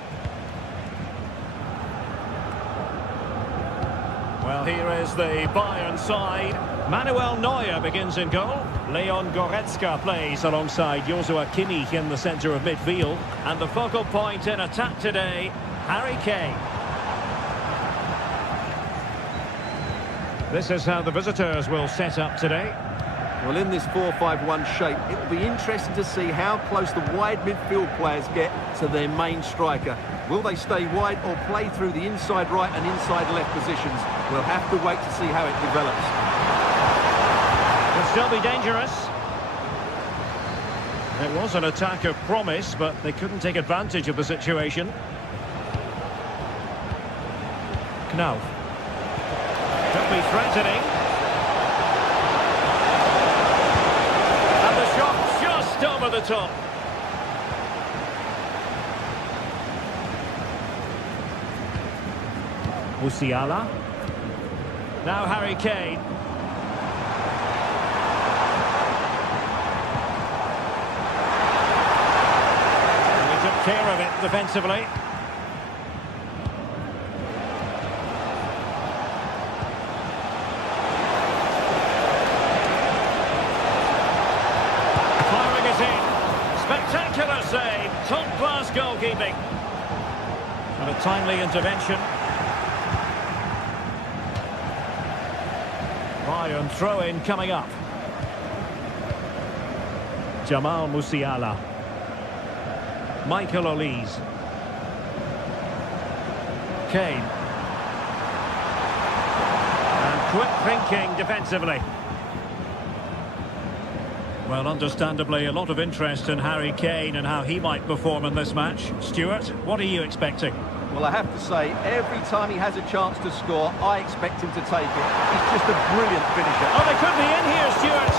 Well, here is the Bayern side. Manuel Neuer begins in goal. Leon Goretzka plays alongside Joshua Kimmich in the centre of midfield. And the focal point in attack today, Harry Kane. This is how the visitors will set up today. Well, in this 4-5-1 shape, it will be interesting to see how close the wide midfield players get to their main striker. Will they stay wide or play through the inside right and inside left positions? We'll have to wait to see how it develops. Will still be dangerous. It was an attack of promise, but they couldn't take advantage of the situation. Knauf. Could be threatening. And the shot just over the top. Musiala. Now Harry Kane. And he took care of it defensively. Firing it in. Spectacular save. Top-class goalkeeping. And a timely intervention. Bayern throw-in coming up. Jamal Musiala. Michael Olise. Kane. And quick thinking defensively. Well, understandably, a lot of interest in Harry Kane and how he might perform in this match. Stuart, what are you expecting? Well, I have to say, every time he has a chance to score, I expect him to take it. He's just a brilliant finisher. Oh, they could be in here, Stuart.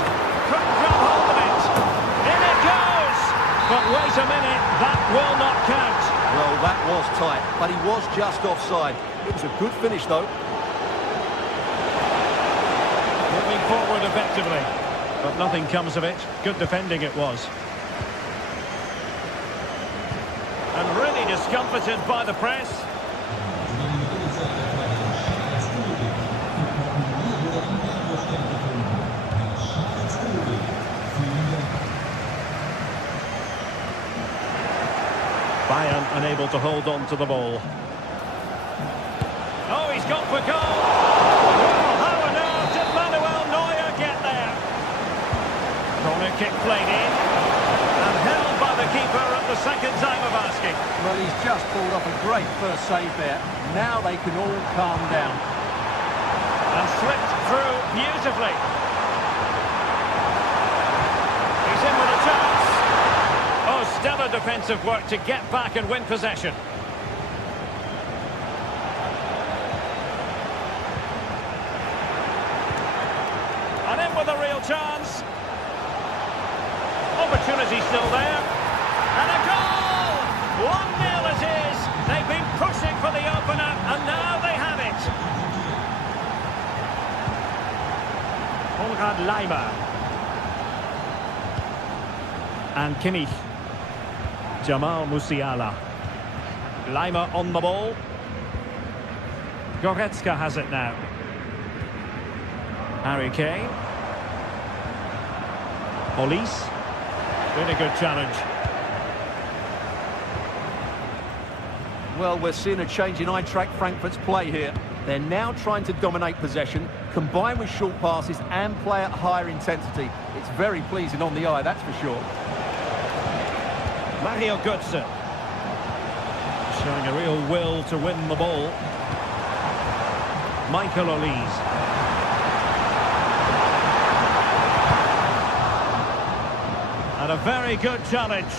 Couldn't grab hold of it. In it goes! But wait a minute, that will not count. Well, that was tight, but he was just offside. It was a good finish, though. Moving forward effectively. But nothing comes of it. Good defending it was. And really discomfited by the press. Bayern unable to hold on to the ball. Oh, he's gone for goal! Well, how on earth did Manuel Neuer get there? Corner kick played in. And held by the keeper at the second time of asking. Well, he's just pulled off a great first save there. Now they can all calm down. And slipped through beautifully. He's in with a chance. Oh, stellar defensive work to get back and win possession. And in with a real chance. Opportunity still there. And a goal! 1-0 it is. They've been pushing for the opener, and now they have it. Konrad Laimer. And Kimmich. Jamal Musiala. Laimer on the ball. Goretzka has it now. Harry Kane. Olise. Really good challenge. Well, we're seeing a change in Eintracht Frankfurt's play here. They're now trying to dominate possession, combine with short passes and play at higher intensity. It's very pleasing on the eye, that's for sure. Mario Götze. Showing a real will to win the ball. Michael Olise. And a very good challenge.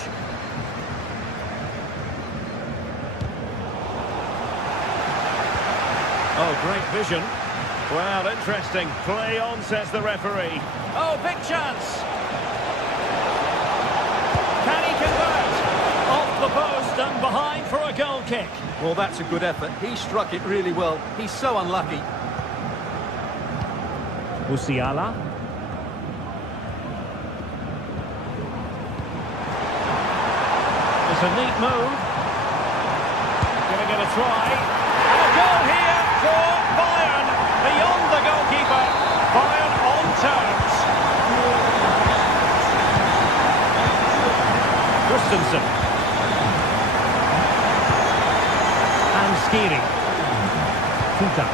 Oh, great vision. Well, interesting. Play on, says the referee. Oh, big chance. Can he convert? Off the post and behind for a goal kick. Well, that's a good effort. He struck it really well. He's so unlucky. Musiala. It's a neat move. Gonna get a try. And a goal here for Bayern. Beyond the goalkeeper. Bayern on terms. Christensen. And Skiri. Tuta.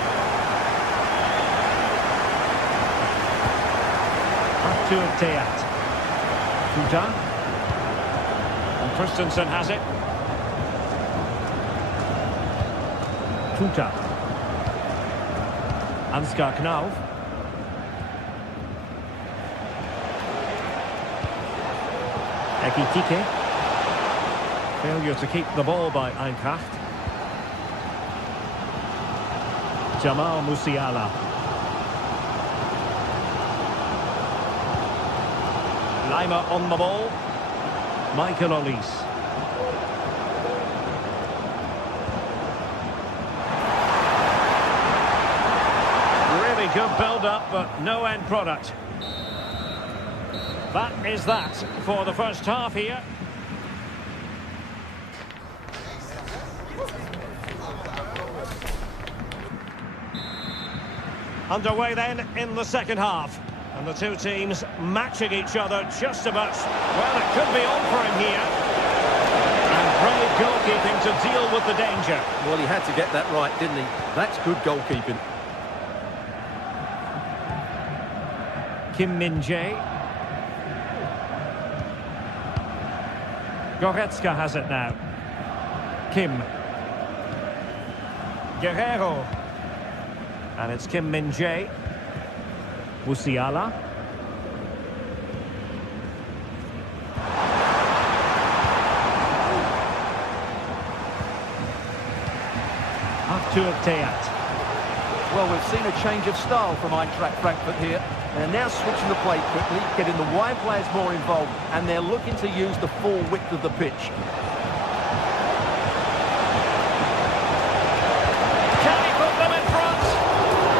Up to Teat. Tuta. And Christensen has it. Tuta. Ansgar Knauf. Ekitike. Failure to keep the ball by Eintracht. Jamal Musiala. Lima on the ball. Michael Olise. Really good build-up, but no end product. That is that for the first half here. Underway then in the second half. And the two teams matching each other just about. Well, it could be on for him here. And great goalkeeping to deal with the danger. Well, he had to get that right, didn't he? That's good goalkeeping. Kim Min-jae. Goretzka has it now. Kim. Guerrero. And it's Kim Min-jae. Musiala. Up to Teat. Well, we've seen a change of style from Eintracht Frankfurt here. They're now switching the play quickly, getting the wide players more involved, and they're looking to use the full width of the pitch. Can he put them in front?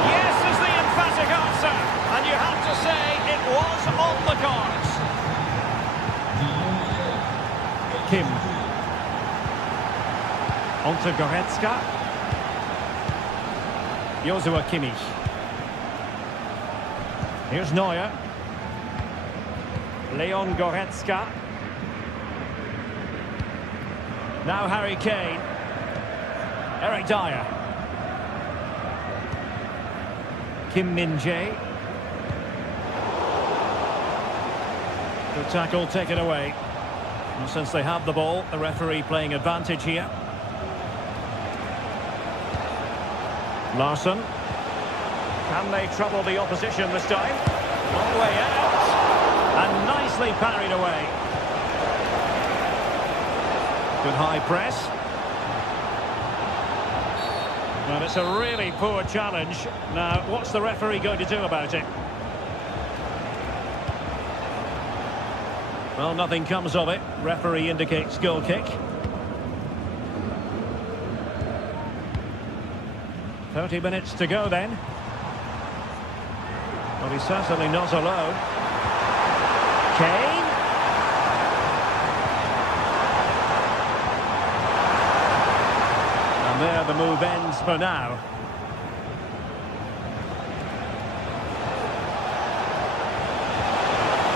Yes is the emphatic answer. And you have to say it was on the cards. Kim. On to Goretzka. Joshua Kimmich. Here's Neuer. Leon Goretzka. Now Harry Kane. Eric Dyer. Kim Min-jae. Good tackle taken away. And since they have the ball, the referee playing advantage here. Larsson. Can they trouble the opposition this time? Long way out. And nicely parried away. Good high press. And it's a really poor challenge. Now, what's the referee going to do about it? Well, nothing comes of it. Referee indicates goal kick. 30 minutes to go then. Well, he's certainly not alone. Kane. And there the move ends for now.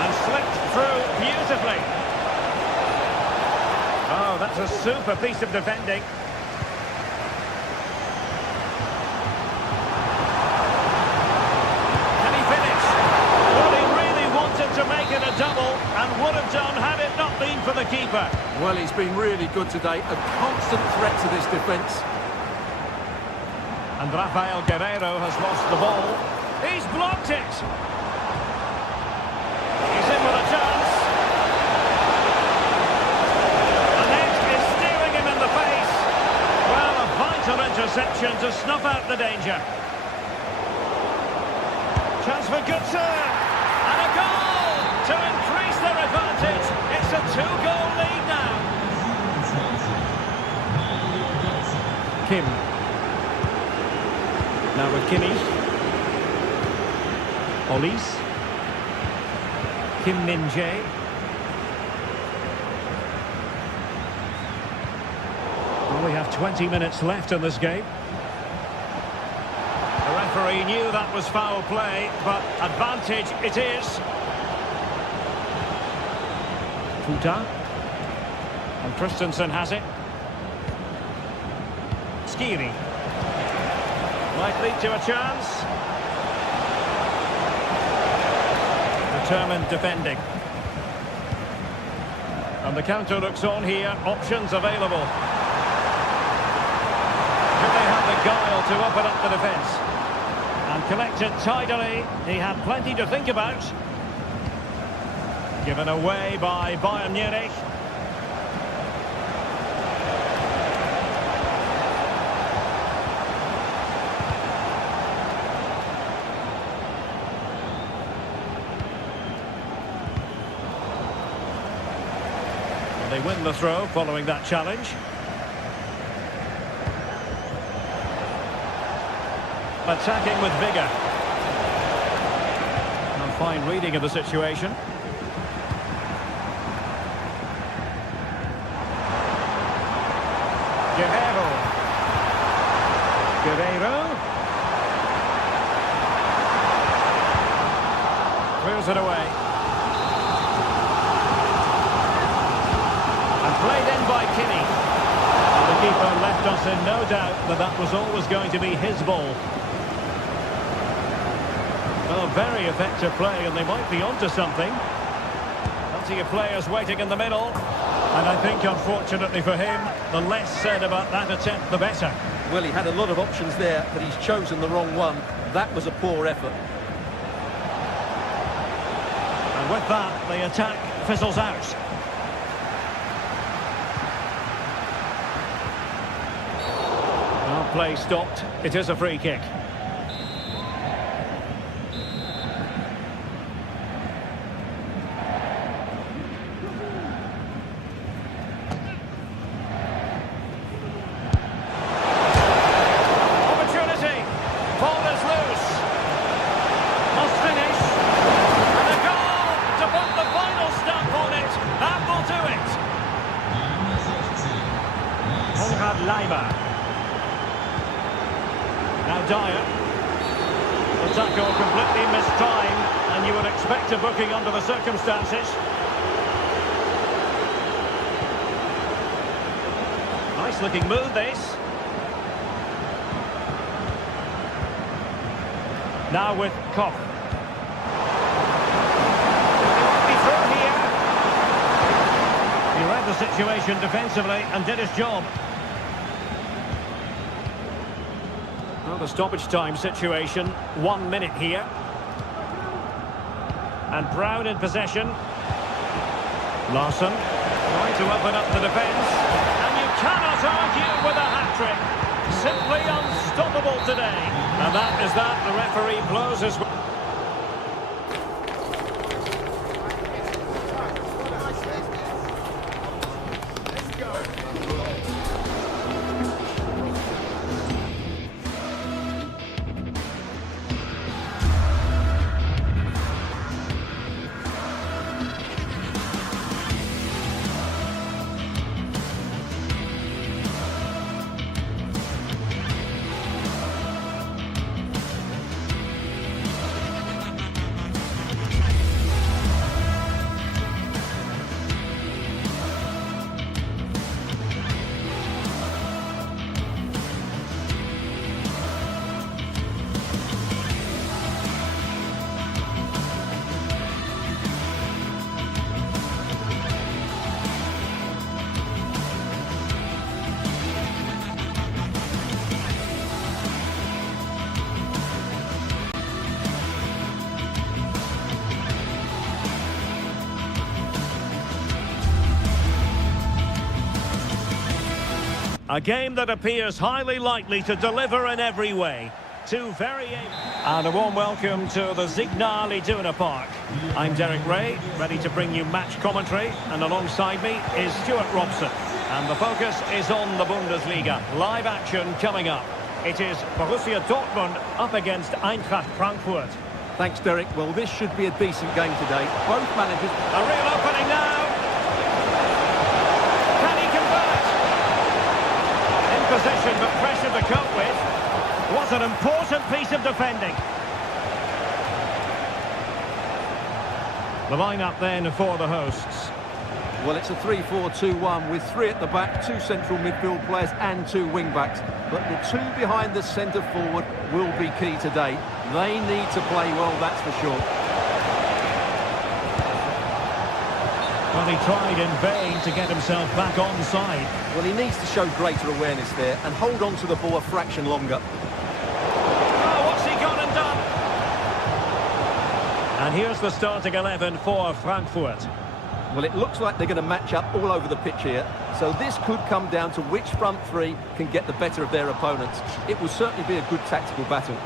And slipped through beautifully. Oh, that's a super piece of defending. And would have done had it not been for the keeper. Well, he's been really good today. A constant threat to this defence. And Rafael Guerrero has lost the ball. He's blocked it. He's in with a chance. And it is steering him in the face. Well, a vital interception to snuff out the danger. Chance for Goodson. And a goal to increase their advantage. It's a 2-goal lead now. Kim. Now with Kimmich. Olise. Kim Min-jae. Well, we have 20 minutes left in this game. The referee knew that was foul play, but advantage it is. Futa. And Christensen has it. Skiri. Might lead to a chance. Determined defending. And the counter looks on here. Options available. Do they have the guile to open up the defence? And collected tidily. He had plenty to think about. Given away by Bayern Munich. They win the throw following that challenge. Attacking with vigour. And fine reading of the situation. Guerrero. Clears it away. Played in by Kimmich. The keeper left us in no doubt that that was always going to be his ball. Well, very effective play, and they might be onto something. Plenty of players waiting in the middle. And I think, unfortunately for him, the less said about that attempt, the better. Well, he had a lot of options there, but he's chosen the wrong one. That was a poor effort. And with that, the attack fizzles out. Play stopped. It is a free kick. Opportunity. Ball is loose. Must finish. And a goal to put the final stamp on it. That will do it. Konrad Leiber. Now Dyer. The tackle completely mistimed, and you would expect a booking under the circumstances. Nice looking move, this. Now with Koch. He won't be through here. He read the situation defensively and did his job. Well, the stoppage time situation, 1 minute here. And Brown in possession. Larsson trying to open up the defence. And you cannot argue with a hat-trick. Simply unstoppable today. And that is that. The referee blows his... A game that appears highly likely to deliver in every way. Two very... And a warm welcome to the Signal Iduna Park. I'm Derek Ray, ready to bring you match commentary, and alongside me is Stuart Robson. And the focus is on the Bundesliga. Live action coming up. It is Borussia Dortmund up against Eintracht Frankfurt. Thanks, Derek. Well, this should be a decent game today. Both managers... A real opening now. Can he convert? In possession, but pressure to cope with. Was an important piece of defending. The lineup then for the hosts. Well, it's a 3-4-2-1 with three at the back, two central midfield players and two wing-backs. But the two behind the centre forward will be key today. They need to play well, that's for sure. Well, he tried in vain to get himself back onside. Well, he needs to show greater awareness there and hold on to the ball a fraction longer. Oh, what's he gone and done? And here's the starting 11 for Frankfurt. Well, it looks like they're going to match up all over the pitch here. So this could come down to which front three can get the better of their opponents. It will certainly be a good tactical battle.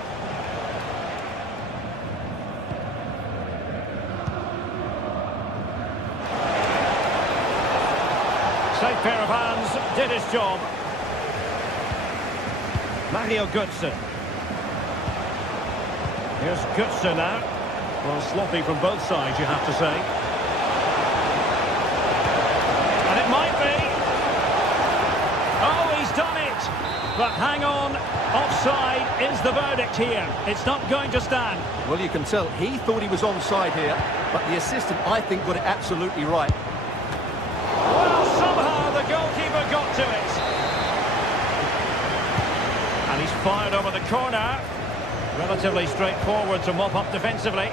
Safe pair of hands, did his job. Mario Götze. Here's Götze now. Well, sloppy from both sides, you have to say. And it might be. Oh, he's done it. But hang on, offside is the verdict here. It's not going to stand. Well, you can tell he thought he was onside here, but the assistant, I think, got it absolutely right. Well, somehow the goalkeeper got to it. And he's fired over the corner. Relatively straightforward to mop up defensively.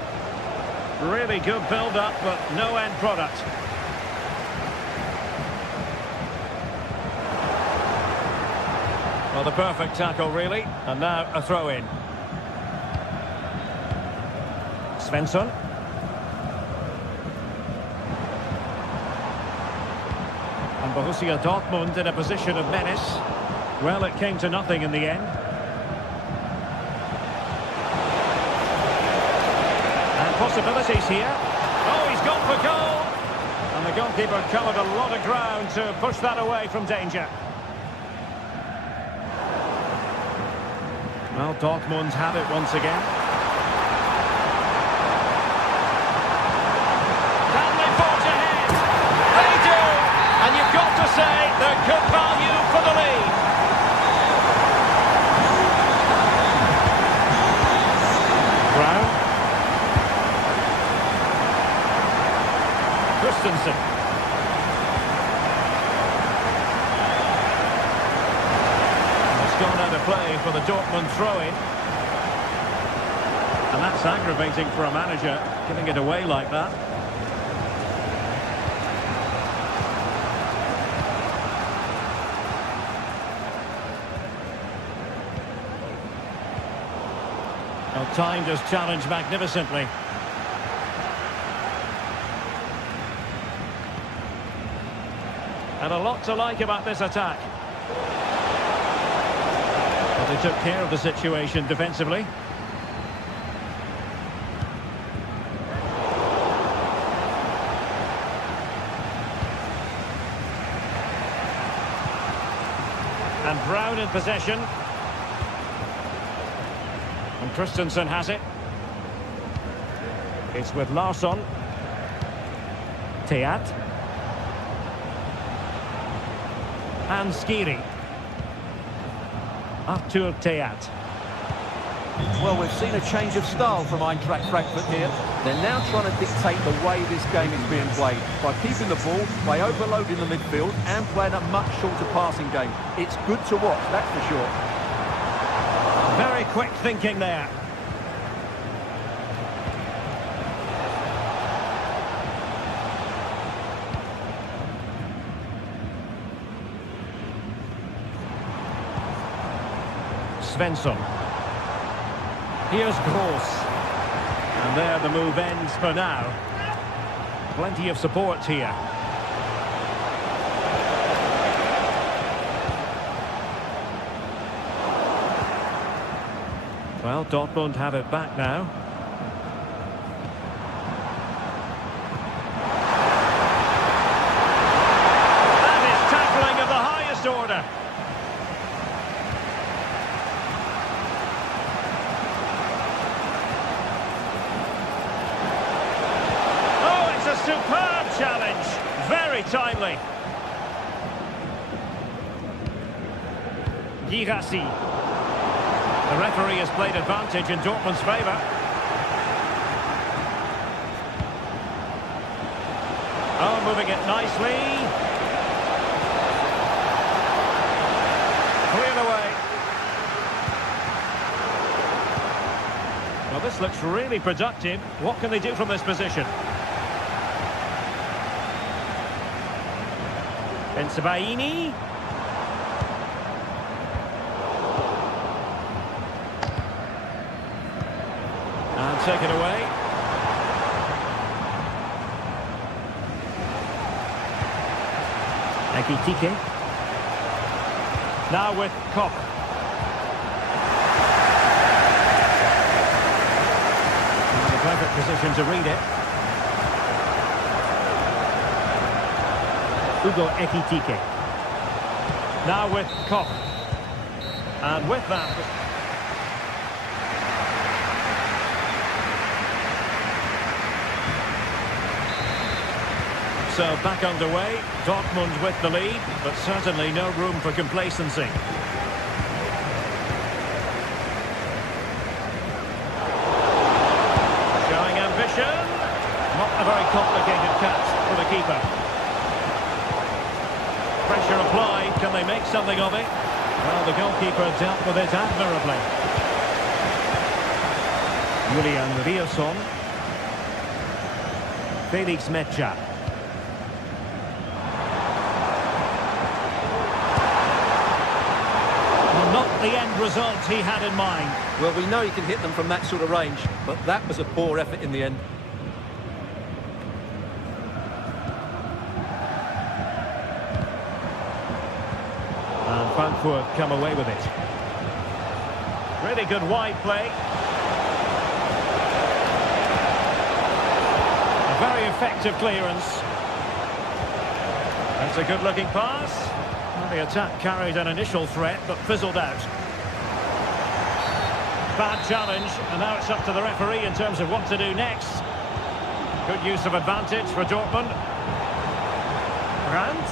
Really good build-up, but no end product. Well, the perfect tackle, really. And now a throw-in. Svensson. And Borussia Dortmund in a position of menace. Well, it came to nothing in the end. And possibilities here. Oh, he's gone for goal. And the goalkeeper covered a lot of ground to push that away from danger. Well, Dortmund have it once again. Can they forge ahead? They do! And you've got to say they're good value for the lead. Brown. Christensen. Gone out of play for the Dortmund throw-in. And that's aggravating for a manager, giving it away like that. Well, timed his challenge magnificently. And a lot to like about this attack. They took care of the situation defensively. And Brown in possession. And Christensen has it. It's with Larsson. Teat. And Skiri. Artur Teat. Well, we've seen a change of style from Eintracht Frankfurt here. They're now trying to dictate the way this game is being played by keeping the ball, by overloading the midfield and playing a much shorter passing game. It's good to watch, that's for sure. Very quick thinking there. Svensson. Here's Gross. And there the move ends for now. Plenty of support here. Well, Dortmund have it back now. That is tackling of the highest order. Oh, it's a superb challenge. Very timely. Girassi. The referee has played advantage in Dortmund's favour. Oh, moving it nicely. Cleared away. Well, this looks really productive. What can they do from this position? Bensebaini. And taken away. Ekitike. Now with Koch. In the perfect position to read it. Hugo Ekitike. Now with Koch. And with that... So back underway, Dortmund with the lead, but certainly no room for complacency. Showing ambition. Not a very complicated catch for the keeper. Pressure applied. Can they make something of it? Well, the goalkeeper dealt with it admirably. Julian Rierson. Felix Mecha. Not the end result he had in mind. Well, we know he can hit them from that sort of range, but that was a poor effort in the end. And Frankfurt come away with it. Really good wide play. A very effective clearance. That's a good-looking pass. The attack carried an initial threat, but fizzled out. Bad challenge, and now it's up to the referee in terms of what to do next. Good use of advantage for Dortmund. Brandt.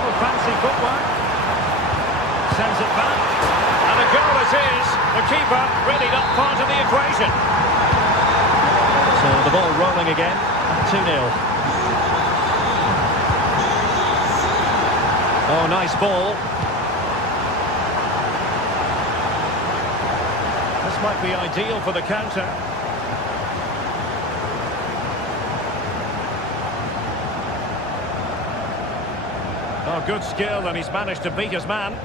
Oh, fancy footwork. Sends it back. And a goal it is. The keeper really not part of the equation. So the ball rolling again. 2-0. Oh, nice ball. This might be ideal for the counter. Oh, good skill, and he's managed to beat his man.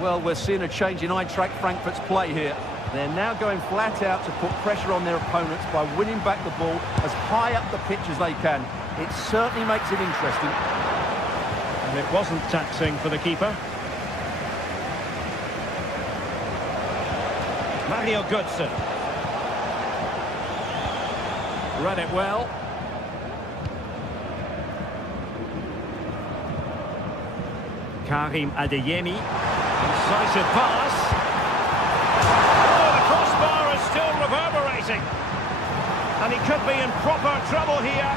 Well, we're seeing a change in Eintracht Frankfurt's play here. They're now going flat out to put pressure on their opponents by winning back the ball as high up the pitch as they can. It certainly makes it interesting. And it wasn't taxing for the keeper. Mario Götze. Read it well. Karim Adeyemi. Incisive pass. Oh, the crossbar is still reverberating. And he could be in proper trouble here.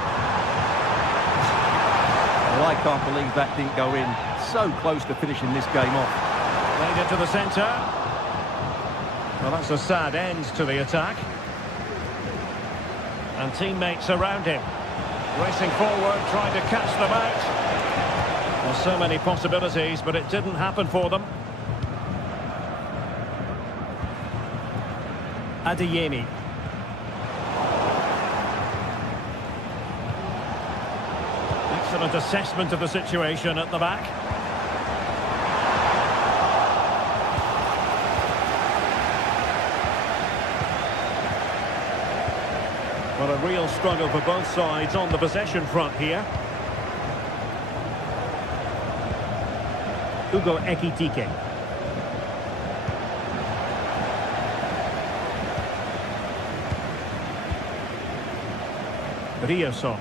Well, I can't believe that didn't go in. So close to finishing this game off. Played into the centre. Well, that's a sad end to the attack. And teammates around him. Racing forward, trying to catch them out. Well, so many possibilities, but it didn't happen for them. Adeyemi. Excellent assessment of the situation at the back. Well, a real struggle for both sides on the possession front here. Hugo Ekitike. Rioson.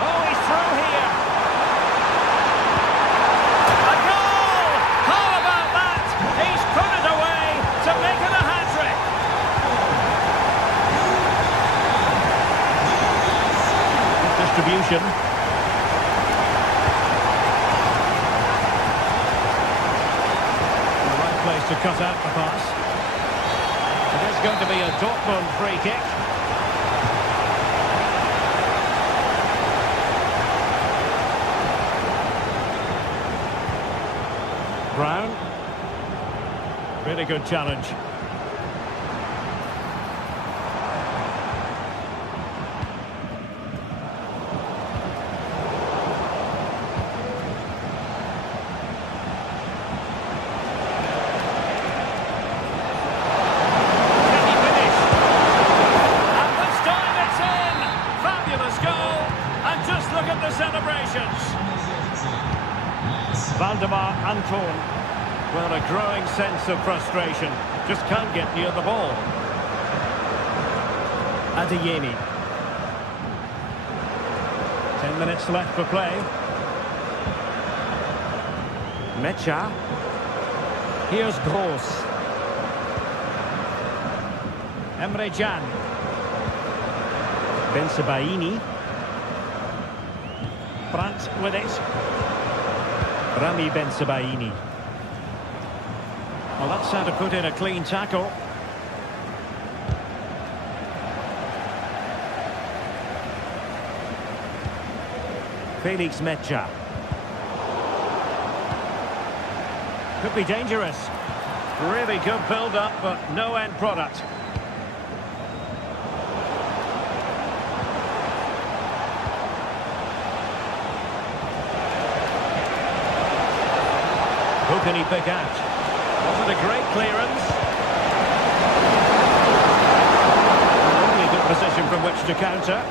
Oh, he's through here. A goal! How about that? He's put it away to make it a hat-trick. Distribution. The right place to cut out the pass. It is going to be a Dortmund free kick. Brown. Really good challenge. Well, a growing sense of frustration. Just can't get near the ball. Adeyemi. 10 minutes left for play. Mecha. Here's Gross. Emre Can. Bensebaini. Brandt with it. Rami Bensebaini. Well, that's how to put in a clean tackle. Felix Mecha. Could be dangerous. Really good build-up, but no end product. Who can he pick out? Wasn't a great clearance. Only good position from which to counter.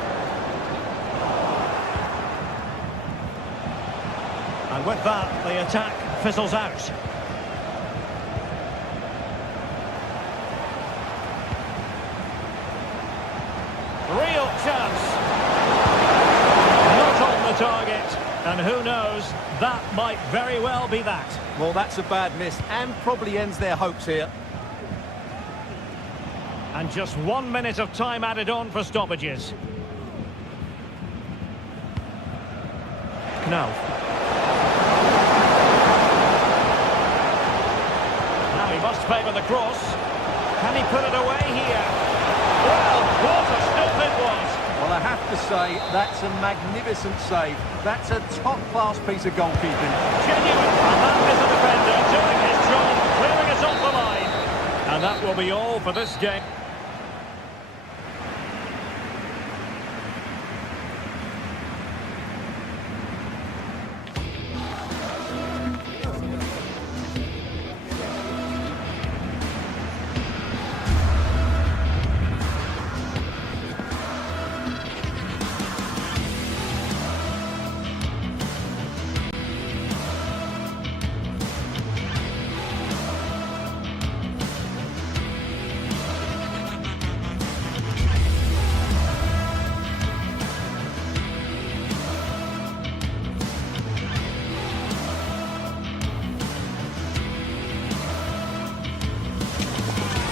And with that, the attack fizzles out. Real chance. Not on the target. And who knows, that might very well be that. Well, that's a bad miss and probably ends their hopes here. And just 1 minute of time added on for stoppages. Knauf. Now he must favour the cross. Can he put it away here? Well, what a stop it was. Well, I have to say, that's a magnificent save. That's a top-class piece of goalkeeping. Genuine. And that is a defender doing his job, clearing us off the line. And that will be all for this game.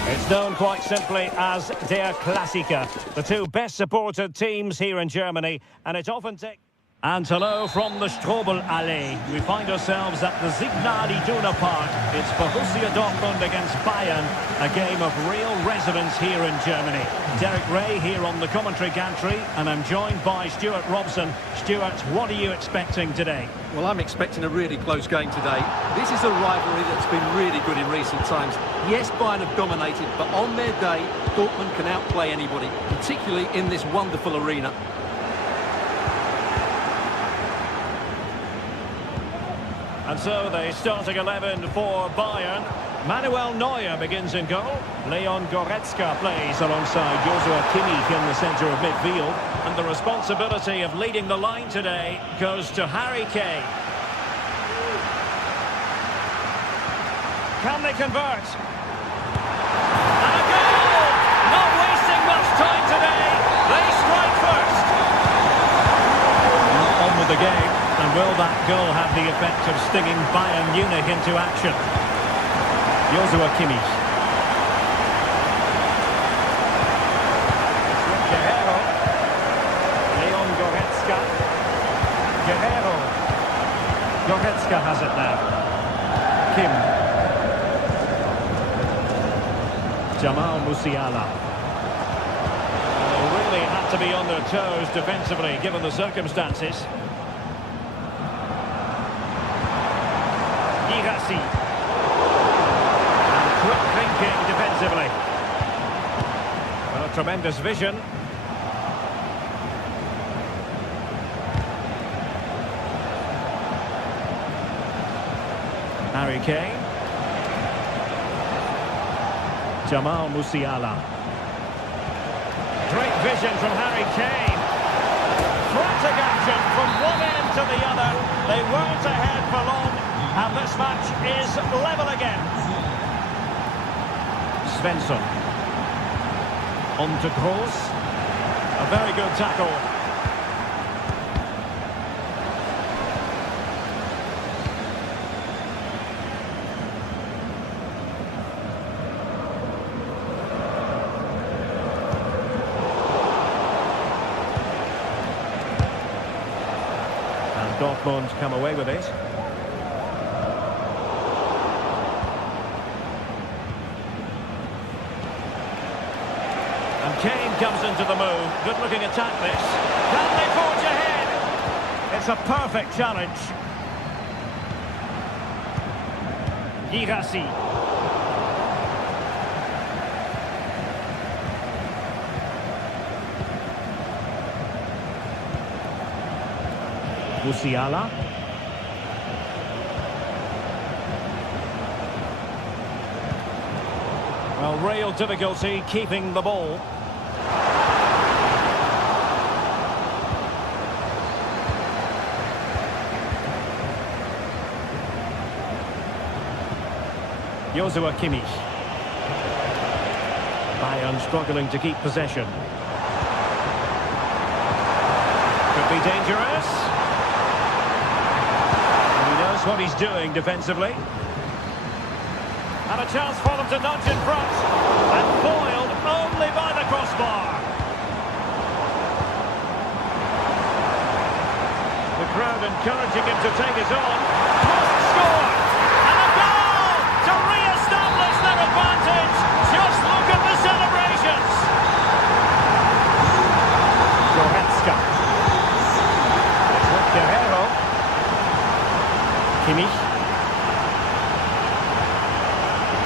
It's known quite simply as Der Klassiker, the two best supported teams here in Germany, and it often takes... And hello from the Strobel Allee. We find ourselves at the Signal Iduna Park. It's Borussia Dortmund against Bayern, a game of real resonance here in Germany. Derek Ray here on the commentary gantry, and I'm joined by Stuart Robson. Stuart, what are you expecting today? Well, I'm expecting a really close game today. This is a rivalry that's been really good in recent times. Yes, Bayern have dominated, but on their day, Dortmund can outplay anybody, particularly in this wonderful arena. And so the starting 11 for Bayern. Manuel Neuer begins in goal. Leon Goretzka plays alongside Joshua Kimmich in the centre of midfield. And the responsibility of leading the line today goes to Harry Kane. Can they convert? And a goal! Not wasting much time today. They strike first. On with the game. And will that goal have the effect of stinging Bayern Munich into action? Joshua Kimmich. Guerrero. Leon Goretzka. Guerrero. Goretzka has it now. Kim. Jamal Musiala. They really had to be on their toes defensively, given the circumstances. Girassi. And quick thinking defensively. Well, tremendous vision. Harry Kane. Jamal Musiala. Great vision from Harry Kane. Frantic action from one end to the other. They weren't ahead for long, and this match is level again. Svensson. On to Kroos. A very good tackle. Dortmund come away with it. And Kane comes into the move. Good looking attack this. Can they forge ahead? It's a perfect challenge. Girassi. Musiala. Well, real difficulty keeping the ball. Joshua Kimmich. Bayern struggling to keep possession. Could be dangerous. What he's doing defensively. And a chance for them to nudge in front. And foiled only by the crossbar. The crowd encouraging him to take it on. Must score! And a goal to re-establish their advantage. Just look at the celebrations. Goretzka. It's with Guerrero. Kimmich.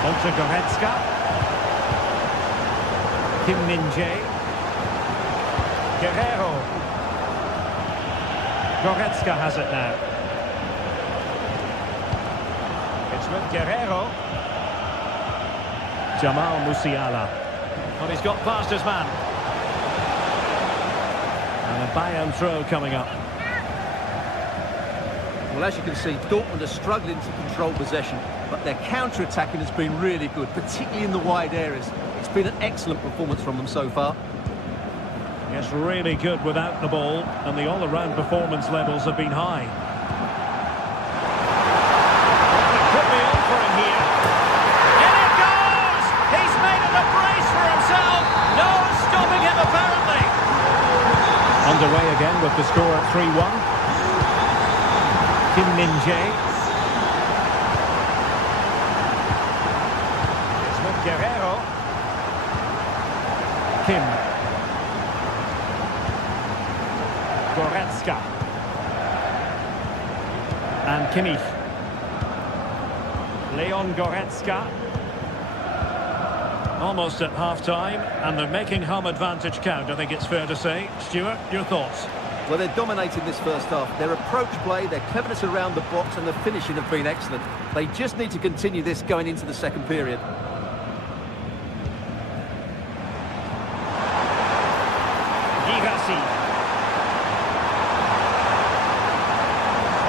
On to Goretzka. Kim Min-jae. Guerrero. Goretzka has it now. It's with Guerrero. Jamal Musiala. Well, he's got past his man. And a Bayern throw coming up. Well, as you can see, Dortmund are struggling to control possession, but their counter-attacking has been really good, particularly in the wide areas. It's been an excellent performance from them so far. Yes, really good without the ball, and the all-around performance levels have been high. Well, it could be on for him here. In it goes! He's made it a brace for himself. No stopping him, apparently. Underway again with the score at 3-1. Kim Min-jae. It's with Guerrero. Kim. Goretzka. And Kimmich. Leon Goretzka. Almost at half-time, and they're making home advantage count, I think it's fair to say. Stuart, your thoughts? Well, they're dominating this first half. Their approach play, their cleverness around the box and the finishing have been excellent. They just need to continue this going into the second period.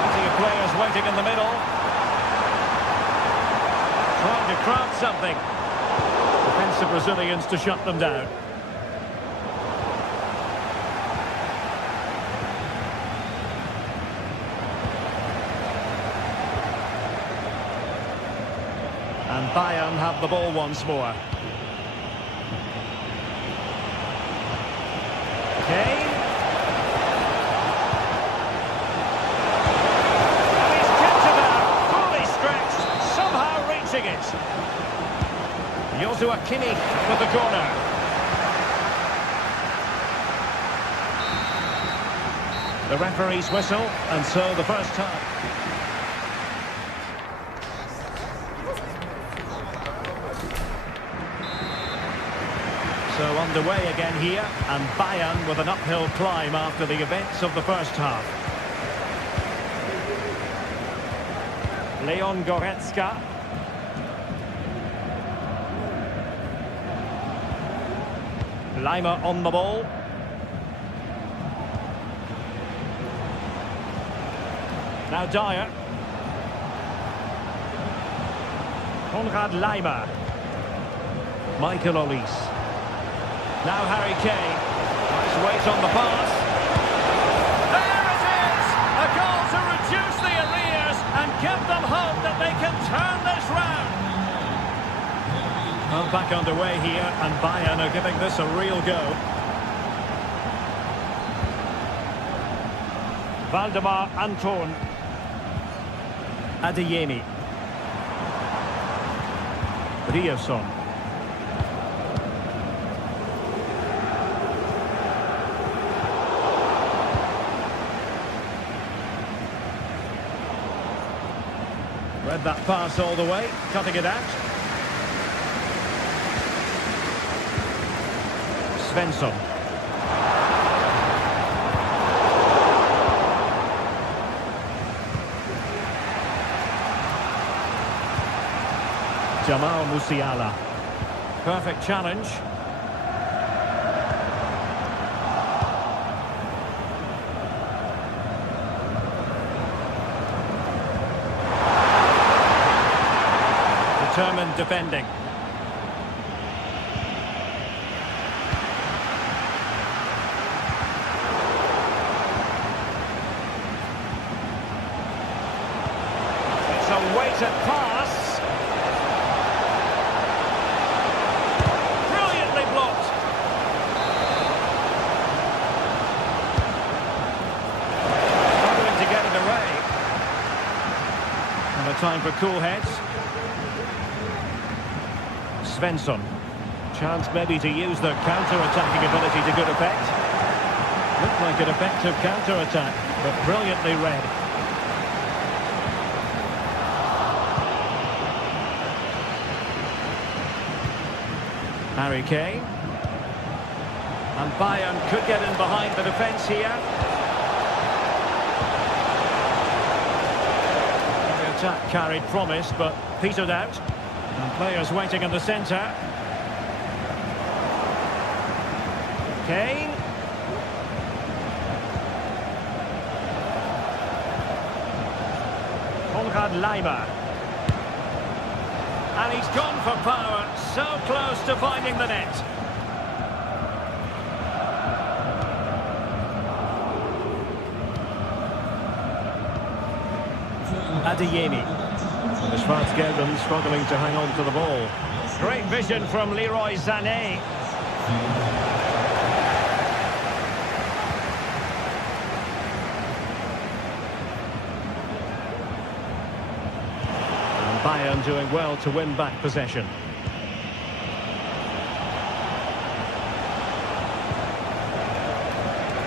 Plenty of players waiting in the middle. Trying to craft something. Defensive Brazilians to shut them down. And Bayern have the ball once more. Kane. And he's kept it out, fully stretched, somehow reaching it. Joshua Kimmich with the corner. The referee's whistle, and so the first time. So underway again here, and Bayern with an uphill climb after the events of the first half. Leon Goretzka. Lima on the ball. Now Dyer. Konrad Lima. Michael Olise. Now Harry Kane. Nice weight on the pass. There it is! A goal to reduce the arrears and give them hope that they can turn this round. Well, back underway here, and Bayern are giving this a real go. Valdemar Anton. Adeyemi. Ryerson. Read that pass all the way, cutting it out. Svensson. Jamal Musiala. Perfect challenge. Determined defending. It's a weighted pass. Brilliantly blocked. Struggling to get it away. And a time for cool heads. Svensson. Chance maybe to use their counter-attacking ability to good effect. Looked like an effective counter-attack, but brilliantly read. Harry Kane. And Bayern could get in behind the defence here. The attack carried promise, but petered out. And players waiting in the centre. Kane. Konrad Lima. And he's gone for power, so close to finding the net. Adeyemi. The Schwarzgelben struggling to hang on to the ball. Great vision from Leroy Sané. And Bayern doing well to win back possession.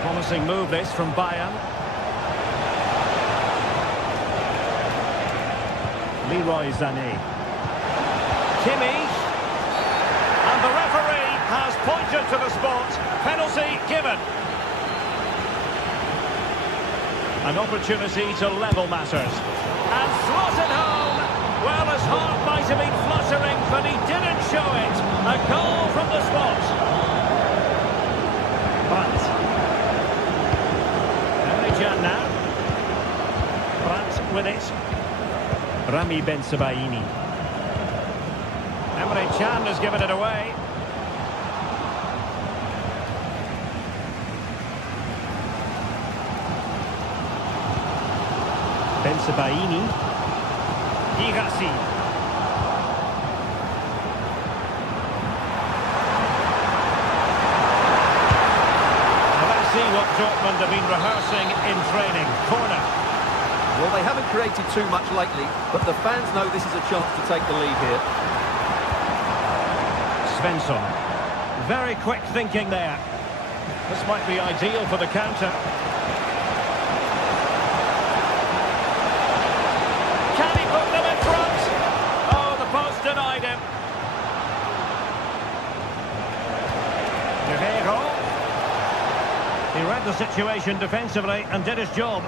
Promising move this from Bayern. Leroy Sané. Kimmich. And the referee has pointed to the spot. Penalty given. An opportunity to level matters. And slotted home. Well, his heart might have been fluttering, but he didn't show it. A goal from the spot. Brandt. Emre now. Brandt with it. Rami Ben Sebaini. Emre Can has given it away. Ben Sebaini. Irassi. Well, let's see what Dortmund have been rehearsing in training. Corner. Well, they haven't created too much lately, but the fans know this is a chance to take the lead here. Svensson. Very quick thinking there. This might be ideal for the counter. Can he put them in front? Oh, the post denied him. Guerrero. He read the situation defensively and did his job.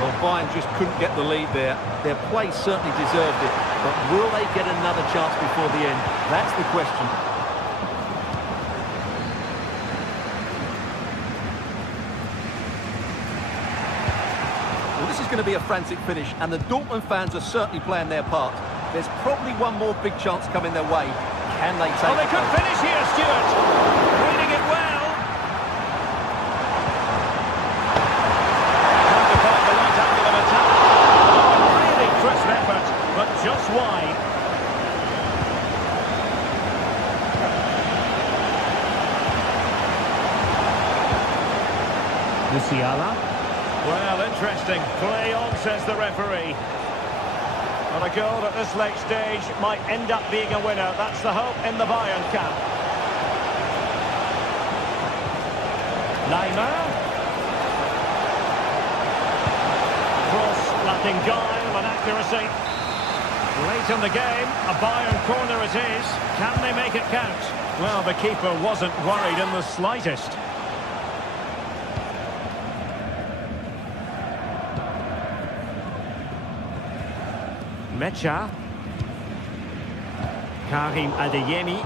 Well, Bayern just couldn't get the lead there. Their play certainly deserved it, but will they get another chance before the end? That's the question. Well, this is going to be a frantic finish, and the Dortmund fans are certainly playing their part. There's probably one more big chance coming their way. Can they take it? Oh, they could finish here, Stuart. Reading it well. Just wide. Musiala. Well, interesting. Play on, says the referee. And a goal at this late stage might end up being a winner. That's the hope in the Bayern camp. Neymar. Cross lacking guile and accuracy. Late in the game, a Bayern corner it is. Can they make it count? Well, the keeper wasn't worried in the slightest. Mecha. Karim Adeyemi.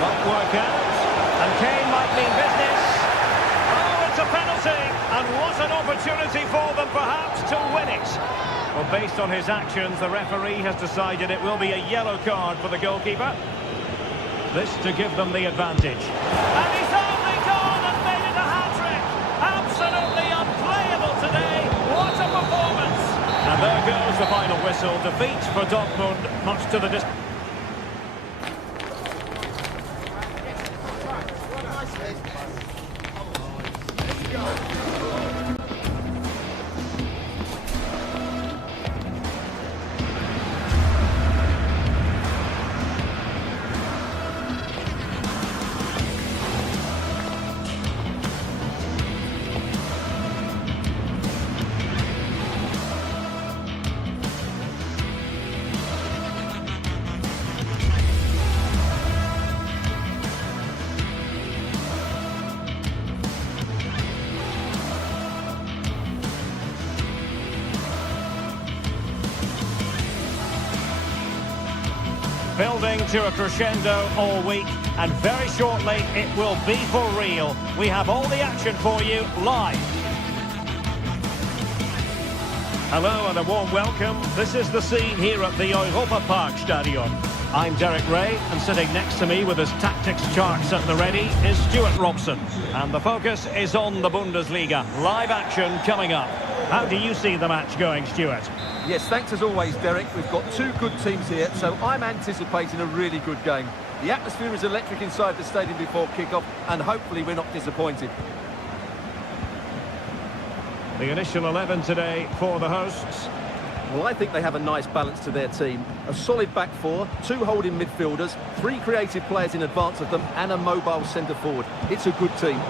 Won't work out. And Kane might mean business. It's a penalty, and what an opportunity for them perhaps to win it. Well, based on his actions, the referee has decided it will be a yellow card for the goalkeeper. This to give them the advantage. And he's only gone and made it a hat-trick. Absolutely unplayable today. What a performance. And there goes the final whistle. Defeat for Dortmund, much to the distance. Building to a crescendo all week, and very shortly it will be for real. We have all the action for you live. Hello and a warm welcome. This is the scene here at the Europa Park Stadion. I'm Derek Ray, and sitting next to me with his tactics charts at the ready is Stuart Robson. And the focus is on the Bundesliga. Live action coming up. How do you see the match going, Stuart? Yes, thanks as always, Derek. We've got two good teams here, so I'm anticipating a really good game. The atmosphere is electric inside the stadium before kick-off, and hopefully we're not disappointed. The initial 11 today for the hosts. Well, I think they have a nice balance to their team. A solid back four, two holding midfielders, three creative players in advance of them, and a mobile centre-forward. It's a good team.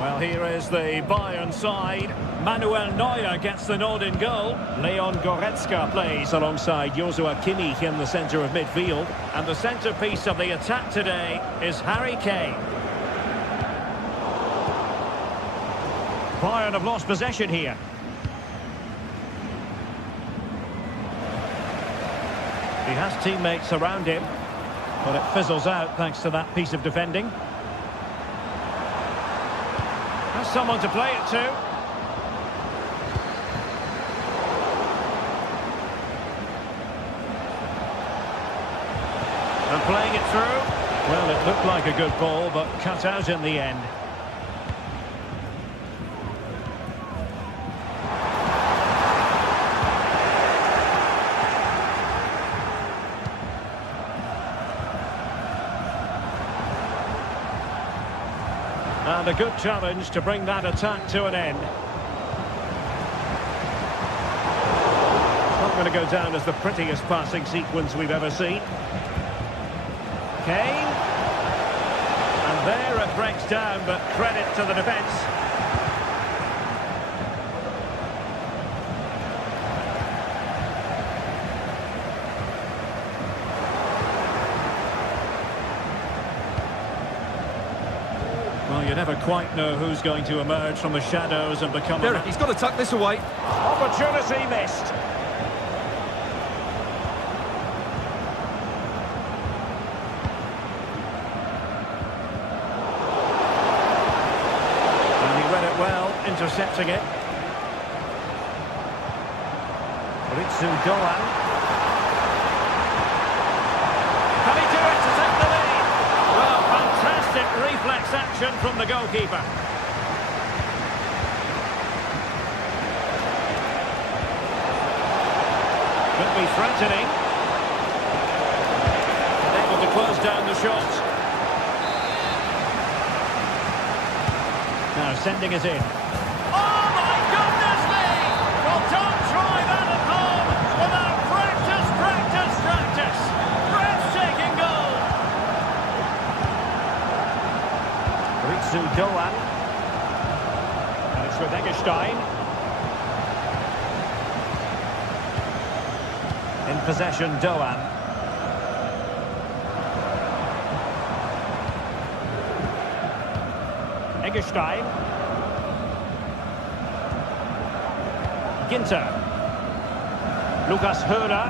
Well, here is the Bayern side. Manuel Neuer gets the nod in goal. Leon Goretzka plays alongside Joshua Kimmich in the centre of midfield. And the centrepiece of the attack today is Harry Kane. Bayern have lost possession here. He has teammates around him, but it fizzles out thanks to that piece of defending. Has someone to play it to. And playing it through. Well, it looked like a good ball, but cut out in the end. And a good challenge to bring that attack to an end. It's not going to go down as the prettiest passing sequence we've ever seen. Kane. And there it breaks down, but credit to the defence. Well, you never quite know who's going to emerge from the shadows and become... Derek, he's got to tuck this away. Opportunity missed. And he read it well, intercepting it. Ritsu Doan. Can he do it to take the lead? Well, fantastic reflex action from the goalkeeper. Could be threatening. Able to close down the shot. Now sending it in. Oh my goodness me! Well, don't try that at home without practice, practice, practice. Breathtaking goal. Ritsu Doan. And it's with Eggestein. In possession, Doan. Eggestein. Ginter. Lucas Höhler.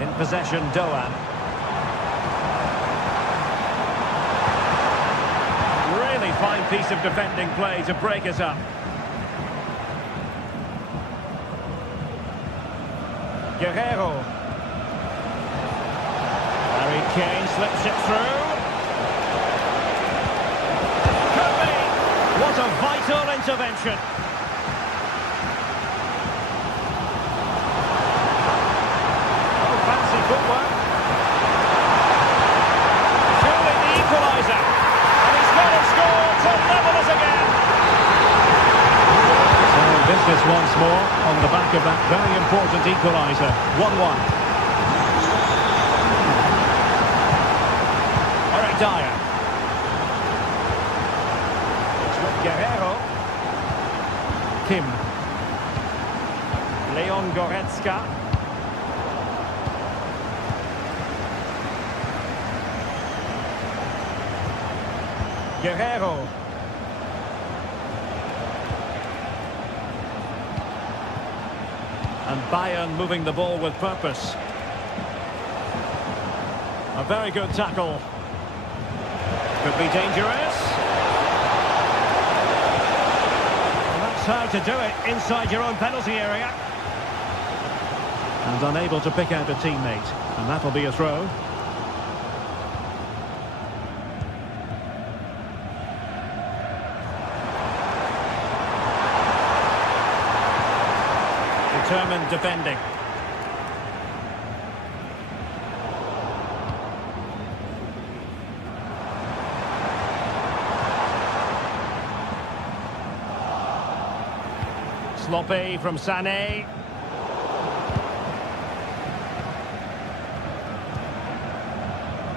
In possession, Doan. Really fine piece of defending play to break us up. Guerrero. Harry Kane slips it through. Could be. What a vital intervention. Oh, fancy footwork. Surely the equaliser. And he's got to score to level us again. So business once more on the back of that very important equaliser. 1-1. Eric Dyer. It's with Guerrero. Kim. Leon Goretzka. Guerrero. And Bayern moving the ball with purpose. A very good tackle. Could be dangerous. And that's how to do it inside your own penalty area. And unable to pick out a teammate. And that'll be a throw. Determined defending. Sloppy from Sané.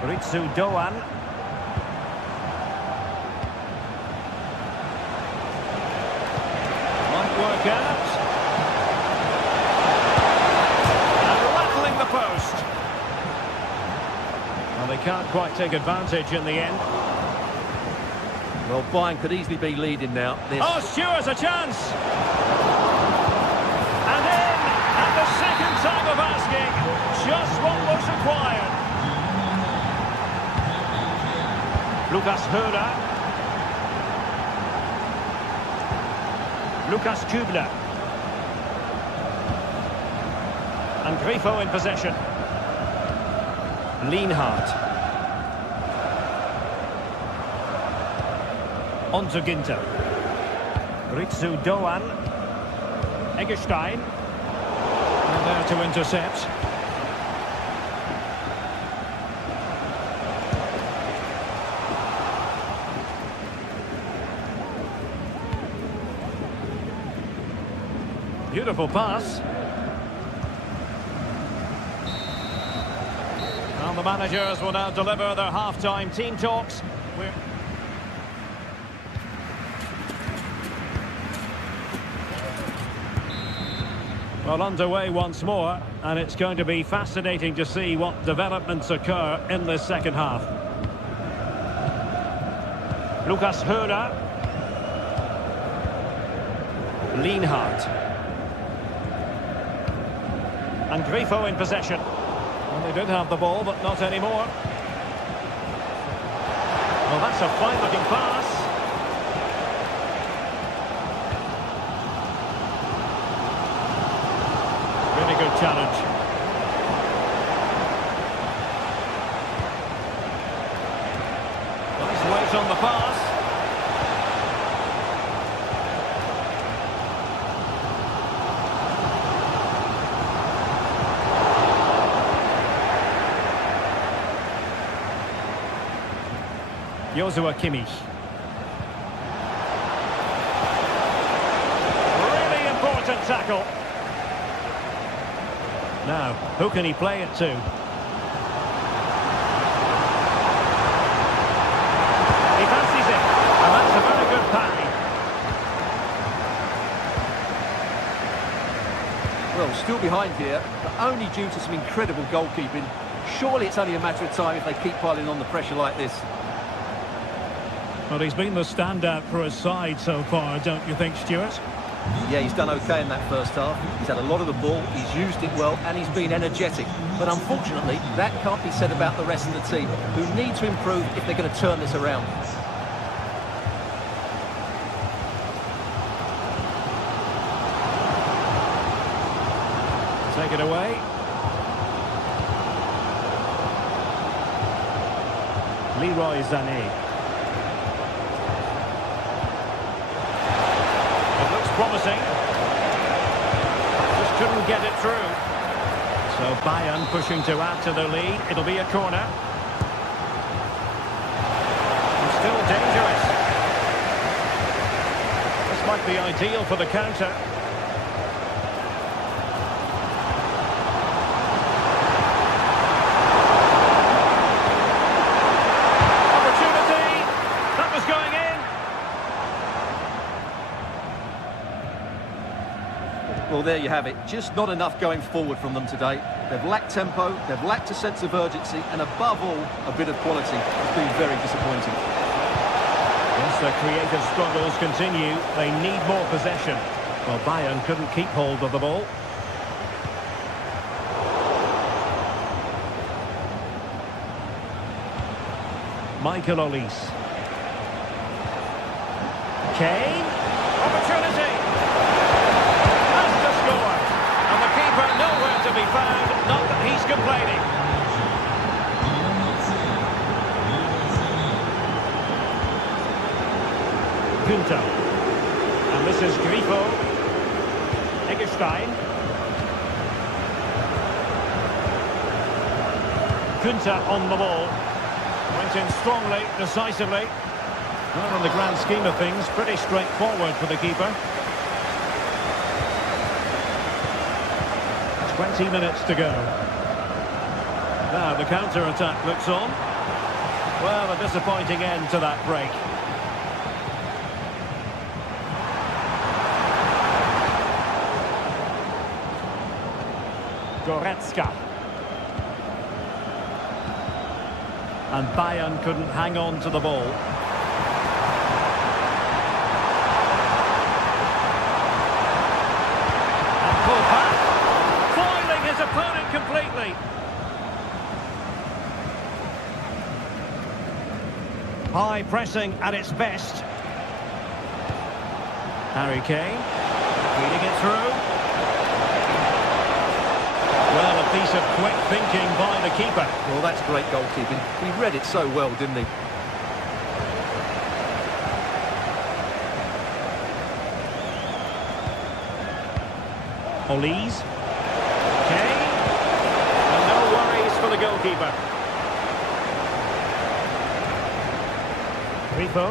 Ritsu Doan. back out. And rattling the post. Well, they can't quite take advantage in the end. Well, Bayern could easily be leading now. Oh, Stewart's a chance! And in, at the second time of asking, just what was required. Lucas Höder. Lucas Kübler. And Grifo in possession. Lienhardt. On to Ginter. Ritsu Doan. Eggestein. And there to intercept. Beautiful pass. And the managers will now deliver their half-time team talks. Well, underway once more, and it's going to be fascinating to see what developments occur in this second half. Lucas Höder. Lienhardt. And Grifo in possession. Well, they did have the ball, but not anymore. Well, that's a fine-looking pass. Really good challenge. Nice weight on the pass. Joshua Kimmich. Really important tackle. Now, who can he play it to? He fancies it, and that's a very good parry. Well, still behind here, but only due to some incredible goalkeeping. Surely it's only a matter of time if they keep piling on the pressure like this. Well, he's been the standout for his side so far, don't you think, Stuart? Yeah, he's done okay in that first half. He's had a lot of the ball, he's used it well, and he's been energetic. But unfortunately, that can't be said about the rest of the team, who need to improve if they're going to turn this around. Take it away. Leroy Sané. Promising. Just couldn't get it through. So Bayern pushing to add to the lead. It'll be a corner. And still dangerous. This might be ideal for the counter. Opportunity. That was going in. Well, there you have it. Just not enough going forward from them today. They've lacked tempo, they've lacked a sense of urgency, and above all, a bit of quality. It's been very disappointing. Yes, their creative struggles continue. They need more possession. Well, Bayern couldn't keep hold of the ball. Michael Olise. Kane. Opportunity. Nowhere to be found, not that he's complaining. Günther. And this is Grifo. Eggestein. Günther on the ball. Went in strongly, decisively. Well, in the grand scheme of things, pretty straightforward for the keeper. 20 minutes to go. Now the counter-attack looks on. Well, a disappointing end to that break. Goretzka. And Bayern couldn't hang on to the ball. And pulled back, foiling his opponent completely. High pressing at its best. Harry Kane, feeding it through. Well, a piece of quick thinking by the keeper. Well, that's great goalkeeping. He read it so well, didn't he? Olise. Kane. And no worries for the goalkeeper. Rifo.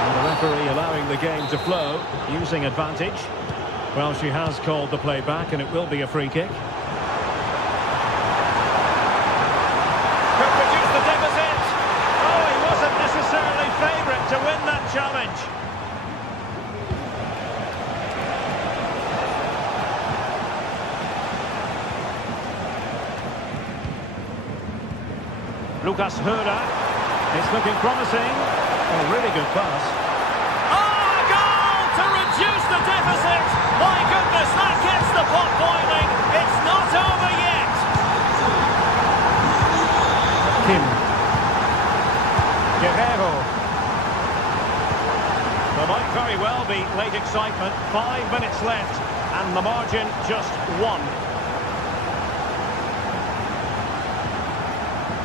And the referee allowing the game to flow, using advantage. Well, she has called the play back, and it will be a free kick. Could reduce the deficit. Oh, he wasn't necessarily favourite to win that challenge. Lucas Höder. It's looking promising. A really good pass. Oh, a goal to reduce the deficit. My goodness, that gets the pot boiling. It's not over yet. Kim. Guerrero. There might very well be late excitement. 5 minutes left, and the margin just 1.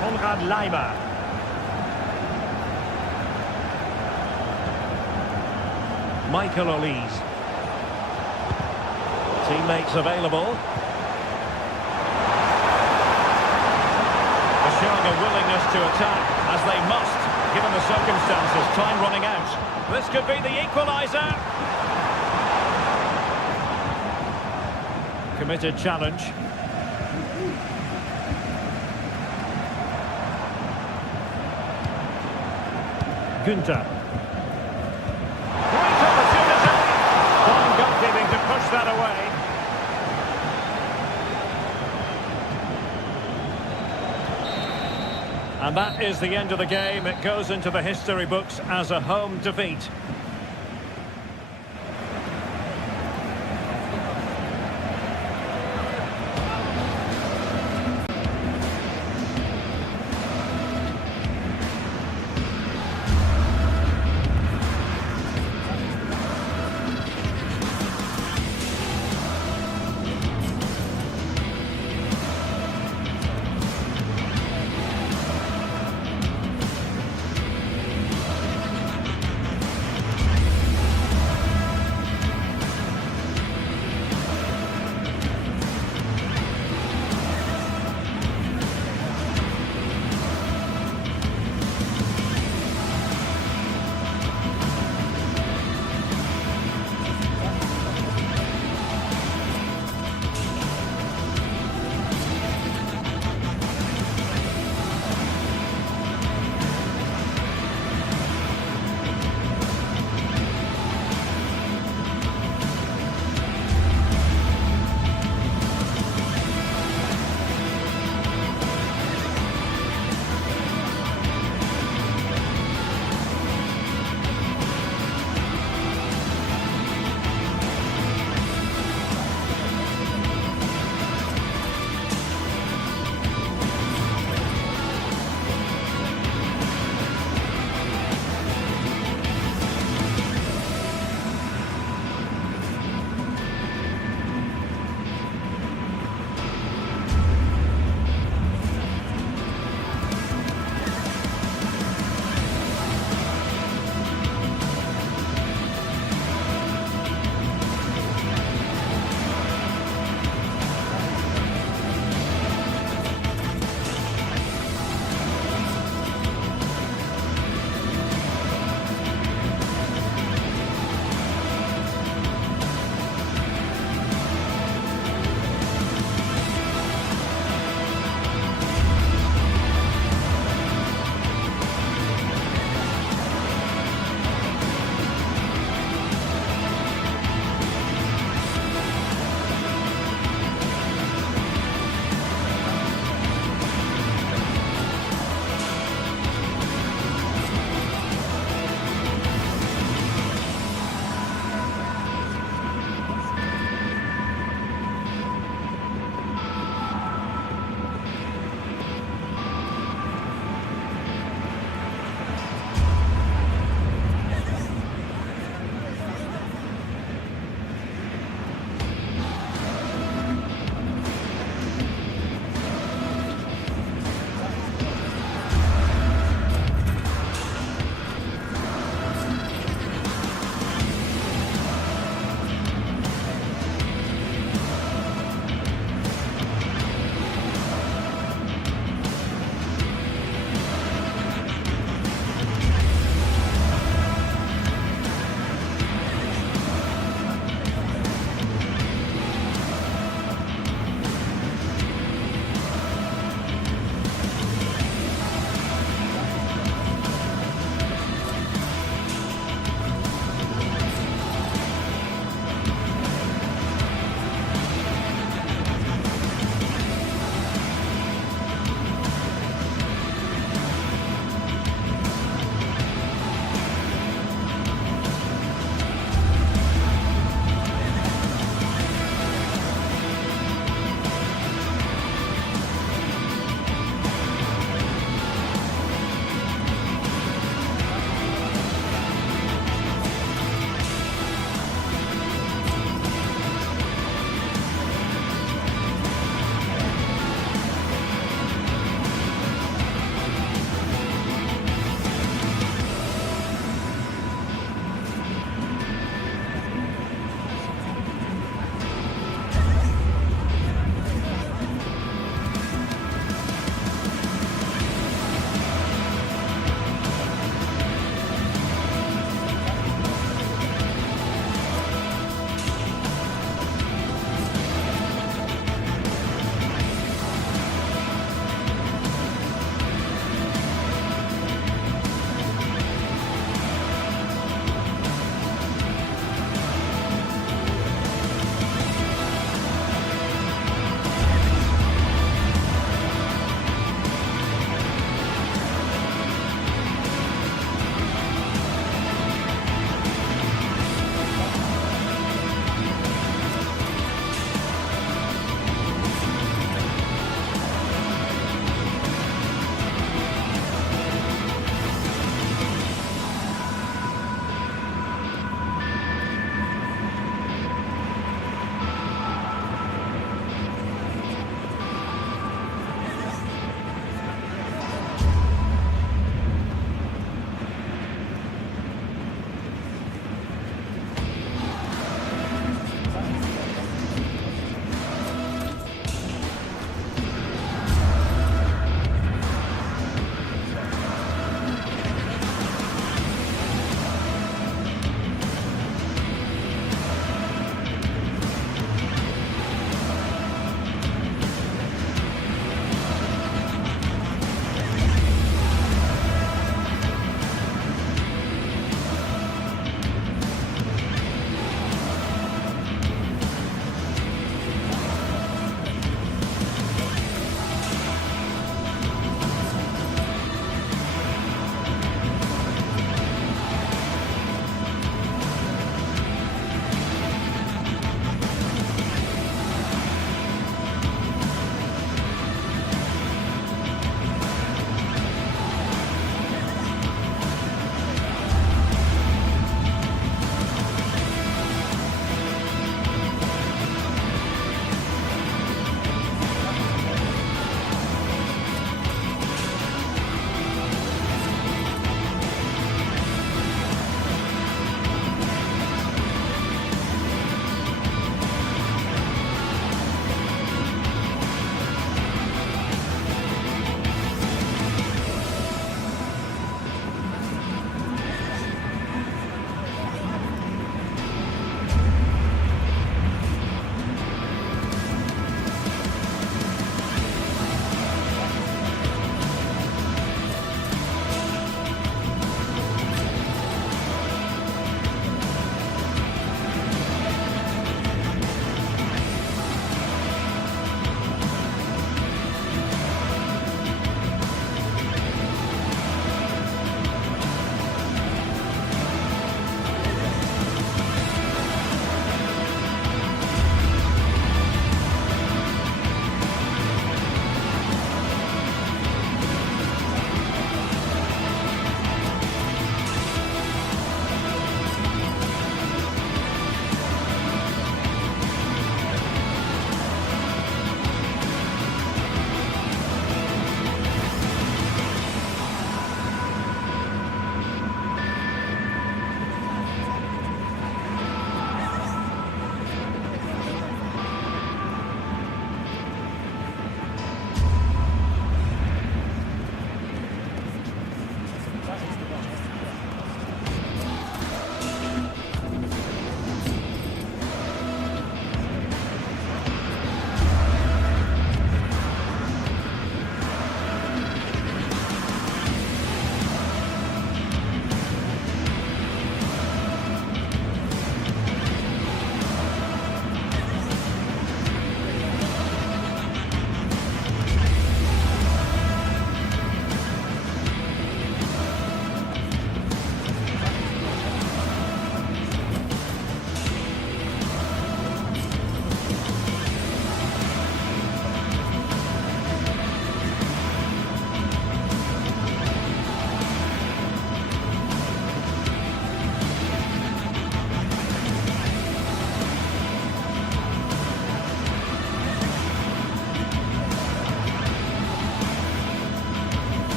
Konrad Leimer. Michael Olise. Teammates available. They're showing a willingness to attack, as they must, given the circumstances. Time running out. This could be the equaliser. Committed challenge. Günther. Great opportunity. Fine goalkeeping to push that away. And that is the end of the game. It goes into the history books as a home defeat.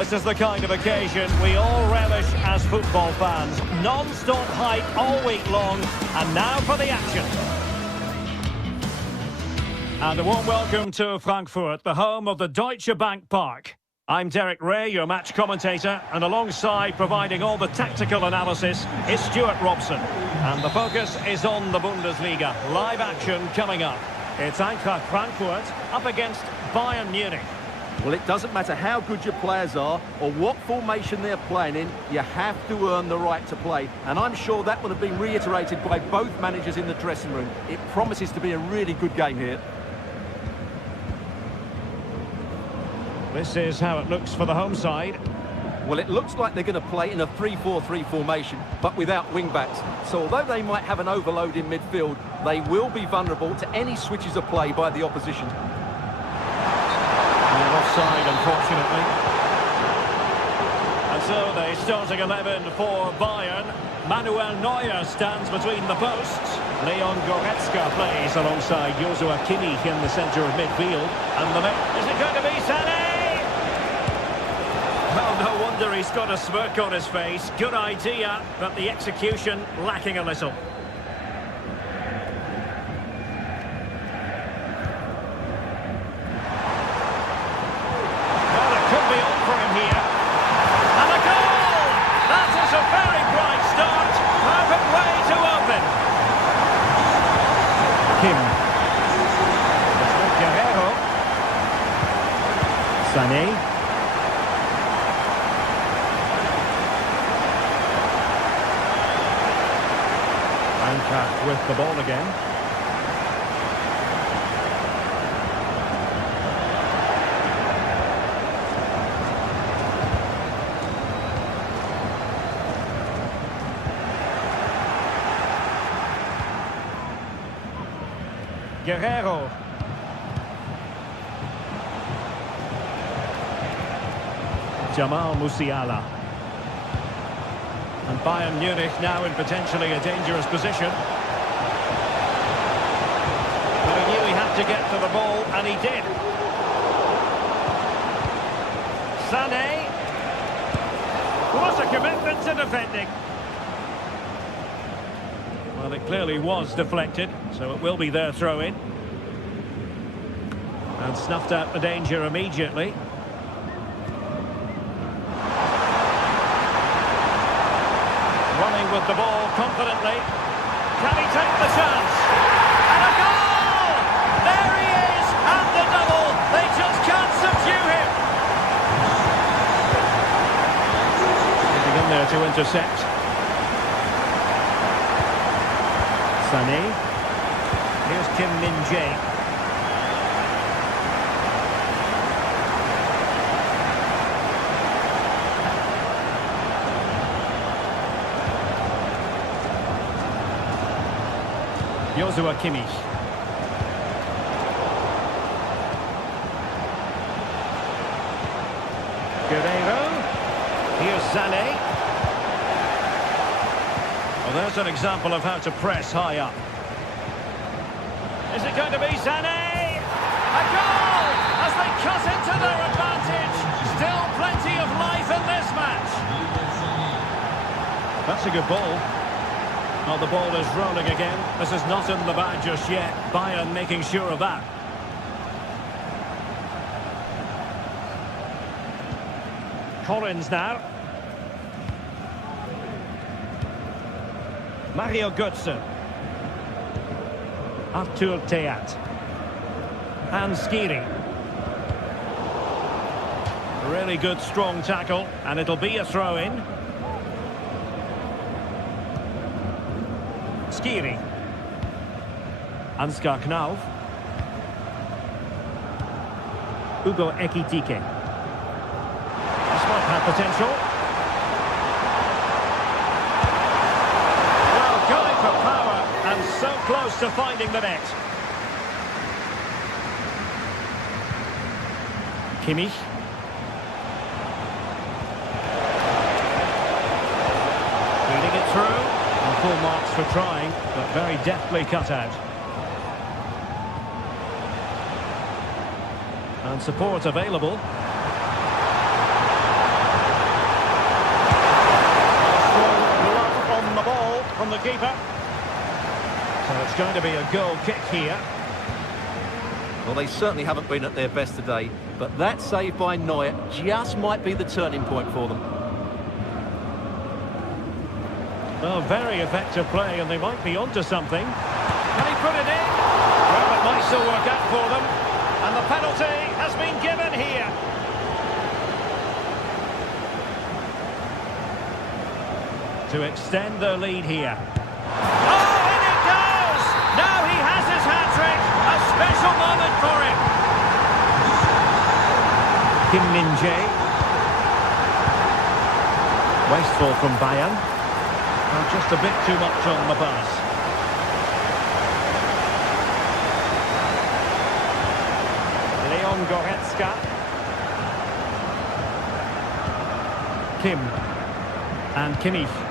This is the kind of occasion we all relish as football fans. Non-stop hype all week long, and now for the action. And a warm welcome to Frankfurt, the home of the Deutsche Bank Park. I'm Derek Ray, your match commentator, and alongside providing all the tactical analysis is Stuart Robson. And the focus is on the Bundesliga. Live action coming up. It's Eintracht Frankfurt up against Bayern Munich. Well, it doesn't matter how good your players are or what formation they're playing in, you have to earn the right to play. And I'm sure that will have been reiterated by both managers in the dressing room. It promises to be a really good game here. This is how it looks for the home side. Well, it looks like they're going to play in a 3-4-3 formation, but without wing-backs. So although they might have an overload in midfield, they will be vulnerable to any switches of play by the opposition. And offside, unfortunately. And so the starting 11 for Bayern. Manuel Neuer stands between the posts. Leon Goretzka plays alongside Joshua Kimmich in the centre of midfield. And is it going to be Sané? Well, no wonder he's got a smirk on his face. Good idea, but the execution lacking a little. Well, it could be on for him here. And a goal! That is a very bright start. Perfect way to open. Kim. It's with Guerrero. Sané. With the ball again. Guerrero. Jamal Musiala. And Bayern Munich now in potentially a dangerous position. To get to the ball, and he did. Sané. What a commitment to defending. Well, it clearly was deflected, so it will be their throw-in. And snuffed out the danger immediately. Running with the ball confidently. Can he take the chance? And a goal! There he is, and the double. They just can't subdue him. Getting in there to intercept. Sané. Here's Kim Min-jae. Joshua Kimmich. Guerrero. Here's Sané. Well, there's an example of how to press high up. Is it going to be Sané? A goal! As they cut into their advantage. Still plenty of life in this match. That's a good ball. Oh, the ball is rolling again. This is not in the bag just yet. Bayern making sure of that. Collins now. Mario Götze. Artur Theat. And Skiri. Really good strong tackle, and it'll be a throw-in. Skiri. Ansgar Knauf. Hugo Ekitike. This might have potential. Well, going for power and so close to finding the net. Kimmich. Feeding it through. And full marks for trying, but very deftly cut out. And support available. from the keeper. So it's going to be a goal kick here. Well, they certainly haven't been at their best today, but that save by Neuer just might be the turning point for them. Well, very effective play, and they might be onto something. Can he put it in? Well, it might still work out for them. And the penalty has been given here. To extend their lead here. Oh, in it goes! Now he has his hat-trick. A special moment for him. Kim Min-jae. Wasteful from Bayern. Well, just a bit too much on the pass. Leon Goretzka. Kim. And Kimmich.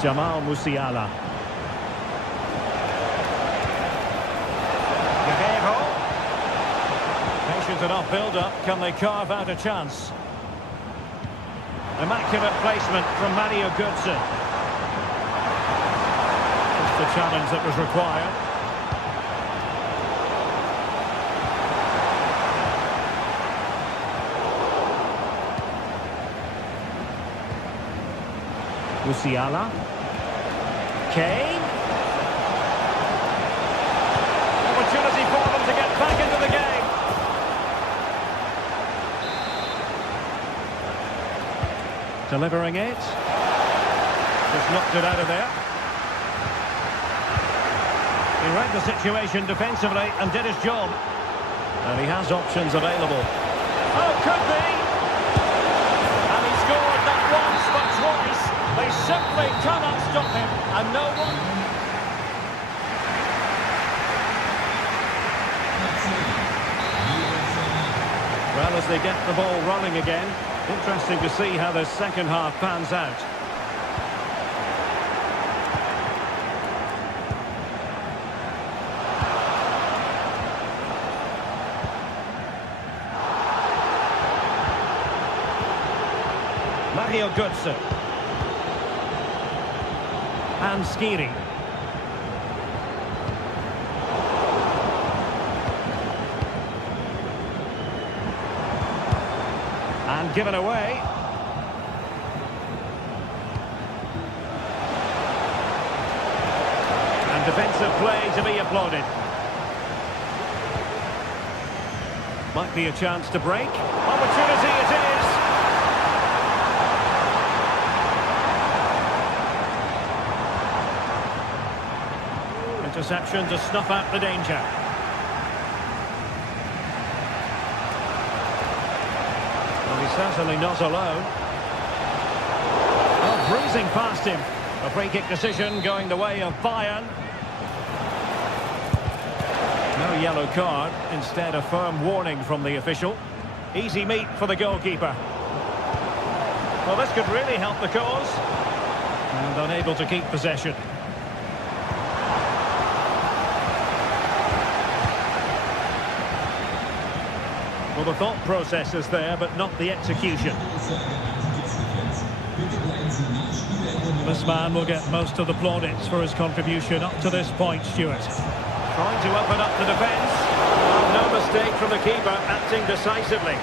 Jamal Musiala. Guerrero. Patient enough build-up. Can they carve out a chance? Immaculate placement from Mario Götze. Just the challenge that was required. Musiala. Kane. Opportunity for them to get back into the game. Delivering it. Just knocked it out of there. He read the situation defensively and did his job. And he has options available. Oh, could be! And he scored not once but twice. They simply cannot stop him. And no one... Well, as they get the ball running again, interesting to see how the second half pans out. Mario Götze. And Skiri. And given away. And defensive play to be applauded. Might be a chance to break. Opportunity it is. Interception to snuff out the danger. Well, he's certainly not alone. Oh, breezing past him. A free kick decision going the way of Bayern. No yellow card, instead a firm warning from the official. Easy meat for the goalkeeper. Well, this could really help the cause. And unable to keep possession. Well, the thought process is there, but not the execution. This man will get most of the plaudits for his contribution up to this point, Stuart. Trying to open up the defence. No mistake from the keeper, acting decisively.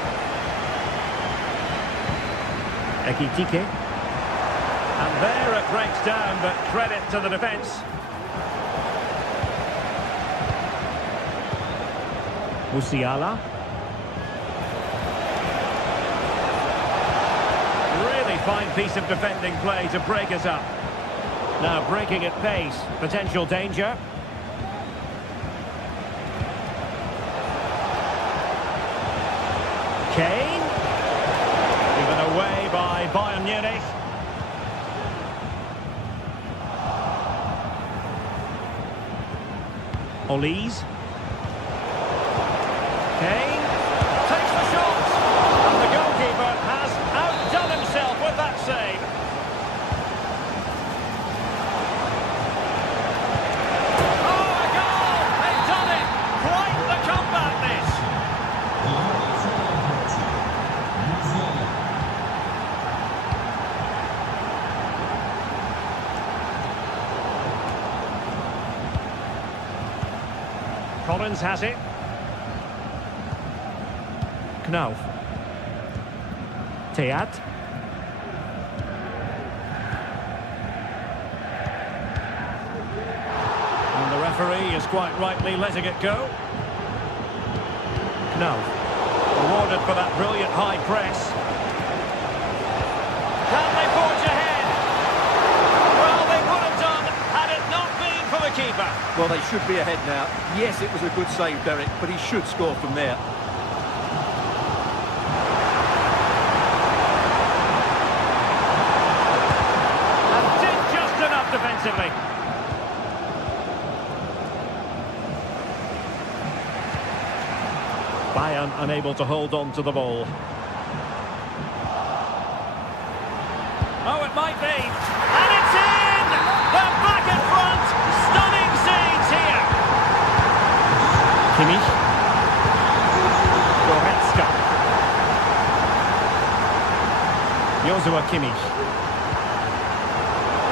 Ekitike. And there it breaks down, but credit to the defence. Musiala. Fine piece of defending play to break us up. Now breaking at pace. Potential danger. Kane. Given away by Bayern Munich. Olise. Kane. Takes the shot. And the goalkeeper has outdone himself with that save. Oh, a goal! They've done it! Quite the comeback, this! Collins has it. Knauf. Teat. And the referee is quite rightly letting it go. Knauf. Rewarded for that brilliant high press. Can they forge ahead? Well, they would have done had it not been for the keeper. Well, they should be ahead now. Yes, it was a good save, Derek, but he should score from there. And did just enough defensively. Bayern unable to hold on to the ball. Oh, it might be. And it's in! They're back in front! Stunning scenes here! Kimmich. Goretzka. Joshua Kimmich.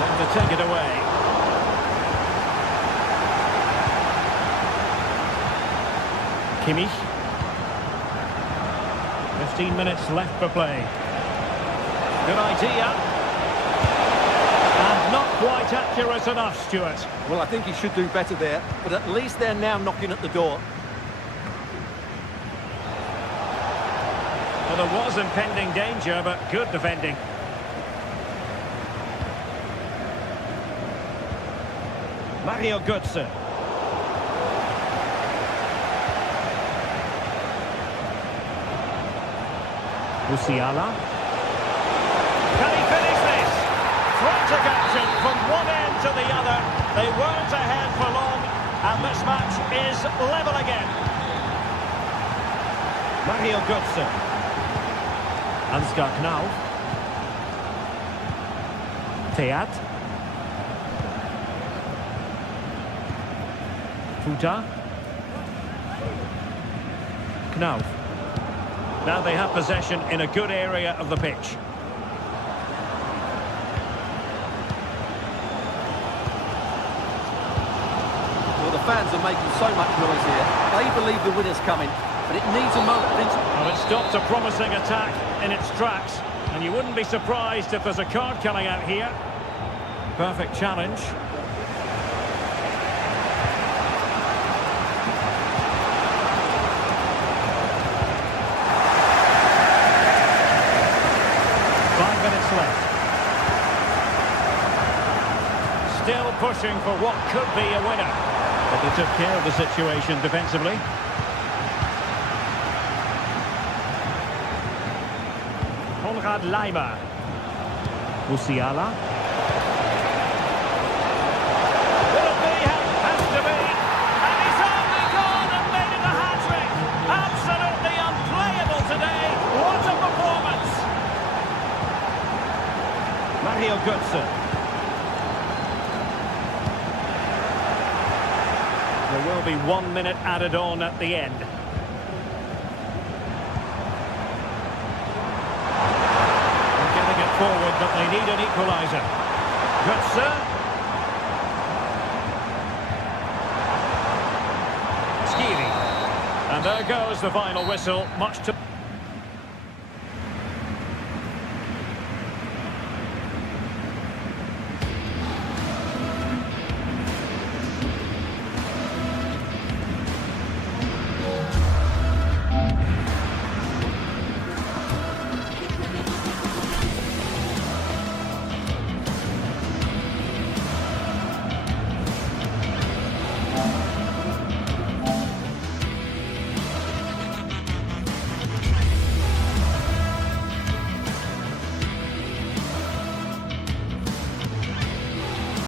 And to take it away. Kimmich. 15 minutes left for play. Good idea. And not quite accurate enough, Stuart. Well, I think he should do better there, but at least they're now knocking at the door. Well, there was impending danger, but good defending. Mario Götze. Musiala. Can he finish this? Frantic action from one end to the other. They weren't ahead for long, and this match is level again. Mario Götze. Ansgar Knauf. Teat. Futa. Knauf. Now they have possession in a good area of the pitch. Well, the fans are making so much noise here. They believe the winner's coming, but it needs a moment of Well, it stopped a promising attack in its tracks, and you wouldn't be surprised if there's a card coming out here. Perfect challenge. Left. Still pushing for what could be a winner, but they took care of the situation defensively. Konrad Laimer. Musiala. Will it be? Has to be. And he's only gone and made it a hat-trick. Absolutely unplayable today. What a performance! Mario Götze. There will be 1 minute added on at the end. They're getting it forward, but they need an equaliser. Götze. Skiri. And there goes the final whistle. Much to...